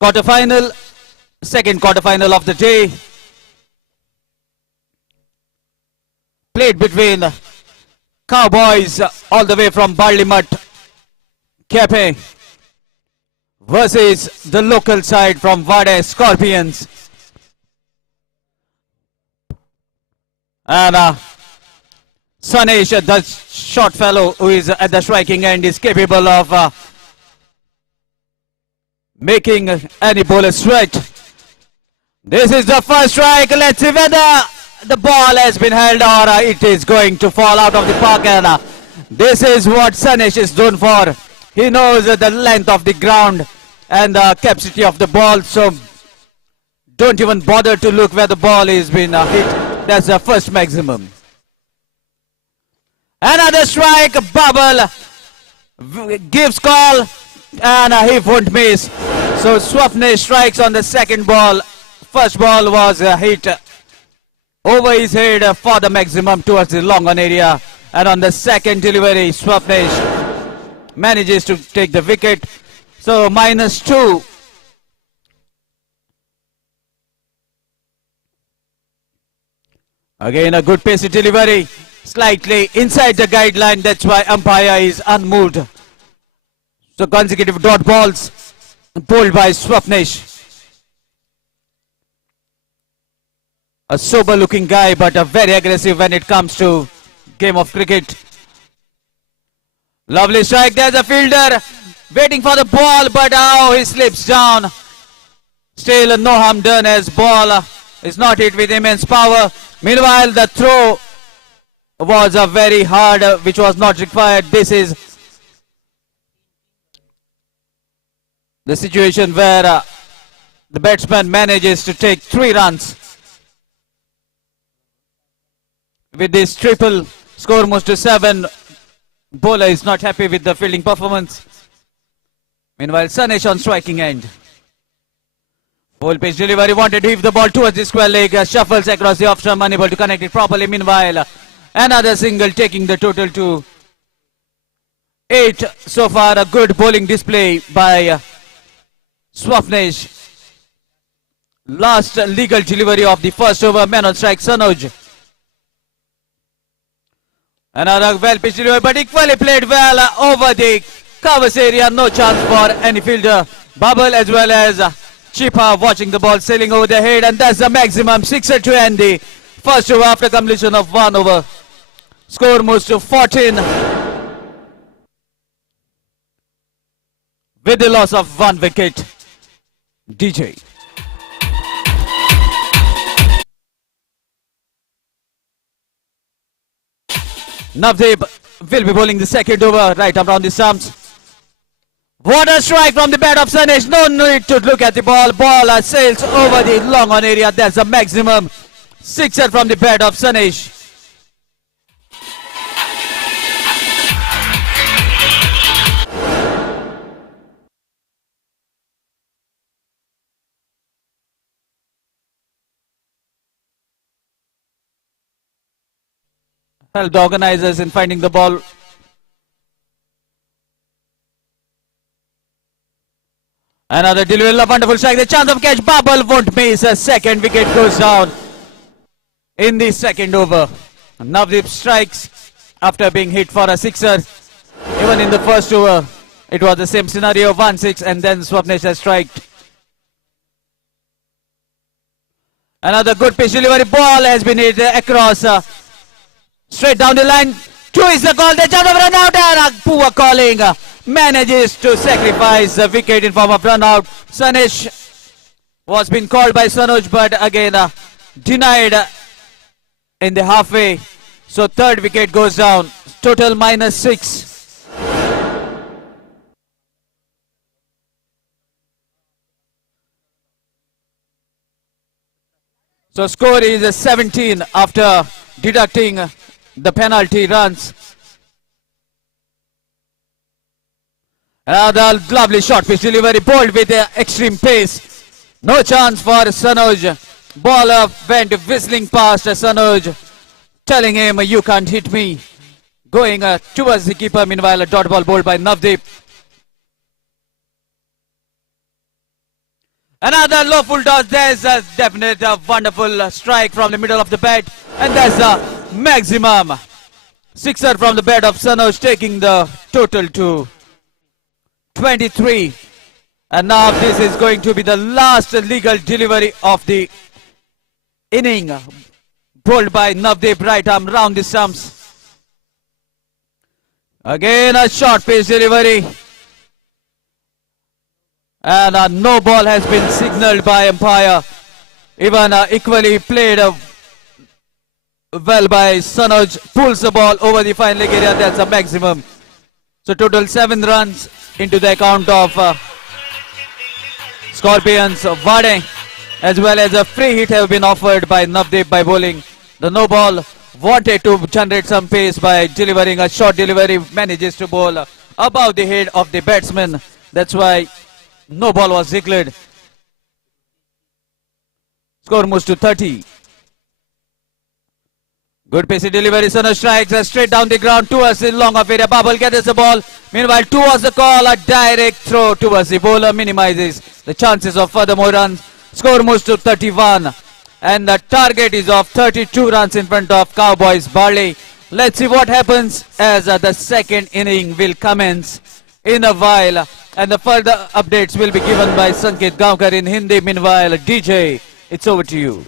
Quarterfinal, second quarterfinal of the day. Played between Cowboys all the way from Barlimat, Kepe versus the local side from Vade Scorpions. And Sanesh, the short fellow who is at the striking end, is capable of making any bowler sweat. This is the first strike. Let's see whether the ball has been held or it is going to fall out of the park. And this is what Sanesh is known for. He knows the length of the ground and the capacity of the ball. So don't even bother to look where the ball is been hit. That's the first maximum. Another strike. Bubble gives call and he won't miss. So Swapnesh strikes on the second ball. First ball was hit over his head for the maximum towards the long on area. And on the second delivery, Swapnesh manages to take the wicket. So -2. Again a good pacey delivery. Slightly inside the guideline. That's why umpire is unmoved. So consecutive dot balls bowled by Swapnesh. A sober looking guy but very aggressive when it comes to game of cricket. Lovely strike. There's a fielder waiting for the ball, but he slips down. Still no harm done as ball is not hit with immense power. Meanwhile the throw was very hard, which was not required. This is the situation where the batsman manages to take 3 runs. With this triple, score moves to 7. Bowler is not happy with the fielding performance. Meanwhile, Sanesh on striking end. Full pitch delivery, wanted to heave the ball towards the square leg. Shuffles across the off stump, unable to connect it properly. Meanwhile, another single taking the total to 8. So far, a good bowling display by Swapnesh. Last legal delivery of the first over, man on strike, Sanoj. Another well-pitched delivery, but equally played well over the covers area. No chance for any fielder. Bubble as well as Chipa watching the ball sailing over their head, and that's the maximum. 6 to end the first over after completion of 1 over. Score moves to 14 with the loss of 1 wicket. DJ. Navdeep will be bowling the second over right around the stumps. What a strike from the bat of Sanesh. No need to look at the ball. Ball sails over the long on area. That's the maximum. 6er from the bat of Sanesh. Help the organizers in finding the ball. Another delivery, a wonderful strike. The chance of catch. Bubble won't miss. A second wicket goes down in the second over. Navdeep strikes after being hit for a 6er. Even in the first over, it was the same scenario, 1-6, and then Swapnesh has striked. Another good pitch delivery. Ball has been hit across. Straight down the line. 2 is the call. The chance of run out, and a poor calling manages to sacrifice the wicket in form of run out. Sanesh was being called by Sanoj, but again denied in the halfway. So third wicket goes down. Total -6. So score is 17 after deducting the penalty runs. Another lovely short pitch delivery, bowled with extreme pace. No chance for Sanoj. Ball went whistling past Sanoj, telling him, you can't hit me. Going towards the keeper. Meanwhile, a dot ball bowled by Navdeep. Another low full toss. There's a definite wonderful strike from the middle of the bat. And that's a maximum sixer from the bat of Sanoj, taking the total to 23. And now this is going to be the last legal delivery of the inning. Bowled by Navdeep, right arm round the stumps. Again a short pace delivery. And a no ball has been signaled by umpire. Even equally played well by Sanoj. Pulls the ball over the fine leg area. That's a maximum. So total 7 runs into the account of Scorpions. Vade as well as a free hit have been offered by Navdeep by bowling. The no ball wanted to generate some pace by delivering a short delivery. Manages to bowl above the head of the batsman. That's why no ball was declared. Score moves to 30. Good pacey delivery. Sanoj strikes straight down the ground towards the long off area. Babal gathers the ball. Meanwhile, towards the call, a direct throw towards the bowler minimizes the chances of further more runs. Score moves to 31. And the target is of 32 runs in front of Cowboys Barley. Let's see what happens as the second inning will commence in a while. And the further updates will be given by Sanket Gaonkar in Hindi. Meanwhile, DJ, it's over to you.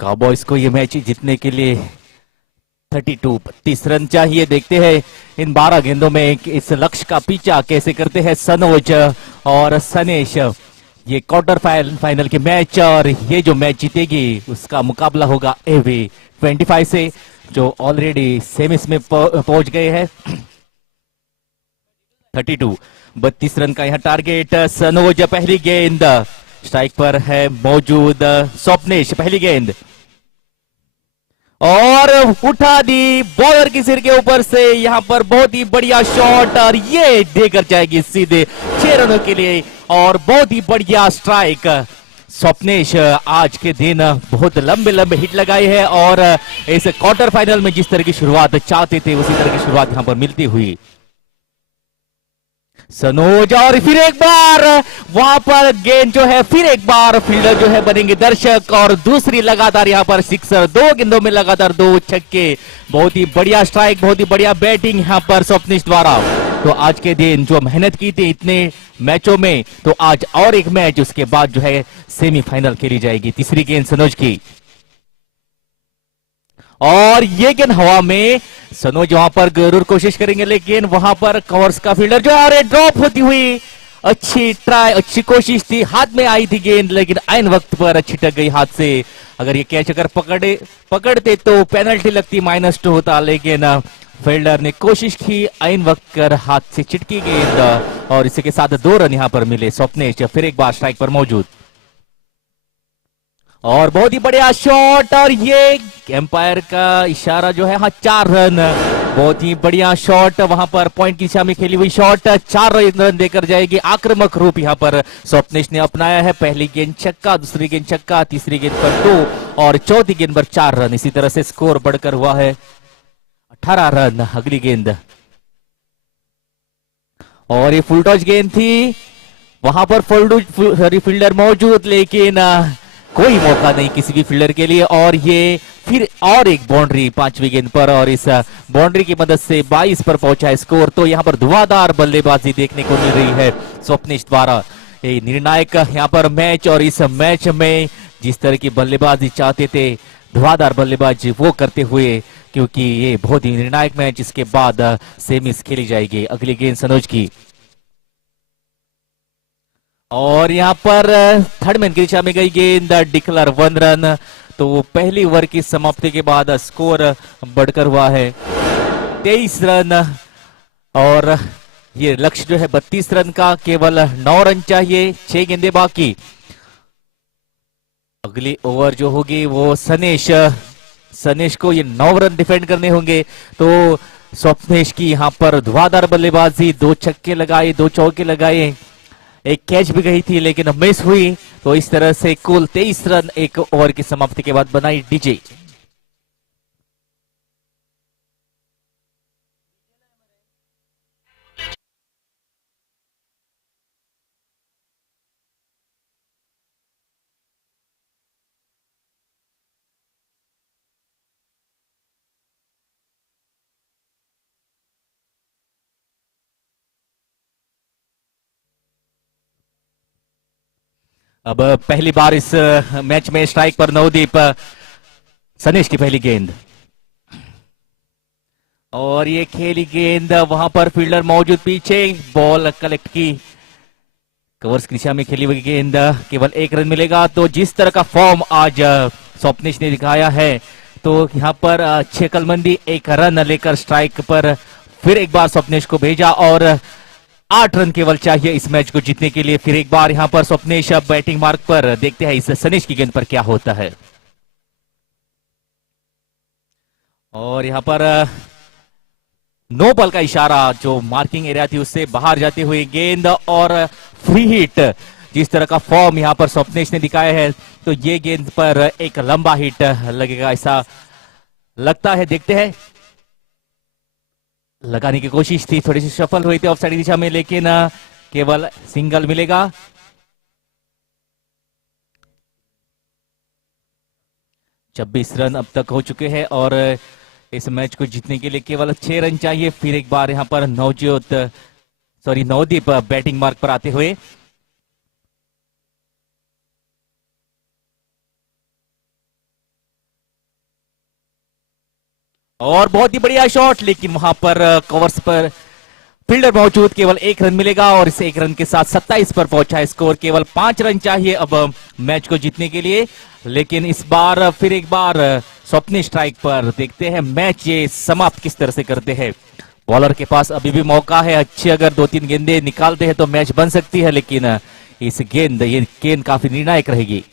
Cowboys को ये match जीतने के लिए 32 run चाहिए। देखते हैं इन 12 गेंदों में इस लक्ष्य का पीछा कैसे करते हैं सनोज और सनेश। ये क्वार्टर फाइनल के मैच और ये जो मैच जीतेगी उसका मुकाबला होगा एवे 25 से, जो ऑलरेडी सेमीज में पहुंच गए हैं। 32 रन का यह टारगेट। सनोज पहली गेंद स्ट्राइक पर है मौजूद। स्वप्नेश पहली गेंद और उठा दी बॉलर की सिर के ऊपर से। यहां पर बहुत ही बढ़िया शॉट और ये देकर जाएगी सीधे 6 रनों के लिए और बहुत ही बढ़िया स्ट्राइक। स्वप्नेश आज के दिन बहुत लंबे हिट लगाए हैं और इस क्वार्टर फाइनल में जिस तरह की शुरुआत चाहते थे उसी तरह की शुरुआत यहां पर मिलती हुई सनोज और फिर एक बार वहां पर गेंद जो है, फिर एक बार फील्डर जो है बनेंगे दर्शक, और दूसरी लगातार यहां पर सिक्सर, 2 गेंदों में लगातार 2 छक्के। बहुत ही बढ़िया स्ट्राइक, बहुत ही बढ़िया बैटिंग यहां पर स्वप्निश द्वारा। तो आज के दिन जो मेहनत की थी इतने मैचों में, तो आज और एक मैच, उसके बाद जो है सेमीफाइनल खेली जाएगी। तीसरी गेंद सनोज की, और ये गेंद हवा में, सनोज वहां पर जरूर कोशिश करेंगे, लेकिन वहां पर कवर्स का फील्डर जो है ड्रॉप होती हुई। अच्छी ट्राई, अच्छी कोशिश थी, हाथ में आई थी गेंद, लेकिन आइन वक्त पर छिटक गई हाथ से। अगर ये कैच अगर पकड़ते तो पेनल्टी लगती, -2 होता, लेकिन फील्डर ने कोशिश की, आइन वक्त कर हाथ से छिटकी गेंद, और इसी के साथ 2 रन यहां पर मिले। स्वप्नेश फिर एक बार स्ट्राइक पर मौजूद, और बहुत ही बढ़िया शॉट, और ये एम्पायर का इशारा जो है, हाँ 4 रन। बहुत ही बढ़िया शॉट, वहां पर पॉइंट की दिशा में खेली हुई शॉट, 4 रन देकर जाएगी। आक्रामक रूप यहां पर स्वप्नेश ने अपनाया है। पहली गेंद छक्का, दूसरी गेंद छक्का, तीसरी गेंद पर 2, और चौथी गेंद पर 4 रन। इसी तरह से स्कोर बढ़कर हुआ है 18 रन। अगली गेंद, और ये फुल टॉस गेंद थी, वहां पर फील्डर मौजूद, लेकिन कोई मौका नहीं किसी भी फील्डर के लिए। और ये फिर और एक बाउंड्री 5वीं गेंद पर, और इस बाउंड्री की मदद से 22 पर पहुंचा है स्कोर। तो यहां पर धुआंधार बल्लेबाजी देखने को मिल रही है स्वप्निश द्वारा। ये निर्णायक यहां पर मैच, और इस मैच में जिस तरह की बल्लेबाजी चाहते थे, धुआंधार बल्लेबाजी वो करते हुए, क्योंकि ये बहुत ही निर्णायक मैच, इसके बाद सेमीज खेली जाएगी। अगली गेंद सनोज की, और यहां पर थर्ड मैन की दिशा में गई गेंद, डिक्लेयर 1 रन। तो पहली ओवर की समाप्ति के बाद स्कोर बढ़कर हुआ है 23 रन, और ये लक्ष्य जो है 32 रन का, केवल 9 रन चाहिए, 6 गेंदें बाकी। अगली ओवर जो होगी वो सनेश को ये 9 रन डिफेंड करने होंगे। तो स्वप्नेश की यहां पर धुआंधार बल्लेबाजी, 2 छक्के लगाए, 2 चौके लगाए, एक कैच भी गई थी लेकिन मिस हुई। तो इस तरह से कुल 23 रन एक ओवर की समाप्ति के बाद बनाई डीजे। अब पहली बार इस मैच में स्ट्राइक पर नवदीप, सनेश की पहली गेंद, और ये खेली गेंद, वहां पर फील्डर मौजूद, पीछे बॉल कलेक्ट की, कवर्स की दिशा में खेली हुई गेंद, केवल 1 रन मिलेगा। तो जिस तरह का फॉर्म आज स्वप्नेश ने दिखाया है, तो यहां पर 6 कलमंदी 1 रन लेकर स्ट्राइक पर फिर एक बार स्वप्नेश को भेजा, और 8 रन केवल चाहिए इस मैच को जीतने के लिए। फिर एक बार यहां पर स्वप्नेश बैटिंग मार्क पर, देखते हैं इस सनेश की गेंद पर क्या होता है। और यहां पर नो बॉल का इशारा, जो मार्किंग एरिया थी उससे बाहर जाती हुई गेंद, और फ्री हिट। जिस तरह का फॉर्म यहां पर स्वप्नेश ने दिखाया है, तो ये गेंद पर एक लंबा हिट लगेगा ऐसा लगता है। देखते हैं, लगाने की कोशिश थी, थोड़ी सी सफल हुई थी ऑफ साइड दिशा में, लेकिन केवल सिंगल मिलेगा। छब्बीस रन अब तक हो चुके हैं, और इस मैच को जीतने के लिए केवल 6 रन चाहिए। फिर एक बार यहां पर नवदीप बैटिंग मार्क पर आते हुए, और बहुत ही बढ़िया शॉट, लेकिन वहां पर कवर्स पर फील्डर मौजूद, केवल 1 रन मिलेगा, और इस 1 रन के साथ 27 पर पहुंचा है स्कोर। केवल 5 रन चाहिए अब मैच को जीतने के लिए, लेकिन इस बार फिर एक बार स्वप्निश स्ट्राइक पर, देखते हैं मैच ये समाप्त किस तरह से करते हैं। बॉलर के पास अभी भी मौका है, अच्छी अगर 2-3 गेंदें निकालते हैं तो मैच बन सकती है, लेकिन ये गेंद काफी निर्णायक रहेगी।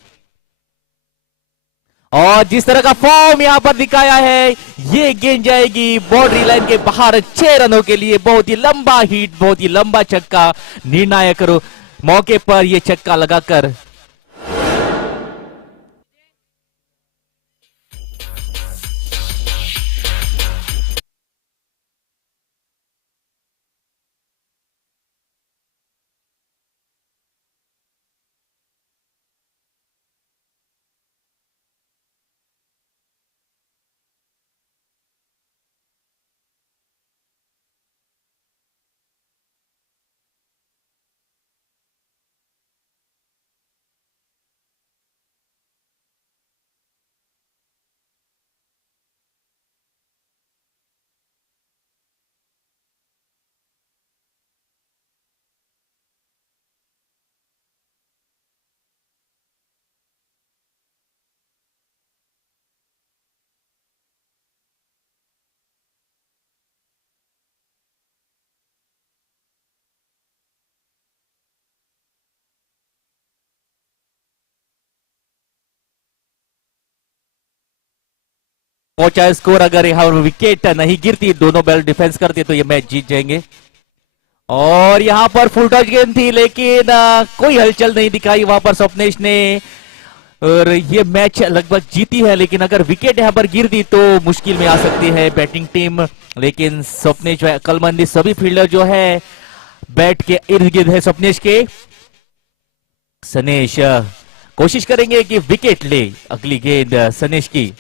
और जिस तरह का फॉर्म यहां पर दिखाया है, ये गेंद जाएगी बाउंड्री लाइन के बाहर 6 रनों के लिए। बहुत ही लंबा हिट, बहुत ही लंबा छक्का, निर्णायक मौके पर यह छक्का लगाकर पहुंचा है स्कोर। अगर यहाँ विकेट नहीं गिरती, दोनों बैल डिफेंस करते तो ये मैच जीत जाएंगे। और यहाँ पर फुल टॉस गेंद थी, लेकिन कोई हलचल नहीं दिखाई वहां पर स्वप्नेश ने, और ये मैच लगभग जीती है। लेकिन अगर विकेट यहाँ पर गिर दी तो मुश्किल में आ सकती है बैटिंग टीम। लेकिन स्वप्नेश जो है अक्लमंदी, सभी फील्डर जो है बैट के इर्द गिर्द है स्वप्नेश के। सनेश कोशिश करेंगे कि विकेट ले अगली गेंद सनेश की,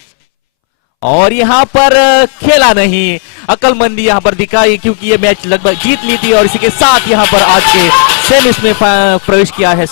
और यहां पर खेला नहीं। अक्लमंदी यहां पर दिखाई, क्योंकि ये मैच लगभग जीत ली थी। और इसी के साथ यहां पर आज के सेमीज में प्रवेश किया है।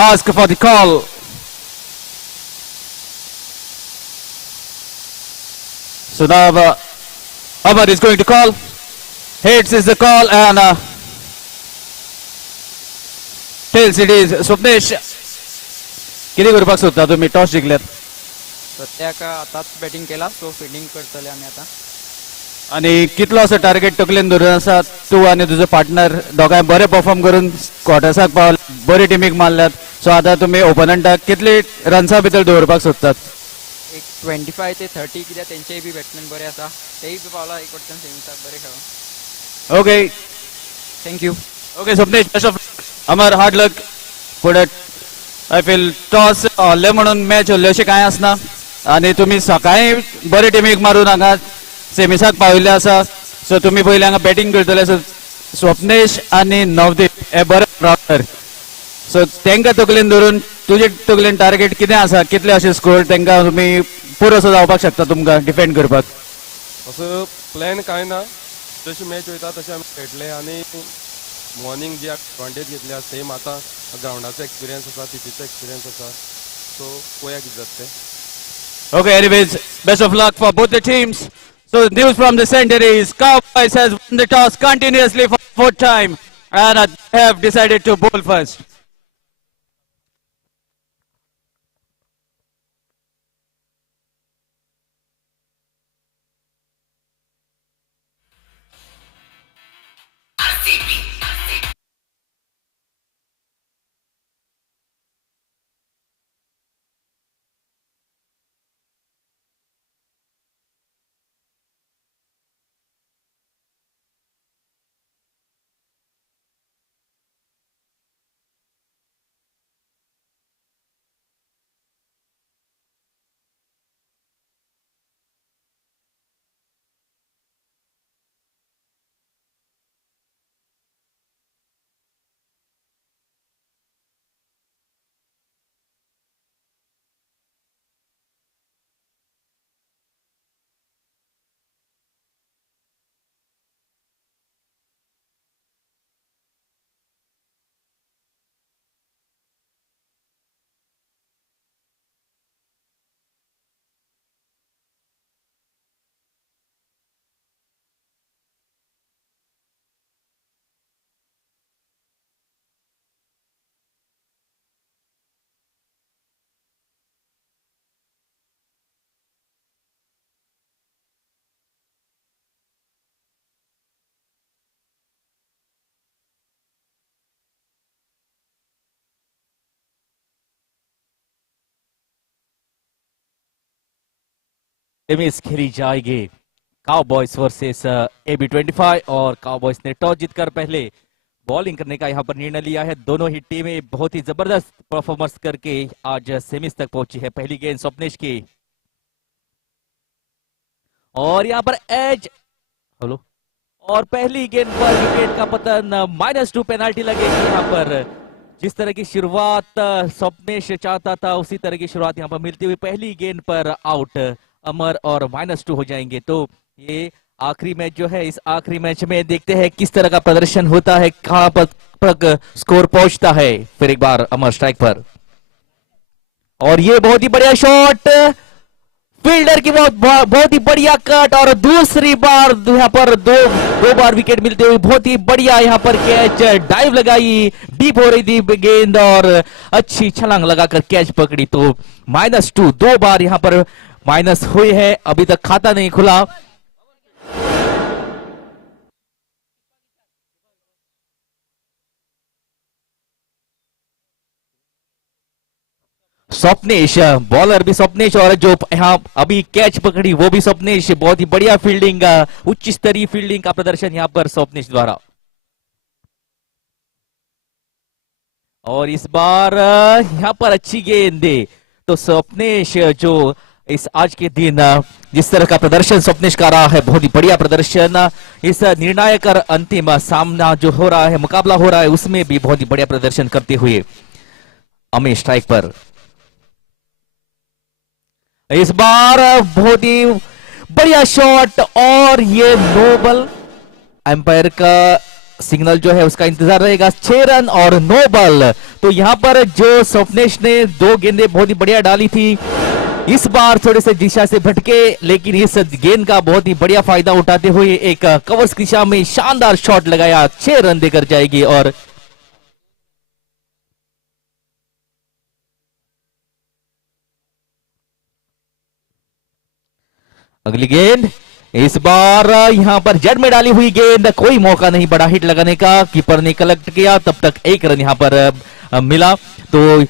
Ask for the call. So now Amar is going to call. Hits is the call, and tails it is Swapnesh. किती करपाक सोदता तुम्ही? टॉस जिंकल्यात सध्याक आताच बॅटिंग केला, सो फिल्डिंग करतले आमी आता. आणि कितलो असो टार्गेट तकलेन धरून आसा? तू आणि तुजो पार्टनर दोगांय बरे परफॉर्म करून क्वॉर्टर्साक पावले, बरे टिमीक मारल्यात. सो आता तुम्ही ओपोनंटाक कितले रन्सा भितर दवरपाक सोदतात? एक 25 ते 30, कित्याक तेंचेय बी बॅट्समॅन बरे आसा, तेय बी पावला एक वटेन सेमीसाक बरे खेळून. Okay thank you. Okay Swapnesh, best of Amar, hard luck फुडें. आय फील टॉस हरले म्हणून मॅच हरले अशें कांय आसना, आनी तुमी सकाळी बरे टिमीक मारून हांगा सेमीसाक पाविल्ले आसा. सो तुमी पयलीं हांगा बॅटिंग करतले. सो स्वप्नेश आनी नवदीप हे बरे रावंडर. सो तांकां तकलेन धरून तुजे तकलेन टार्गेट कितें आसा? कितले अशे स्कोर तांकां तुमी पुरोसो जावपाक शकता तुमकां डिफेंड करपाक? असं प्लॅन काय ना, जशी मॅच वयता तशें आमी खेळटले. आनी मॉर्निंग जी एडवांटेज घेतल्या सेम आतां ग्रावंडाचो एक्सपिरियन्स आसा, पिचीचो एक्सपिरियन्स आसा. सो पळोवया कितें जाता तें. Okay, anyways, best of luck for both the teams. So the news from the center is Cowboys has won the toss continuously for the fourth time and have decided to bowl first. Semis खेली जाएगी cowboys versus AB25 और cowboys ने toss जीतकर पहले bowling करने का यहां पर निर्णय लिया है। दोनों ही टीमें बहुत ही जबरदस्त परफॉर्मेंस करके आज सेमीज तक पहुंची है। पहली गेंद स्वप्नेश की और यहां पर एज हेलो और पहली गेंद पर विकेट का पतन, -2 पेनाल्टी लगेगी यहां पर। जिस तरह की शुरुआत स्वप्नेश चाहता था उसी तरह की शुरुआत यहां पर मिलती हुई पहली गेंद पर आउट अमर और -2 हो जाएंगे। तो ये आखिरी मैच जो है, इस आखिरी मैच में देखते हैं किस तरह का प्रदर्शन होता है, कहां पर स्कोर पहुंचता है। फिर एक बार अमर स्ट्राइक पर और ये बहुत ही बढ़िया शॉट, फील्डर की बहुत ही बढ़िया कट और दूसरी बार यहाँ पर दो बार विकेट मिलते हुए बहुत ही बढ़िया यहाँ पर कैच, डाइव लगाई, डीप हो रही थी गेंद और अच्छी छलांग लगाकर कैच पकड़ी। तो -2 दो बार यहाँ पर माइनस हुई है, अभी तक खाता नहीं खुला। स्वप्नेश, बॉलर भी स्वप्नेश और जो यहाँ अभी कैच पकड़ी वो भी स्वप्नेश। बहुत ही बढ़िया फील्डिंग, उच्च स्तरीय फील्डिंग का प्रदर्शन यहाँ पर स्वप्नेश द्वारा। और इस बार यहाँ पर अच्छी गेंद दे तो स्वप्नेश जो इस आज के दिन जिस तरह का प्रदर्शन स्वप्नेश का रहा है, बहुत ही बढ़िया प्रदर्शन। इस निर्णायक और अंतिम सामना जो हो रहा है, मुकाबला हो रहा है, उसमें भी बहुत ही बढ़िया प्रदर्शन करते हुए अमेश स्ट्राइक पर। इस बार बहुत ही बढ़िया शॉट और ये नो बॉल, एम्पायर का सिग्नल जो है उसका इंतजार रहेगा। 6 रन और नो बॉल। तो यहां पर जो स्वप्नेश ने 2 गेंदें बहुत ही बढ़िया डाली थी, इस बार थोड़े से दिशा से भटके, लेकिन इस गेंद का बहुत ही बढ़िया फायदा उठाते हुए एक कवर्स की दिशा में शानदार शॉट लगाया, 6 रन देकर जाएगी। और अगली गेंद इस बार यहां पर जड़ में डाली हुई गेंद, कोई मौका नहीं बड़ा हिट लगाने का, कीपर ने कलेक्ट किया, तब तक 1 रन यहां पर मिला। तो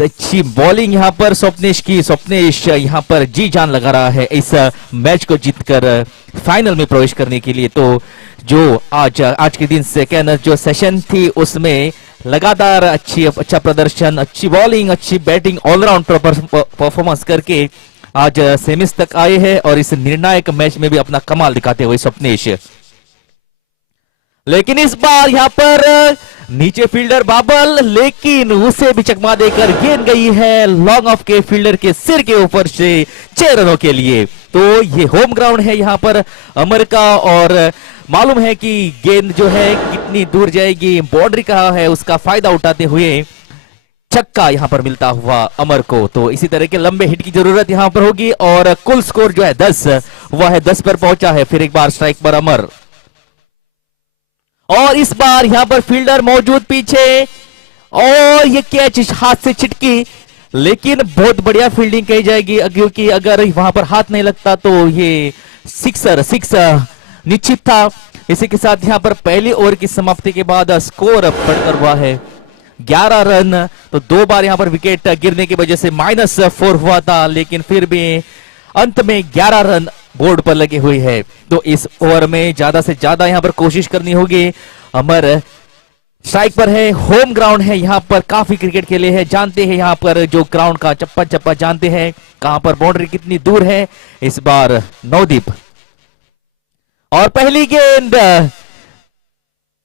अच्छी बॉलिंग यहां पर स्वप्नेश की। स्वप्नेश यहां पर जी जान लगा रहा है इस मैच को जीतकर फाइनल में प्रवेश करने के लिए। तो जो आज के दिन सेकेंड जो सेशन थी उसमें लगातार अच्छा प्रदर्शन, अच्छी बॉलिंग, अच्छी बैटिंग, ऑलराउंड परफॉर्मेंस करके आज सेमीज तक आए हैं और इस निर्णायक मैच में भी अपना कमाल दिखाते हुए स्वप्नेश। लेकिन इस बार यहां पर नीचे फील्डर बाबल, लेकिन उसे भी चकमा देकर गेंद गई है लॉन्ग ऑफ के फील्डर के सिर के ऊपर से 6 रनों के लिए। तो ये होम ग्राउंड है यहां पर अमर का और मालूम है कि गेंद जो है कितनी दूर जाएगी, बाउंड्री कहां है, उसका फायदा उठाते हुए छक्का यहां पर मिलता हुआ अमर को। तो इसी तरह के लंबे हिट की जरूरत यहां पर होगी और कुल स्कोर जो है 10, वह है 10 पर पहुंचा है। फिर एक बार स्ट्राइक पर अमर और इस बार यहां पर फील्डर मौजूद पीछे और ये कैच हाथ से छिटकी, लेकिन बहुत बढ़िया फील्डिंग कही जाएगी क्योंकि अगर वहां पर हाथ नहीं लगता तो ये सिक्स निश्चित था। इसी के साथ यहां पर पहली ओवर की समाप्ति के बाद स्कोर बढ़कर हुआ है 11 रन। तो 2 बार यहां पर विकेट गिरने की वजह से -4 हुआ था, लेकिन फिर भी अंत में 11 रन बोर्ड पर लगे हुए हैं। तो इस ओवर में ज्यादा से ज्यादा यहां पर कोशिश करनी होगी। अमर स्ट्राइक पर है, होम ग्राउंड है, यहां पर काफी क्रिकेट खेले हैं, जानते हैं यहां पर जो ग्राउंड का चप्पा चप्पा जानते हैं कहां पर बाउंड्री कितनी दूर है। इस बार नवदीप और पहली गेंद,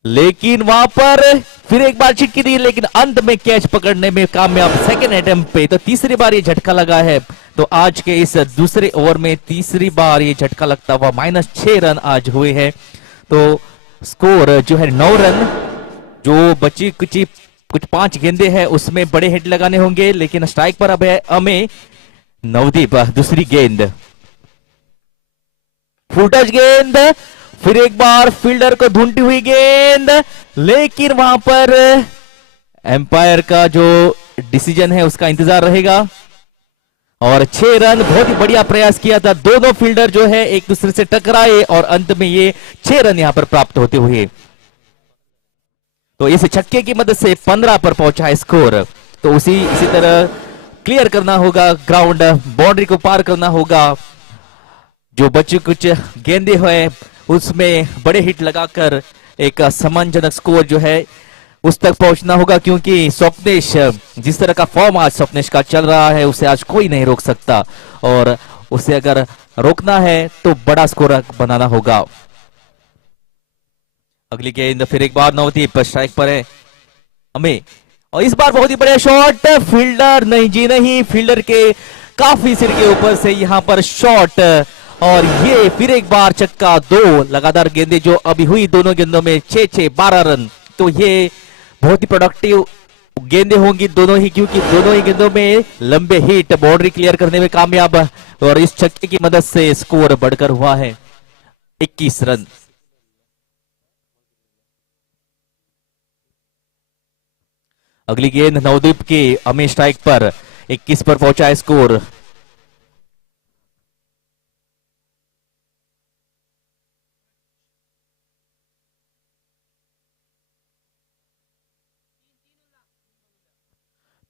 लेकिन वहां पर फिर एक बार छिटकी दी, लेकिन अंत में कैच पकड़ने में कामयाब सेकेंड अटेम्प्ट पे। तो तीसरी बार ये झटका लगा है। तो आज के इस दूसरे ओवर में तीसरी बार ये झटका लगता हुआ -6 रन आज हुए हैं। तो स्कोर जो है 9 रन। जो बची कुछ 5 गेंदे हैं उसमें बड़े हिट लगाने होंगे, लेकिन स्ट्राइक पर अब है हमें नवदीप। दूसरी गेंद फुल टच गेंद, फिर एक बार फील्डर को ढूंढती हुई गेंद, लेकिन वहां पर एम्पायर का जो डिसीजन है उसका इंतजार रहेगा। और 6 रन, बहुत ही बढ़िया प्रयास किया था, दोनों फील्डर जो है एक दूसरे से टकराए और अंत में ये 6 रन यहां पर प्राप्त होते हुए। तो इस छक्के की मदद से 15 पर पहुंचा है स्कोर। तो इसी तरह क्लियर करना होगा ग्राउंड, बाउंड्री को पार करना होगा जो बच्चे कुछ गेंदे हुए उसमें बड़े हिट लगाकर एक सम्मानजनक स्कोर जो है उस तक पहुंचना होगा, क्योंकि स्वप्नेश जिस तरह का फॉर्म आज स्वप्नेश का चल रहा है उसे आज कोई नहीं रोक सकता, और उसे अगर रोकना है तो बड़ा स्कोर बनाना होगा। अगली गेंद फिर एक बार नवदीप स्ट्राइक पर है हमें, और इस बार बहुत ही बढ़िया शॉट, फील्डर नहीं जी नहीं, फील्डर के काफी सिर के ऊपर से यहां पर शॉट, और ये फिर एक बार छक्का। 2 लगातार गेंदें जो अभी हुई दोनों गेंदों में 6-6 12 रन, तो ये बहुत ही प्रोडक्टिव गेंदें होंगी दोनों ही, क्योंकि दोनों ही गेंदों में लंबे हिट बाउंड्री क्लियर करने में कामयाब, और इस छक्के की मदद से स्कोर बढ़कर हुआ है 21 रन। अगली गेंद नवदीप के अमे स्ट्राइक पर 21 पर पहुंचा है स्कोर।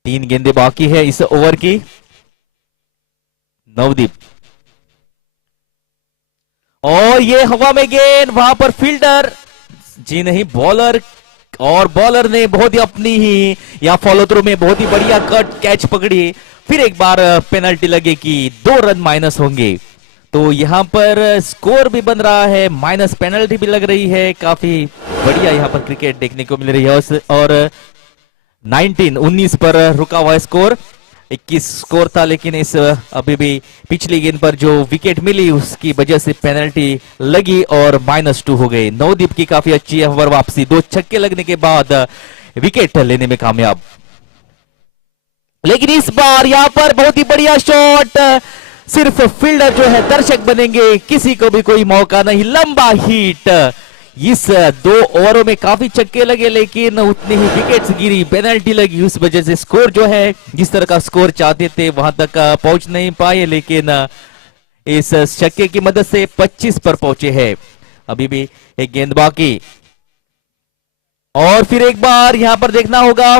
तीन गेंदें बाकी है इस ओवर की। नवदीप, और ये हवा में गेंद, वहां पर फील्डर जी नहीं बॉलर, और बॉलर ने बहुत ही अपनी ही या फॉलो थ्रू में बहुत ही बढ़िया कट कैच पकड़ी। फिर एक बार पेनल्टी लगेगी, 2 रन माइनस होंगे, तो यहां पर स्कोर भी बन रहा है, माइनस पेनल्टी भी लग रही है। काफी बढ़िया यहां पर क्रिकेट देखने को मिल रही है, और 19 पर रुका हुआ स्कोर। 21 स्कोर था, लेकिन इस अभी भी पिछली गेंद पर जो विकेट मिली उसकी वजह से पेनल्टी लगी और -2 हो गए। नवदीप की काफी अच्छी ओवर वापसी, 2 छक्के लगने के बाद विकेट लेने में कामयाब। लेकिन इस बार यहां पर बहुत ही बढ़िया शॉट, सिर्फ फील्डर जो है दर्शक बनेंगे, किसी को भी कोई मौका नहीं, लंबा हिट। इस 2 ओवरों में काफी छक्के लगे, लेकिन उतनी ही विकेट्स गिरी, पेनल्टी लगी, उस वजह से स्कोर जो है जिस तरह का स्कोर चाहते थे वहां तक पहुंच नहीं पाए, लेकिन इस छक्के की मदद से 25 पर पहुंचे हैं। अभी भी एक गेंद बाकी, और फिर एक बार यहां पर देखना होगा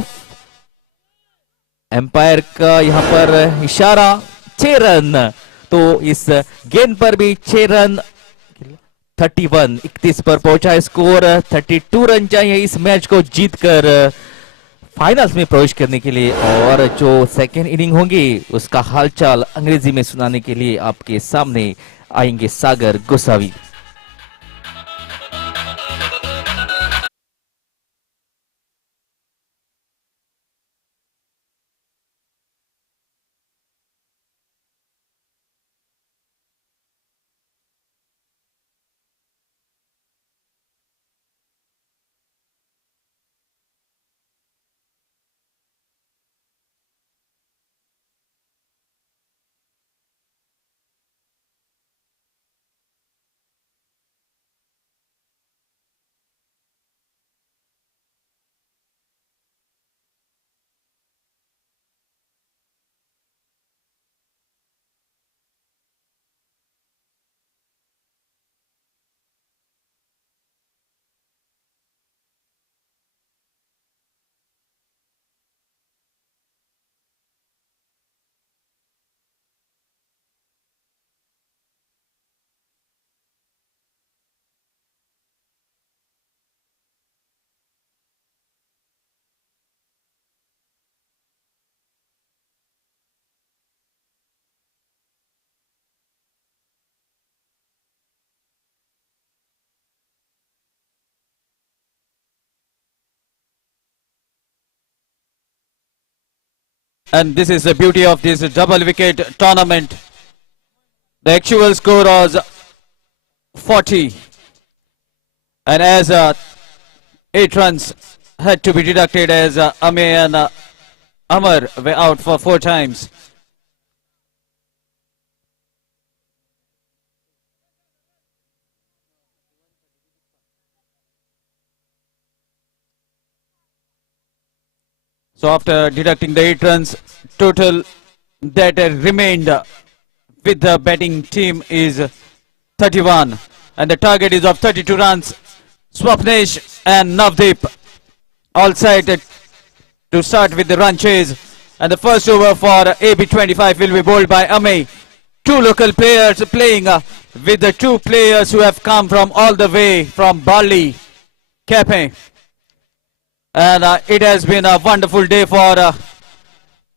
एम्पायर का यहां पर इशारा। 6 रन, तो इस गेंद पर भी 6 रन। 31 पर पहुंचा स्कोर। 32 रन चाहिए इस मैच को जीतकर फाइनल्स में प्रवेश करने के लिए, और जो सेकेंड इनिंग होंगी उसका हालचाल अंग्रेजी में सुनाने के लिए आपके सामने आएंगे सागर Gosavi. And this is the beauty of this double wicket tournament. The actual score was 40, and as 8 runs had to be deducted as Ame and Amar were out for 4 times. So after deducting the 8 runs, total that remained with the batting team is 31, and the target is of 32 runs. Swapnesh and Navdeep all set to start with the run chase, and the first over for AB25 will be bowled by Ame. Two local players playing with the two players who have come from all the way from Bali, Kepe. And it has been a wonderful day for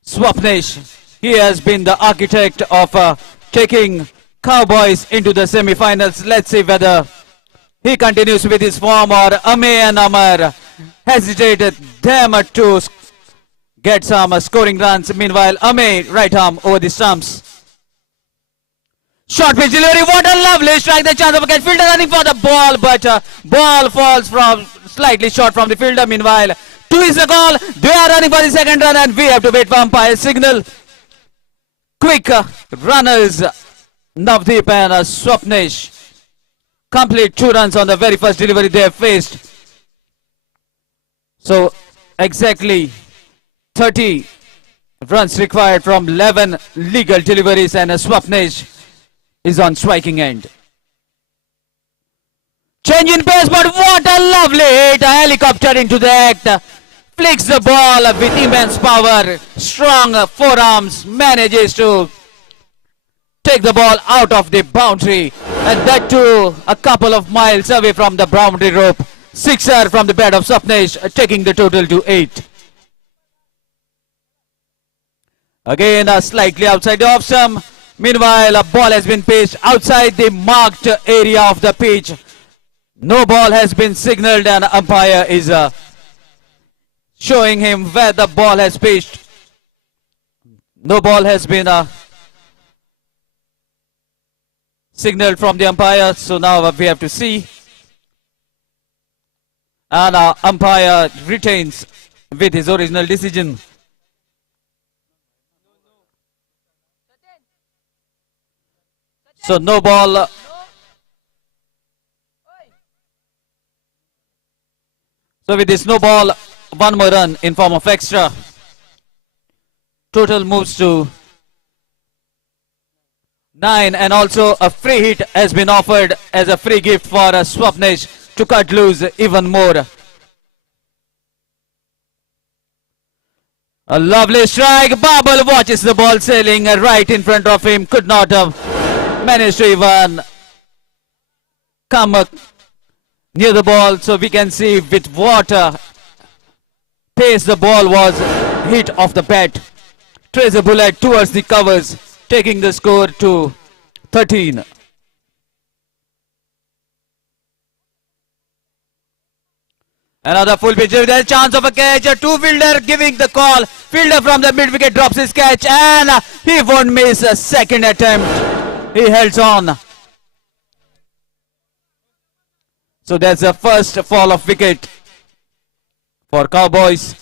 Swapnesh. He has been the architect of taking Cowboys into the semi-finals. Let's see whether he continues with his form or Ame and Amar hesitated them to get some scoring runs. Meanwhile, Ame right arm over the stumps. Short pitch delivery, what a lovely strike, the chance of a catch. Fielder running for the ball, but ball falls from slightly short from the fielder. Meanwhile, 2 is the call. They are running for the second run and we have to wait for umpire's signal. Quick runners, Navdeep and Swapnesh complete 2 runs on the very first delivery they have faced. So exactly 30 runs required from 11 legal deliveries and Swapnesh is on striking end. Change in pace, but what a lovely hit. A helicopter into the act. Flicks the ball with immense power. Strong forearms. Manages to take the ball out of the boundary. And that too a couple of miles away from the boundary rope. Sixer from the bat of Swapnesh, taking the total to 8. Again, slightly outside the off stump. Meanwhile, a ball has been pitched outside the marked area of the pitch. No ball has been signaled and umpire is showing him where the ball has pitched. No ball has been signaled from the umpire, so now we have to see. And umpire retains with his original decision. So no ball. So with this no ball, 1 more run in form of extra. Total moves to 9, and also a free hit has been offered as a free gift for Swapnesh to cut loose even more. A lovely strike. Babel watches the ball sailing right in front of him. Could not have managed to even come near the ball. So we can see with what pace the ball was hit off the bat. Trace a bullet towards the covers, taking the score to 13. Another full pitch, there's a chance of a catch. A two-fielder giving the call. Fielder from the mid-wicket drops his catch and he won't miss a second attempt. He held on. So that's the first fall of wicket for Cowboys.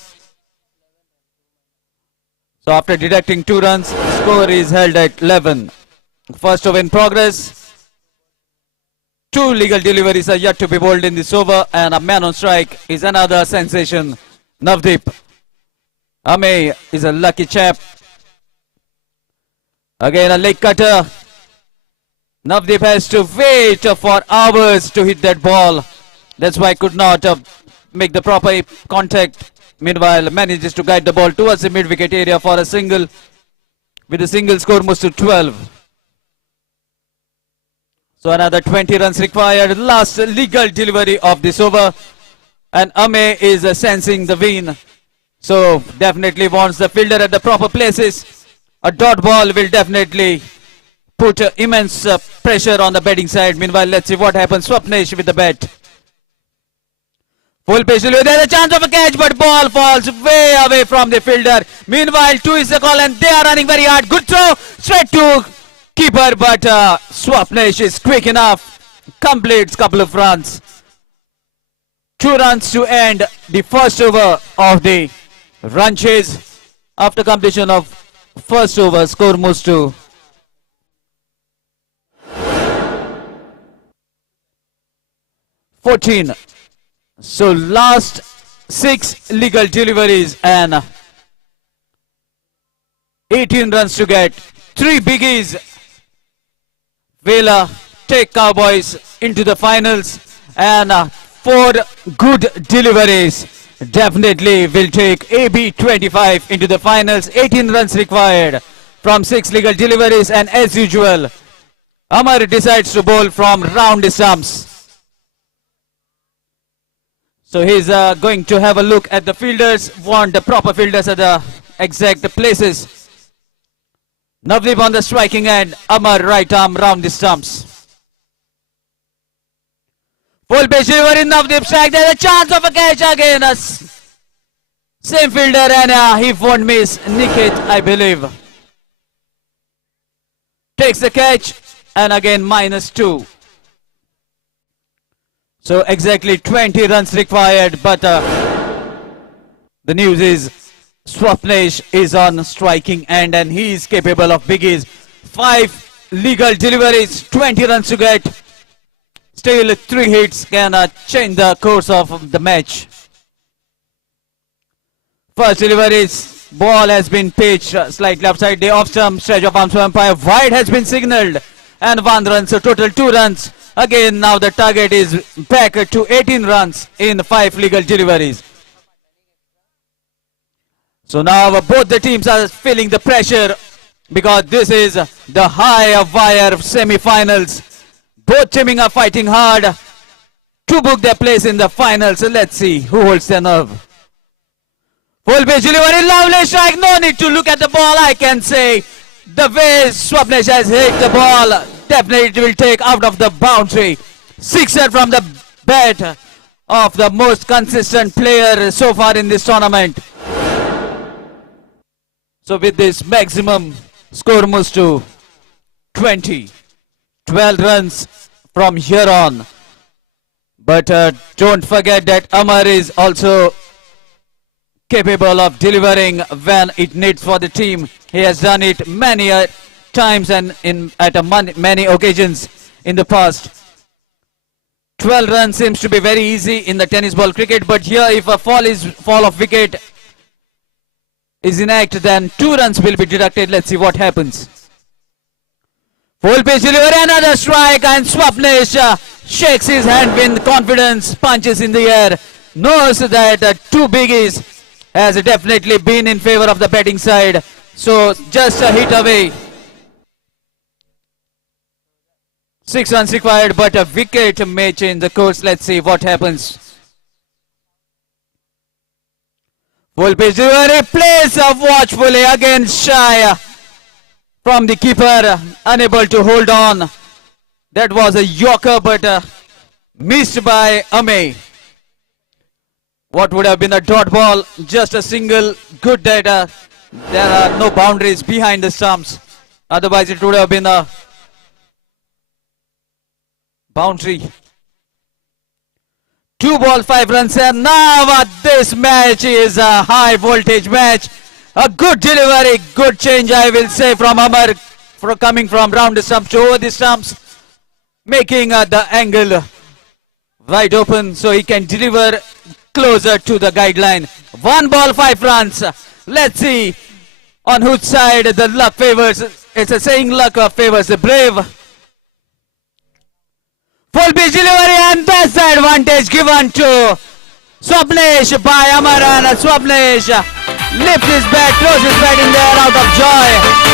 So after deducting 2 runs, score is held at 11. First over in progress. 2 legal deliveries are yet to be bowled in this over, and a man on strike is another sensation, Navdeep. Ame is a lucky chap. Again a leg cutter. Navdeep has to wait for hours to hit that ball. That's why could not make the proper contact. Meanwhile, manages to guide the ball towards the mid-wicket area for a single. With a single, score moves to 12. So another 20 runs required. Last legal delivery of this over. And Ame is sensing the wind. So definitely wants the fielder at the proper places. A dot ball will definitely put immense pressure on the batting side. Meanwhile, let's see what happens. Swapnesh with the bat. Full pitch delivery. There's a chance of a catch, but ball falls way away from the fielder. Meanwhile, 2 is the call and they are running very hard. Good throw. Straight to keeper, but Swapnesh is quick enough. Completes couple of runs. 2 runs to end the first over of the run chase. After completion of first over, score moves to 14. So last 6 legal deliveries and 18 runs to get. 3 biggies will take Cowboys into the finals, and 4 good deliveries definitely will take AB 25 into the finals. 18 runs required from 6 legal deliveries, and as usual, Amar decides to bowl from round stumps. So he's going to have a look at the fielders, want the proper fielders at the exact places. Navdeep on the striking end, Amar right arm round the stumps. Full pitch delivery, Navdeep strike, there's a chance of a catch again. Same fielder and he won't miss. Niket, I believe. Takes the catch and again -2. So exactly 20 runs required, but the news is Swapnesh is on striking end and he is capable of biggies. 5 legal deliveries, 20 runs to get. Still 3 hits can change the course of the match. First deliveries, ball has been pitched slightly upside the off stump, stretch of arms to umpire, wide has been signalled and 1 run, so total 2 runs. Again now the target is back to 18 runs in 5 legal deliveries. So now both the teams are feeling the pressure because this is the high wire semi-finals. Both teams are fighting hard to book their place in the finals. So let's see who holds their nerve. Full pitch delivery, lovely strike, no need to look at the ball, I can say. The way Swapnesh has hit the ball, definitely it will take out of the boundary. Sixer from the bat of the most consistent player so far in this tournament. So with this maximum score moves to 20. 12 runs from here on. But don't forget that Amar is also capable of delivering when it needs for the team. He has done it many times and many occasions in the past. 12 runs seems to be very easy in the tennis ball cricket, but here if a fall of wicket is in act, then 2 runs will be deducted. Let's see what happens. Full pitch delivery, another strike, and Swapnesh shakes his hand with confidence, punches in the air, knows that 2 biggies has definitely been in favor of the batting side. So just a hit away. 6 runs required, but a wicket may change the course. Let's see what happens. Full pitch delivery, plays watchfully, again shy from the keeper, unable to hold on. That was a yorker, but missed by Ame. What would have been a dot ball, just a single. Good that there are no boundaries behind the stumps. Otherwise it would have been a boundary. 2 ball 5 runs, and now this match is a high voltage match. A good delivery, good change I will say from Amar, coming from round the stumps to over the stumps, making the angle wide open so he can deliver closer to the guideline. 1 ball 5 runs. Let's see on whose side the luck favors. It's a saying luck favors the brave. Full pitch delivery, and that's the advantage given to Swapnesh by Amar, and Swapnesh lifts his bat, throws his bat in there out of joy.